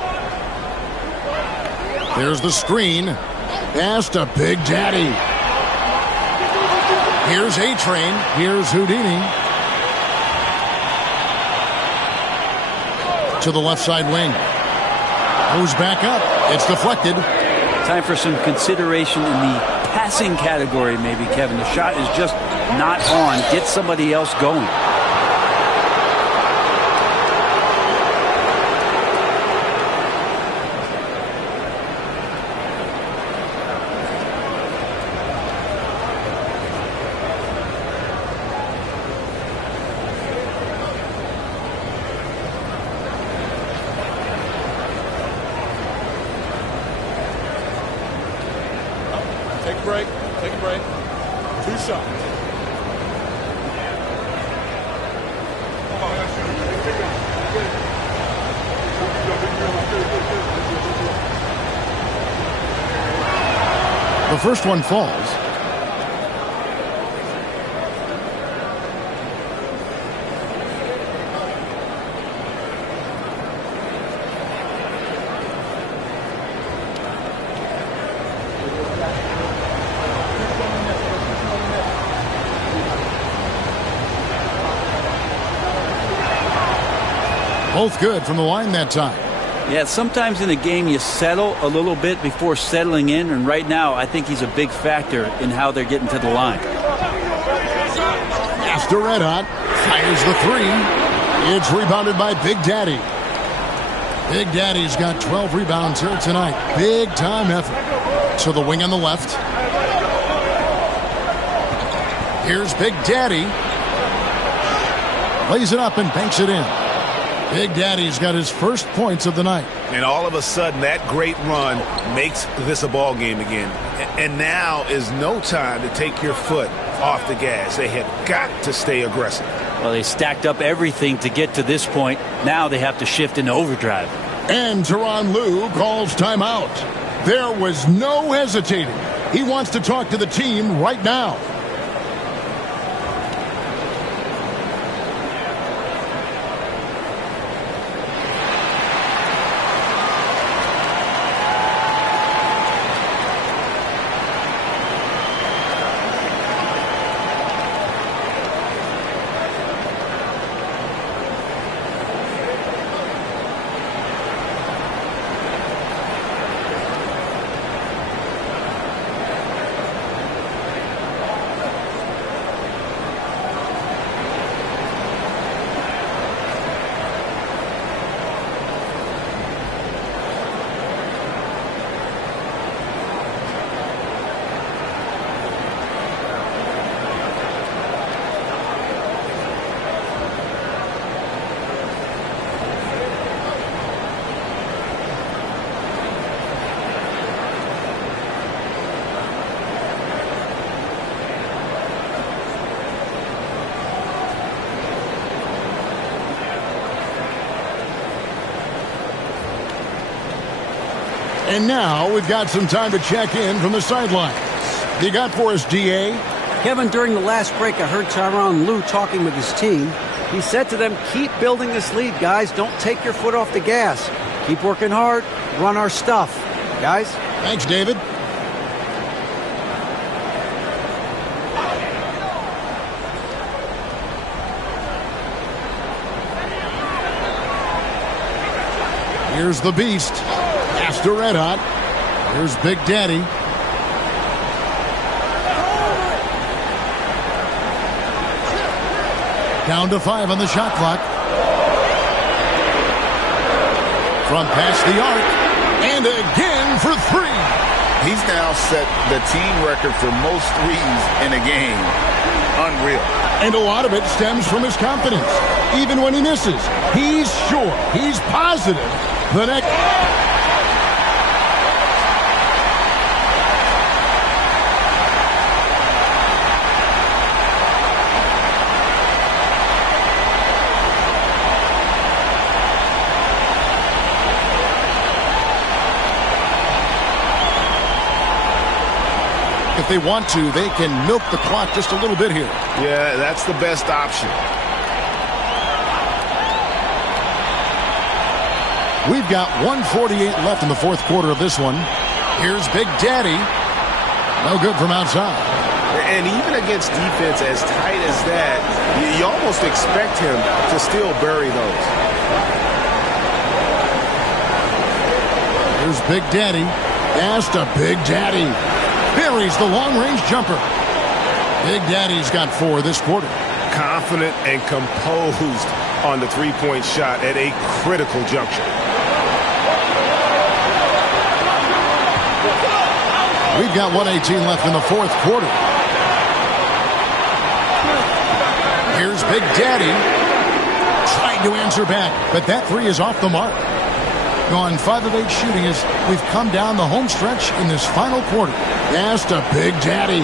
There's the screen. Pass to Big Daddy. Here's A-Train. Here's Houdini. To the left side wing. Goes back up. It's deflected. Time for some consideration in the passing category, maybe, Kevin. The shot is just not on. Get somebody else going. Take a break. Take a break. 2 shots. The first one falls. Both good from the line that time. Yeah, sometimes in a game you settle a little bit before settling in, and right now I think he's a big factor in how they're getting to the line. After Red Hot fires the 3. It's rebounded by Big Daddy. Big Daddy's got 12 rebounds here tonight. Big time effort. To the wing on the left. Here's Big Daddy. Lays it up and banks it in. Big Daddy's got his first points of the night. And all of a sudden, that great run makes this a ball game again. And now is no time to take your foot off the gas. They have got to stay aggressive. Well, they stacked up everything to get to this point. Now they have to shift into overdrive. And Tyronn Lue calls timeout. There was no hesitating. He wants to talk to the team right now. And now we've got some time to check in from the sidelines. You got for us, D.A.? Kevin, during the last break, I heard Tyronn Lue talking with his team. He said to them, keep building this lead, guys. Don't take your foot off the gas. Keep working hard. Run our stuff. Guys? Thanks, David. Here's the Beast. Pass to Red Hot. Here's Big Daddy. Down to 5 on the shot clock. From past the arc. And again for 3. He's now set the team record for most threes in a game. Unreal. And a lot of it stems from his confidence. Even when he misses, he's sure, he's positive. The next... If they want to, they can milk the clock just a little bit here. Yeah, that's the best option. We've got 1:48 left in the fourth quarter of this one. Here's Big Daddy. No good from outside. And even against defense as tight as that, you almost expect him to still bury those. Here's Big Daddy. Pass to Big Daddy. Buries the long-range jumper. Big Daddy's got 4 this quarter. Confident and composed on the three-point shot at a critical juncture. We've got 1:18 left in the fourth quarter. Here's Big Daddy. Trying to answer back, but that 3 is off the mark. Gone 5 of 8 shooting as we've come down the home stretch in this final quarter. Pass to Big Daddy.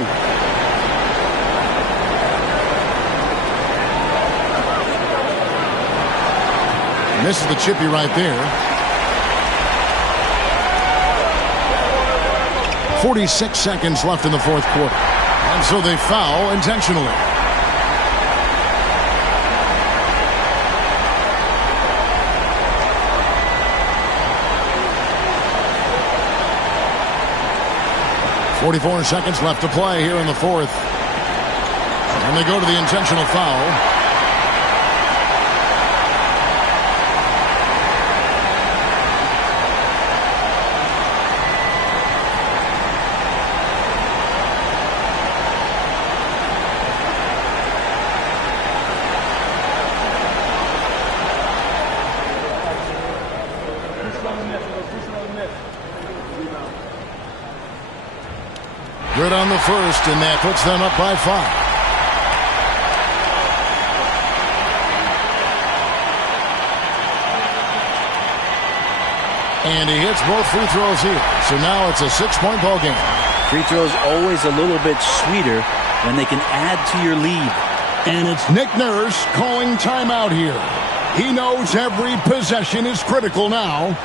Misses the chippy right there. 46 seconds left in the fourth quarter. And so they foul intentionally. .44 seconds left to play here in the fourth. And they go to the intentional foul. Good on the first, and that puts them up by 5. And he hits both free throws here. So now it's a 6-point ball game. Free throws always a little bit sweeter when they can add to your lead. And it's Nick Nurse calling timeout here. He knows every possession is critical now.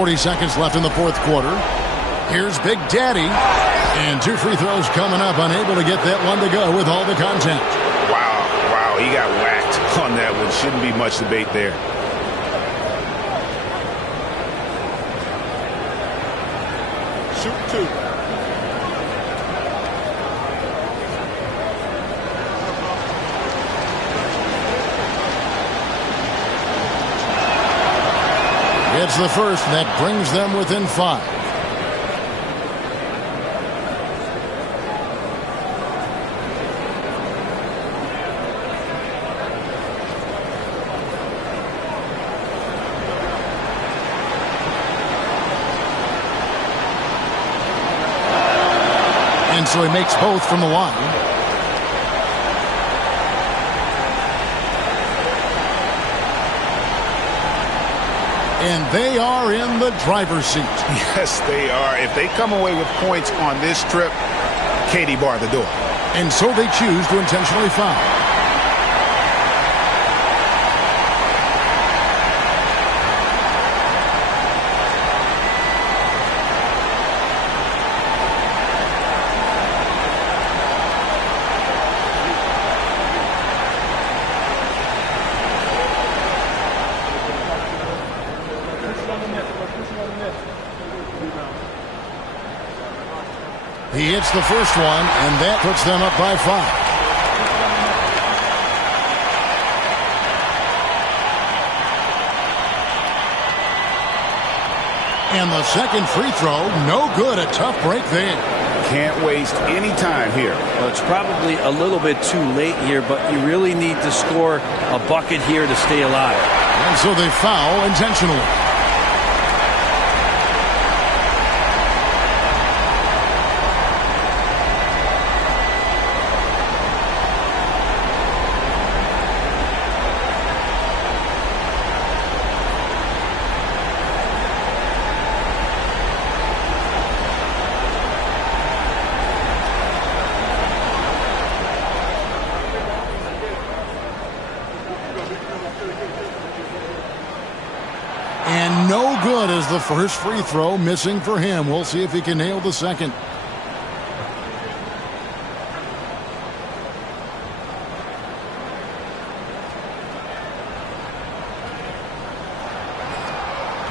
40 seconds left in the fourth quarter. Here's Big Daddy. And 2 free throws coming up, unable to get that one to go with all the contact. Wow, he got whacked on that one. Shouldn't be much debate there. Shoot 2. It's the first that brings them within 5. And so he makes both from the line. And they are in the driver's seat. Yes, they are. If they come away with points on this trip, Katie bar the door. And so they choose to intentionally foul. He hits the first one, and that puts them up by 5. And the second free throw, no good. A tough break there. Can't waste any time here. Well, it's probably a little bit too late here, but you really need to score a bucket here to stay alive. And so they foul intentionally. And no good as the first free throw missing for him. We'll see if he can nail the second.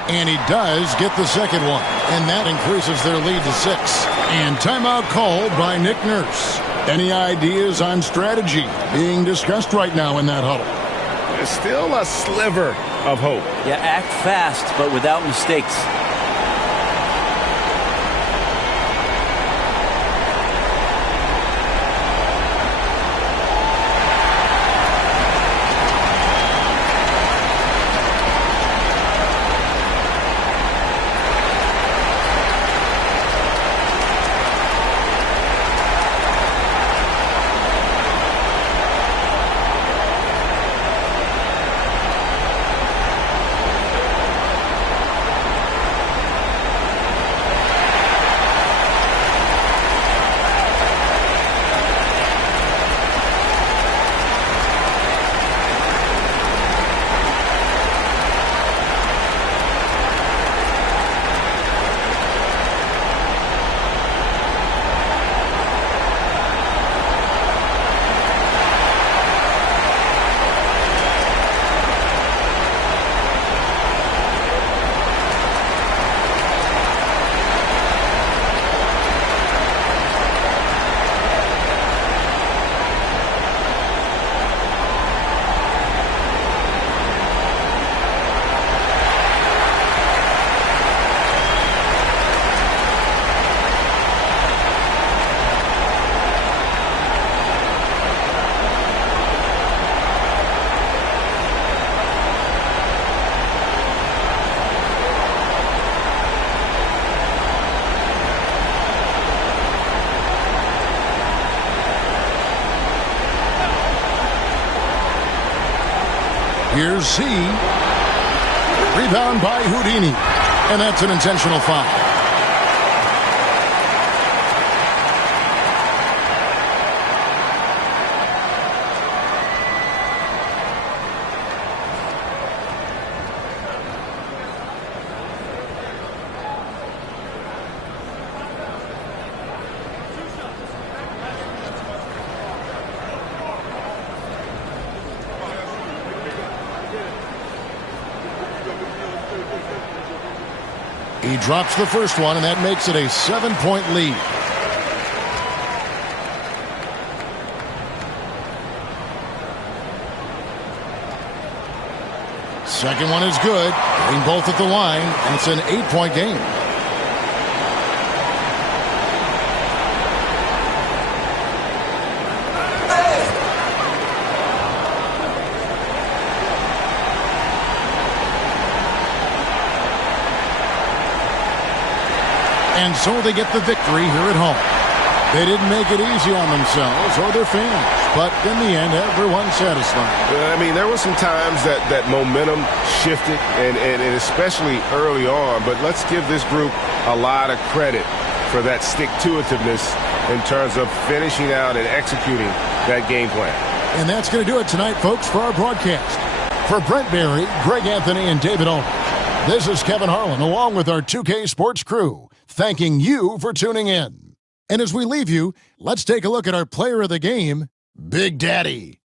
And he does get the second one. And that increases their lead to 6. And timeout called by Nick Nurse. Any ideas on strategy being discussed right now in that huddle? There's still a sliver of hope. Yeah, act fast, but without mistakes. Here's C. Rebound by Houdini. And that's an intentional foul. He drops the first one, and that makes it a 7-point lead. Second one is good. Getting both at the line, and it's an 8-point game. And so they get the victory here at home. They didn't make it easy on themselves or their fans, but in the end, everyone's satisfied. I mean, there were some times that momentum shifted, and especially early on, but let's give this group a lot of credit for that stick-to-itiveness in terms of finishing out and executing that game plan. And that's going to do it tonight, folks, for our broadcast. For Brent Berry, Greg Anthony, and David Owen, this is Kevin Harlan, along with our 2K Sports crew, thanking you for tuning in. And as we leave you, let's take a look at our player of the game, Big Daddy.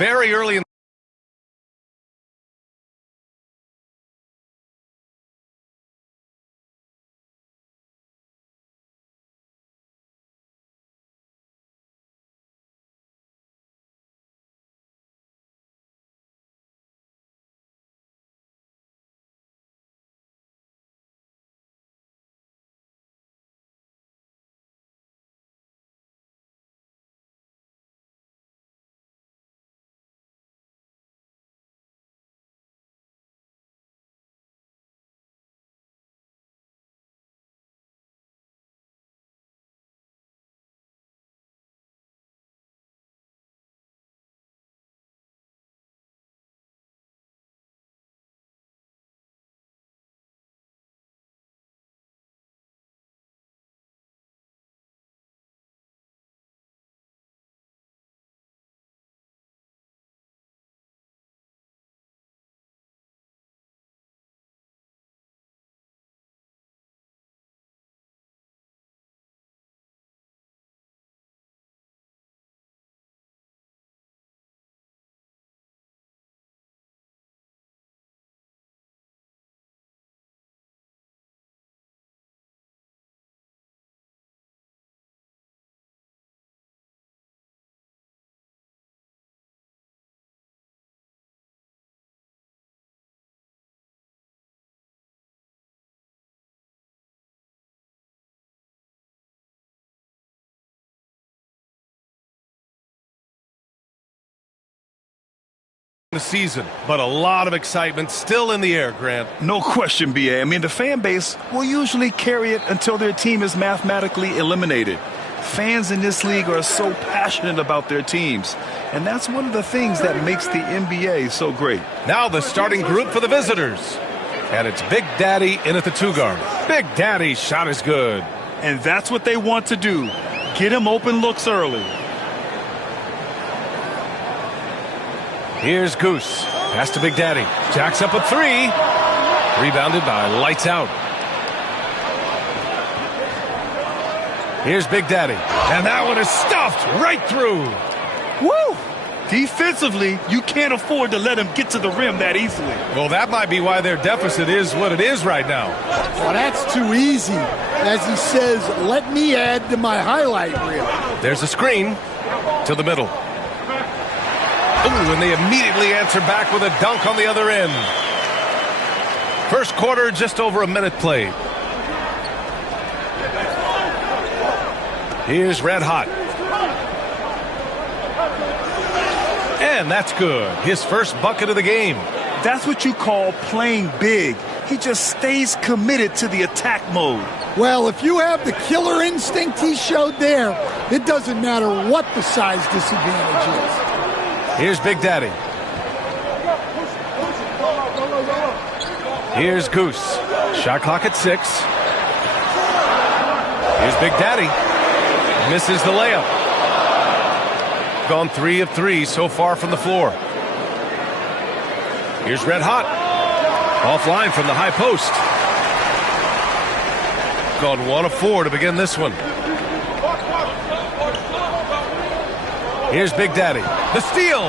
very early in the season, but a lot of excitement still in the air, Grant. No question, B.A. I mean, the fan base will usually carry it until their team is mathematically eliminated. Fans in this league are so passionate about their teams, and that's one of the things that makes the NBA so great. Now the starting group for the visitors. And it's Big Daddy in at the 2-guard. Big Daddy's shot is good. And that's what they want to do. Get him open looks early. Here's Goose. Pass to Big Daddy. Jacks up a 3. Rebounded by Lights Out. Here's Big Daddy. And that one is stuffed right through. Woo! Defensively, you can't afford to let him get to the rim that easily. Well, that might be why their deficit is what it is right now. Well, that's too easy. As he says, let me add to my highlight reel. There's a screen to the middle. Ooh, and they immediately answer back with a dunk on the other end. First quarter, just over a minute played. Here's Red Hot. And that's good. His first bucket of the game. That's what you call playing big. He just stays committed to the attack mode. Well, if you have the killer instinct he showed there, it doesn't matter what the size disadvantage is. Here's Big Daddy. Here's Goose. Shot clock at 6. Here's Big Daddy. Misses the layup. Gone 3 of 3 so far from the floor. Here's Red Hot. Offline from the high post. Gone 1 of 4 to begin this one. Here's Big Daddy. The steal.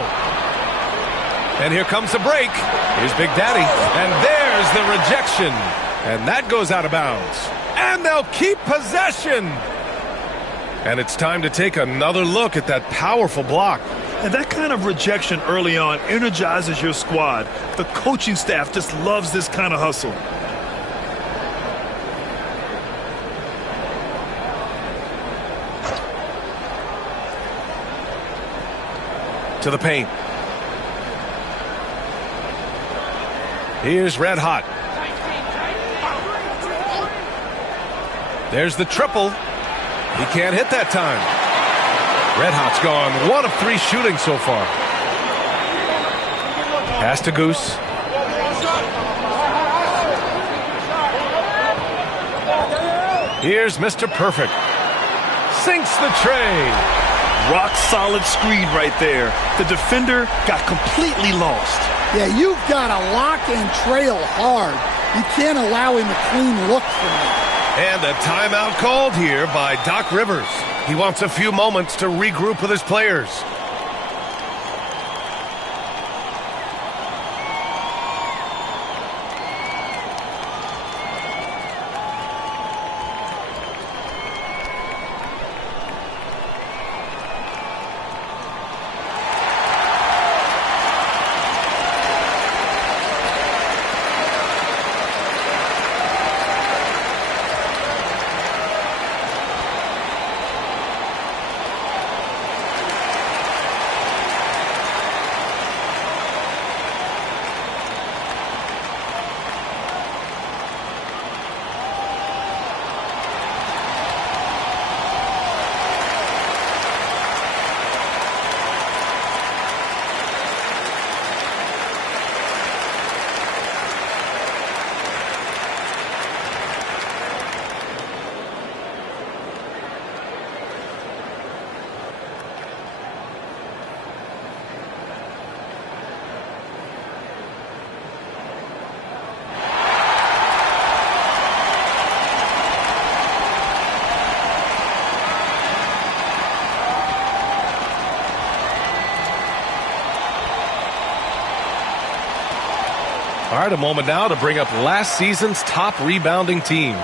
And here comes the break. Here's Big Daddy. And there's the rejection. And that goes out of bounds. And they'll keep possession. And it's time to take another look at that powerful block. And that kind of rejection early on energizes your squad. The coaching staff just loves this kind of hustle. To the paint. Here's Red Hot. There's the triple. He can't hit that time. Red Hot's gone 1 of 3 shooting so far. Pass to Goose. Here's Mr. Perfect. Sinks the tray. Rock solid screen right there. The defender got completely lost. Yeah, you've got to lock and trail hard. You can't allow him a clean look from that. And a timeout called here by Doc Rivers. He wants a few moments to regroup with his players. All right, a moment now to bring up last season's top rebounding teams.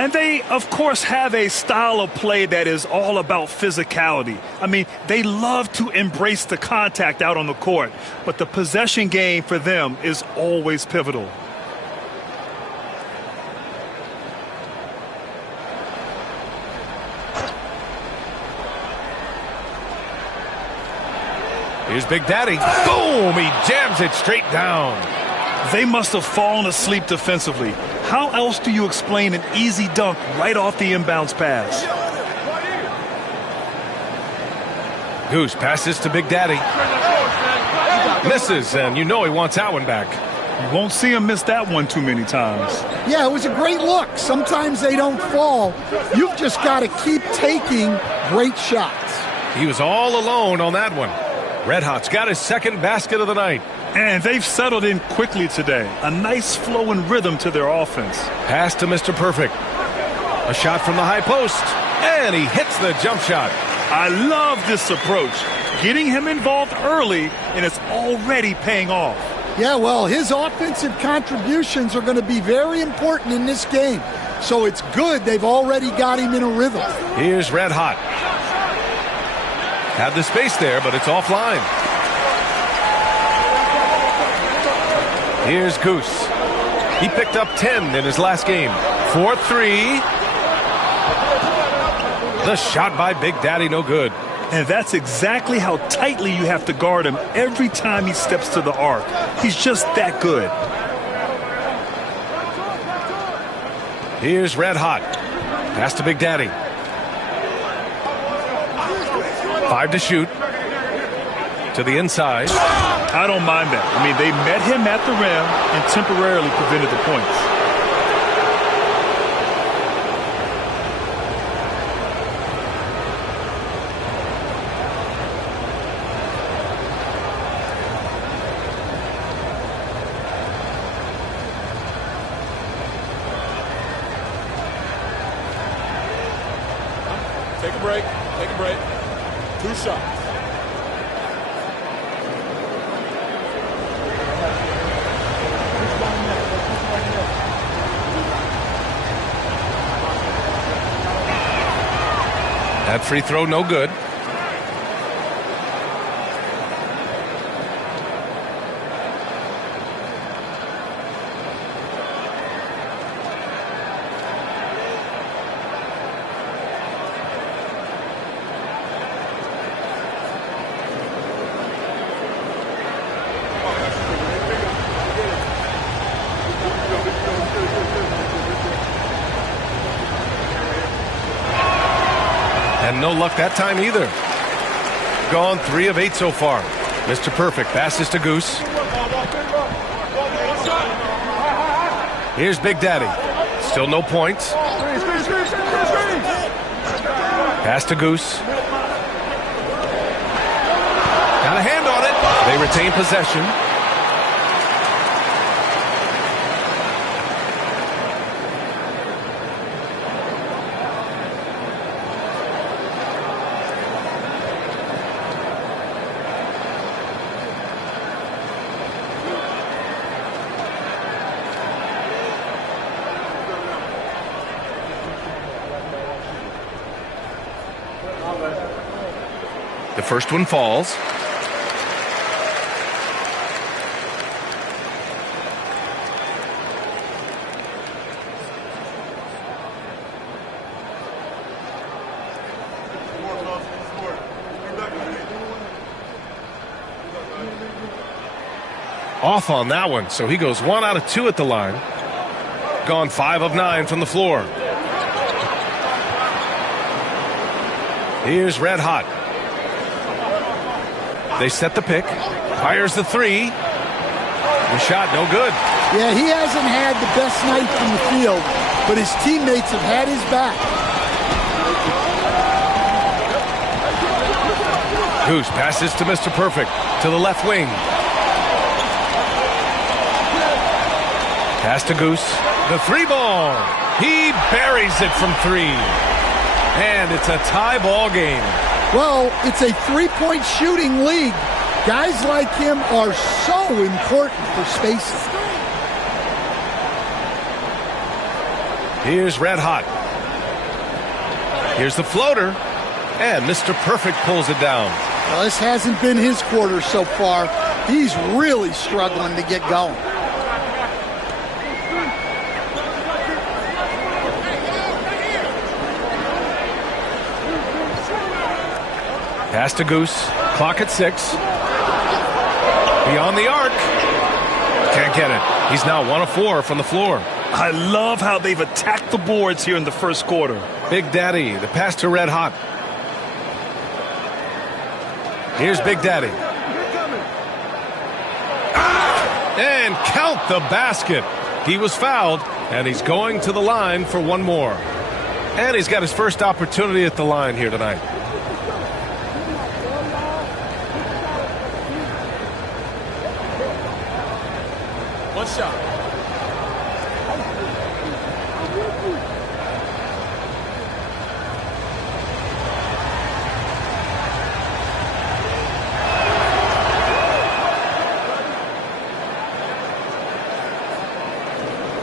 And they, of course, have a style of play that is all about physicality. I mean, they love to embrace the contact out on the court, but the possession game for them is always pivotal. Here's Big Daddy. Boom! He jams it straight down. They must have fallen asleep defensively. How else do you explain an easy dunk right off the inbounds pass? Goose passes to Big Daddy. Misses, and you know he wants that one back. You won't see him miss that one too many times. Yeah, it was a great look. Sometimes they don't fall. You've just got to keep taking great shots. He was all alone on that one. Red Hot's got his second basket of the night. And they've settled in quickly today. A nice flow and rhythm to their offense. Pass to Mr. Perfect. A shot from the high post. And he hits the jump shot. I love this approach. Getting him involved early, and it's already paying off. Yeah, well, his offensive contributions are going to be very important in this game. So it's good they've already got him in a rhythm. Here's Red Hot. Had the space there, but it's offline. Here's Goose. He picked up 10 in his last game. 4-3. The shot by Big Daddy, no good. And that's exactly how tightly you have to guard him every time he steps to the arc. He's just that good. Here's Red Hot. Pass to Big Daddy. 5 to shoot. To the inside. I don't mind that. I mean, they met him at the rim and temporarily prevented the points. Take a break. Take a break. 2 shots. That free throw, no good. And no luck that time either. Gone 3 of 8 so far. Mr. Perfect passes to Goose. Here's Big Daddy. Still no points. Pass to Goose. Got a hand on it. They retain possession. The first one falls. Off on that one, so he goes 1 out of 2 at the line. Gone 5 of 9 from the floor. Here's Red Hot. They set the pick. Fires the 3. The shot, no good. Yeah, he hasn't had the best night from the field, but his teammates have had his back. Goose passes to Mr. Perfect to the left wing. Pass to Goose. The 3-ball. He buries it from 3. And it's a tie ball game. Well, it's a 3-point shooting league. Guys like him are so important for spacing. Here's Red Hot. Here's the floater. And Mr. Perfect pulls it down. Well, this hasn't been his quarter so far. He's really struggling to get going. Pass to Goose. Clock at 6. Beyond the arc. Can't get it. He's now 1 of 4 from the floor. I love how they've attacked the boards here in the first quarter. Big Daddy, the pass to Red Hot. Here's Big Daddy. And count the basket. He was fouled, and he's going to the line for one more. And he's got his first opportunity at the line here tonight. One shot.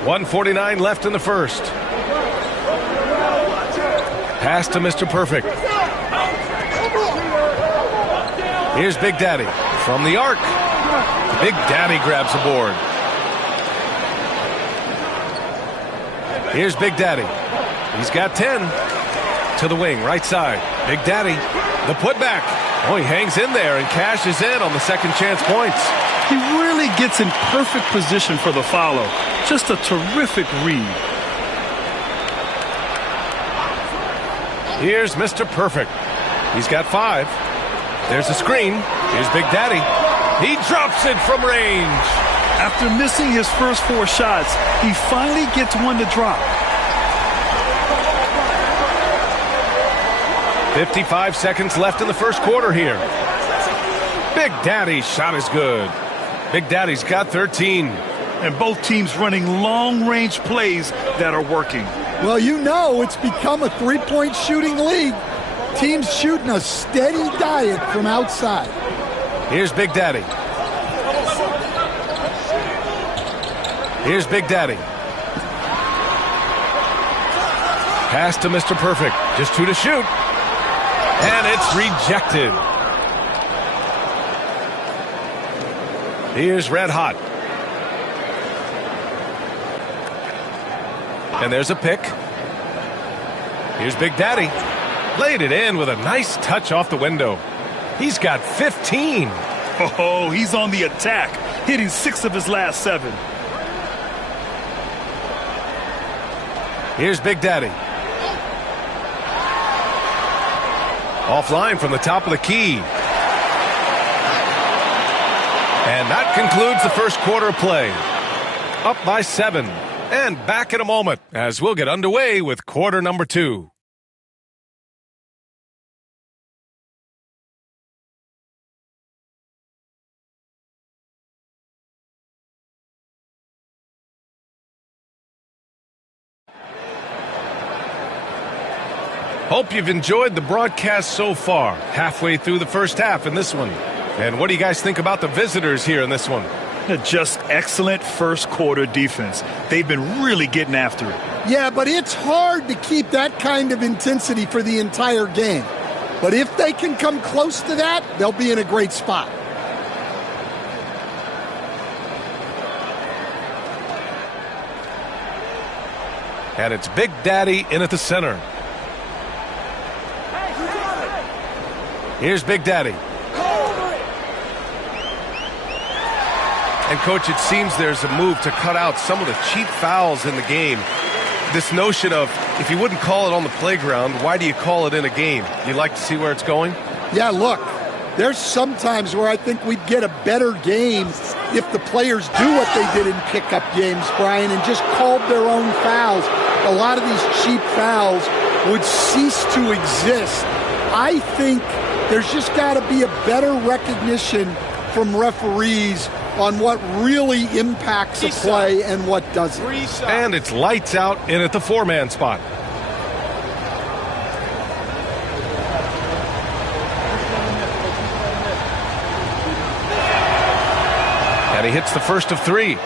.149 left in the first. Pass to Mr. Perfect. Here's Big Daddy from the arc. Big Daddy grabs the board. Here's Big Daddy. He's got 10. To the wing, right side. Big Daddy, the putback. Oh, he hangs in there and cashes in on the second chance points. He really gets in perfect position for the follow. Just a terrific read. Here's Mr. Perfect. He's got 5. There's a screen. Here's Big Daddy. He drops it from range. After missing his first 4 shots, he finally gets one to drop. 55 seconds left in the first quarter here. Big Daddy's shot is good. Big Daddy's got 13. And both teams running long-range plays that are working. Well, you know it's become a three-point shooting league. Teams shooting a steady diet from outside. Here's Big Daddy. Here's Big Daddy. Pass to Mr. Perfect. Just 2 to shoot. And it's rejected. Here's Red Hot. And there's a pick. Here's Big Daddy. Laid it in with a nice touch off the window. He's got 15. Oh, he's on the attack, hitting 6 of his last 7. Here's Big Daddy. Offline from the top of the key. And that concludes the first quarter of play. Up by 7. And back in a moment as we'll get underway with quarter number 2. Hope you've enjoyed the broadcast so far. Halfway through the first half in this one. And what do you guys think about the visitors here in this one? Just excellent first quarter defense. They've been really getting after it. Yeah, but it's hard to keep that kind of intensity for the entire game. But if they can come close to that, they'll be in a great spot. And it's Big Daddy in at the center. Here's Big Daddy. And, Coach, it seems there's a move to cut out some of the cheap fouls in the game. This notion of, if you wouldn't call it on the playground, why do you call it in a game? You like to see where it's going? Yeah, look, there's some times where I think we'd get a better game if the players do what they did in pickup games, Brian, and just called their own fouls. A lot of these cheap fouls would cease to exist. I think there's just got to be a better recognition from referees on what really impacts a play and what doesn't. And it's lights out in at the 4-man spot. And he hits the first of 3.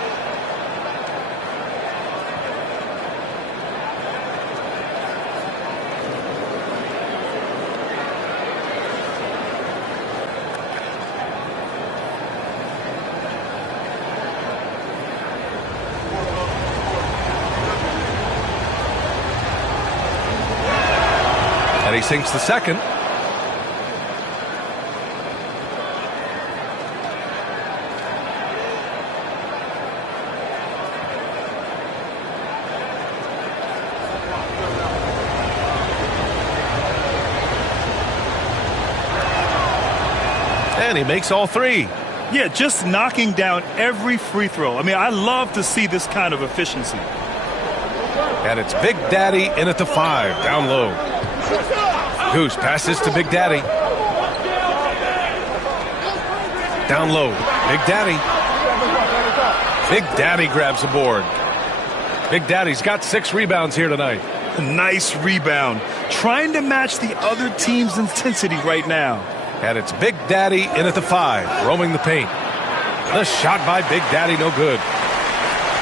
he sinks the second. And he makes all three. Yeah, just knocking down every free throw. I mean, I love to see this kind of efficiency. And it's Big Daddy in at the 5, down low. Goose passes to Big Daddy. Down low, Big Daddy. Big Daddy grabs the board. Big Daddy's got 6 rebounds here tonight. Nice rebound. Trying to match the other team's intensity right now. And it's Big Daddy in at the 5, roaming the paint. The shot by Big Daddy, no good.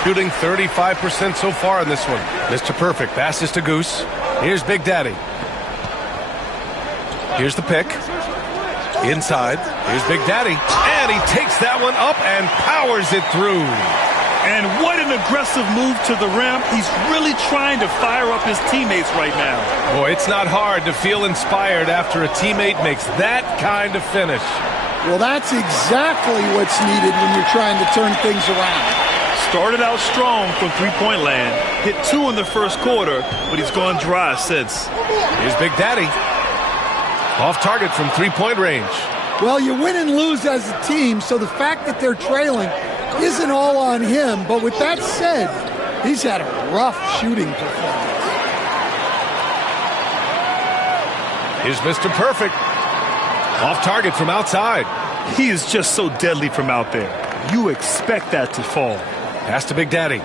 Shooting 35% so far in this one. Mr. Perfect passes to Goose. Here's Big Daddy. Here's the pick. Inside. Here's Big Daddy. And he takes that one up and powers it through. And what an aggressive move to the rim. He's really trying to fire up his teammates right now. Boy, it's not hard to feel inspired after a teammate makes that kind of finish. Well, that's exactly what's needed when you're trying to turn things around. Started out strong from three-point land. Hit 2 in the first quarter, but he's gone dry since. Here's Big Daddy. Off target from three-point range. Well, you win and lose as a team, so the fact that they're trailing isn't all on him. But with that said, he's had a rough shooting performance. Here's Mr. Perfect. Off target from outside. He is just so deadly from out there. You expect that to fall. Pass to Big Daddy.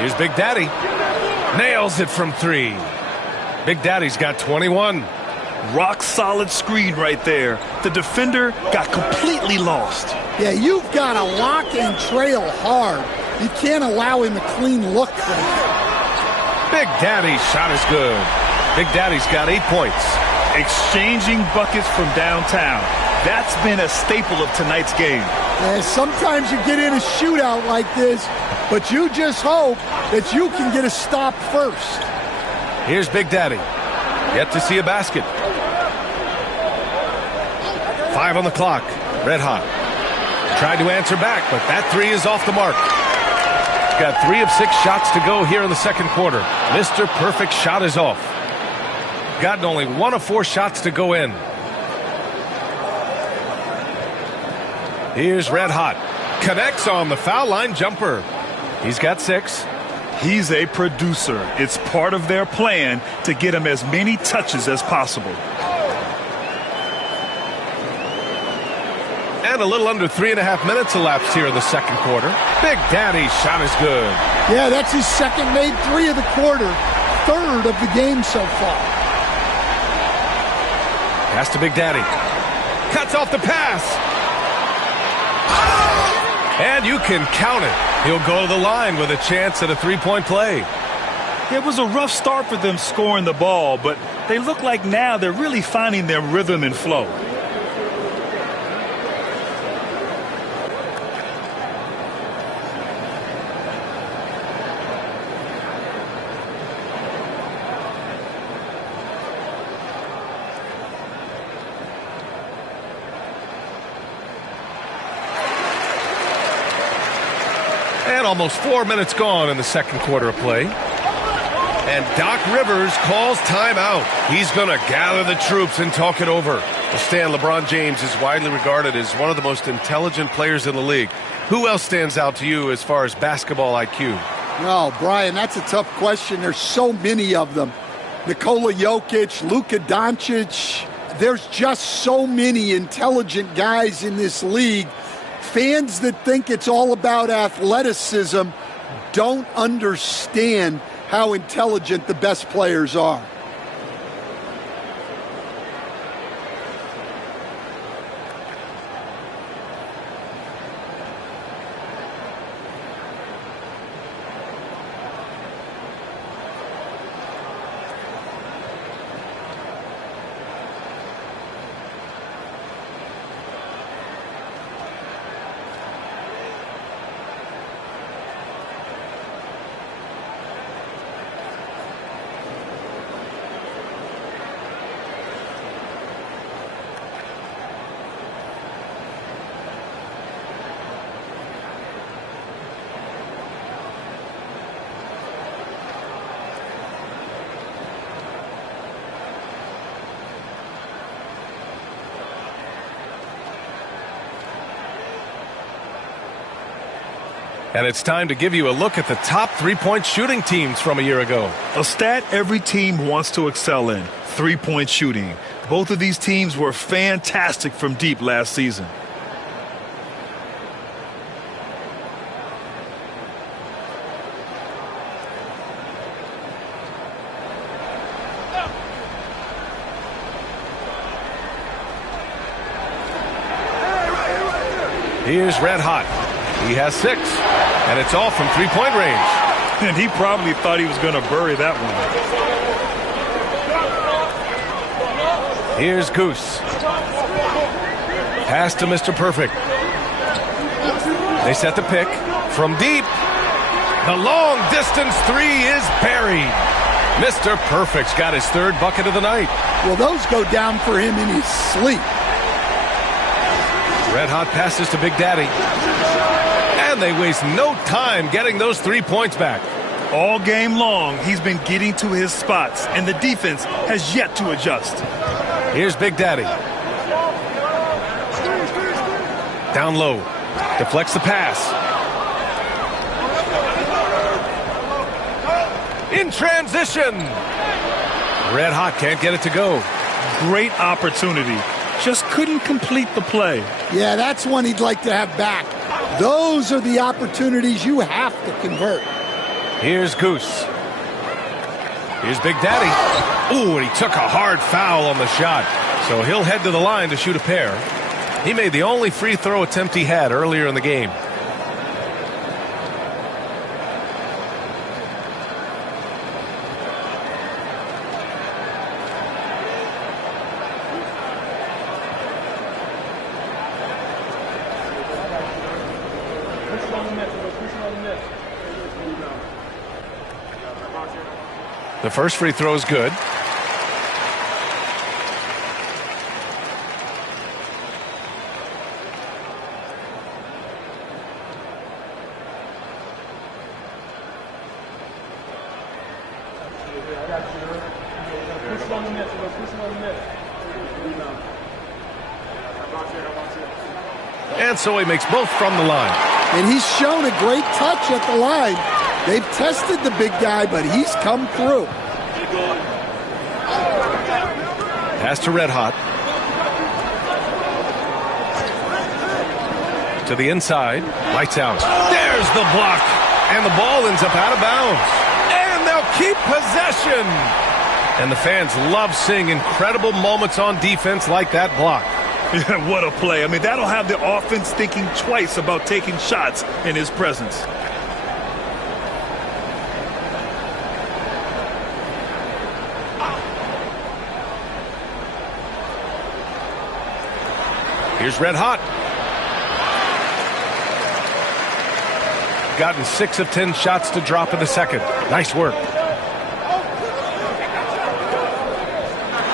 Here's Big Daddy. Nails it from 3. Big Daddy's got 21. Rock solid screen right there. The defender got completely lost. Yeah, you've got to lock and trail hard. You can't allow him a clean look for you. Big Daddy's shot is good. Big Daddy's got 8 points. Exchanging buckets from downtown. That's been a staple of tonight's game. Sometimes you get in a shootout like this, but you just hope that you can get a stop first. Here's Big Daddy. Yet to see a basket. 5 on the clock. Red hot. Tried to answer back, but that 3 is off the mark. He's got 3 of 6 shots to go here in the second quarter. Mr. Perfect shot is off. Gotten only 1 of 4 shots to go in. Here's Red Hot. Connects on the foul line jumper. He's got 6. He's a producer. It's part of their plan to get him as many touches as possible. And a little under 3.5 minutes elapsed here in the second quarter. Big Daddy's shot is good. Yeah, that's his second made 3 of the quarter. 3rd of the game so far. Pass to Big Daddy. Cuts off the pass. And you can count it. He'll go to the line with a chance at a 3-point play. It was a rough start for them scoring the ball, but they look like now they're really finding their rhythm and flow. And almost 4 minutes gone in the second quarter of play. And Doc Rivers calls timeout. He's going to gather the troops and talk it over. Well, Stan, LeBron James is widely regarded as one of the most intelligent players in the league. Who else stands out to you as far as basketball IQ? No, Brian, that's a tough question. There's so many of them. Nikola Jokic, Luka Doncic. There's just so many intelligent guys in this league. Fans that think it's all about athleticism don't understand how intelligent the best players are. And it's time to give you a look at the top three-point shooting teams from a year ago. A stat every team wants to excel in, three-point shooting. Both of these teams were fantastic from deep last season. Here's Red Hot. He has 6, and it's all from three-point range. And he probably thought he was going to bury that one. Here's Goose. Pass to Mr. Perfect. They set the pick from deep. The long distance three is buried. Mr. Perfect's got his third bucket of the night. Well, those go down for him in his sleep. Red Hot passes to Big Daddy. And they waste no time getting those 3 points back. All game long, he's been getting to his spots, and the defense has yet to adjust. Here's Big Daddy. Down low. Deflects the pass. In transition. Red Hot can't get it to go. Great opportunity. Just couldn't complete the play. Yeah, that's one he'd like to have back. Those are the opportunities you have to convert. Here's Goose. Here's Big Daddy. Ooh, and he took a hard foul on the shot. So he'll head to the line to shoot a pair. He made the only free throw attempt he had earlier in the game. The first free throw is good. And so he makes both from the line. And he's shown a great touch at the line. They've tested the big guy, but he's come through. Pass to Red Hot. To the inside. Lights out. There's the block. And the ball ends up out of bounds. And they'll keep possession. And the fans love seeing incredible moments on defense like that block. Yeah, what a play. I mean, that'll have the offense thinking twice about taking shots in his presence. Here's Red Hot. Gotten 6 of 10 shots to drop in the second. Nice work.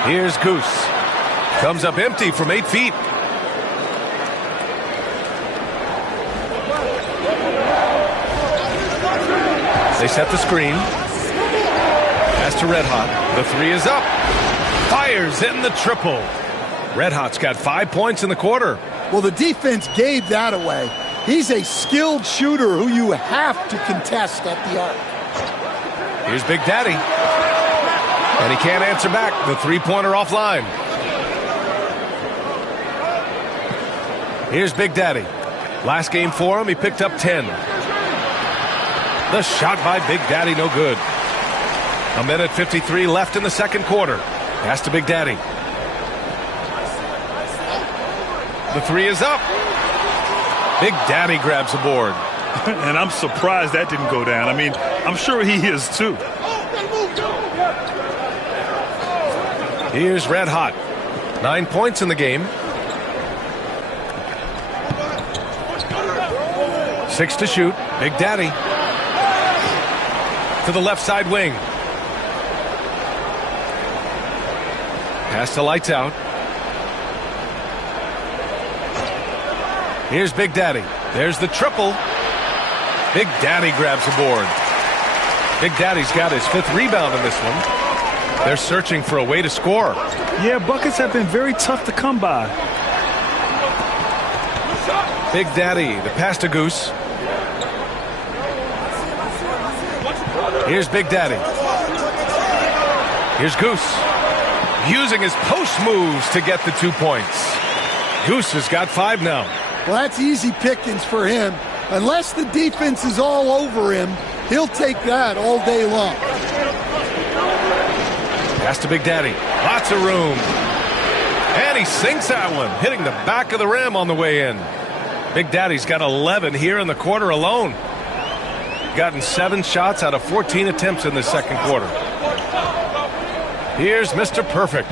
Here's Goose. Comes up empty from 8 feet. They set the screen. Pass to Red Hot. The three is up. Fires in the triple. Red Hot's got 5 points in the quarter. Well, the defense gave that away. He's a skilled shooter who you have to contest at the arc. Here's Big Daddy. And he can't answer back. The three-pointer offline. Here's Big Daddy. Last game for him, he picked up 10. The shot by Big Daddy, no good. 1:53 left in the second quarter. Pass to Big Daddy. The three is up. Big Daddy grabs the board. And I'm surprised that didn't go down. I mean, I'm sure he is too. Here's Red Hot. 9 points in the game. 6 to shoot. Big Daddy. To the left side wing. Pass to Lights Out. Here's Big Daddy. There's the triple. Big Daddy grabs the board. Big Daddy's got his 5th rebound in this one. They're searching for a way to score. Yeah, buckets have been very tough to come by. Big Daddy, the pass to Goose. Here's Big Daddy. Here's Goose. Using his post moves to get the 2 points. Goose has got 5 now. Well, that's easy pickings for him. Unless the defense is all over him, he'll take that all day long. Pass to Big Daddy. Lots of room. And he sinks that one, hitting the back of the rim on the way in. Big Daddy's got 11 here in the quarter alone. Gotten 7 shots out of 14 attempts in the second quarter. Here's Mr. Perfect.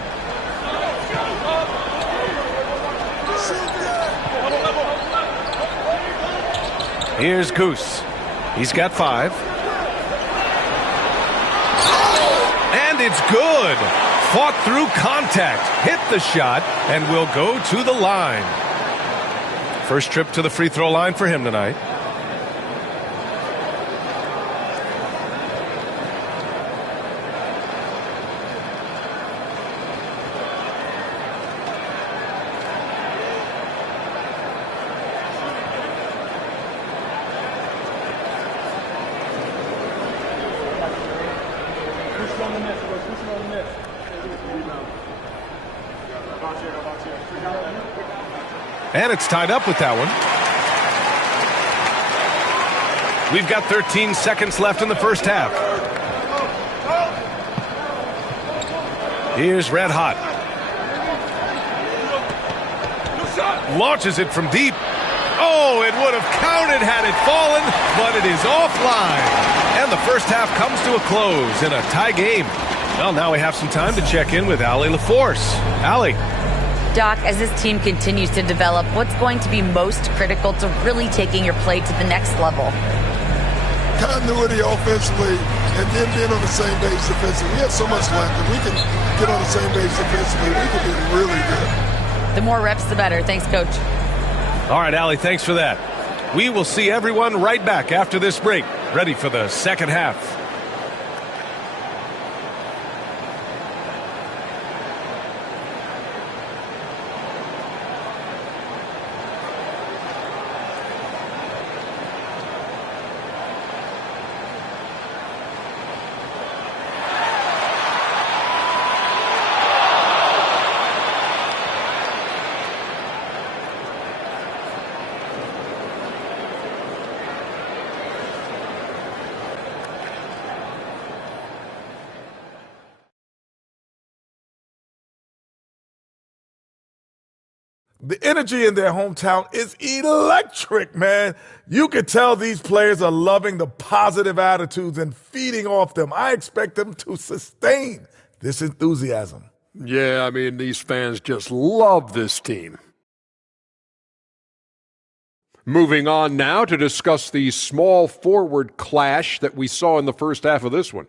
Here's Goose. He's got 5. And it's good. Fought through contact, hit the shot, and will go to the line. First trip to the free throw line for him tonight. And it's tied up with that one. We've got 13 seconds left in the first half. Here's Red Hot. Launches it from deep. Oh, it would have counted had it fallen, but it is offline. And the first half comes to a close in a tie game. Well, now we have some time to check in with Allie LaForce. Allie. Doc, as this team continues to develop, what's going to be most critical to really taking your play to the next level? Continuity offensively and then being on the same page defensively. We have so much left. If we can get on the same page defensively, we can be really good. The more reps, the better. Thanks, Coach. All right, Allie, thanks for that. We will see everyone right back after this break, ready for the second half. The energy in their hometown is electric, man. You could tell these players are loving the positive attitudes and feeding off them. I expect them to sustain this enthusiasm. Yeah, I mean, these fans just love this team. Moving on now to discuss the small forward clash that we saw in the first half of this one.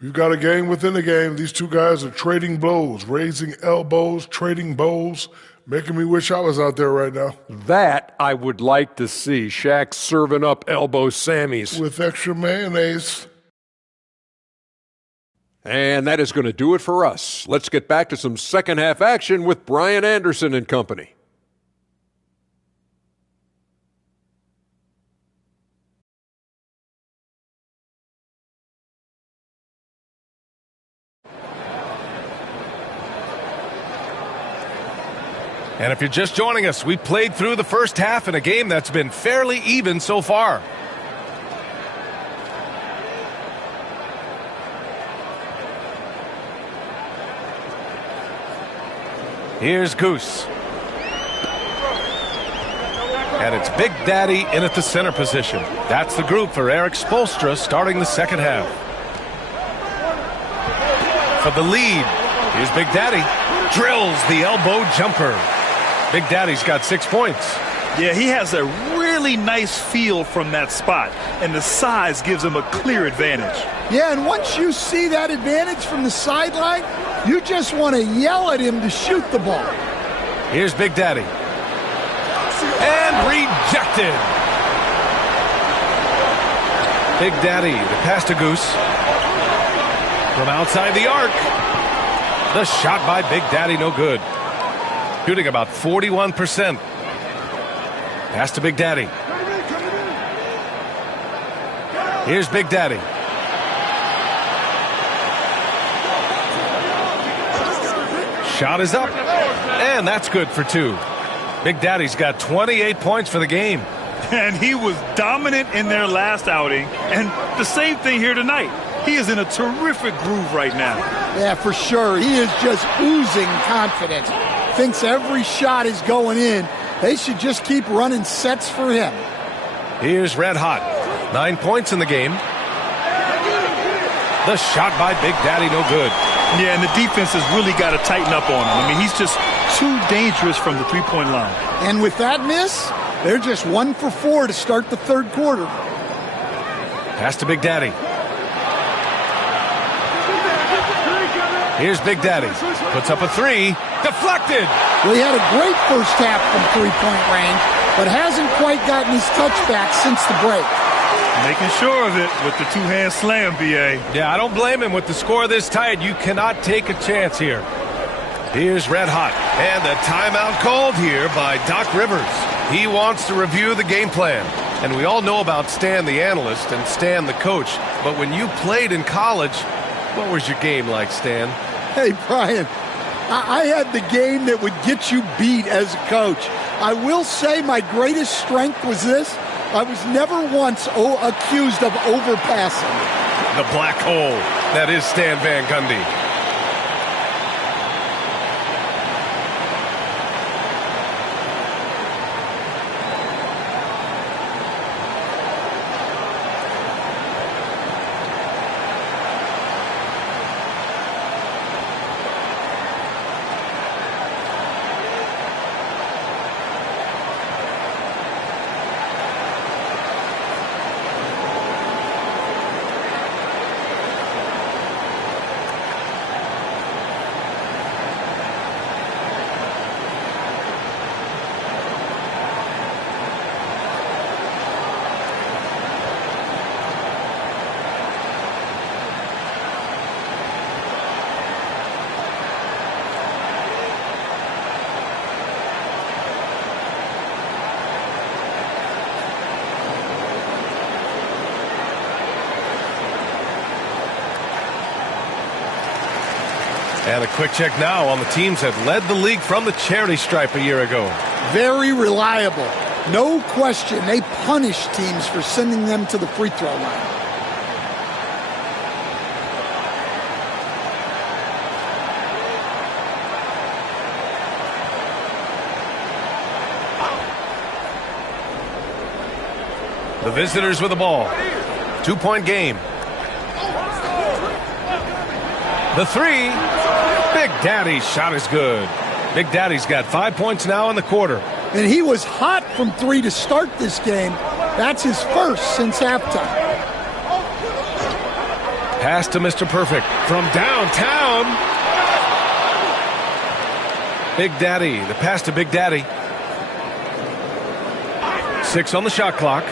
We've got a game within a game. These two guys are trading blows, raising elbows, trading bows, making me wish I was out there right now. That I would like to see. Shaq serving up elbow Sammys. With extra mayonnaise. And that is going to do it for us. Let's get back to some second half action with Brian Anderson and company. And if you're just joining us, we played through the first half in a game that's been fairly even so far. Here's Goose. And it's Big Daddy in at the center position. That's the group for Eric Spoelstra starting the second half. For the lead, here's Big Daddy. Drills the elbow jumper. Big Daddy's got 6 points. Yeah, he has a really nice feel from that spot, and the size gives him a clear advantage. Yeah, and once you see that advantage from the sideline, you just want to yell at him to shoot the ball. Here's Big Daddy. And rejected. Big Daddy, the pass to Goose. From outside the arc. The shot by Big Daddy, no good. Shooting about 41%. Pass to Big Daddy. Here's Big Daddy. Shot is up, and that's good for 2. Big Daddy's got 28 points for the game. And he was dominant in their last outing, and the same thing here tonight. He is in a terrific groove right now. Yeah, for sure. He is just oozing confidence. Thinks every shot is going in. They should just keep running sets for him. Here's Red Hot. 9 points in the game. The shot by Big Daddy, no good. Yeah, and the defense has really got to tighten up on him. I mean, he's just too dangerous from the three-point line. And with that miss, they're just 1 for 4 to start the third quarter. Pass to Big Daddy. Here's Big Daddy. Puts up a 3. Deflected. Well, he had a great first half from three-point range, but hasn't quite gotten his touchback since the break. Making sure of it with the two-hand slam, B.A. Yeah, I don't blame him. With the score this tight, you cannot take a chance here. Here's Red Hot. And a timeout called here by Doc Rivers. He wants to review the game plan. And we all know about Stan the analyst and Stan the coach. But when you played in college, what was your game like, Stan? Hey, Brian, I had the game that would get you beat as a coach. I will say my greatest strength was this. I was never once accused of overpassing. The black hole. That is Stan Van Gundy. And a quick check now on the teams that led the league from the charity stripe a year ago. Very reliable. No question. They punish teams for sending them to the free throw line. The visitors with the ball. 2-point game. The 3. Big Daddy's shot is good. Big Daddy's got 5 points now in the quarter. And he was hot from 3 to start this game. That's his first since halftime. Pass to Mr. Perfect from downtown. Big Daddy. The pass to Big Daddy. 6 on the shot clock.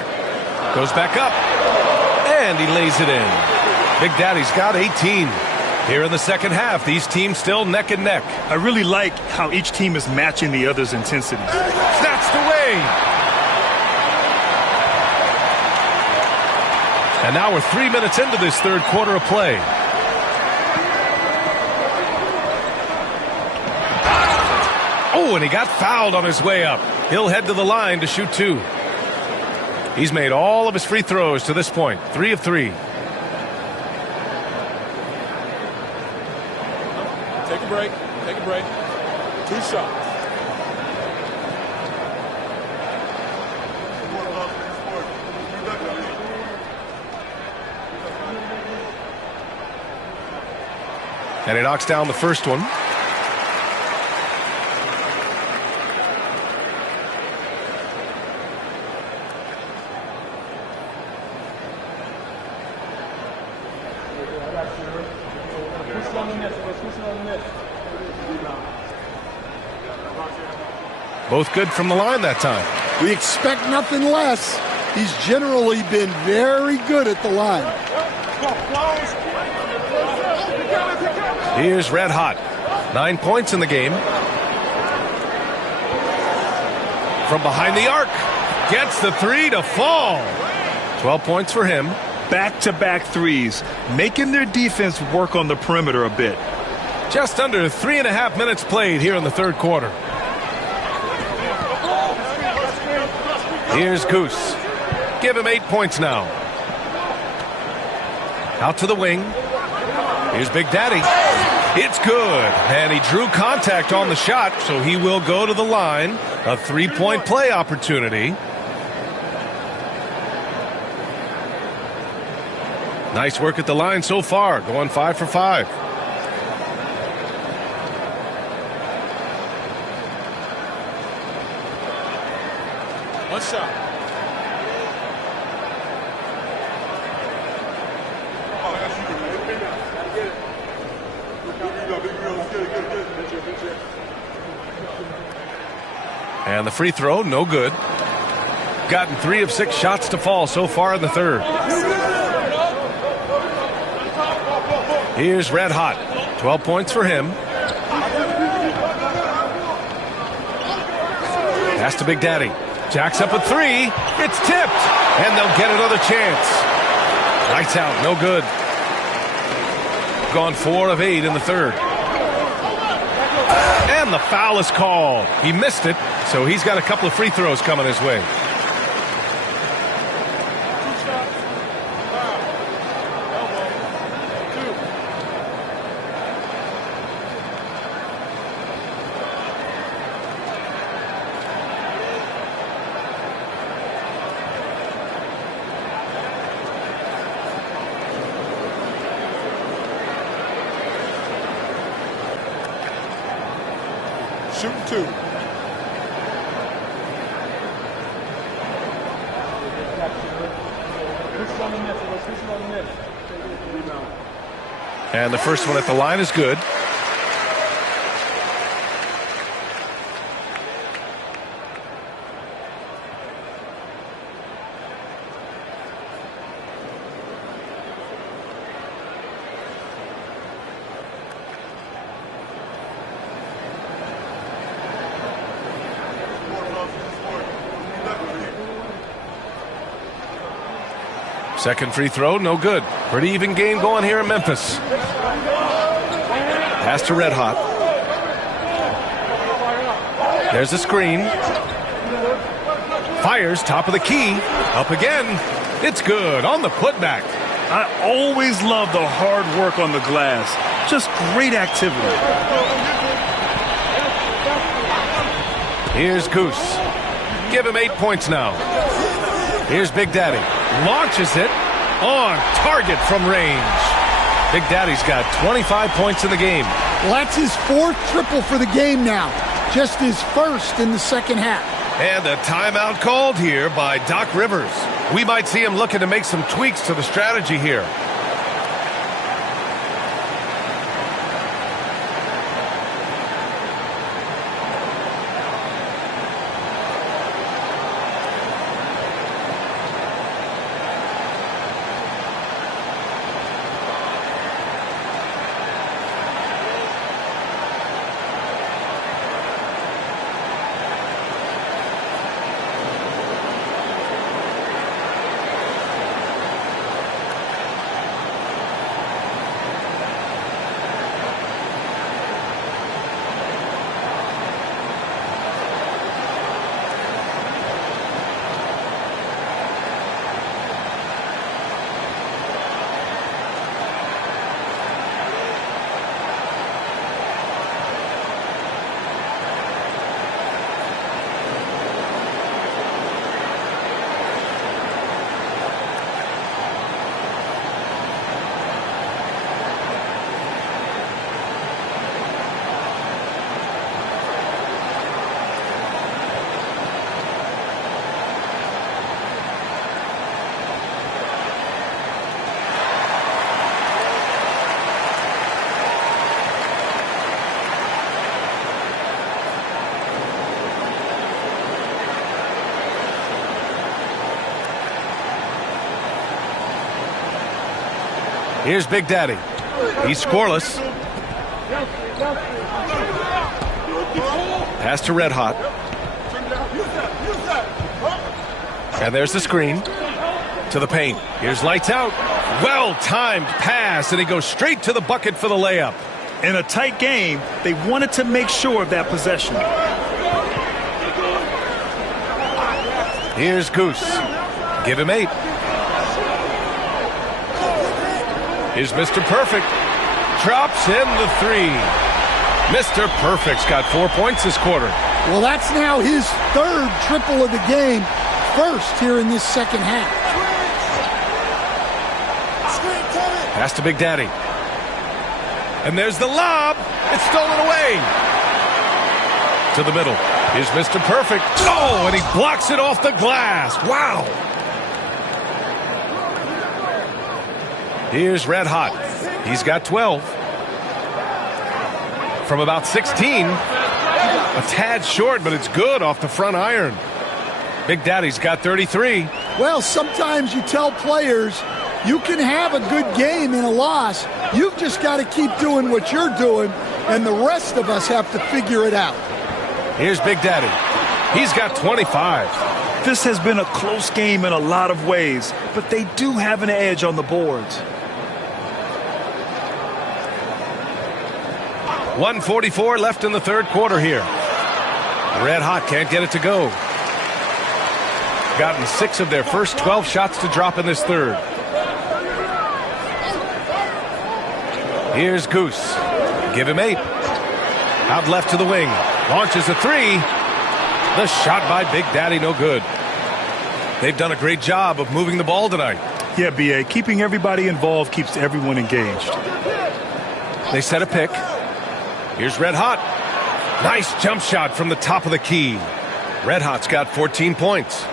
Goes back up. And he lays it in. Big Daddy's got 18. Here in the second half, these teams still neck and neck. I really like how each team is matching the other's intensity. Snatched away. And now we're 3 minutes into this third quarter of play. Oh, and he got fouled on his way up. He'll head to the line to shoot 2. He's made all of his free throws to this point. 3 of 3. Take a break. Take a break. 2 shots. And he knocks down the first one. Both good from the line that time. We expect nothing less. He's generally been very good at the line. Here's Red Hot. 9 points in the game. From behind the arc. Gets the 3 to fall. 12 points for him. Back-to-back threes, making their defense work on the perimeter a bit. Just under 3.5 minutes played here in the third quarter. Here's Goose. Give him 8 points now. Out to the wing. Here's Big Daddy. It's good. And he drew contact on the shot, so he will go to the line. A 3-point play opportunity. Nice work at the line so far. Going 5 for 5. One shot. And the free throw, no good. Gotten 3 of 6 shots to fall so far in the third. Here's Red Hot. 12 points for him. Pass to Big Daddy. Jacks up a 3. It's tipped. And they'll get another chance. Lights out, no good. Gone 4 of 8 in the third. And the foul is called. He missed it, so he's got a couple of free throws coming his way. Shooting 2. And the first one at the line is good. Second free throw, no good. Pretty even game going here in Memphis. Pass to Red Hot. There's a screen. Fires, top of the key. Up again. It's good on the putback. I always love the hard work on the glass. Just great activity. Here's Goose. Give him 8 points now. Here's Big Daddy. Launches it on target from range. Big Daddy's got 25 points in the game. Well, that's his 4th triple for the game now. Just his 1st in the second half. And a timeout called here by Doc Rivers. We might see him looking to make some tweaks to the strategy here. Here's Big Daddy. He's scoreless. Pass to Red Hot. And there's the screen. To the paint. Here's lights out. Well-timed pass, and he goes straight to the bucket for the layup. In a tight game, they wanted to make sure of that possession. Here's Goose. Give him 8. Here's Mr. Perfect. Drops in the 3. Mr. Perfect's got 4 points this quarter. Well, that's now his 3rd triple of the game, first here in this second half. Pass to Big Daddy. And there's the lob. It's stolen away. To the middle. Here's Mr. Perfect. Oh, and he blocks it off the glass. Wow. Here's Red Hot. He's got 12. From about 16. A tad short, but it's good off the front iron. Big Daddy's got 33. Well, sometimes you tell players you can have a good game in a loss. You've just got to keep doing what you're doing, and the rest of us have to figure it out. Here's Big Daddy. He's got 25. This has been a close game in a lot of ways, but they do have an edge on the boards. 1:44 left in the 3rd quarter here. Red Hot can't get it to go. Gotten 6 of their first 12 shots to drop in this 3rd. Here's Goose. Give him 8. Out left to the wing. Launches a 3. The shot by Big Daddy, no good. They've done a great job of moving the ball tonight. Yeah, B.A. Keeping everybody involved keeps everyone engaged. They set a pick. Here's Red Hot. Nice jump shot from the top of the key. Red Hot's got 14 points.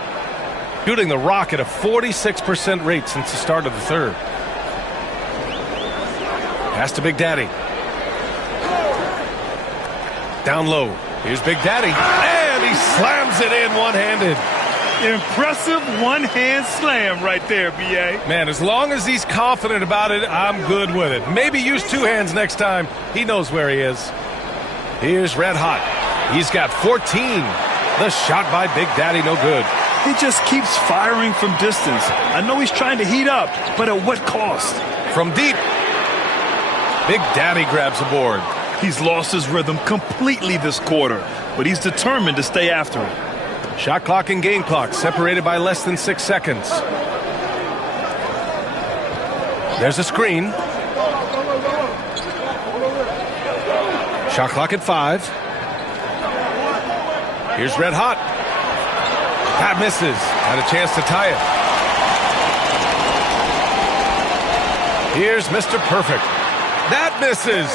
Shooting the rock at a 46% rate since the start of the 3rd. Pass to Big Daddy. Down low. Here's Big Daddy. And he slams it in one-handed. Impressive one-hand slam right there, B.A. Man, as long as he's confident about it, I'm good with it. Maybe use 2 hands next time. He knows where he is. Here's Red Hot. He's got 14. The shot by Big Daddy, no good. He just keeps firing from distance. I know he's trying to heat up, but at what cost? From deep. Big Daddy grabs a board. He's lost his rhythm completely this quarter, but he's determined to stay after it. Shot clock and game clock separated by less than 6 seconds. There's a screen. Shot clock at 5. Here's Red Hot. That misses. Had a chance to tie it. Here's Mr. Perfect. That misses.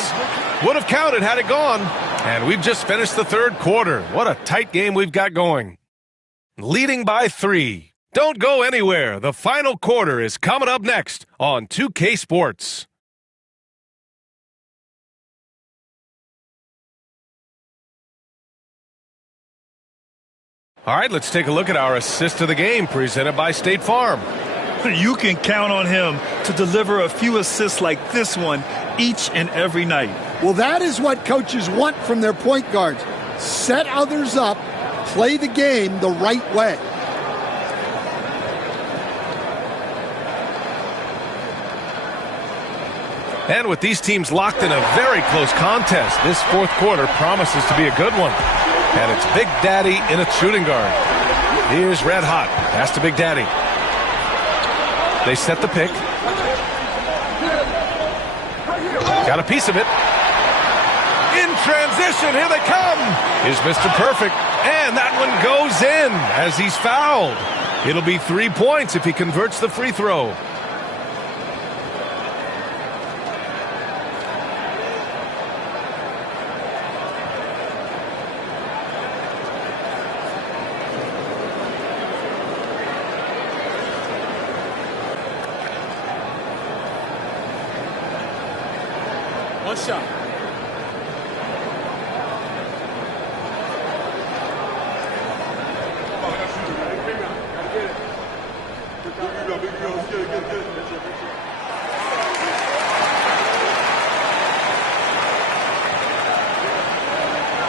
Would have counted had it gone. And we've just finished the 3rd quarter. What a tight game we've got going. Leading by 3. Don't go anywhere. The final quarter is coming up next on 2K Sports. All right, let's take a look at our assist of the game presented by State Farm. You can count on him to deliver a few assists like this one each and every night. Well, that is what coaches want from their point guards. Set others up, play the game the right way. And with these teams locked in a very close contest, this 4th quarter promises to be a good one. And it's Big Daddy in a shooting guard. Here's Red Hot. Pass to Big Daddy. They set the pick. Got a piece of it. In transition, here they come. Here's Mr. Perfect. And that one goes in as he's fouled. It'll be 3 points if he converts the free throw. One shot.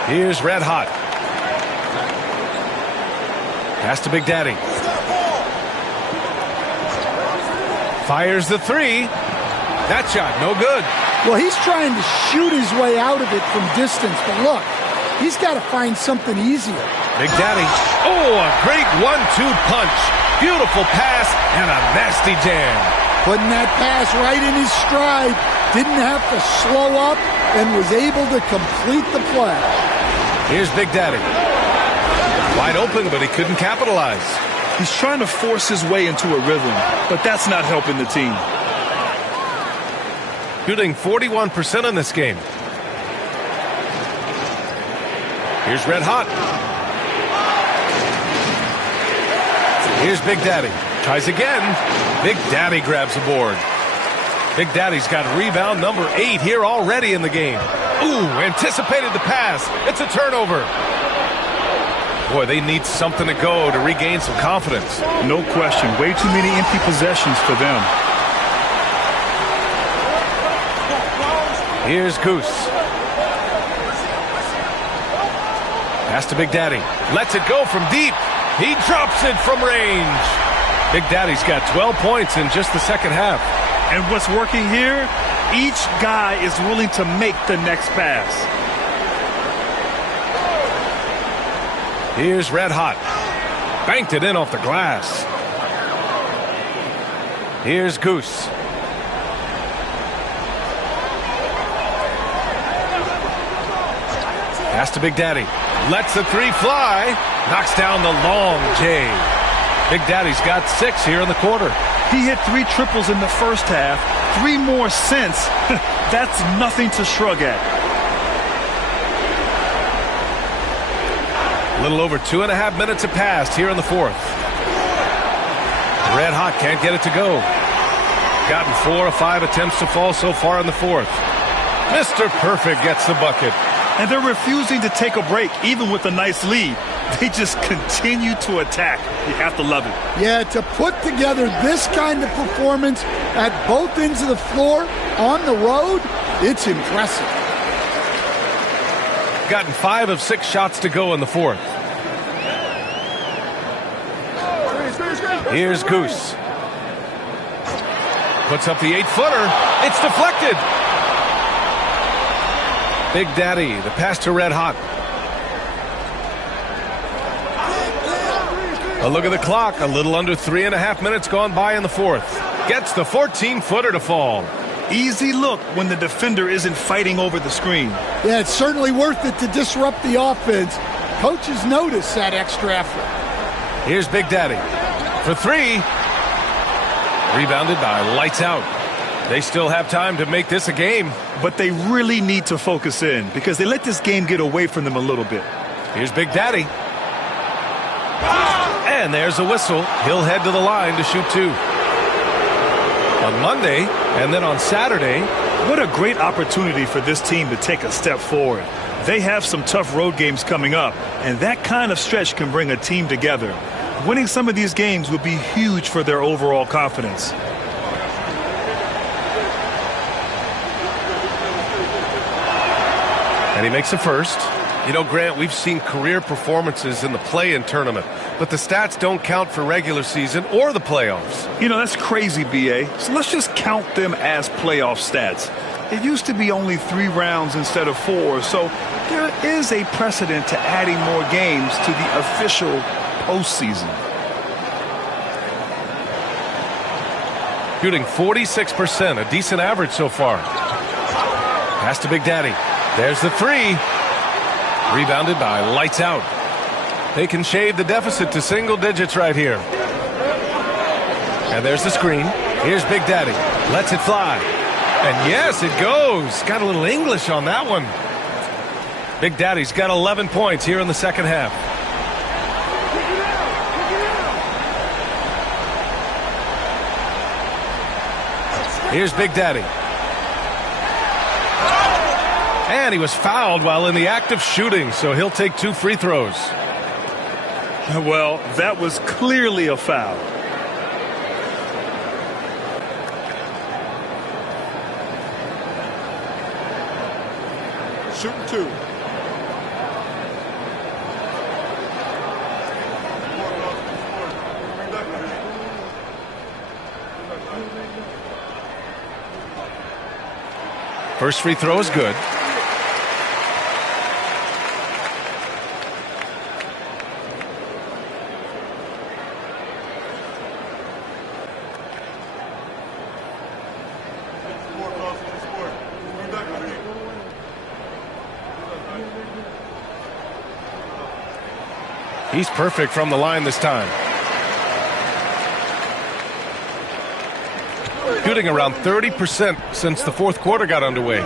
Here's Red Hot. Pass to Big Daddy. Fires the 3. That shot, no good. Well, he's trying to shoot his way out of it from distance, but look, he's got to find something easier. Big Daddy. Oh, a great 1-2 punch. Beautiful pass and a nasty jam. Putting that pass right in his stride. Didn't have to slow up and was able to complete the play. Here's Big Daddy. Wide open, but he couldn't capitalize. He's trying to force his way into a rhythm, but that's not helping the team. Shooting 41% in this game. Here's Red Hot. Here's Big Daddy. Tries again. Big Daddy grabs the board. Big Daddy's got rebound number 8 here already in the game. Ooh, anticipated the pass. It's a turnover. Boy, they need something to go to regain some confidence. No question. Way too many empty possessions for them. Here's Goose. Pass to Big Daddy. Lets it go from deep. He drops it from range. Big Daddy's got 12 points in just the second half. And what's working here? Each guy is willing to make the next pass. Here's Red Hot. Banked it in off the glass. Here's Goose. Pass to Big Daddy. Lets the 3 fly. Knocks down the long J. Big Daddy's got 6 here in the quarter. He hit 3 triples in the first half. 3 more since. That's nothing to shrug at. A little over 2.5 minutes have passed here in the fourth. Red Hot can't get it to go. Gotten 4 of 5 attempts to fall so far in the fourth. Mr. Perfect gets the bucket. And they're refusing to take a break, even with a nice lead. They just continue to attack. You have to love it. Yeah, to put together this kind of performance at both ends of the floor on the road, it's impressive. Gotten 5 of 6 shots to go in the fourth. Here's Goose. Puts up the 8-footer. It's deflected. Big Daddy, the pass to Red Hot. A look at the clock. A little under 3.5 minutes gone by in the fourth. Gets the 14-footer to fall. Easy look when the defender isn't fighting over the screen. Yeah, it's certainly worth it to disrupt the offense. Coaches notice that extra effort. Here's Big Daddy for 3. Rebounded by Lights Out. They still have time to make this a game. But they really need to focus in because they let this game get away from them a little bit. Here's Big Daddy. And there's a whistle. He'll head to the line to shoot 2. On Monday and then on Saturday. What a great opportunity for this team to take a step forward. They have some tough road games coming up, and that kind of stretch can bring a team together. Winning some of these games would be huge for their overall confidence. And he makes a first. You know, Grant, we've seen career performances in the play-in tournament, but the stats don't count for regular season or the playoffs. You know, that's crazy, B.A. So let's just count them as playoff stats. It used to be only 3 rounds instead of 4, so there is a precedent to adding more games to the official postseason. Shooting 46%, a decent average so far. Pass to Big Daddy. There's the 3. Rebounded by Lights Out. They can shave the deficit to single digits right here. And there's the screen. Here's Big Daddy. Lets it fly. And yes, it goes. Got a little English on that one. Big Daddy's got 11 points here in the second half. Here's Big Daddy. And he was fouled while in the act of shooting, so he'll take 2 free throws. Well, that was clearly a foul. Shooting 2. First free throw is good. He's perfect from the line this time. Shooting around 30% since the fourth quarter got underway.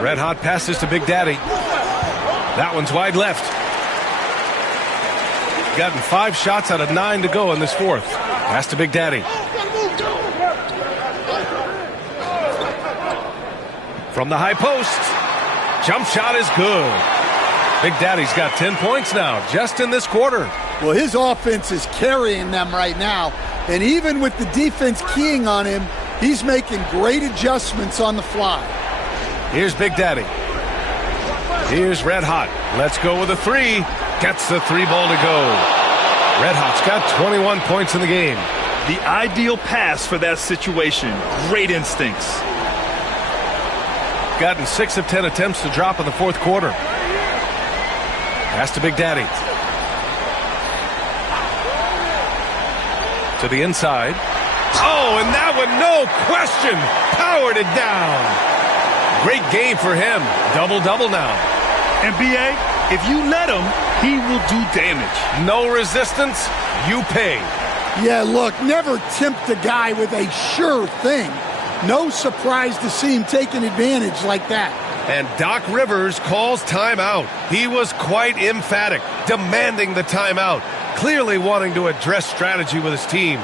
Red hot passes to Big Daddy. That one's wide left. Gotten 5 shots out of 9 to go in this fourth. Pass to Big Daddy. From the high post. Jump shot is good. Big Daddy's got 10 points now, just in this quarter. Well, his offense is carrying them right now. And even with the defense keying on him, he's making great adjustments on the fly. Here's Big Daddy. Here's Red Hot. Let's go with a 3. Gets the 3-ball to go. Red Hot's got 21 points in the game. The ideal pass for that situation. Great instincts. Gotten 6 of 10 attempts to drop in the fourth quarter. Pass to Big Daddy. To the inside. Oh, and that one, no question, powered it down. Great game for him. Double-double now. And B.A., if you let him, he will do damage. No resistance, you pay. Yeah, look, never tempt a guy with a sure thing. No surprise to see him taking advantage like that. And Doc Rivers calls timeout. He was quite emphatic, demanding the timeout, clearly wanting to address strategy with his team.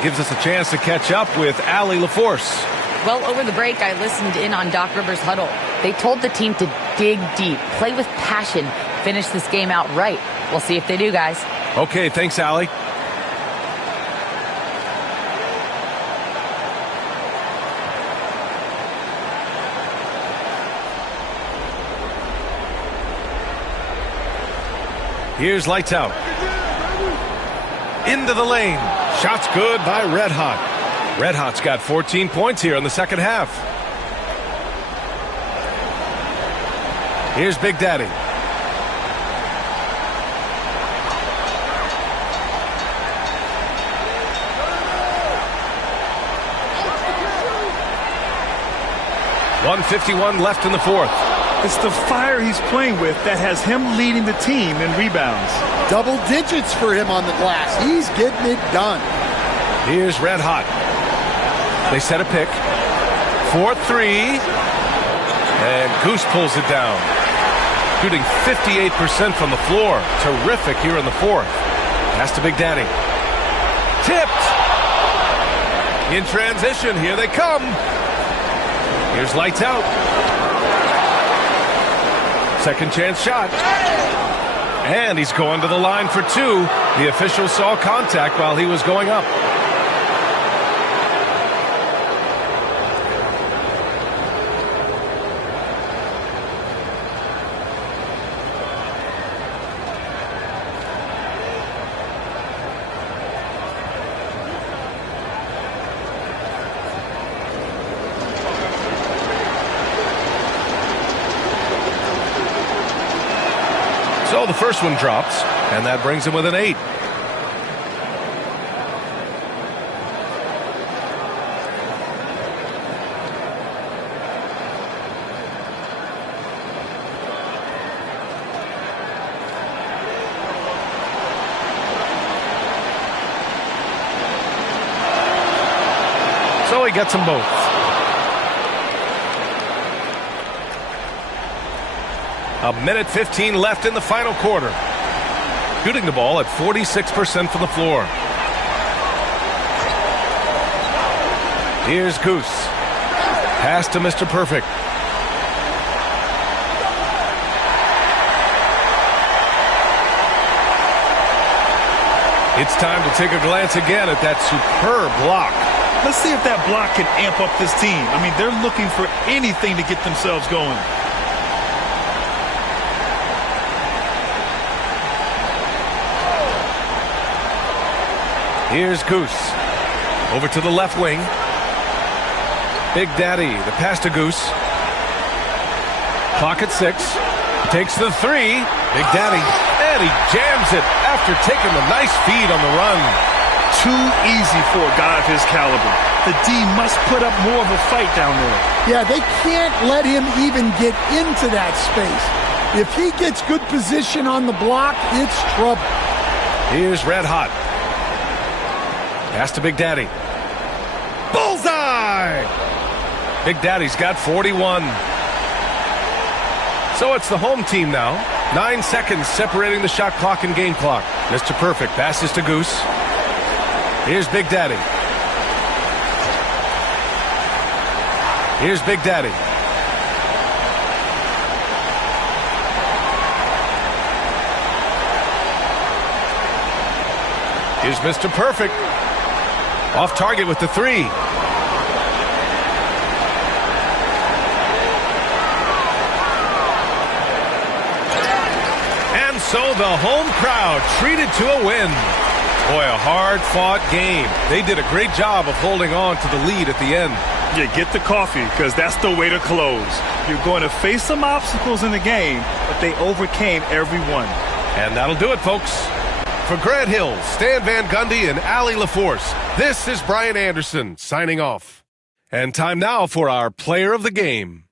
Gives us a chance to catch up with Allie LaForce. Well, over the break, I listened in on Doc Rivers' huddle. They told the team to dig deep, play with passion, finish this game out right. We'll see if they do, guys. Okay, thanks, Allie. Here's lights out. Into the lane. Shot's good by Red Hot. Red Hot's got 14 points here in the second half. Here's Big Daddy. .151 left in the fourth. It's the fire he's playing with that has him leading the team in rebounds. Double digits for him on the glass. He's getting it done. Here's Red Hot. They set a pick. 4-3. And Goose pulls it down. Shooting 58% from the floor. Terrific here in the fourth. Pass to Big Daddy. Tipped. In transition, here they come. Here's lights out. Second chance shot. And he's going to the line for 2. The official saw contact while he was going up. So the first one drops, and that brings him with an 8. So he gets them both. A minute 15 left in the final quarter. Shooting the ball at 46% from the floor. Here's Goose. Pass to Mr. Perfect. It's time to take a glance again at that superb block. Let's see if that block can amp up this team. I mean, they're looking for anything to get themselves going. Here's Goose. Over to the left wing. Big Daddy, the pass to Goose. Clock at 6. Takes the 3. Big Daddy. And he jams it after taking the nice feed on the run. Too easy for a guy of his caliber. The D must put up more of a fight down there. Yeah, they can't let him even get into that space. If he gets good position on the block, it's trouble. Here's Red Hot. Pass to Big Daddy. Bullseye! Big Daddy's got 41. So it's the home team now. 9 seconds separating the shot clock and game clock. Mr. Perfect passes to Goose. Here's Big Daddy. Here's Big Daddy. Here's Mr. Perfect. Off target with the 3. And so the home crowd treated to a win. Boy, a hard-fought game. They did a great job of holding on to the lead at the end. Yeah, get the coffee, because that's the way to close. You're going to face some obstacles in the game, but they overcame every one. And that'll do it, folks. For Grant Hill, Stan Van Gundy, and Allie LaForce, this is Brian Anderson signing off. And time now for our player of the game.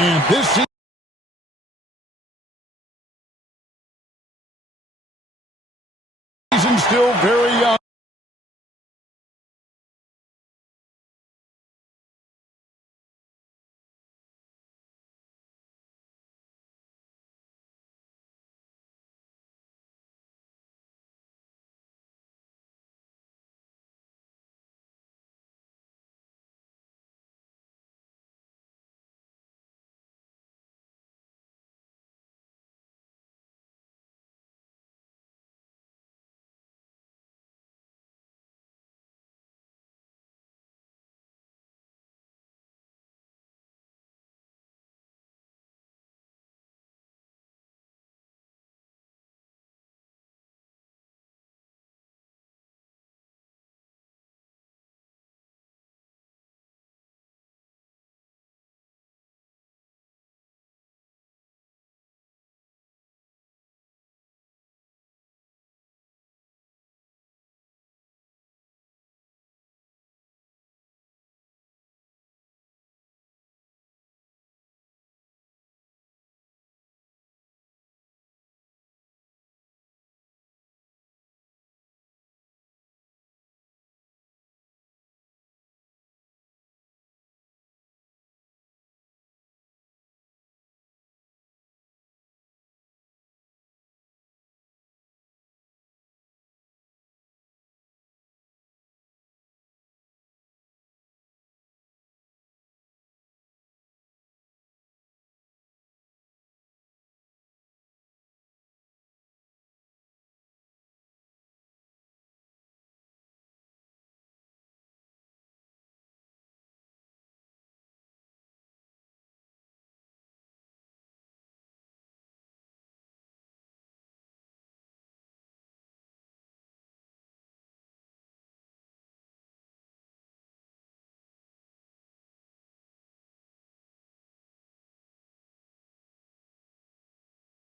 And this season still very young.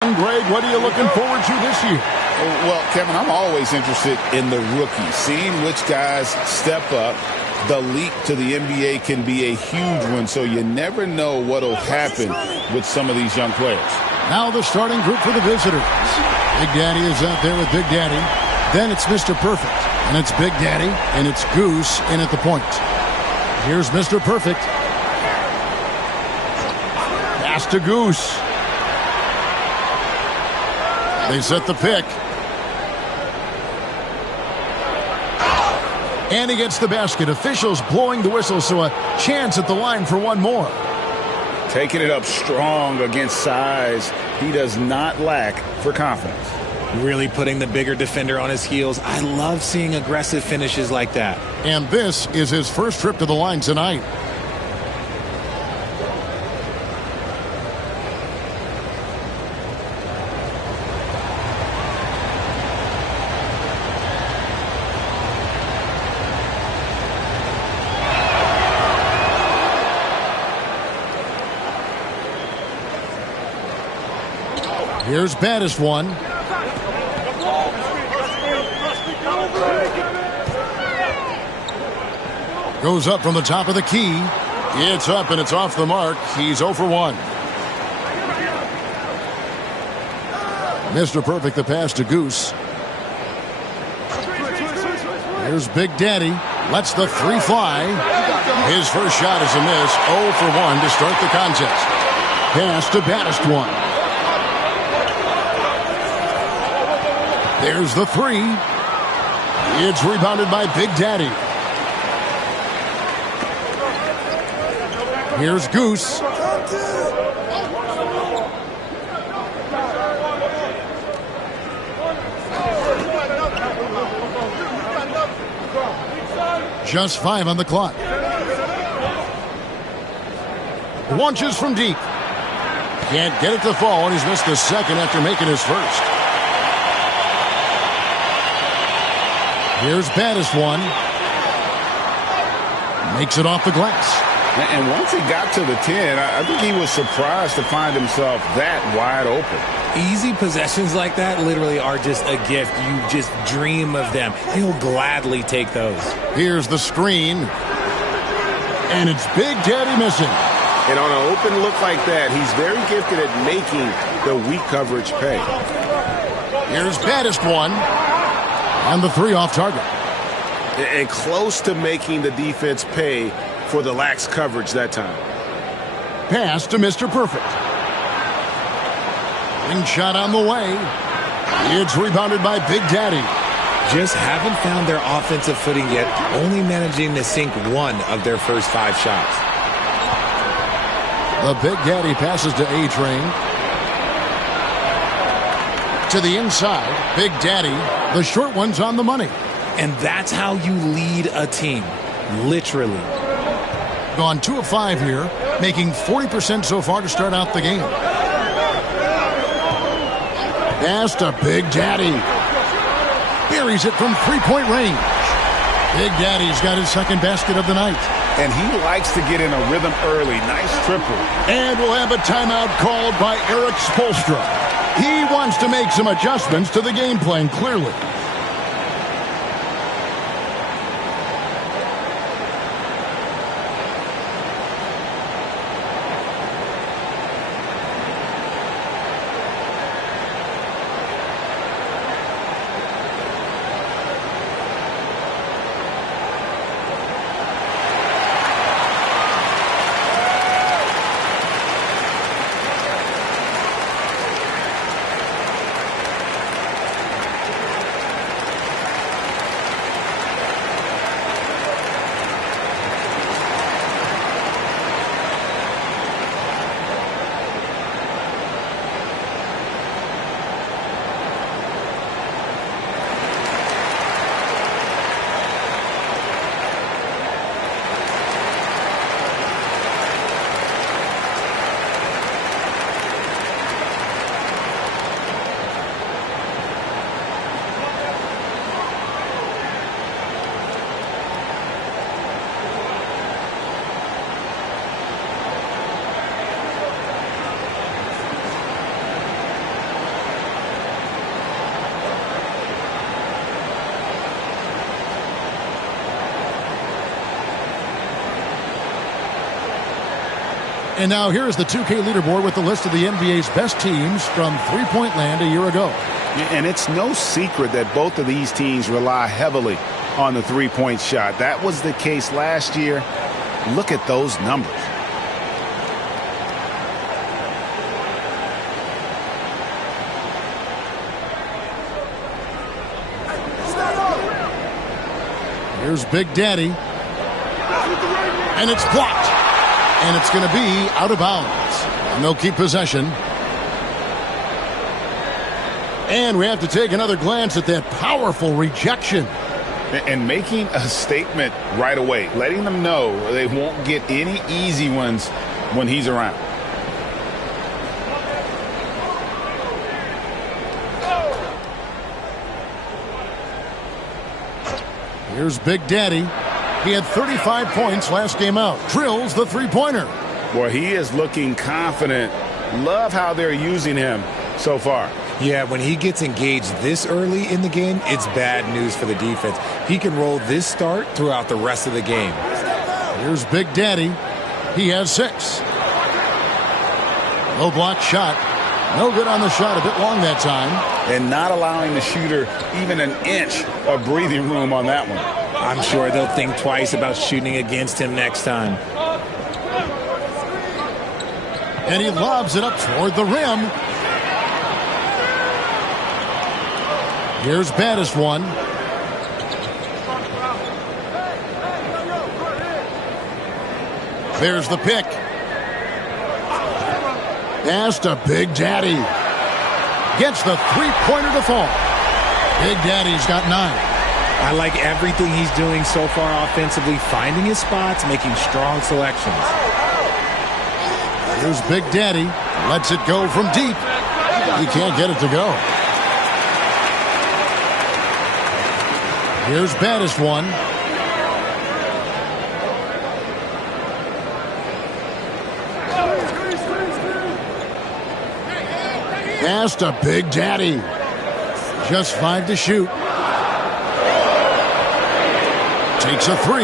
Greg, what are you looking forward to this year? Well, Kevin, I'm always interested in the rookies, seeing which guys step up. The leap to the NBA can be a huge one, so you never know what will happen with some of these young players. Now the starting group for the visitors. Big Daddy is out there with Big Daddy. Then it's Mr. Perfect, and it's Big Daddy, and it's Goose in at the point. Here's Mr. Perfect. Pass to Goose. They set the pick. And he gets the basket. Officials blowing the whistle, so a chance at the line for one more. Taking it up strong against size. He does not lack for confidence. Really putting the bigger defender on his heels. I love seeing aggressive finishes like that. And this is his first trip to the line tonight. Here's baddest one. Goes up from the top of the key. It's up and it's off the mark. He's 0 for 1. Mr. Perfect, the pass to Goose. Here's Big Daddy. Lets the three fly. His first shot is a miss. 0 for 1 to start the contest. Pass to baddest one. There's the three. It's rebounded by Big Daddy. Here's Goose. Just 5 on the clock. Launches from deep. Can't get it to fall, and he's missed the second after making his first. Here's baddest one. Makes it off the glass. And once he got to the 10, I think he was surprised to find himself that wide open. Easy possessions like that literally are just a gift. You just dream of them. He'll gladly take those. Here's the screen. And it's Big Daddy missing. And on an open look like that, he's very gifted at making the weak coverage pay. Here's baddest one. And the 3 off target. And close to making the defense pay for the lax coverage that time. Pass to Mr. Perfect. Ring shot on the way. It's rebounded by Big Daddy. Just haven't found their offensive footing yet, only managing to sink 1 of their first 5 shots. The Big Daddy passes to A-Train. To the inside, Big Daddy. The short one's on the money. And that's how you lead a team, literally. Gone 2 of 5 here, making 40% so far to start out the game. Pass to Big Daddy. Buries it from 3-point range. Big Daddy's got his second basket of the night. And he likes to get in a rhythm early. Nice triple. And we'll have a timeout called by Eric Spoelstra. He wants to make some adjustments to the game plan, clearly. And now here's the 2K leaderboard with the list of the NBA's best teams from three-point land a year ago. And it's no secret that both of these teams rely heavily on the three-point shot. That was the case last year. Look at those numbers. Here's Big Daddy. And it's blocked. And it's going to be out of bounds. And they'll keep possession. And we have to take another glance at that powerful rejection. And making a statement right away, letting them know they won't get any easy ones when he's around. Here's Big Daddy. He had 35 points last game out. Drills the three-pointer. Boy, he is looking confident. Love how they're using him so far. Yeah, when he gets engaged this early in the game, it's bad news for the defense. He can roll this start throughout the rest of the game. Here's Big Daddy. He has 6. No block shot. No good on the shot. A bit long that time. And not allowing the shooter even an inch of breathing room on that one. I'm sure they'll think twice about shooting against him next time. And he lobs it up toward the rim. Here's baddest one. There's the pick. Pass to Big Daddy. Gets the three-pointer to fall. Big Daddy's got 9. I like everything he's doing so far offensively, finding his spots, making strong selections. Here's Big Daddy. Lets it go from deep. He can't get it to go. Here's baddest one. Pass to Big Daddy. Just 5 to shoot. Takes a 3.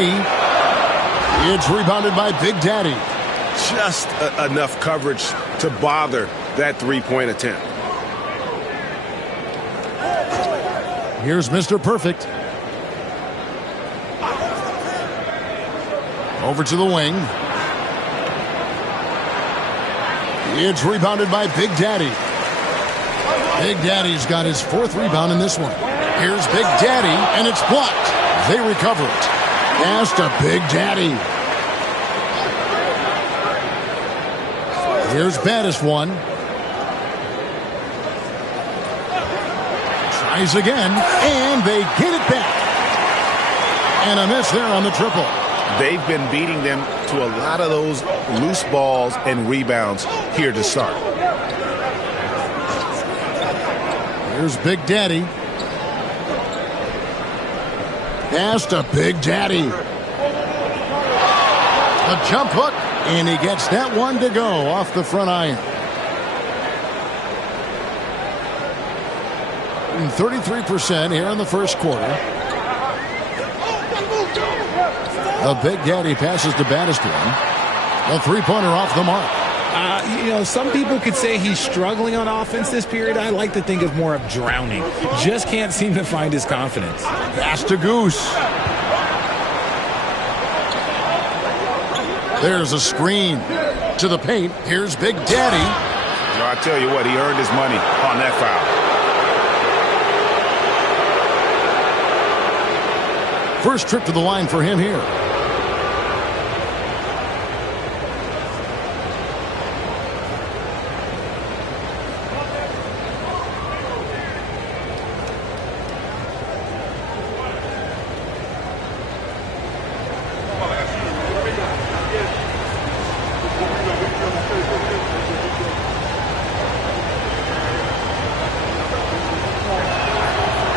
It's rebounded by Big Daddy. just enough coverage to bother that three-point attempt. Here's Mr. Perfect. Over to the wing. It's rebounded by Big Daddy. Big Daddy's got his 4th rebound in this one. Here's Big Daddy, and it's blocked. They recover it. Pass to Big Daddy. Here's baddest one. Tries again, and they get it back. And a miss there on the triple. They've been beating them to a lot of those loose balls and rebounds here to start. Here's Big Daddy. Pass to Big Daddy. A jump hook, and he gets that one to go off the front iron. 33% here in the first quarter. The Big Daddy passes to baddest one. A three-pointer off the mark. Some people could say he's struggling on offense this period. I like to think of more of drowning. Just can't seem to find his confidence. Pass to Goose. There's a screen to the paint. Here's Big Daddy. I tell you what, he earned his money on that foul. First trip to the line for him here.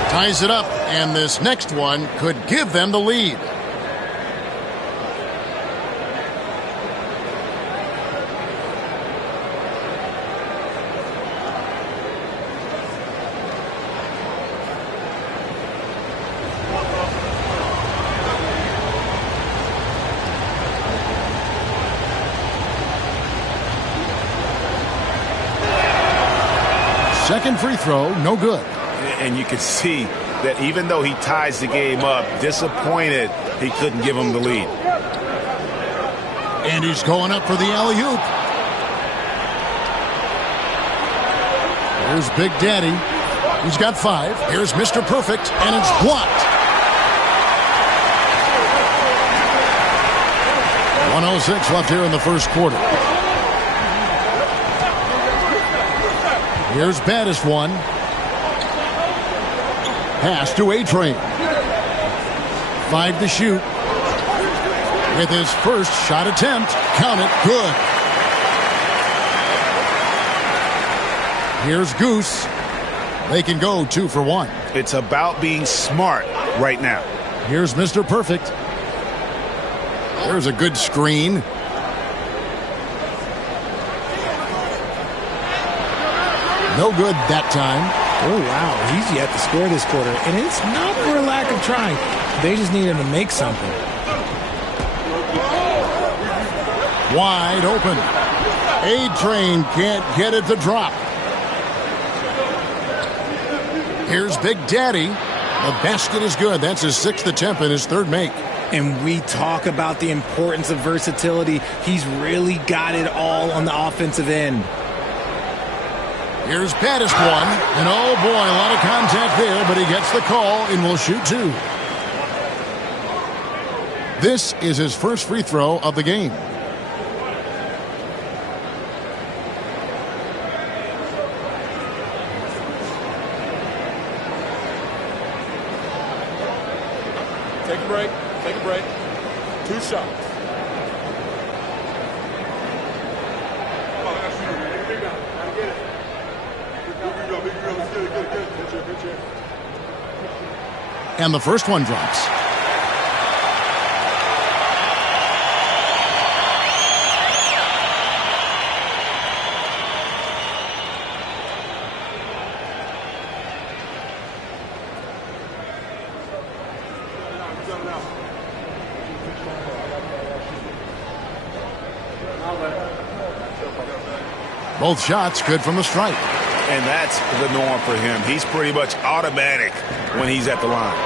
Ties it up, and this next one could give them the lead. Second free throw, no good. And you can see that even though he ties the game up, disappointed he couldn't give him the lead. And he's going up for the alley-oop. Here's Big Daddy. He's got 5. Here's Mr. Perfect, and it's blocked. 1:06 left here in the first quarter. Here's baddest one. Pass to A-Train. 5 to shoot. With his first shot attempt. Count it. Good. Here's Goose. They can go 2 for 1. It's about being smart right now. Here's Mr. Perfect. There's a good screen. No good that time. Oh, wow. He's yet to score this quarter. And it's not for a lack of trying. They just need him to make something. Wide open. A-Train can't get it to drop. Here's Big Daddy. The basket is good. That's his 6th attempt and his 3rd make. And we talk about the importance of versatility. He's really got it all on the offensive end. Here's baddest one. And oh boy, a lot of contact there, but he gets the call and will shoot 2. This is his first free throw of the game. Take a break. Take a break. 2 shots. And the first one drops. Both shots good from the stripe. And that's the norm for him. He's pretty much automatic when he's at the line.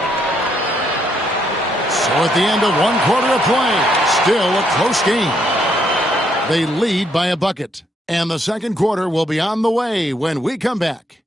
So at the end of 1 quarter of play, still a close game. They lead by a bucket. And the second quarter will be on the way when we come back.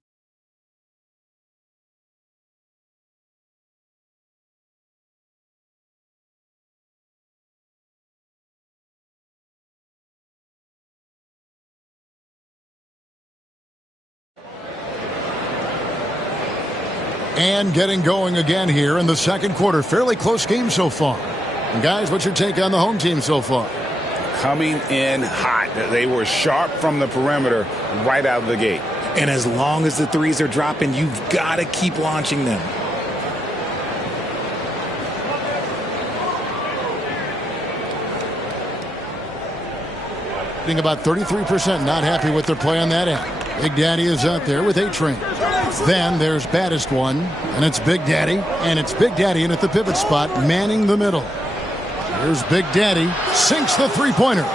And getting going again here in the second quarter. Fairly close game so far. And guys, what's your take on the home team so far? Coming in hot. They were sharp from the perimeter right out of the gate. And as long as the threes are dropping, you've got to keep launching them. Being about 33%, not happy with their play on that end. Big Daddy is out there with A-Train. Then there's baddest one, and it's Big Daddy, and it's Big Daddy in at the pivot spot, manning the middle. Here's Big Daddy, sinks the three-pointer.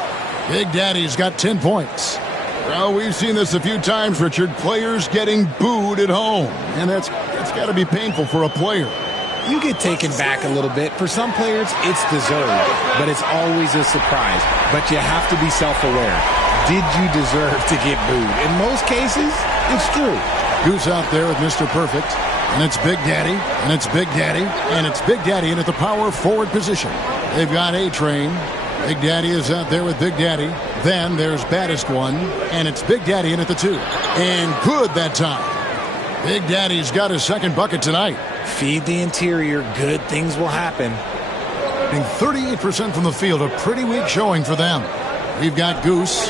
Big Daddy's got 10 points. Well, we've seen this a few times, Richard. Players getting booed at home, and that's got to be painful for a player. You get taken back a little bit. For some players, it's deserved, but it's always a surprise. But you have to be self-aware. Did you deserve to get booed? In most cases, it's true. Goose out there with Mr. Perfect, and it's Big Daddy, and it's Big Daddy, and it's Big Daddy in at the power forward position. They've got A-Train. Big Daddy is out there with Big Daddy. Then there's baddest one, and it's Big Daddy in at the 2. And good that time. Big Daddy's got his second bucket tonight. Feed the interior. Good things will happen. And 38% from the field, a pretty weak showing for them. We've got Goose.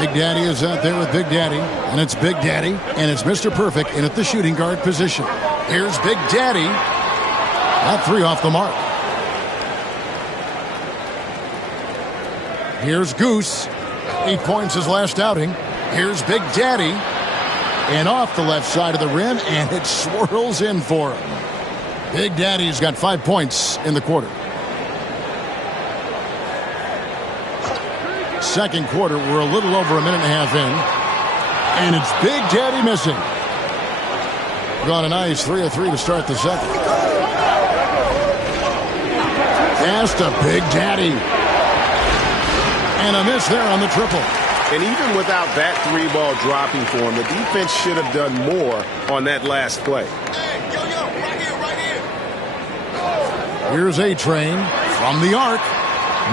Big Daddy is out there with Big Daddy, and it's Big Daddy, and it's Mr. Perfect in at the shooting guard position. Here's Big Daddy. That 3 off the mark. Here's Goose. 8 points his last outing. Here's Big Daddy. And off the left side of the rim, and it swirls in for him. Big Daddy's got 5 points in the quarter. Second quarter, we're a little over a minute and a half in. And it's Big Daddy missing. Got a nice 3 of 3 to start the second. Pass to Big Daddy. And a miss there on the triple. And even without that 3-ball dropping for him, the defense should have done more on that last play. Here's A-Train from the arc.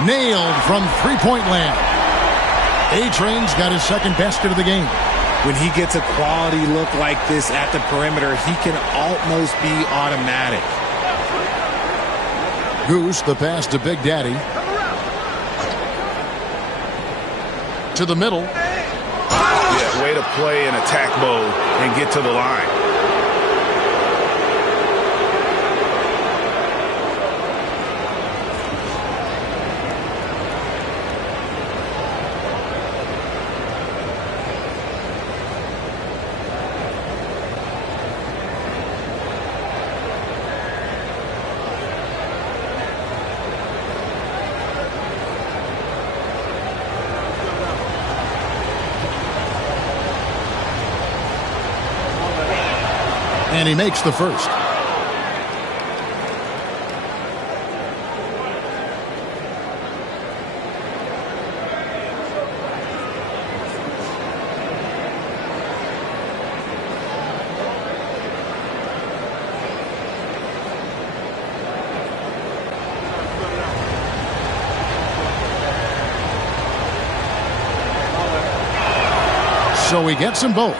Nailed from three-point land. A-Train's got his second basket of the game. When he gets a quality look like this at the perimeter, he can almost be automatic. Goose, the pass to Big Daddy. To the middle. Yeah, way to play in attack mode and get to the line. And he makes the first. So he gets them both.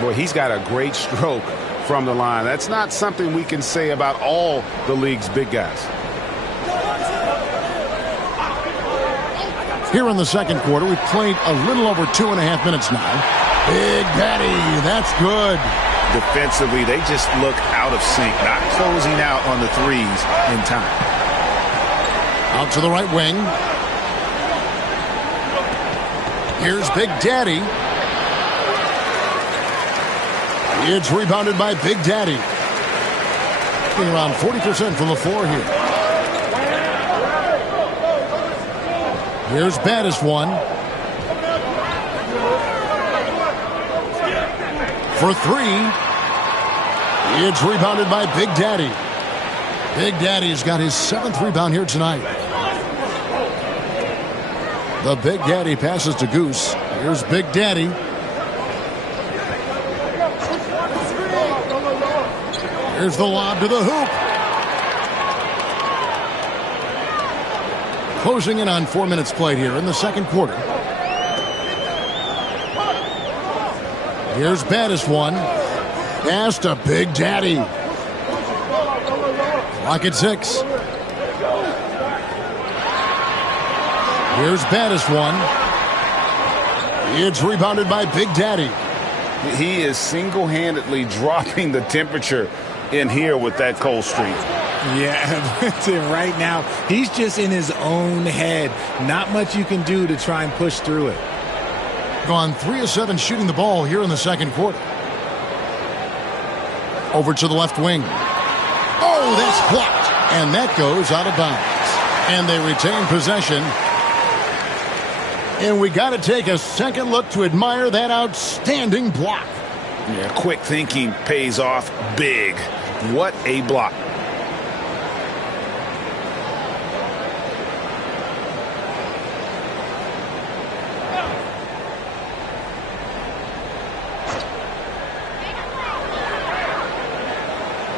Boy, he's got a great stroke from the line. That's not something we can say about all the league's big guys. Here in the second quarter, we've played a little over 2.5 minutes now. Big Daddy, that's good. Defensively, they just look out of sync, not closing out on the threes in time. Out to the right wing. Here's Big Daddy. It's rebounded by Big Daddy. Around 40% from the floor here. Here's baddest one. for three. It's rebounded by Big Daddy. Big Daddy's got his 7th rebound here tonight. The Big Daddy passes to Goose. Here's Big Daddy. Here's the lob to the hoop. Closing in on 4 minutes played here in the second quarter. Here's Baddest one. Pass to Big Daddy. Clock at 6. Here's Baddest one. It's rebounded by Big Daddy. He is single-handedly dropping the temperature in here with that cold streak. Yeah, right now, he's just in his own head. Not much you can do to try and push through it. Gone 3 of 7 shooting the ball here in the second quarter. Over to the left wing. Oh, that's blocked. And that goes out of bounds. And they retain possession. And we got to take a second look to admire that outstanding block. Yeah, quick thinking pays off big. What a block.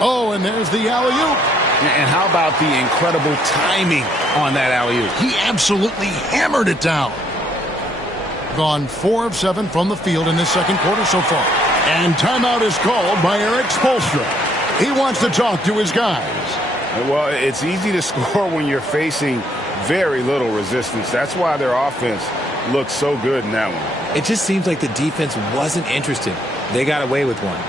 Oh, and there's the alley-oop. And how about the incredible timing on that alley-oop? He absolutely hammered it down. Gone 4 of 7 from the field in this second quarter so far. And timeout is called by Eric Spoelstra. He wants to talk to his guys. Well, it's easy to score when you're facing very little resistance. That's why their offense looks so good in that one. It just seems like the defense wasn't interested. They got away with one.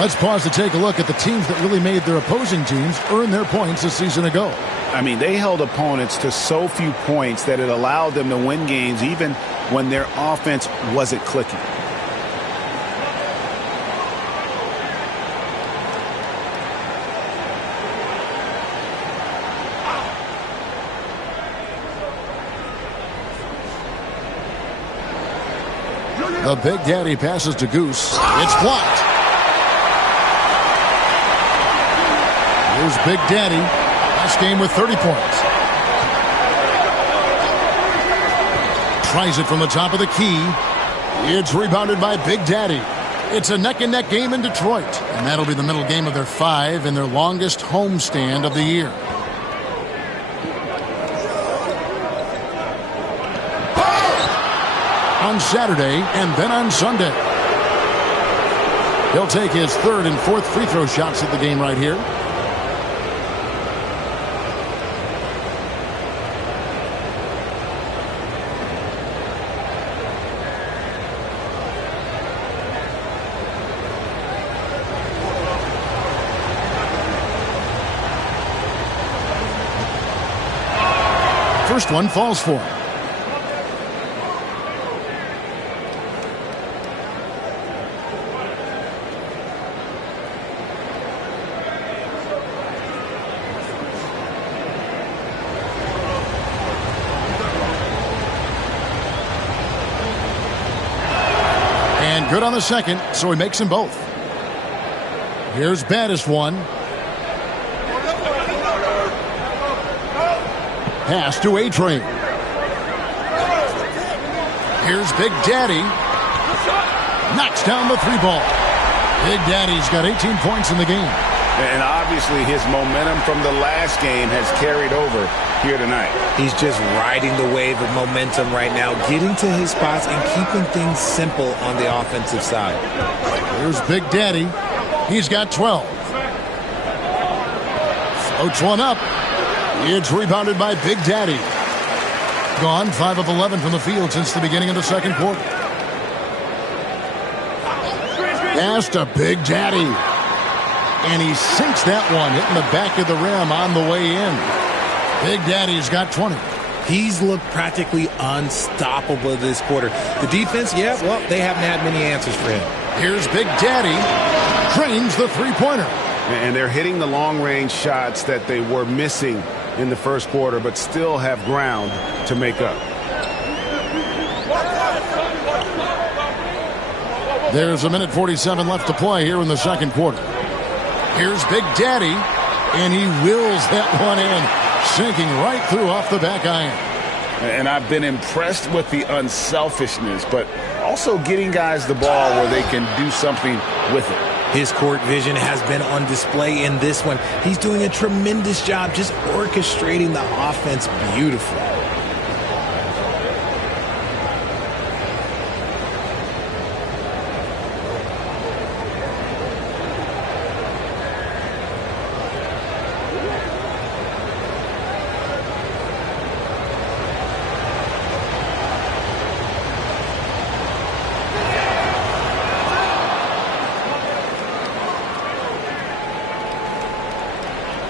Let's pause to take a look at the teams that really made their opposing teams earn their points a season ago. I mean, they held opponents to so few points that it allowed them to win games even when their offense wasn't clicking. The Big Daddy passes to Goose. It's blocked. Here's Big Daddy. Last game with 30 points. Tries it from the top of the key. It's rebounded by Big Daddy. It's a neck-and-neck game in Detroit. And that'll be the middle game of their 5 and their longest homestand of the year. On Saturday and then on Sunday. He'll take his 3rd and 4th free throw shots at the game right here. First one falls for him. And good on the second, so he makes them both. Here's baddest one. Pass to A-Train. Here's Big Daddy. Knocks down the three ball. Big Daddy's got 18 points in the game. And obviously his momentum from the last game has carried over here tonight. He's just riding the wave of momentum right now, getting to his spots and keeping things simple on the offensive side. Here's Big Daddy. He's got 12. Floats one up. It's rebounded by Big Daddy. Gone 5 of 11 from the field since the beginning of the second quarter. Pass to Big Daddy. And he sinks that one, hitting the back of the rim on the way in. Big Daddy's got 20. He's looked practically unstoppable this quarter. The defense, yeah, well, they haven't had many answers for him. Here's Big Daddy. Drains the three-pointer. And they're hitting the long-range shots that they were missing in the first quarter, but still have ground to make up. There's a minute 47 left to play here in the second quarter. Here's Big Daddy, and he wills that one in, sinking right through off the back iron. And I've been impressed with the unselfishness, but also getting guys the ball where they can do something with it. His court vision has been on display in this one. He's doing a tremendous job just orchestrating the offense beautifully.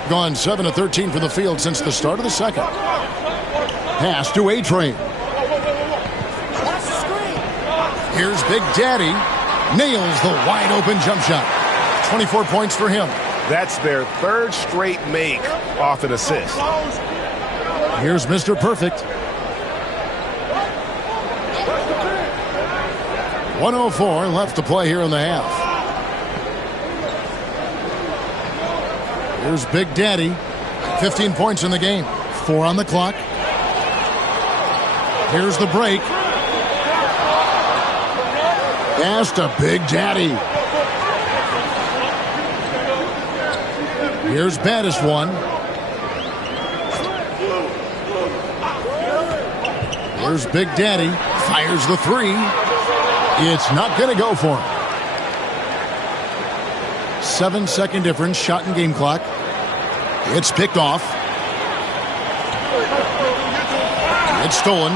Gone 7 of 13 from the field since the start of the second. Pass to A-Train. Here's Big Daddy. Nails the wide open jump shot. 24 points for him. That's their third straight make off an assist. Here's Mr. Perfect. 104 left to play here in the half. Here's Big Daddy. 15 points in the game. 4 on the clock. Here's the break. Pass to Big Daddy. Here's baddest one. Here's Big Daddy. Fires the three. It's not going to go for him. 7-second difference, shot and game clock. It's picked off. It's stolen.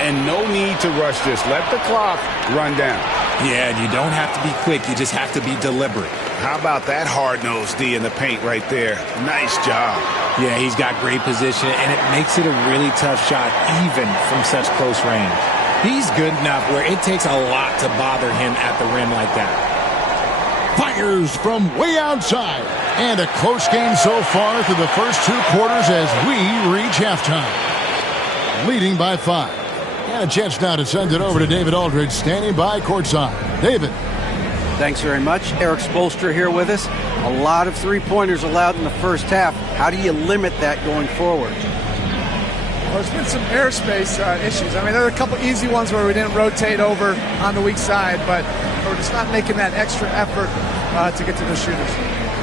And no need to rush this. Let the clock run down. Yeah, you don't have to be quick. You just have to be deliberate. How about that hard-nosed D in the paint right there? Nice job. Yeah, he's got great position, and it makes it a really tough shot, even from such close range. He's good enough where it takes a lot to bother him at the rim like that. Fires from way outside. And a close game so far through the first 2 quarters as we reach halftime. Leading by 5. And a chance now to send it over to David Aldridge, standing by courtside. David. Thanks very much. Eric Spoelstra here with us. A lot of three-pointers allowed in the first half. How do you limit that going forward? Well, there's been some airspace issues. I mean, there are a couple easy ones where we didn't rotate over on the weak side, but we're just not making that extra effort to get to the shooters.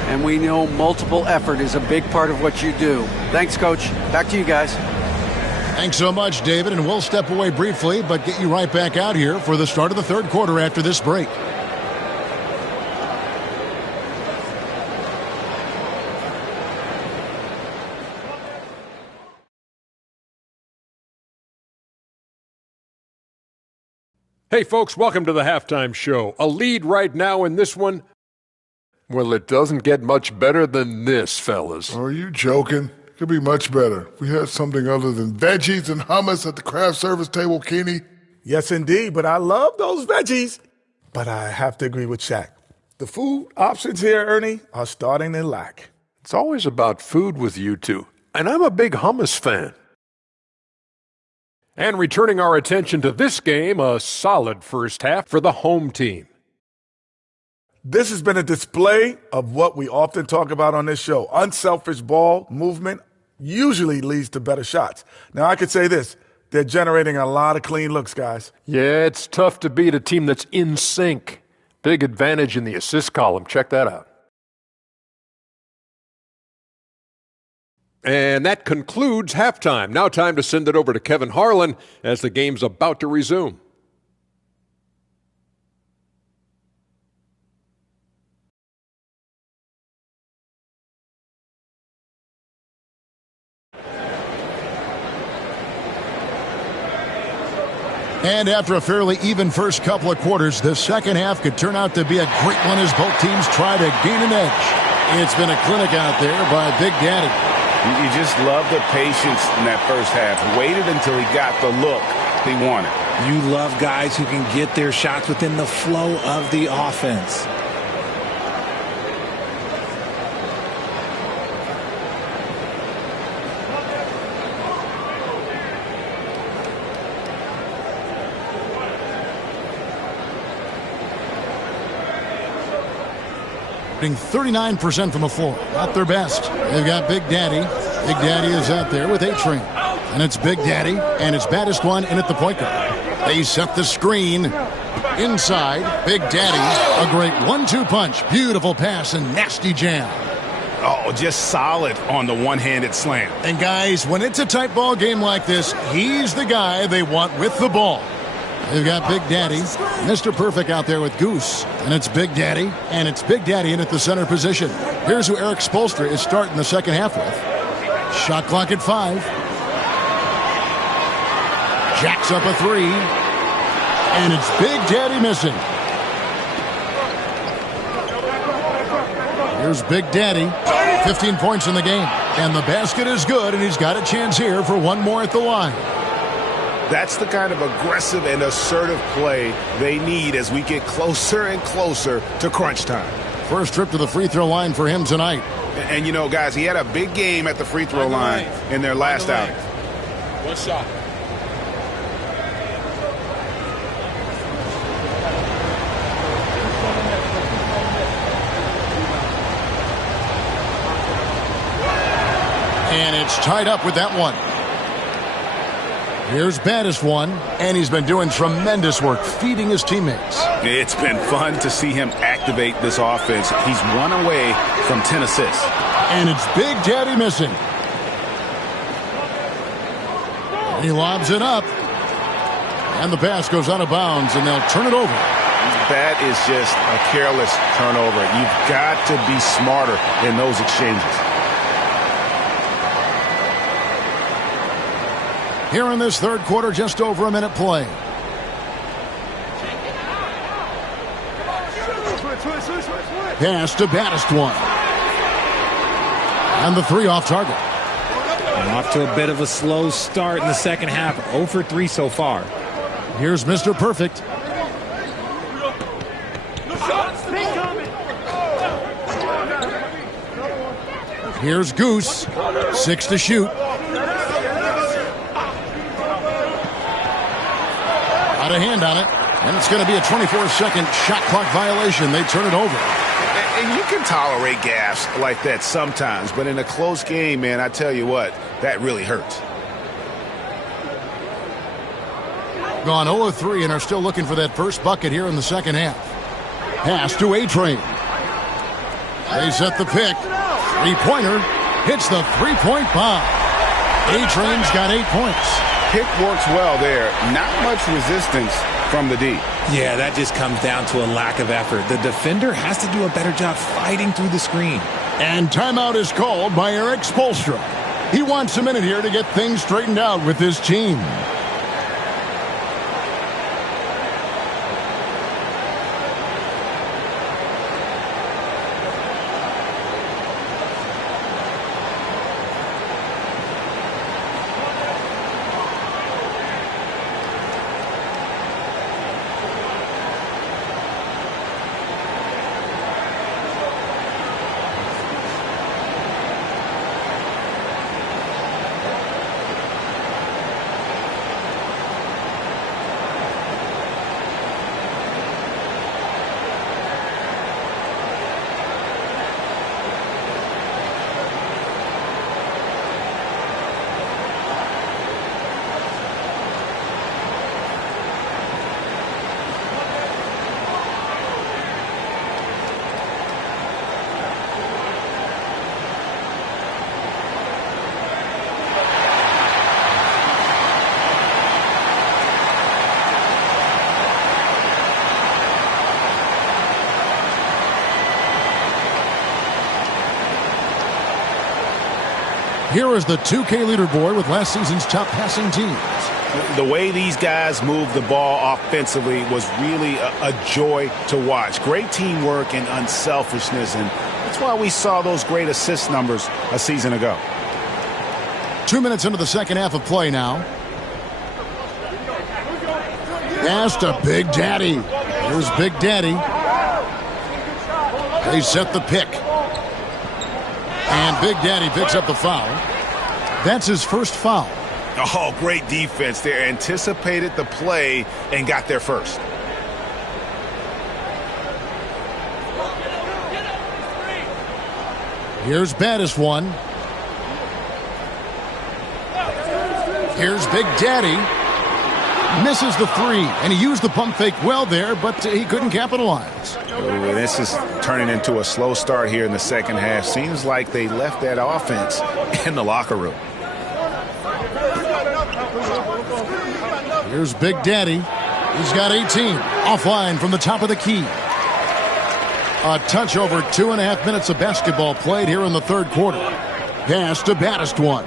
And we know multiple effort is a big part of what you do. Thanks, Coach. Back to you guys. Thanks so much, David, and we'll step away briefly, but get you right back out here for the start of the third quarter after this break. Hey, folks, welcome to the Halftime Show. A lead right now in this one. Well, it doesn't get much better than this, fellas. Are you joking? Could be much better. We had something other than veggies and hummus at the craft service table, Keeney. Yes, indeed, but I love those veggies. But I have to agree with Shaq. The food options here, Ernie, are starting to lack. It's always about food with you two, and I'm a big hummus fan. And returning our attention to this game, a solid first half for the home team. This has been a display of what we often talk about on this show. Unselfish ball movement usually leads to better shots. Now, I could say this. They're generating a lot of clean looks, guys. Yeah, it's tough to beat a team that's in sync. Big advantage in the assist column. Check that out. And that concludes halftime. Now time to send it over to Kevin Harlan as the game's about to resume. And after a fairly even first couple of quarters, the second half could turn out to be a great one as both teams try to gain an edge. It's been a clinic out there by Big Daddy. You just love the patience in that first half. Waited until he got the look he wanted. You love guys who can get their shots within the flow of the offense. Shooting 39% from the floor. Not their best. They've got Big Daddy. Big Daddy is out there with A-Train. And it's Big Daddy, and it's baddest one in at the point guard. They set the screen inside. Big Daddy, a great 1-2 punch. Beautiful pass and nasty jam. Oh, just solid on the one-handed slam. And guys, when it's a tight ball game like this, he's the guy they want with the ball. They've got Big Daddy, Mr. Perfect out there with Goose. And it's Big Daddy, and it's Big Daddy in at the center position. Here's who Eric Spoelstra is starting the second half with. Shot clock at 5. Jacks up a 3. And it's Big Daddy missing. Here's Big Daddy. 15 points in the game. And the basket is good, and he's got a chance here for one more at the line. That's the kind of aggressive and assertive play they need as we get closer and closer to crunch time. First trip to the free throw line for him tonight. And you know, guys, he had a big game at the free throw line in their last outing. One shot. And it's tied up with that one. Here's baddest one, and he's been doing tremendous work feeding his teammates. It's been fun to see him activate this offense. He's 1 away from 10 assists. And it's Big Daddy missing. And he lobs it up. And the pass goes out of bounds, and they'll turn it over. That is just a careless turnover. You've got to be smarter in those exchanges. Here in this third quarter, just over a minute play. Pass to baddest one. And the 3 off target. And off to a bit of a slow start in the second half. 0 for 3 so far. Here's Mr. Perfect. Here's Goose. 6 to shoot. Out of hand on it. And it's going to be a 24-second shot clock violation. They turn it over. And you can tolerate gaffes like that sometimes, but in a close game, man, I tell you what, that really hurts. Gone 0 of 3 and are still looking for that first bucket here in the second half. Pass to A-Train. They set the pick. Three-pointer hits the three-point bomb. A-Train's got 8 points. Pick works well there. Not much resistance from the D. Yeah, that just comes down to a lack of effort. The defender has to do a better job fighting through the screen. And timeout is called by Eric Spoelstra. He wants a minute here to get things straightened out with his team. Here is the 2K leaderboard with last season's top passing teams. The way these guys move the ball offensively was really a joy to watch. Great teamwork and unselfishness, and that's why we saw those great assist numbers a season ago. 2 minutes into the second half of play now. Pass to Big Daddy. Here's Big Daddy. They set the pick. And Big Daddy picks up the foul. That's his first foul. Oh, great defense there. Anticipated the play and got there first. Here's Baddest one. Here's Big Daddy. Misses the three, and he used the pump fake well there, but he couldn't capitalize. Ooh, this is turning into a slow start here in the second half. Seems like they left that offense in the locker room. Here's Big Daddy. He's got 18. Offline from the top of the key. A touch over 2.5 minutes of basketball played here in the third quarter. Pass to Baddest one.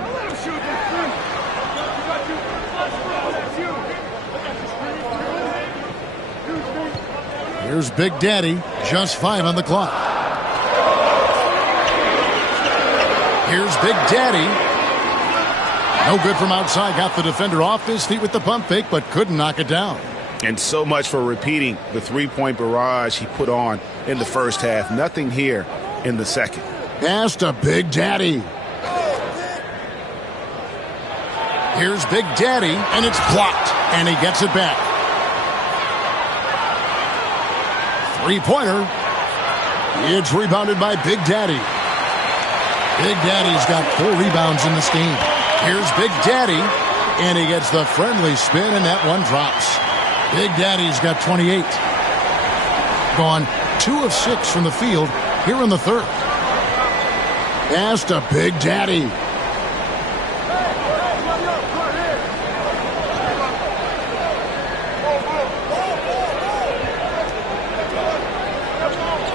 Here's Big Daddy. Just 5 on the clock. Here's Big Daddy. No good from outside. Got the defender off his feet with the pump fake, but couldn't knock it down. And so much for repeating the three-point barrage he put on in the first half. Nothing here in the second. Pass to Big Daddy. Here's Big Daddy, and it's blocked, and he gets it back. Three-pointer. It's rebounded by Big Daddy. Big Daddy's got 4 rebounds in this game. Here's Big Daddy, and he gets the friendly spin, and that one drops. Big Daddy's got 28. Gone 2 of 6 from the field here in the third. Pass to Big Daddy.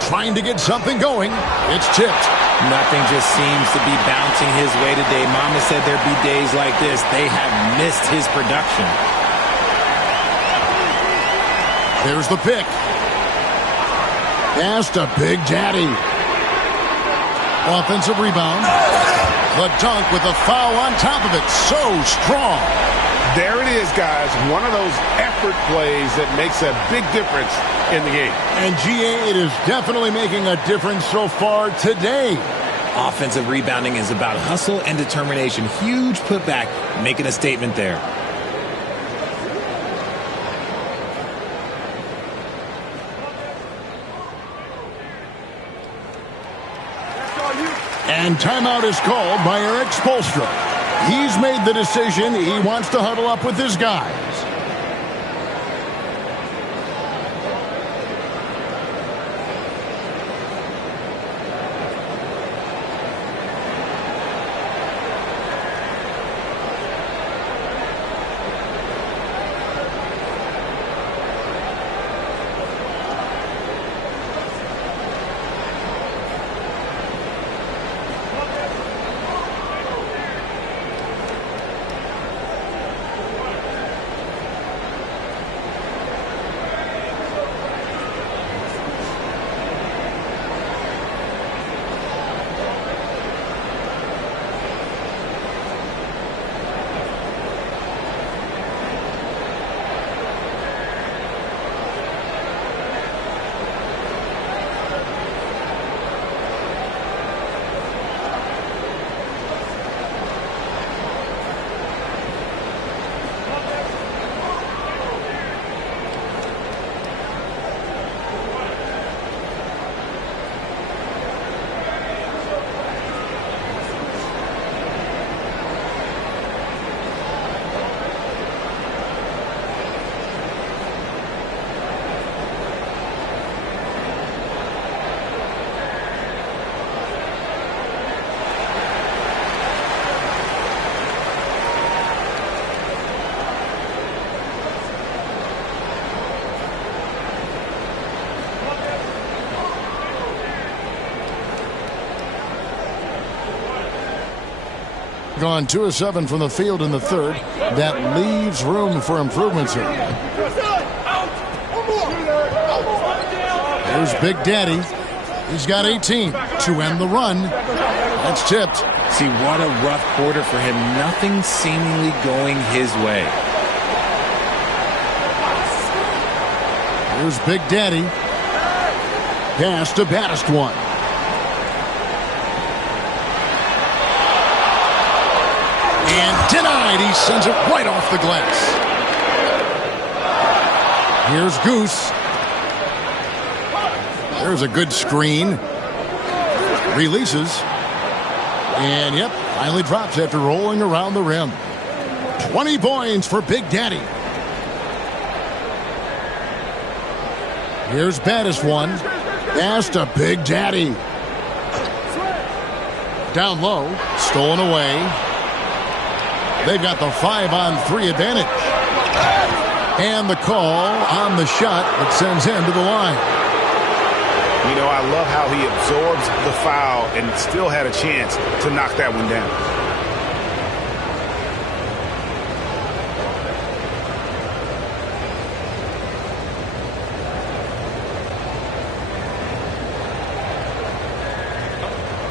Trying to get something going. It's tipped. Nothing just seems to be bouncing his way today. Mama said there'd be days like this. They have missed his production. There's the pick. Pass to Big Daddy. Offensive rebound. The dunk with a foul on top of it. So strong. There it is, guys. One of those effort plays that makes a big difference in the game. And GA, it is definitely making a difference so far today. Offensive rebounding is about hustle and determination. Huge putback, making a statement there. And timeout is called by Eric Spoelstra. He's made the decision. He wants to huddle up with his guys. Gone 2 of 7 from the field in the third. That leaves room for improvements here. There's Big Daddy. He's got 18 to end the run. That's tipped. See, what a rough quarter for him. Nothing seemingly going his way. Here's Big Daddy. Pass to baddest one. And denied. He sends it right off the glass. Here's Goose. There's a good screen. Releases. And, yep, finally drops after rolling around the rim. 20 points for Big Daddy. Here's baddest one. Pass to Big Daddy. Down low. Stolen away. They've got the 5-on-3 advantage. And the call on the shot that sends him to the line. You know, I love how he absorbs the foul and still had a chance to knock that one down.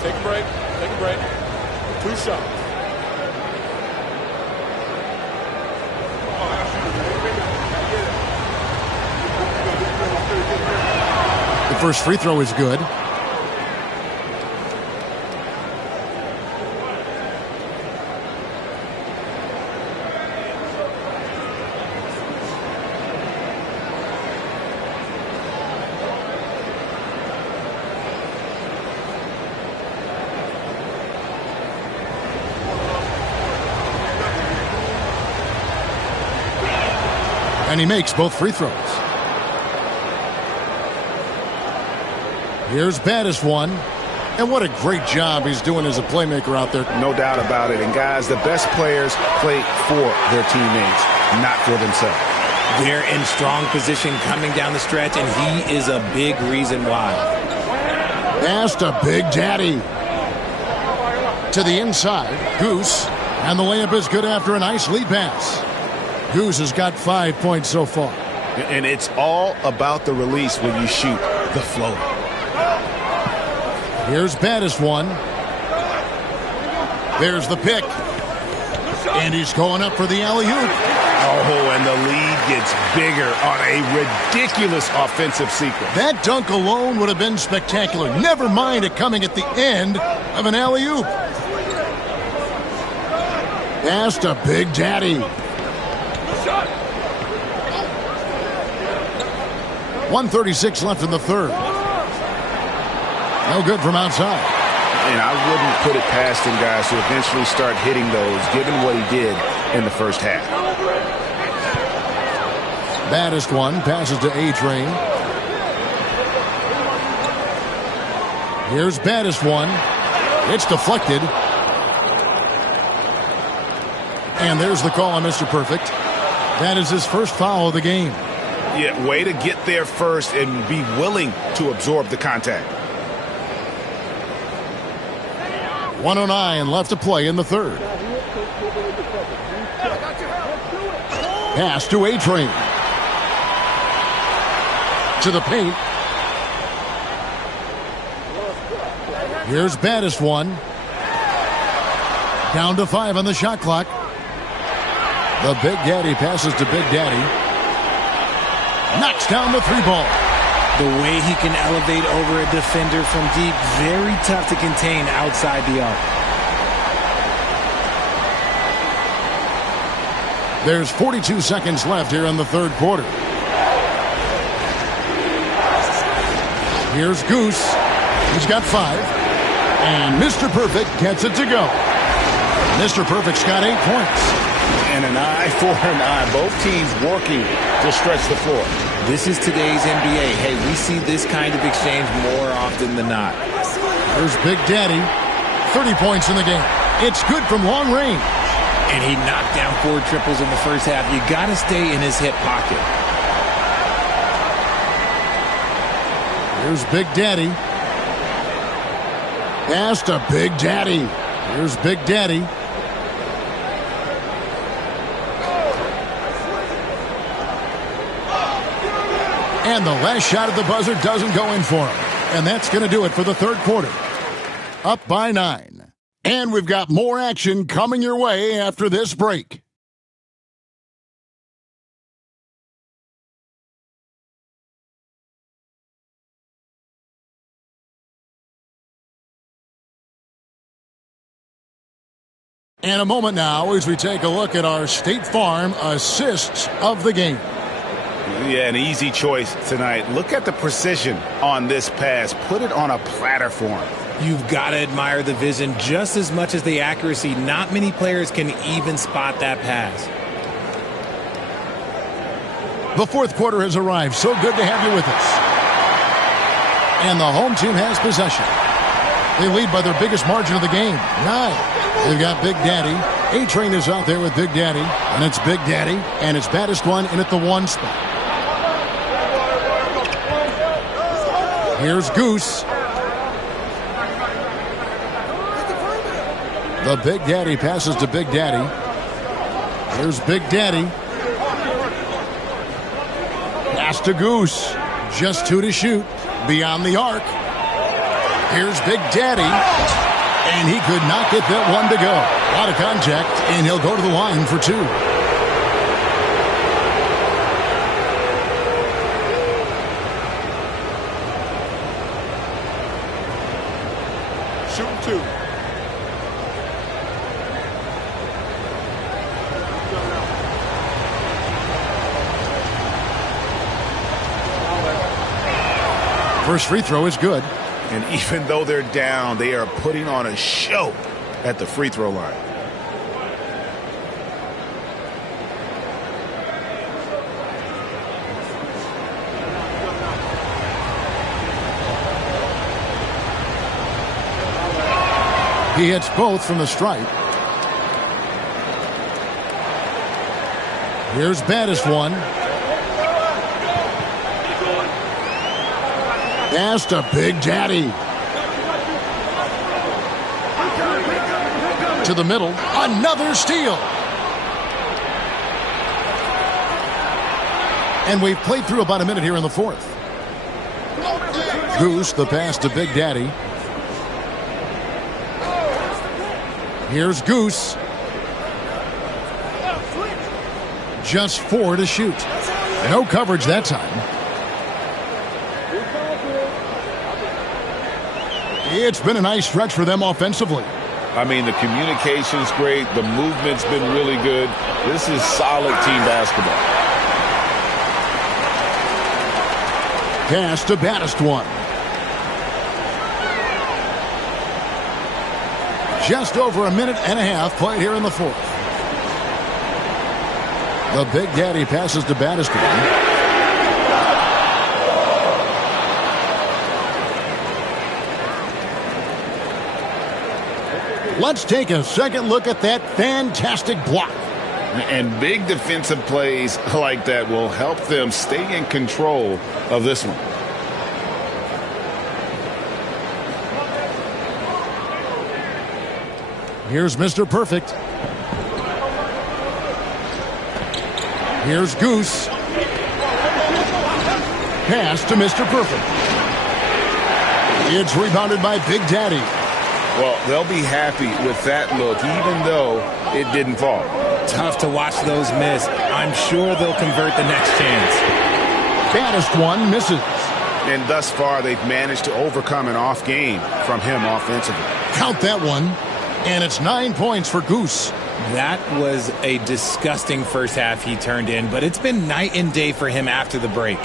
Take a break. Take a break. 2 shots. The first free throw is good. And he makes both free throws. Here's baddest one. And what a great job he's doing as a playmaker out there. No doubt about it. And guys, the best players play for their teammates, not for themselves. They're in strong position coming down the stretch, and he is a big reason why. Pass to Big Daddy. To the inside, Goose. And the layup is good after a nice lead pass. Goose has got 5 points so far. And it's all about the release when you shoot the floater. Here's baddest one. There's the pick. And he's going up for the alley-oop. Oh, and the lead gets bigger on a ridiculous offensive sequence. That dunk alone would have been spectacular. Never mind it coming at the end of an alley-oop. Pass to Big Daddy. 1:36 left in the third. No good from outside. And I wouldn't put it past him, guys, to eventually start hitting those, given what he did in the first half. Baddest one passes to A-Train. Here's baddest one. It's deflected. And there's the call on Mr. Perfect. That is his first foul of the game. Yeah, way to get there first and be willing to absorb the contact. 1:09 left to play in the third. Pass to A-Train. To the paint. Here's baddest one. Down to 5 on the shot clock. The Big Daddy passes to Big Daddy. Knocks down the 3-ball. The way he can elevate over a defender from deep, very tough to contain outside the arc. There's 42 seconds left here in the third quarter. Here's Goose. He's got 5. And Mr. Perfect gets it to go. Mr. Perfect's got 8 points. And an eye for an eye. Both teams working to stretch the floor. This is today's NBA. Hey, we see this kind of exchange more often than not. There's Big Daddy. 30 points in the game. It's good from long range. And he knocked down 4 triples in the first half. You got to stay in his hip pocket. Here's Big Daddy. Pass to Big Daddy. Here's Big Daddy. And the last shot at the buzzer doesn't go in for him. And that's going to do it for the third quarter. Up by 9. And we've got more action coming your way after this break. And a moment now as we take a look at our State Farm assists of the game. Yeah, an easy choice tonight. Look at the precision on this pass. Put it on a platter for him. You've got to admire the vision just as much as the accuracy. Not many players can even spot that pass. The fourth quarter has arrived. So good to have you with us. And the home team has possession. They lead by their biggest margin of the game, 9. They've got Big Daddy. A-Train is out there with Big Daddy. And it's Big Daddy. And it's baddest one in at the 1 spot. Here's Goose. The Big Daddy passes to Big Daddy. Here's Big Daddy. Pass to Goose. Just 2 to shoot. Beyond the arc. Here's Big Daddy. And he could not get that one to go. A lot of contact, and he'll go to the line for 2. Shooting 2. First free throw is good. And even though they're down, they are putting on a show at the free throw line. He hits both from the stripe. Here's baddest one. Pass to Big Daddy. To the middle. Another steal. And we've played through about a minute here in the fourth. Goose, the pass to Big Daddy. Here's Goose. Just 4 to shoot. No coverage that time. It's been a nice stretch for them offensively. I mean, the communication's great. The movement's been really good. This is solid team basketball. Pass to baddest one. Just over a minute and a half played here in the fourth. The Big Daddy passes to baddest one. Let's take a second look at that fantastic block. And big defensive plays like that will help them stay in control of this one. Here's Mr. Perfect. Here's Goose. Pass to Mr. Perfect. It's rebounded by Big Daddy. Well, they'll be happy with that look, even though it didn't fall. Tough to watch those miss. I'm sure they'll convert the next chance. Baddest one misses. And thus far, they've managed to overcome an off game from him offensively. Count that one. And it's 9 points for Goose. That was a disgusting first half he turned in, but it's been night and day for him after the break.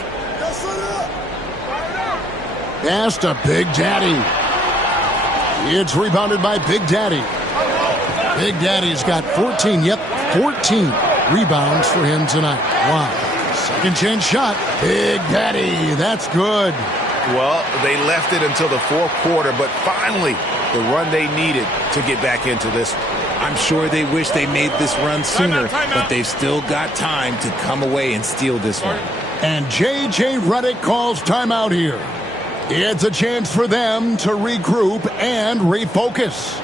Pass to Big Daddy. It's rebounded by Big Daddy. Big Daddy's got 14 rebounds for him tonight. Wow. Second chance shot. Big Daddy. That's good. Well, they left it until the fourth quarter, but finally the run they needed to get back into this one. I'm sure they wish they made this run sooner, but they've still got time to come away and steal this one. And J.J. Redick calls timeout here. It's a chance for them to regroup and refocus.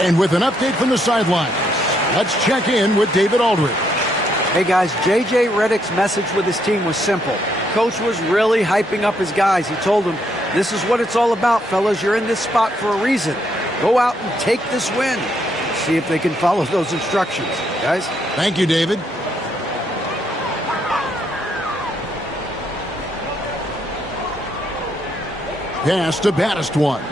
And with an update from the sidelines, let's check in with David Aldridge. Hey guys, J.J. Redick's message with his team was simple. Coach was really hyping up his guys. He told them, this is what it's all about, fellas. You're in this spot for a reason. Go out and take this win. See if they can follow those instructions, guys. Thank you, David. Pass to Baddest one.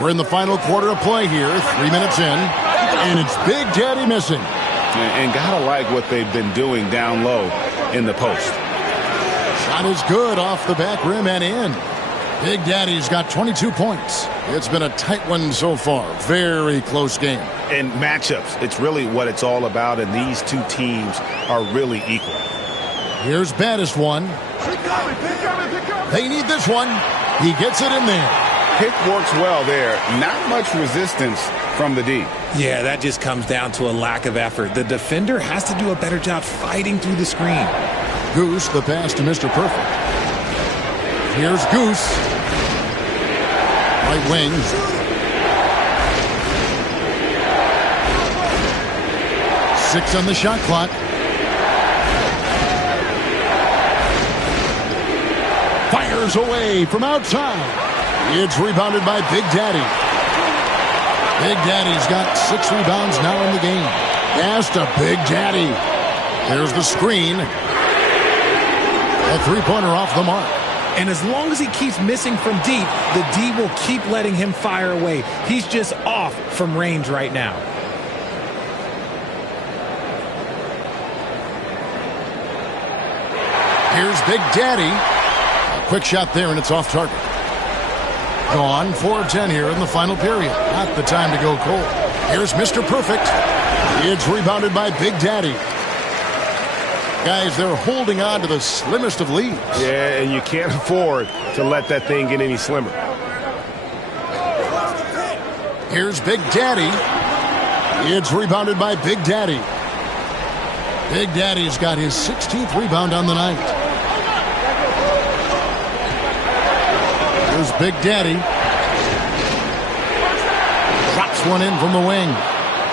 We're in the final quarter of play here, 3 minutes in, and it's Big Daddy missing. And gotta like what they've been doing down low in the post. Shot is good off the back rim and in. Big Daddy's got 22 points. It's been a tight one so far. Very close game. And matchups, it's really what it's all about, and these two teams are really equal. Here's Baddest one. They need this one. He gets it in there. Pick works well there. Not much resistance from the D. Yeah, that just comes down to a lack of effort. The defender has to do a better job fighting through the screen. Goose, the pass to Mr. Perfect. Here's Goose. Right wing. Six on the shot clock. Fires away from outside. It's rebounded by Big Daddy. Big Daddy's got 6 rebounds now in the game. Pass to Big Daddy. There's the screen. A three-pointer off the mark. And as long as he keeps missing from deep, the D will keep letting him fire away. He's just off from range right now. Here's Big Daddy. A quick shot there, and it's off target. Gone, 4 of 10 here in the final period. Not the time to go cold. Here's Mr. Perfect. It's rebounded by Big Daddy. Guys, they're holding on to the slimmest of leads. Yeah, and you can't afford to let that thing get any slimmer. Here's Big Daddy. It's rebounded by Big Daddy. Big Daddy's got his 16th rebound on the night. Here's Big Daddy. Drops one in from the wing.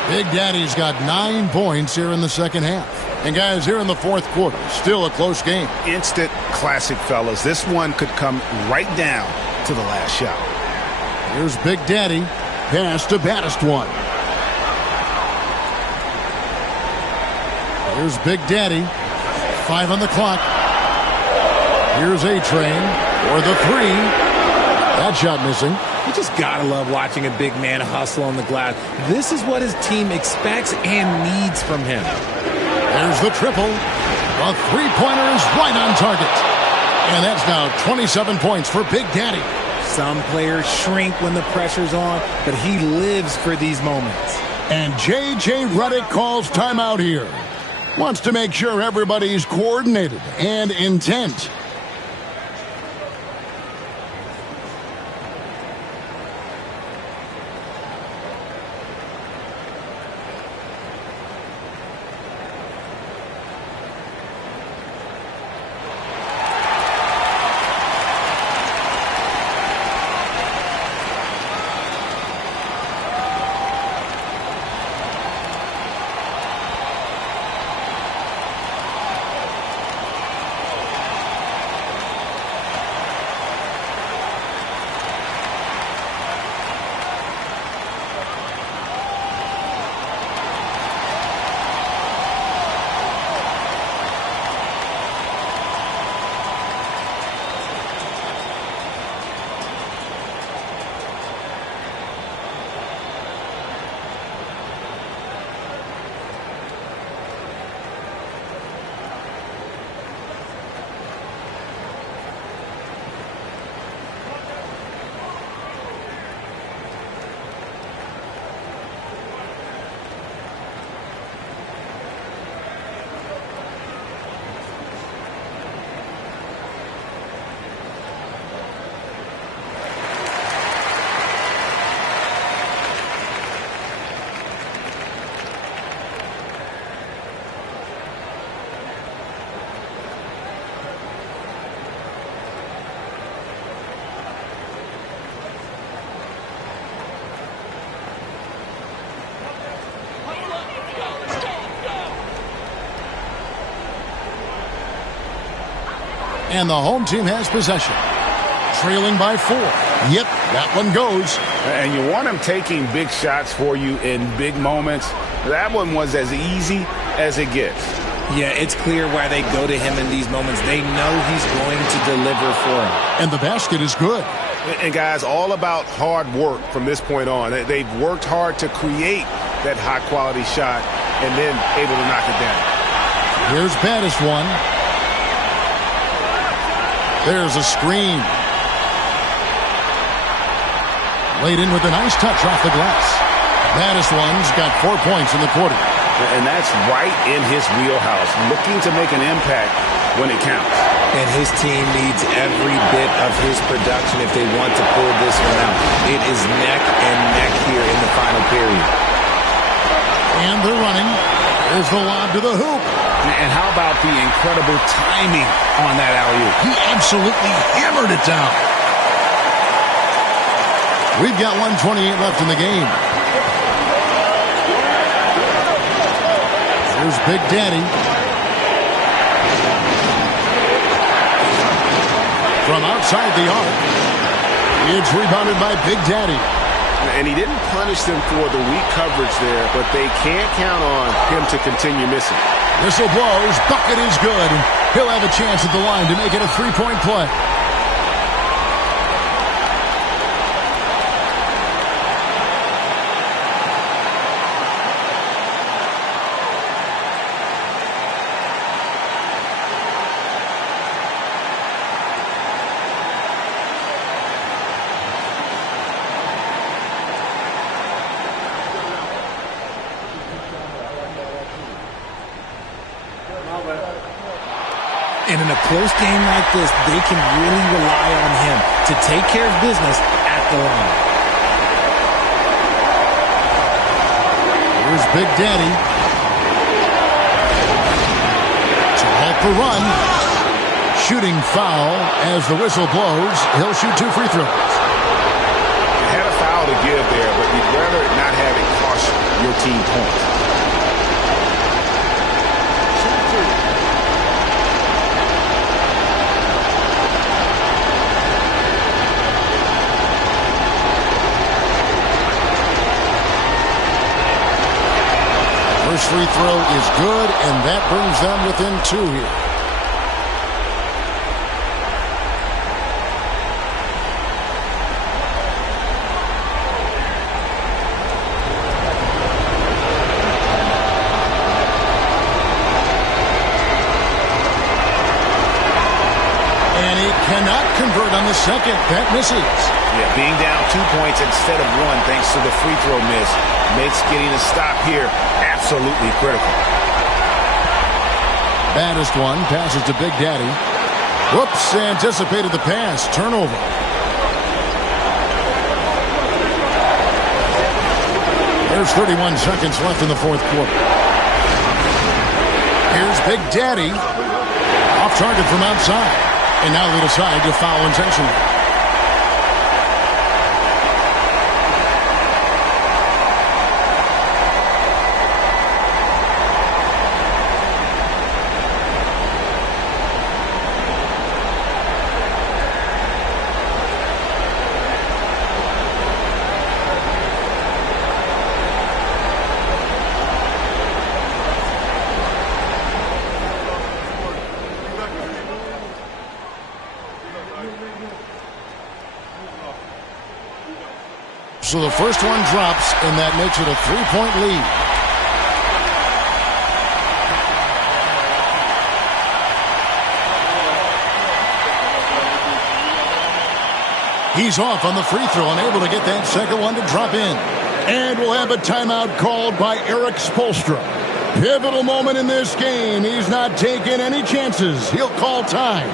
Big Daddy's got 9 points here in the second half. And guys, here in the fourth quarter, still a close game. Instant classic, fellas. This one could come right down to the last shot. Here's Big Daddy. Pass to Baddest one. Here's Big Daddy. 5 on the clock. Here's A-Train for the 3. That shot missing. You just gotta love watching a big man hustle on the glass. This is what his team expects and needs from him. There's the triple. The three-pointer is right on target. And that's now 27 points for Big Daddy. Some players shrink when the pressure's on, but he lives for these moments. And J.J. Redick calls timeout here. Wants to make sure everybody's coordinated and intent. And the home team has possession. Trailing by 4. Yep, that one goes. And you want him taking big shots for you in big moments. That one was as easy as it gets. Yeah, it's clear why they go to him in these moments. They know he's going to deliver for them. And the basket is good. And guys, all about hard work from this point on. They've worked hard to create that high-quality shot and then able to knock it down. Here's Baddest one. There's a screen. Laid in with a nice touch off the glass. Baddest one's got 4 points in the quarter. And that's right in his wheelhouse, looking to make an impact when it counts. And his team needs every bit of his production if they want to pull this one out. It is neck and neck here in the final period. And they're running. There's the lob to the hoop. And how about the incredible timing on that alley-oop? He absolutely hammered it down. We've got 1:28 left in the game. Here's Big Daddy. From outside the arc. It's rebounded by Big Daddy. And he didn't punish them for the weak coverage there, but they can't count on him to continue missing. Whistle blows. Bucket is good. He'll have a chance at the line to make it a 3-point play. And in a close game like this, they can really rely on him to take care of business at the line. Here's Big Daddy. To halt the run. Shooting foul as the whistle blows. He'll shoot 2 free throws. You had a foul to give there, but you'd rather not have it cost your team points. First free throw is good, and that brings them within 2 here. And he cannot convert on the second. That misses. Yeah, being down 2 points instead of 1 thanks to the free throw miss makes getting a stop here absolutely critical. Baddest one passes to Big Daddy. Whoops, anticipated the pass. Turnover. There's 31 seconds left in the fourth quarter. Here's Big Daddy. Off target from outside. And now they decide to foul intentionally. So the first one drops, and that makes it a 3-point lead. He's off on the free throw, unable to get that second one to drop in. And we'll have a timeout called by Eric Spoelstra. Pivotal moment in this game. He's not taking any chances. He'll call time.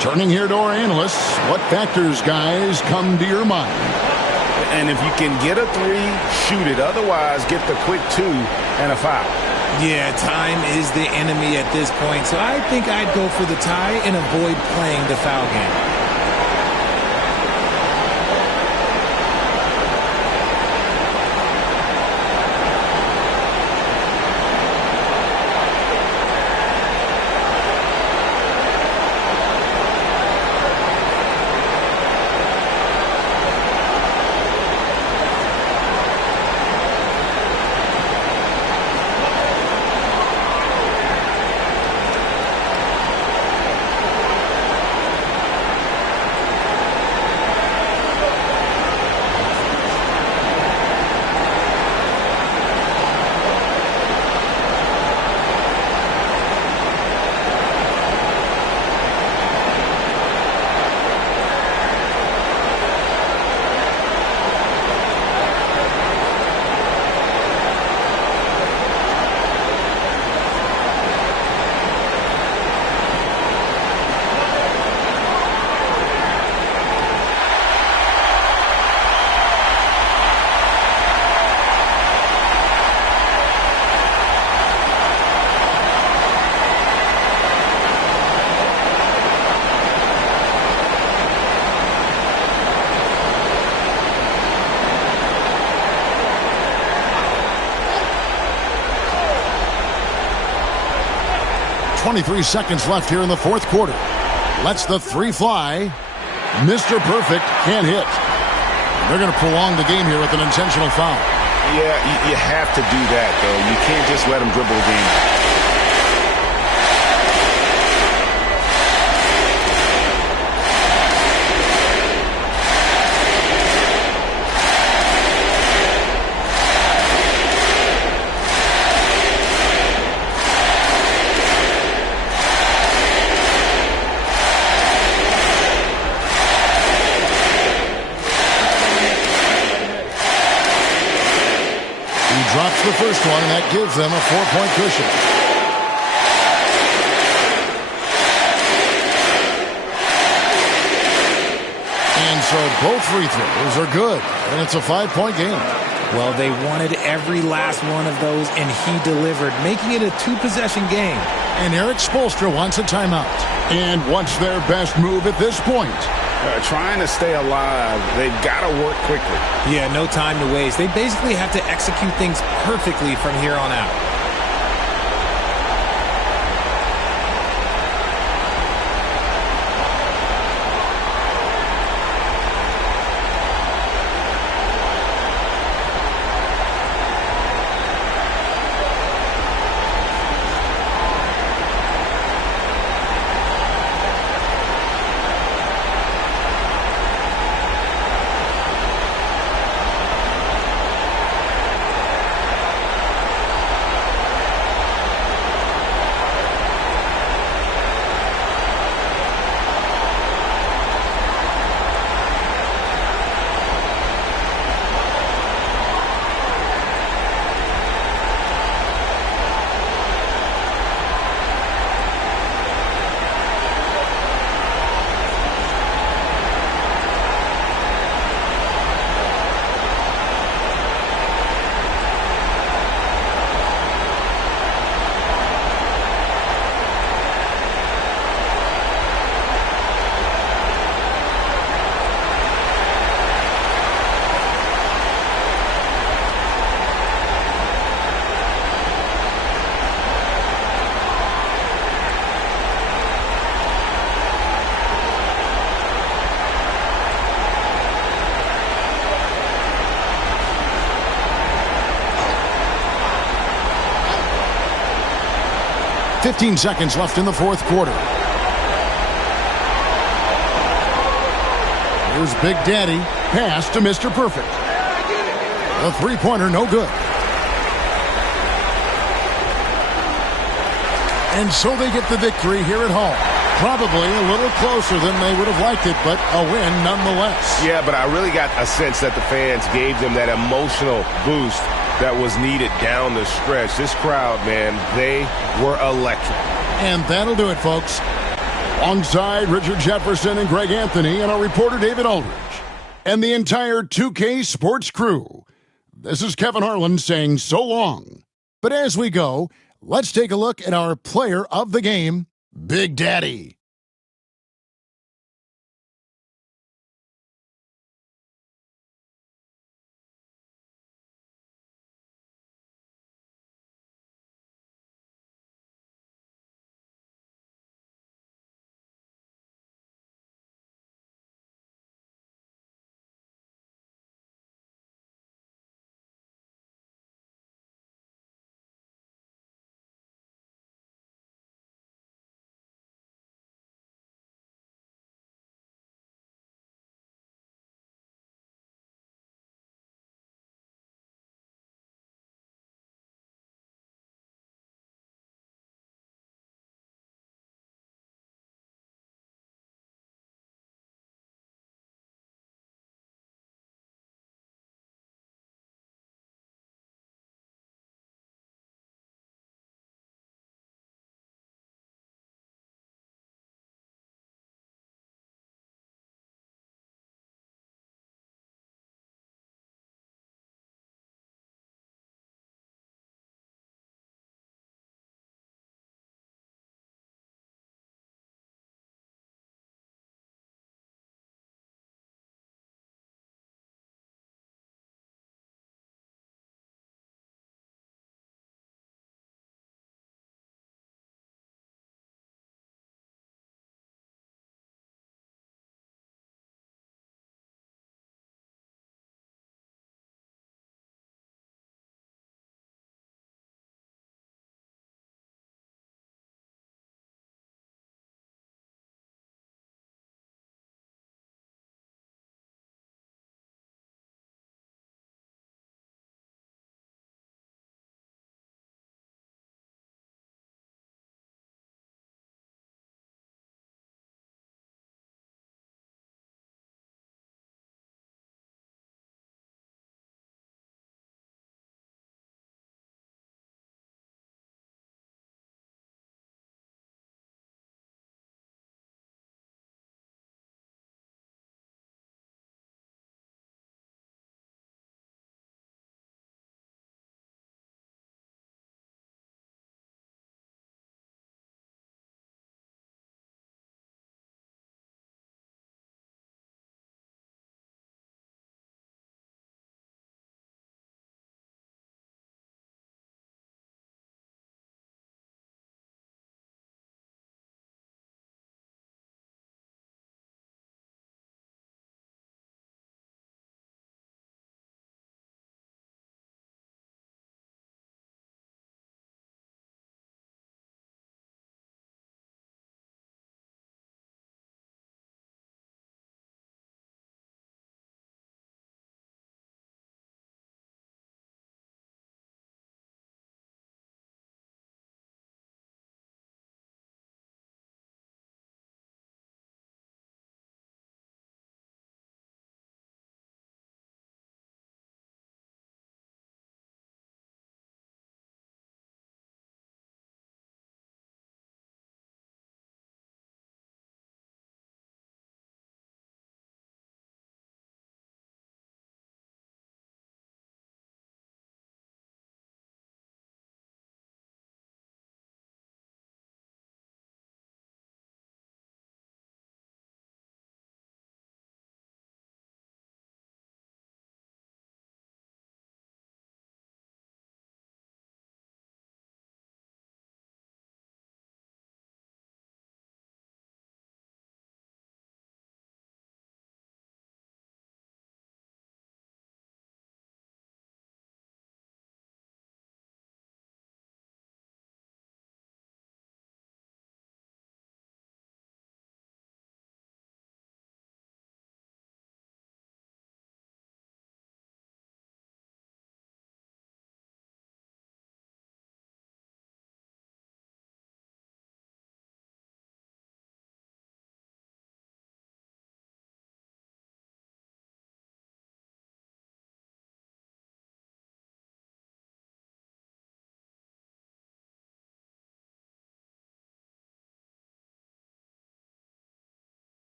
Turning here to our analysts, what factors, guys, come to your mind? And if you can get a 3, shoot it. Otherwise, get the quick 2 and a foul. Yeah, time is the enemy at this point. So I think I'd go for the tie and avoid playing the foul game. 23 seconds left here in the fourth quarter. Lets the three fly. Mr. Perfect can't hit. They're going to prolong the game here with an intentional foul. Yeah, you have to do that, though. You can't just let them dribble the game. Drops the first one, and that gives them a 4-point cushion. And so both free throws are good, and it's a 5-point game. Well, they wanted every last one of those, and he delivered, making it a 2-possession game. And Eric Spoelstra wants a timeout. And what's their best move at this point? Trying to stay alive, they've got to work quickly. Yeah, no time to waste. They basically have to execute things perfectly from here on out. .15 seconds left in the fourth quarter. Here's Big Daddy. Pass to Mr. Perfect. The three-pointer, no good. And so they get the victory here at home. Probably a little closer than they would have liked it, but a win nonetheless. Yeah, but I really got a sense that the fans gave them that emotional boost that was needed down the stretch. This crowd, man, they were electric. And that'll do it, folks. Alongside Richard Jefferson and Greg Anthony and our reporter David Aldridge and the entire 2K Sports crew, this is Kevin Harlan saying so long. But as we go, let's take a look at our player of the game, Big Daddy.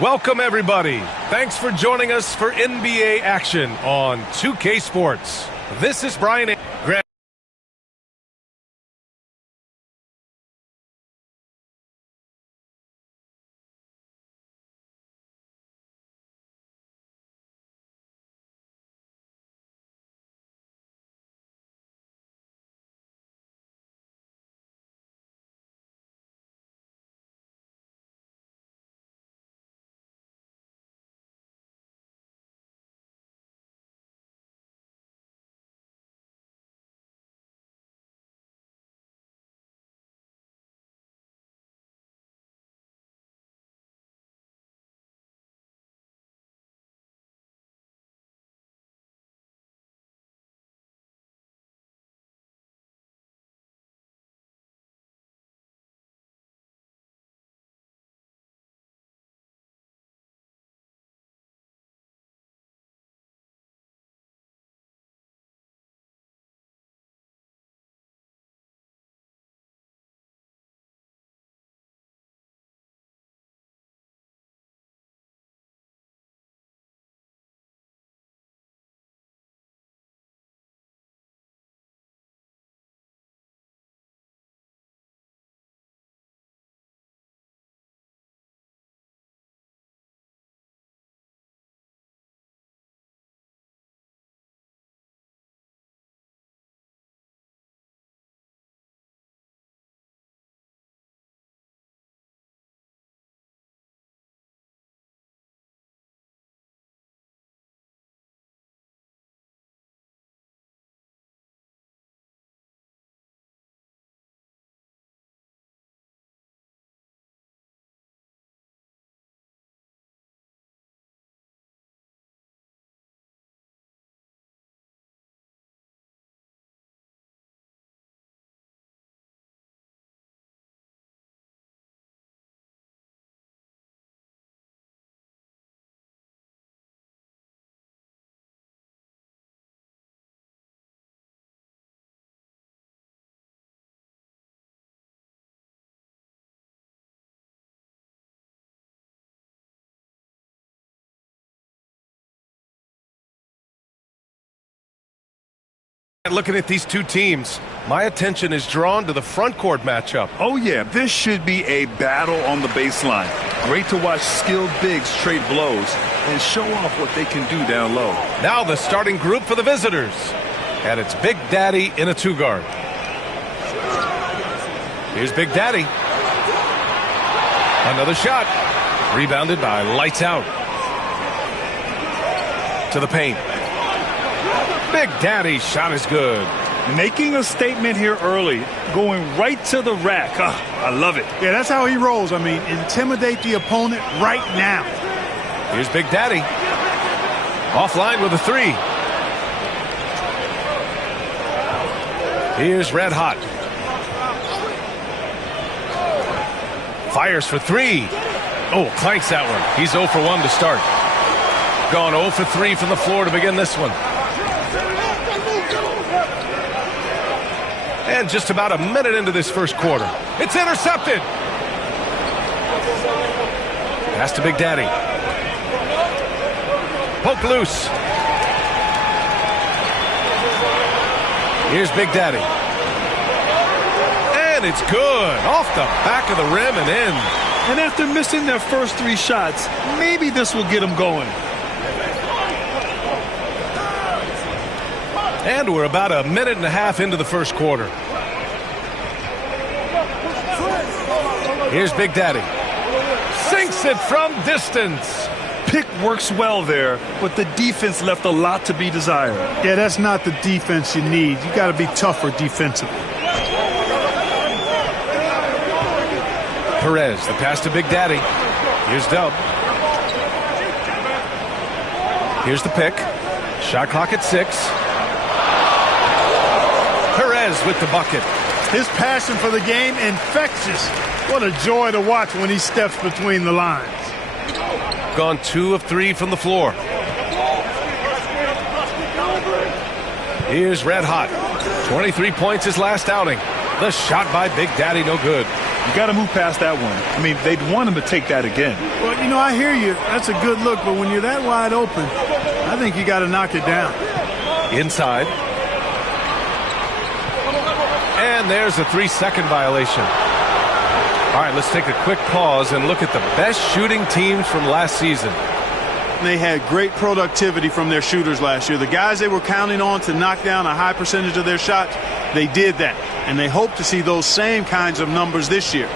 Welcome, everybody. Thanks for joining us for NBA action on 2K Sports. This is Brian Grant. Looking at these two teams, my attention is drawn to the front court matchup. Oh, yeah, this should be a battle on the baseline. Great to watch skilled bigs trade blows and show off what they can do down low. Now the starting group for the visitors. And it's Big Daddy in a two-guard. Here's Big Daddy. Another shot. Rebounded by Lights Out. To the paint. Big Daddy's shot is good. Making a statement here early, going right to the rack. I love it. Yeah, that's how he rolls. I mean, intimidate the opponent right now. Here's Big Daddy. Offline with a three. Here's Red Hot. Fires for three. Oh, clanks that one. He's 0 for 1 to start. Gone 0 for 3 from the floor to begin this one. And just about a minute into this first quarter. It's intercepted. Pass to Big Daddy. Poke loose. Here's Big Daddy. And it's good. Off the back of the rim and in. And after missing their first 3 shots, maybe this will get them going. And we're about a minute and a half into the first quarter. Here's Big Daddy. Sinks it from distance. Pick works well there, but the defense left a lot to be desired. Yeah, that's not the defense you need. You got to be tougher defensively. Perez, the pass to Big Daddy. Here's Dub. Here's the pick. Shot clock at 6. Perez with the bucket. His passion for the game, infectious. What a joy to watch when he steps between the lines. Gone 2 of 3 from the floor. Here's Red Hot. 23 points his last outing. The shot by Big Daddy, no good. You got to move past that one. I mean, they'd want him to take that again. Well, you know, I hear you. That's a good look, but when you're that wide open, I think you got to knock it down. Inside. And there's a 3-second violation. All right, let's take a quick pause and look at the best shooting teams from last season. They had great productivity from their shooters last year. The guys they were counting on to knock down a high percentage of their shots, they did that. And they hope to see those same kinds of numbers this year.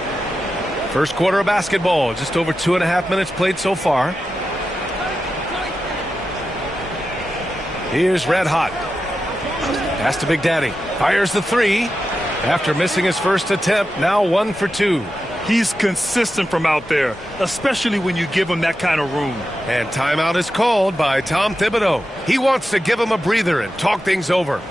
First quarter of basketball, just over 2.5 minutes played so far. Here's Red Hot. Pass to Big Daddy. Fires the three. After missing his first attempt, now 1 for 2. He's consistent from out there, especially when you give him that kind of room. And timeout is called by Tom Thibodeau. He wants to give him a breather and talk things over.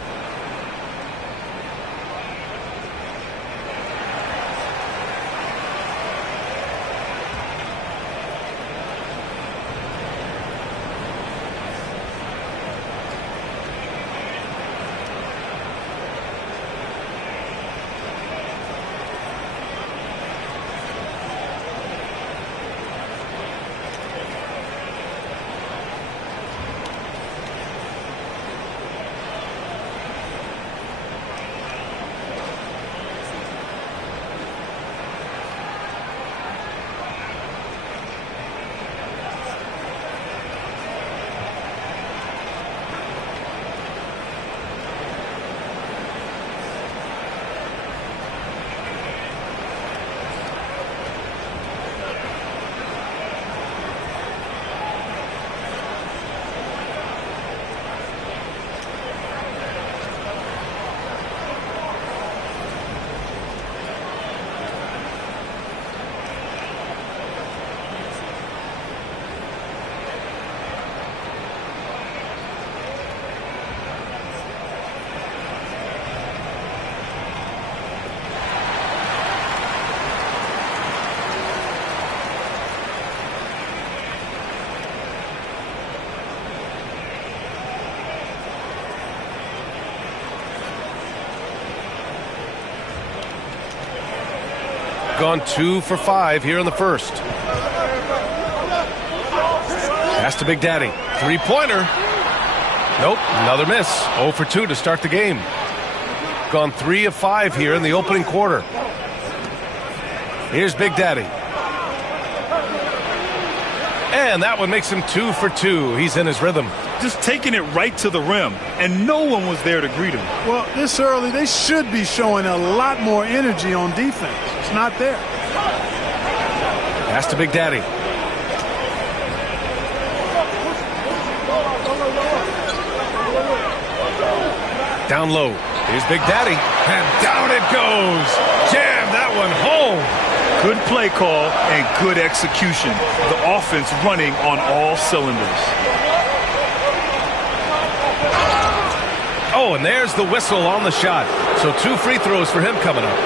Gone 2 for 5 here in the first. Pass to Big Daddy. 3-pointer. Nope, another miss. 0 for 2 to start the game. Gone 3 of 5 here in the opening quarter. Here's Big Daddy. And that one makes him 2 for 2. He's in his rhythm. Just taking it right to the rim, and no one was there to greet him. Well, this early, they should be showing a lot more energy on defense. It's not there. Pass to Big Daddy. Down low. Here's Big Daddy. And down it goes. Jam that one home. Good play call and good execution. The offense running on all cylinders. Oh, and there's the whistle on the shot. So 2 free throws for him coming up.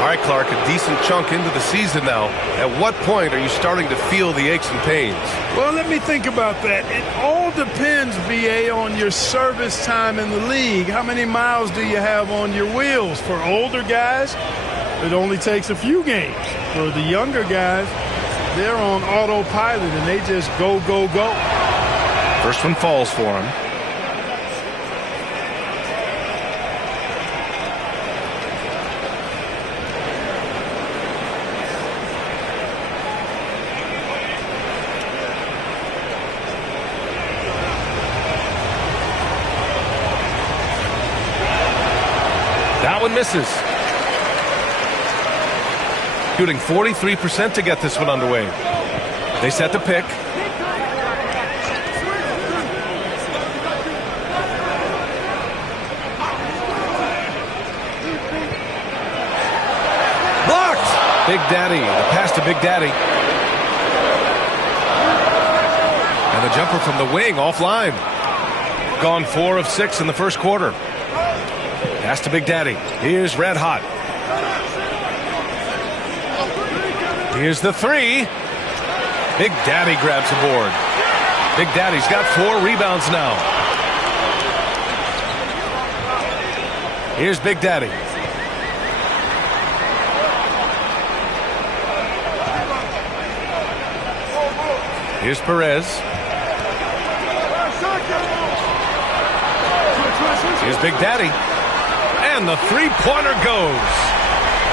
All right, Clark, a decent chunk into the season now. At what point are you starting to feel the aches and pains? Well, let me think about that. It all depends, BA, on your service time in the league. How many miles do you have on your wheels? For older guys, it only takes a few games. For the younger guys, they're on autopilot and they just go, go, go. First one falls for him. That one misses. Shooting 43% to get this one underway. They set the pick. Blocked! Big Daddy. The pass to Big Daddy. And the jumper from the wing offline. Gone 4 of 6 in the first quarter. Pass to Big Daddy. Here's Red Hot. Here's the 3. Big Daddy grabs the board. Big Daddy's got 4 rebounds now. Here's Big Daddy. Here's Perez. Here's Big Daddy. And the three-pointer goes.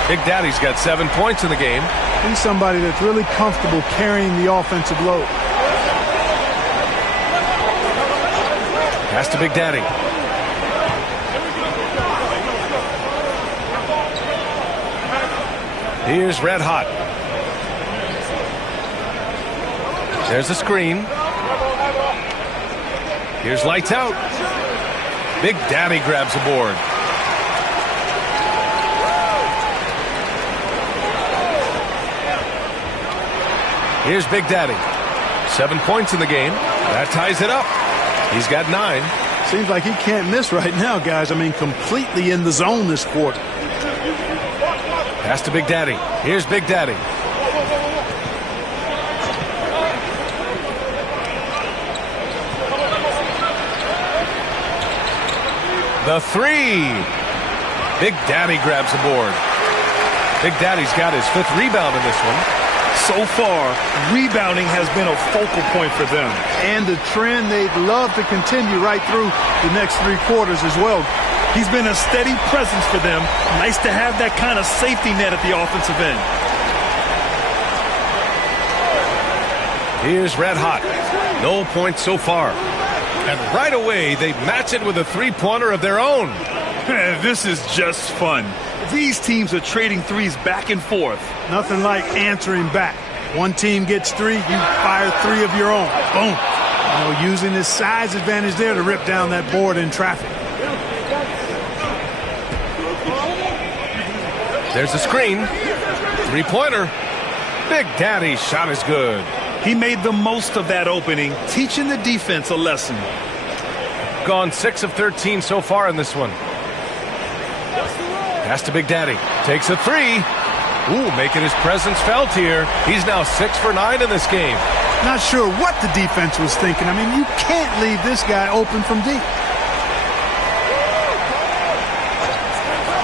Big Daddy's got 7 points in the game. He's somebody that's really comfortable carrying the offensive load. Pass to Big Daddy. Here's Red Hot. There's a screen. Here's Lights Out. Big Daddy grabs the board. Here's Big Daddy. 7 points in the game. That ties it up. He's got 9. Seems like he can't miss right now, guys. I mean, completely in the zone this quarter. Pass to Big Daddy. Here's Big Daddy. The three. Big Daddy grabs the board. Big Daddy's got his 5th rebound in this one. So far, rebounding has been a focal point for them. And the trend they'd love to continue right through the next 3 quarters as well. He's been a steady presence for them. Nice to have that kind of safety net at the offensive end. Here's Red Hot. No points so far. And right away, they match it with a three-pointer of their own. This is just fun. These teams are trading threes back and forth. Nothing like answering back. One team gets 3, you fire 3 of your own. Boom. You know, using his size advantage there to rip down that board in traffic. There's a screen. Three-pointer. Big Daddy's shot is good. He made the most of that opening, teaching the defense a lesson. Gone 6 of 13 so far in this one. Pass to Big Daddy. Takes a 3. Ooh, making his presence felt here. He's now 6 for 9 in this game. Not sure what the defense was thinking. I mean, you can't leave this guy open from deep.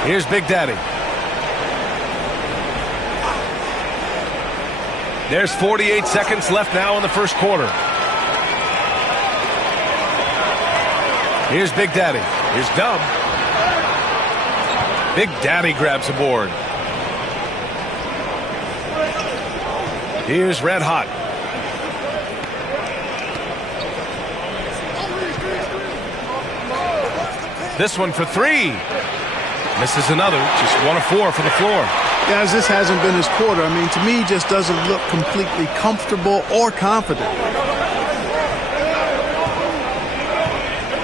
Here's Big Daddy. There's 48 seconds left now in the first quarter. Here's Big Daddy. Here's Dub. Big Daddy grabs the board. Here's Red Hot. This one for 3. Misses another. Just 1 of 4 from the floor. Guys, this hasn't been his quarter. I mean, to me, he just doesn't look completely comfortable or confident.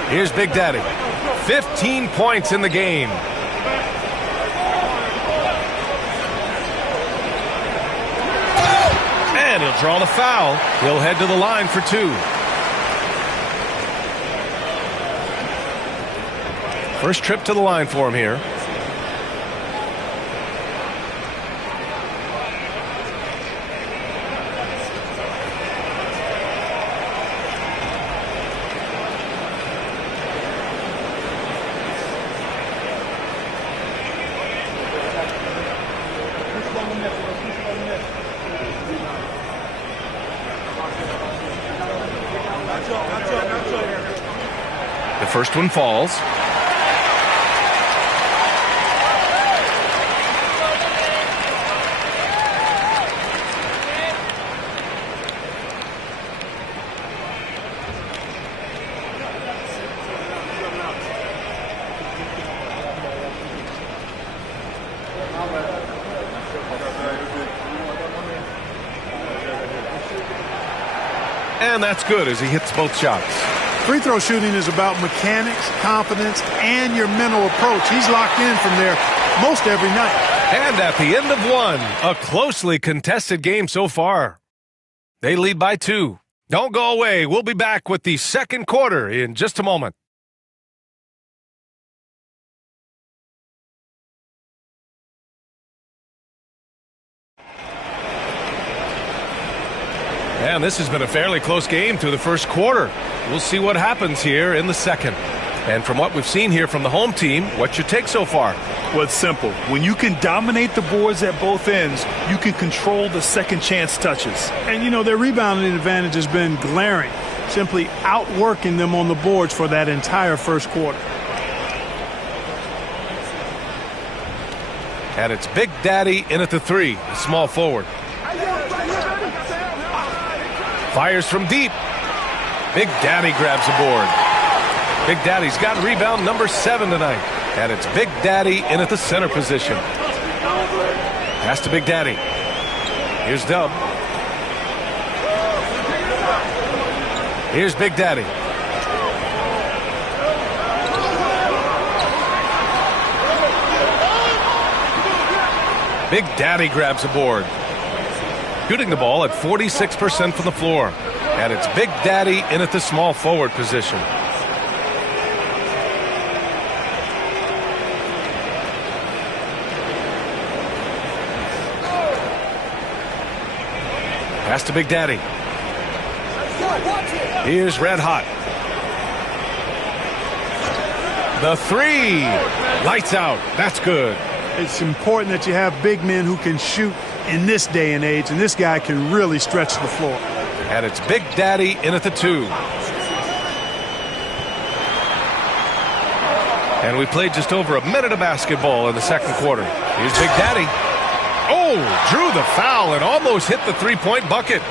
Here's Big Daddy. 15 points in the game. And he'll draw the foul. He'll head to the line for 2. First trip to the line for him here. The first one falls. And that's good as he hits both shots. Free throw shooting is about mechanics, confidence, and your mental approach. He's locked in from there most every night. And at the end of 1, a closely contested game so far. They lead by 2. Don't go away. We'll be back with the second quarter in just a moment. And this has been a fairly close game through the first quarter. We'll see what happens here in the second. And from what we've seen here from the home team, what's your take so far? Well, it's simple. When you can dominate the boards at both ends, you can control the second chance touches. And, you know, their rebounding advantage has been glaring, simply outworking them on the boards for that entire first quarter. And it's Big Daddy in at the 3, small forward. Fires from deep. Big Daddy grabs the board. Big Daddy's got rebound number 7 tonight. And it's Big Daddy in at the center position. Pass to Big Daddy. Here's Dub. Here's Big Daddy. Big Daddy grabs the board. Shooting the ball at 46% from the floor. And it's Big Daddy in at the small forward position. Pass to Big Daddy. Here's Red Hot. The 3. Lights out. That's good. It's important that you have big men who can shoot in this day and age, and this guy can really stretch the floor. And it's Big Daddy in at the 2. And we played just over a minute of basketball in the second quarter. Here's Big Daddy. Oh, drew the foul and almost hit the three-point bucket.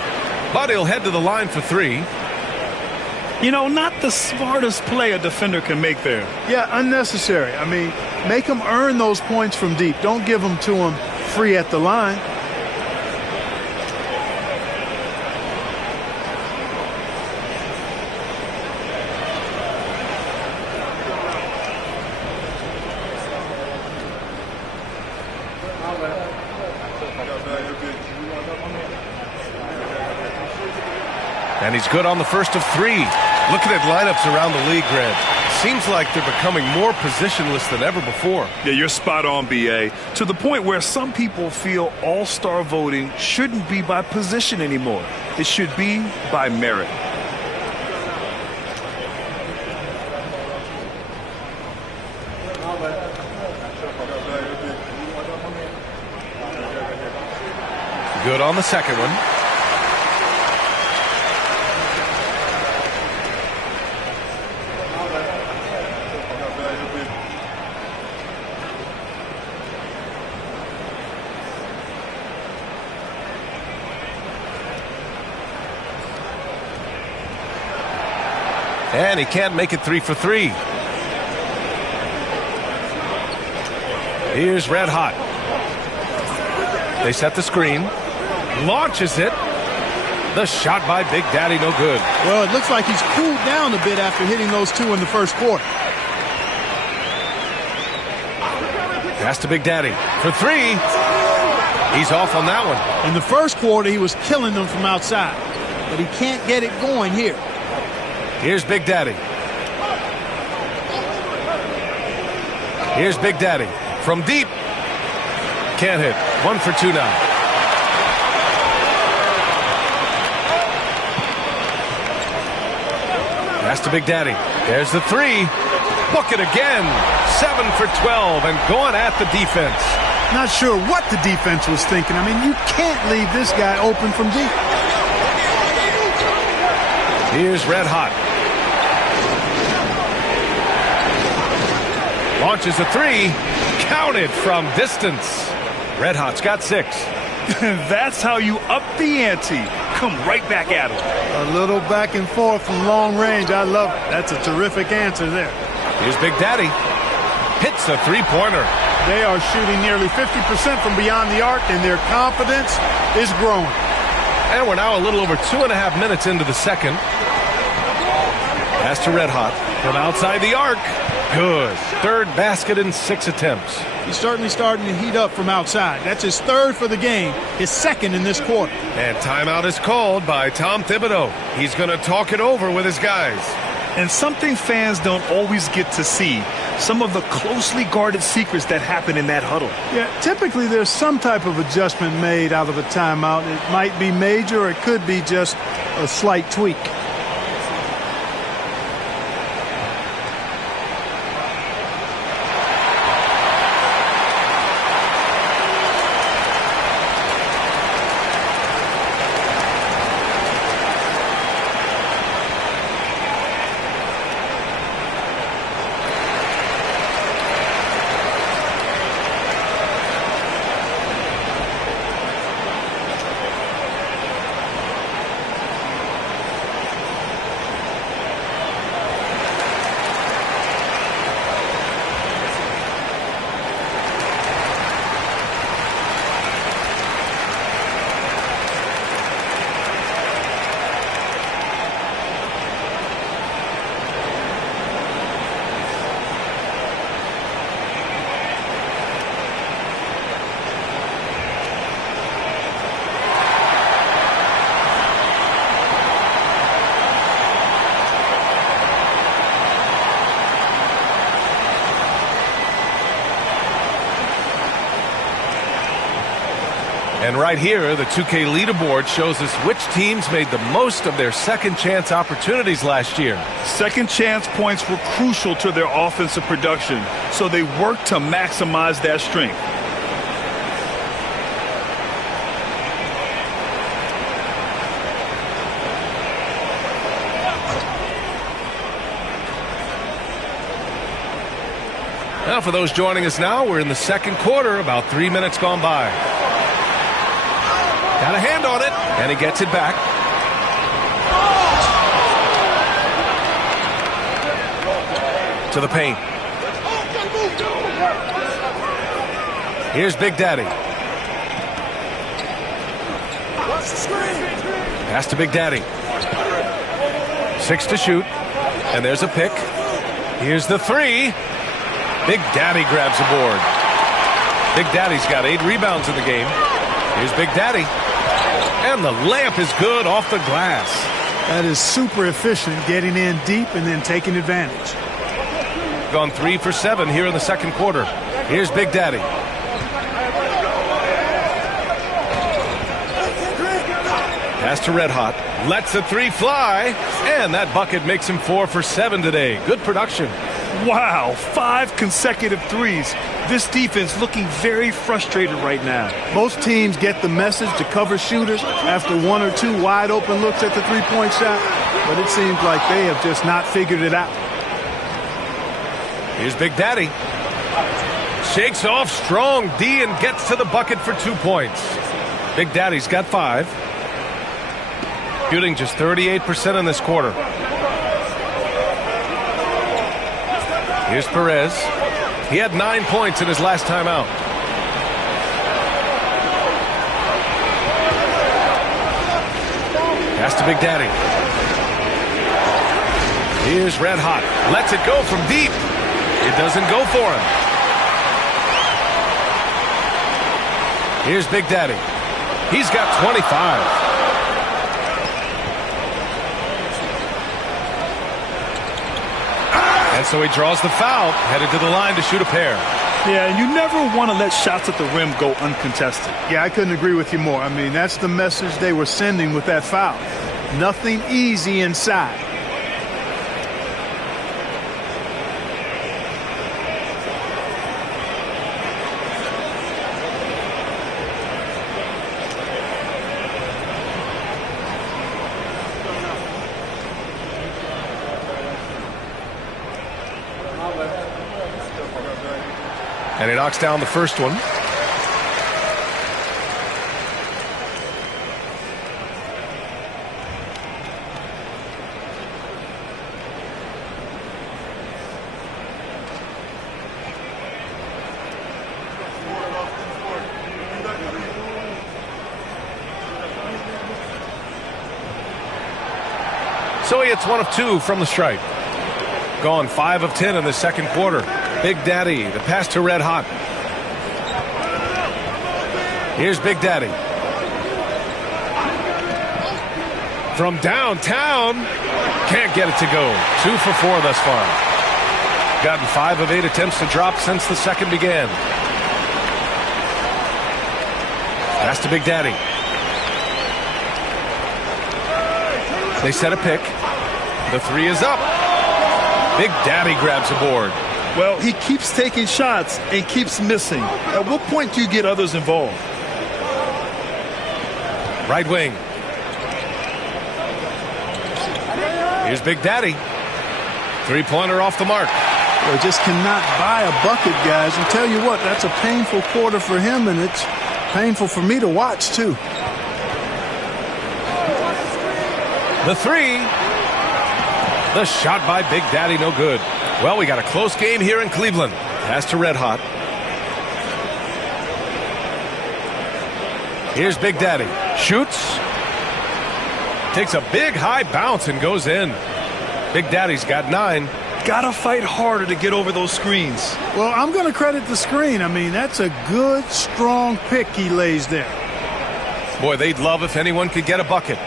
But he'll head to the line for 3. You know, not the smartest play a defender can make there. Yeah, unnecessary. I mean, make them earn those points from deep. Don't give them to them free at the line. And he's good on the first of 3. Looking at lineups around the league, Grant, seems like they're becoming more positionless than ever before. Yeah, you're spot on, B.A. To the point where some people feel all-star voting shouldn't be by position anymore. It should be by merit. Good on the second one. And he can't make it 3 for 3. Here's Red Hot. They set the screen. Launches it. The shot by Big Daddy, no good. Well, it looks like he's cooled down a bit after hitting those 2 in the first quarter. Pass to Big Daddy for 3. He's off on that one. In the first quarter, he was killing them from outside, but he can't get it going here. Here's Big Daddy. Here's Big Daddy from deep. Can't hit. 1 for 2 now. Pass to Big Daddy. There's the 3. Book it again. 7 for 12 and going at the defense. Not sure what the defense was thinking. I mean, you can't leave this guy open from deep. Here's Red Hot. Launches a 3. Counted from distance. Red Hot's got 6. That's how you up the ante. Come right back at him. A little back and forth from long range. I love it. That's a terrific answer there. Here's Big Daddy. Hits a three-pointer. They are shooting nearly 50% from beyond the arc, and their confidence is growing. And we're now a little over 2.5 minutes into the second. Pass to Red Hot from outside the arc. Good. 3rd basket in 6 attempts. He's certainly starting to heat up from outside. That's his 3rd for the game, his 2nd in this quarter. And timeout is called by Tom Thibodeau. He's going to talk it over with his guys. And something fans don't always get to see, some of the closely guarded secrets that happen in that huddle. Yeah, typically there's some type of adjustment made out of a timeout. It might be major or it could be just a slight tweak. And right here, the 2K leaderboard shows us which teams made the most of their second chance opportunities last year. Second chance points were crucial to their offensive production, so they worked to maximize that strength. Now, for those joining us now, we're in the second quarter, about 3 minutes gone by. Got a hand on it, and he gets it back. To the paint. Here's Big Daddy. Pass to Big Daddy. 6 to shoot, and there's a pick. Here's the 3. Big Daddy grabs the board. Big Daddy's got 8 rebounds in the game. Here's Big Daddy. And the layup is good off the glass. That is super efficient, getting in deep and then taking advantage. Gone 3 for 7 here in the second quarter. Here's Big Daddy. Pass to Red Hot. Lets the 3 fly. And that bucket makes him 4 for 7 today. Good production. Wow, 5 consecutive threes. This defense looking very frustrated right now. Most teams get the message to cover shooters after 1 or 2 wide open looks at the three-point shot, but it seems like they have just not figured it out. Here's Big Daddy. Shakes off strong D and gets to the bucket for 2 points. Big Daddy's got 5. Shooting just 38% in this quarter. Here's Perez. He had 9 points in his last time out. Pass to Big Daddy. Here's Red Hot. Lets it go from deep. It doesn't go for him. Here's Big Daddy. He's got 25. And so he draws the foul, headed to the line to shoot a pair. Yeah, and you never want to let shots at the rim go uncontested. Yeah, I couldn't agree with you more. I mean, that's the message they were sending with that foul. Nothing easy inside. And he knocks down the first one. So he hits 1 of 2 from the stripe. Gone 5 of 10 in the second quarter. Big Daddy, the pass to Red Hot. Here's Big Daddy. From downtown, can't get it to go. 2 for 4 thus far. Gotten 5 of 8 attempts to drop since the second began. Pass to Big Daddy. They set a pick. The 3 is up. Big Daddy grabs a board. Well, he keeps taking shots and keeps missing. At what point do you get others involved? Right wing. Here's Big Daddy. 3-pointer off the mark. They just cannot buy a bucket, guys. And tell you what, that's a painful quarter for him, and it's painful for me to watch, too. The 3. The shot by Big Daddy, no good. Well, we got a close game here in Cleveland. Pass to Red Hot. Here's Big Daddy. Shoots. Takes a big high bounce and goes in. Big Daddy's got 9. Gotta fight harder to get over those screens. Well, I'm going to credit the screen. I mean, that's a good, strong pick he lays there. Boy, they'd love if anyone could get a bucket.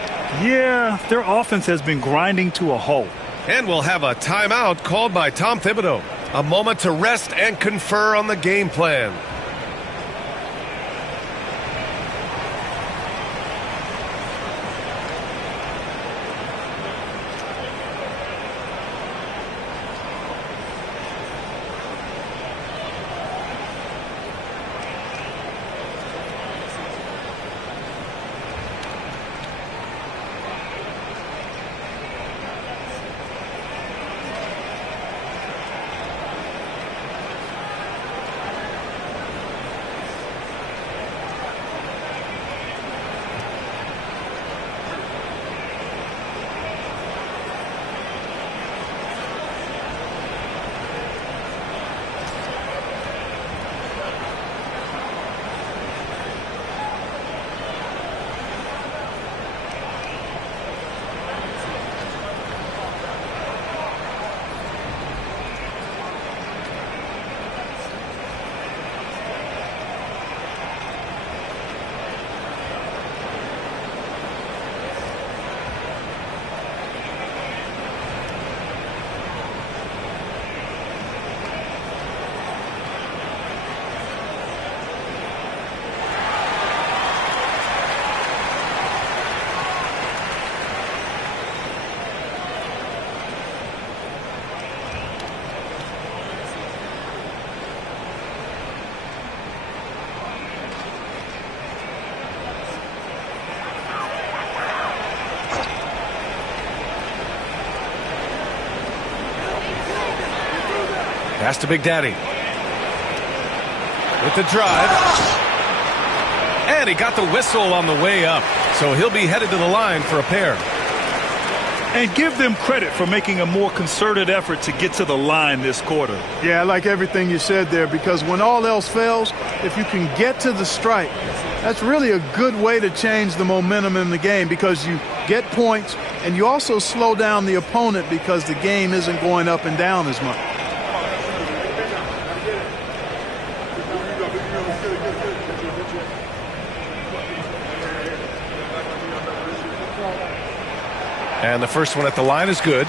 Yeah, their offense has been grinding to a halt. And we'll have a timeout called by Tom Thibodeau. A moment to rest and confer on the game plan. Pass to Big Daddy. With the drive. And he got the whistle on the way up. So he'll be headed to the line for a pair. And give them credit for making a more concerted effort to get to the line this quarter. Yeah, I like everything you said there, because when all else fails, if you can get to the strike, that's really a good way to change the momentum in the game, because you get points and you also slow down the opponent because the game isn't going up and down as much. And the first one at the line is good.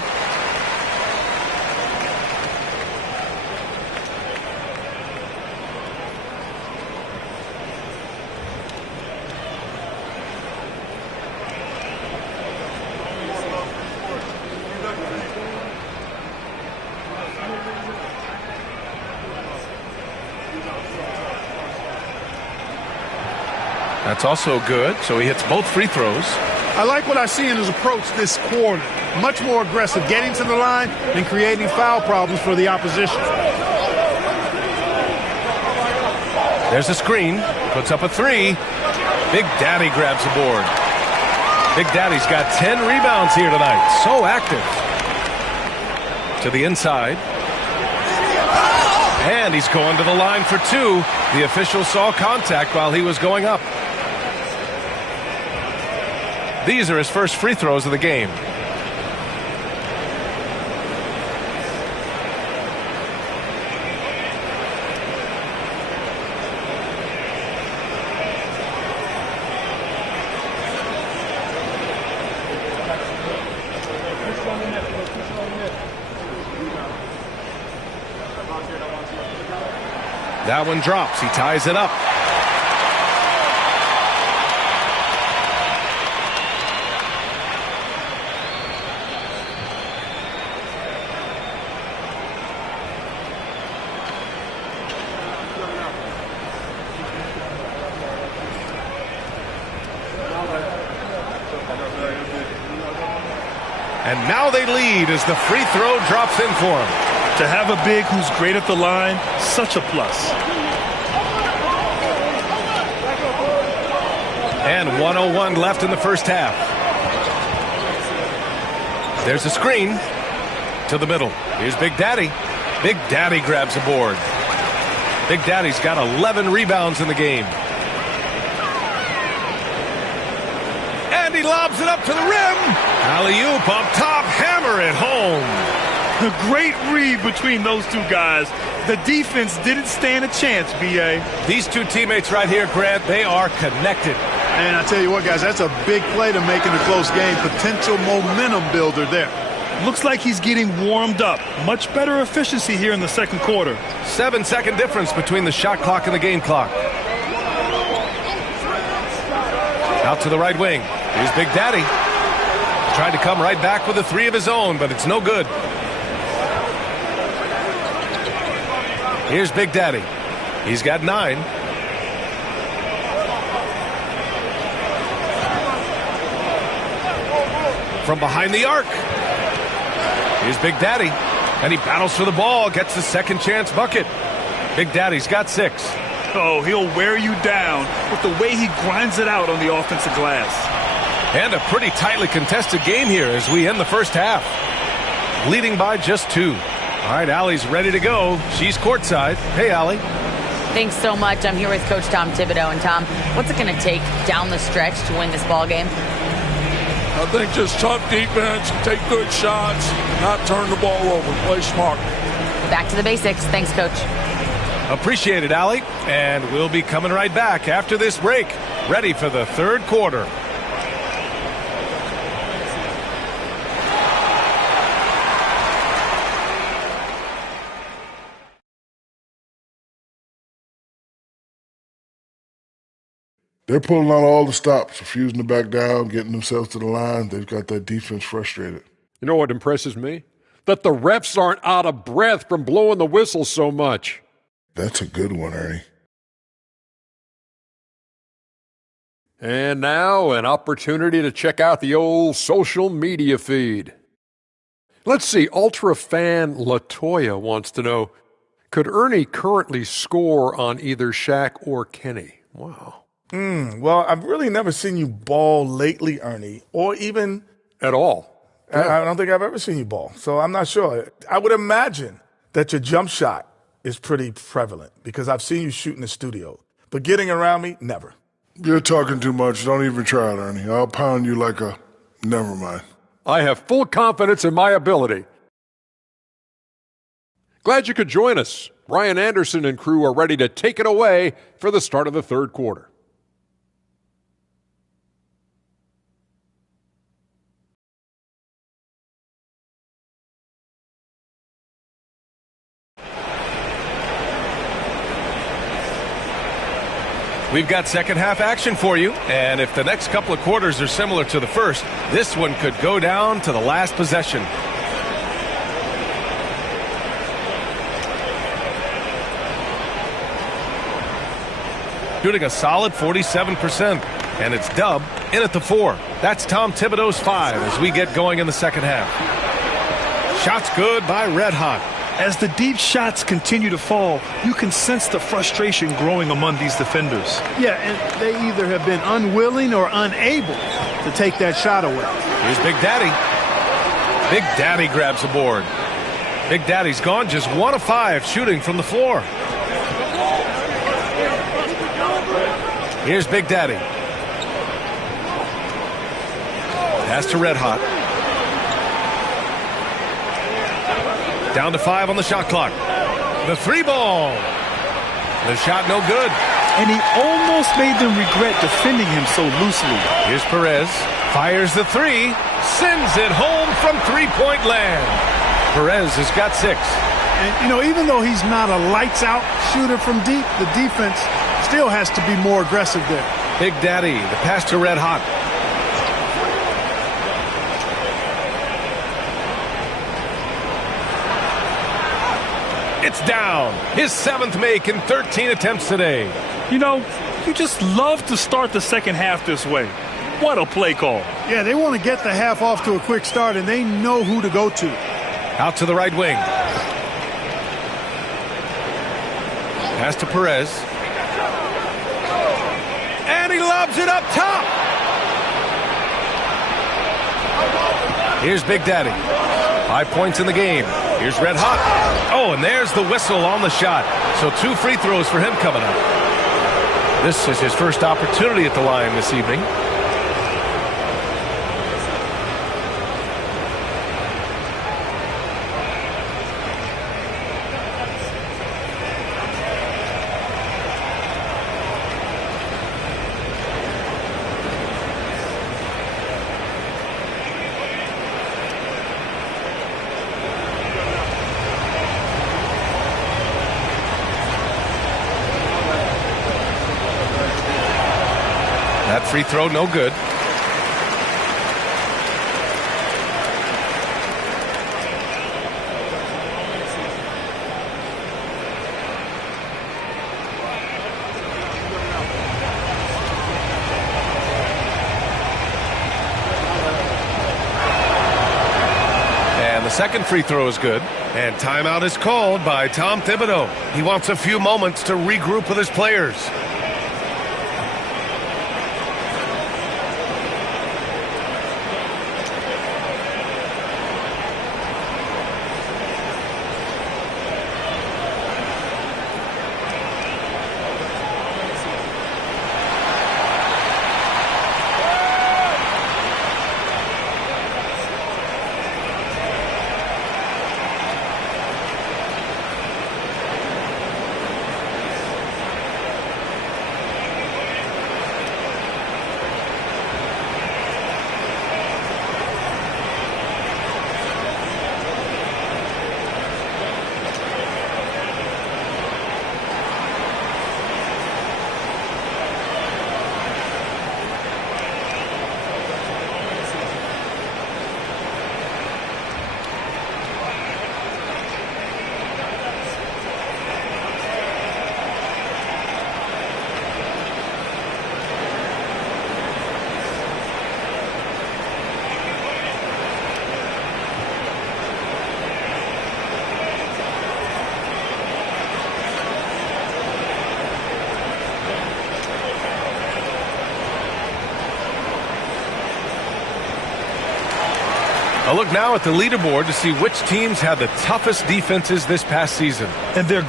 That's also good, so he hits both free throws. I like what I see in his approach this quarter. Much more aggressive, getting to the line and creating foul problems for the opposition. There's a screen, puts up a three. Big Daddy grabs the board. Big Daddy's got 10 rebounds here tonight. So active. To the inside. And he's going to the line for two. The official saw contact while he was going up. These are his first free throws of the game. That one drops. He ties it up. And now they lead as the free throw drops in for him. To have a big who's great at the line, such a plus. And 1:01 left in the first half. There's a screen to the middle. Here's Big Daddy. Big Daddy grabs the board. Big Daddy's got 11 rebounds in the game. And he lobs it up to the rim. Alley-oop up top, hammer it home. A great read between those two guys. The defense didn't stand a chance, B.A. These two teammates right here, Grant, they are connected. And I tell you what, guys, that's a big play to make in a close game. Potential momentum builder there. Looks like he's getting warmed up. Much better efficiency here in the second quarter. 7-second difference between the shot clock and the game clock. Out to the right wing. Here's Big Daddy. Tried to come right back with a three of his own, but it's no good. Here's Big Daddy. He's got 9. From behind the arc. Here's Big Daddy. And he battles for the ball, gets the second chance bucket. Big Daddy's got 6. Oh, he'll wear you down with the way he grinds it out on the offensive glass. And a pretty tightly contested game here as we end the first half. Leading by just 2. All right, Allie's ready to go. She's courtside. Hey, Allie. Thanks so much. I'm here with Coach Tom Thibodeau. And, Tom, what's it going to take down the stretch to win this ball game? I think just tough defense, take good shots, not turn the ball over, play smart. Back to the basics. Thanks, Coach. Appreciate it, Allie. And we'll be coming right back after this break, ready for the third quarter. They're pulling out all the stops, refusing to back down, getting themselves to the line. They've got that defense frustrated. You know what impresses me? That the refs aren't out of breath from blowing the whistle so much. That's a good one, Ernie. And now an opportunity to check out the old social media feed. Let's see, Ultra fan Latoya wants to know, Could Ernie currently score on either Shaq or Kenny? Wow. Well, I've really never seen you ball lately, Ernie, or even at all. I don't think I've ever seen you ball, so I'm not sure. I would imagine that your jump shot is pretty prevalent because I've seen you shoot in the studio. But getting around me, never. You're talking too much. Don't even try it, Ernie. I'll pound you like a... Never mind. I have full confidence in my ability. Glad you could join us. Ryan Anderson and crew are ready to take it away for the start of the third quarter. We've got second half action for you, and if the next couple of quarters are similar to the first, this one could go down to the last possession. Shooting a solid 47%, and it's Dub in at the 4. That's Tom Thibodeau's 5 as we get going in the second half. Shots good by Red Hot. As the deep shots continue to fall, you can sense the frustration growing among these defenders. Yeah, and they either have been unwilling or unable to take that shot away. Here's Big Daddy. Big Daddy grabs the board. Big Daddy's gone just 1 of 5 shooting from the floor. Here's Big Daddy. Pass to Red Hot. Down to 5 on the shot clock. The 3 ball. The shot no good. And he almost made them regret defending him so loosely. Here's Perez. Fires the 3. Sends it home from three-point land. Perez has got 6. And, even though he's not a lights-out shooter from deep, the defense still has to be more aggressive there. Big Daddy, the pass to Red Hot. It's down. His 7th make in 13 attempts today. You just love to start the second half this way. What a play call. Yeah, they want to get the half off to a quick start, and they know who to go to. Out to the right wing. Pass to Perez. And he lobs it up top. Here's Big Daddy. 5 points in the game. Here's Red Hot. Oh, and there's the whistle on the shot. So 2 free throws for him coming up. This is his first opportunity at the line this evening. That free throw, no good. And the second free throw is good. And timeout is called by Tom Thibodeau. He wants a few moments to regroup with his players. A look now at the leaderboard to see which teams had the toughest defenses this past season. And they're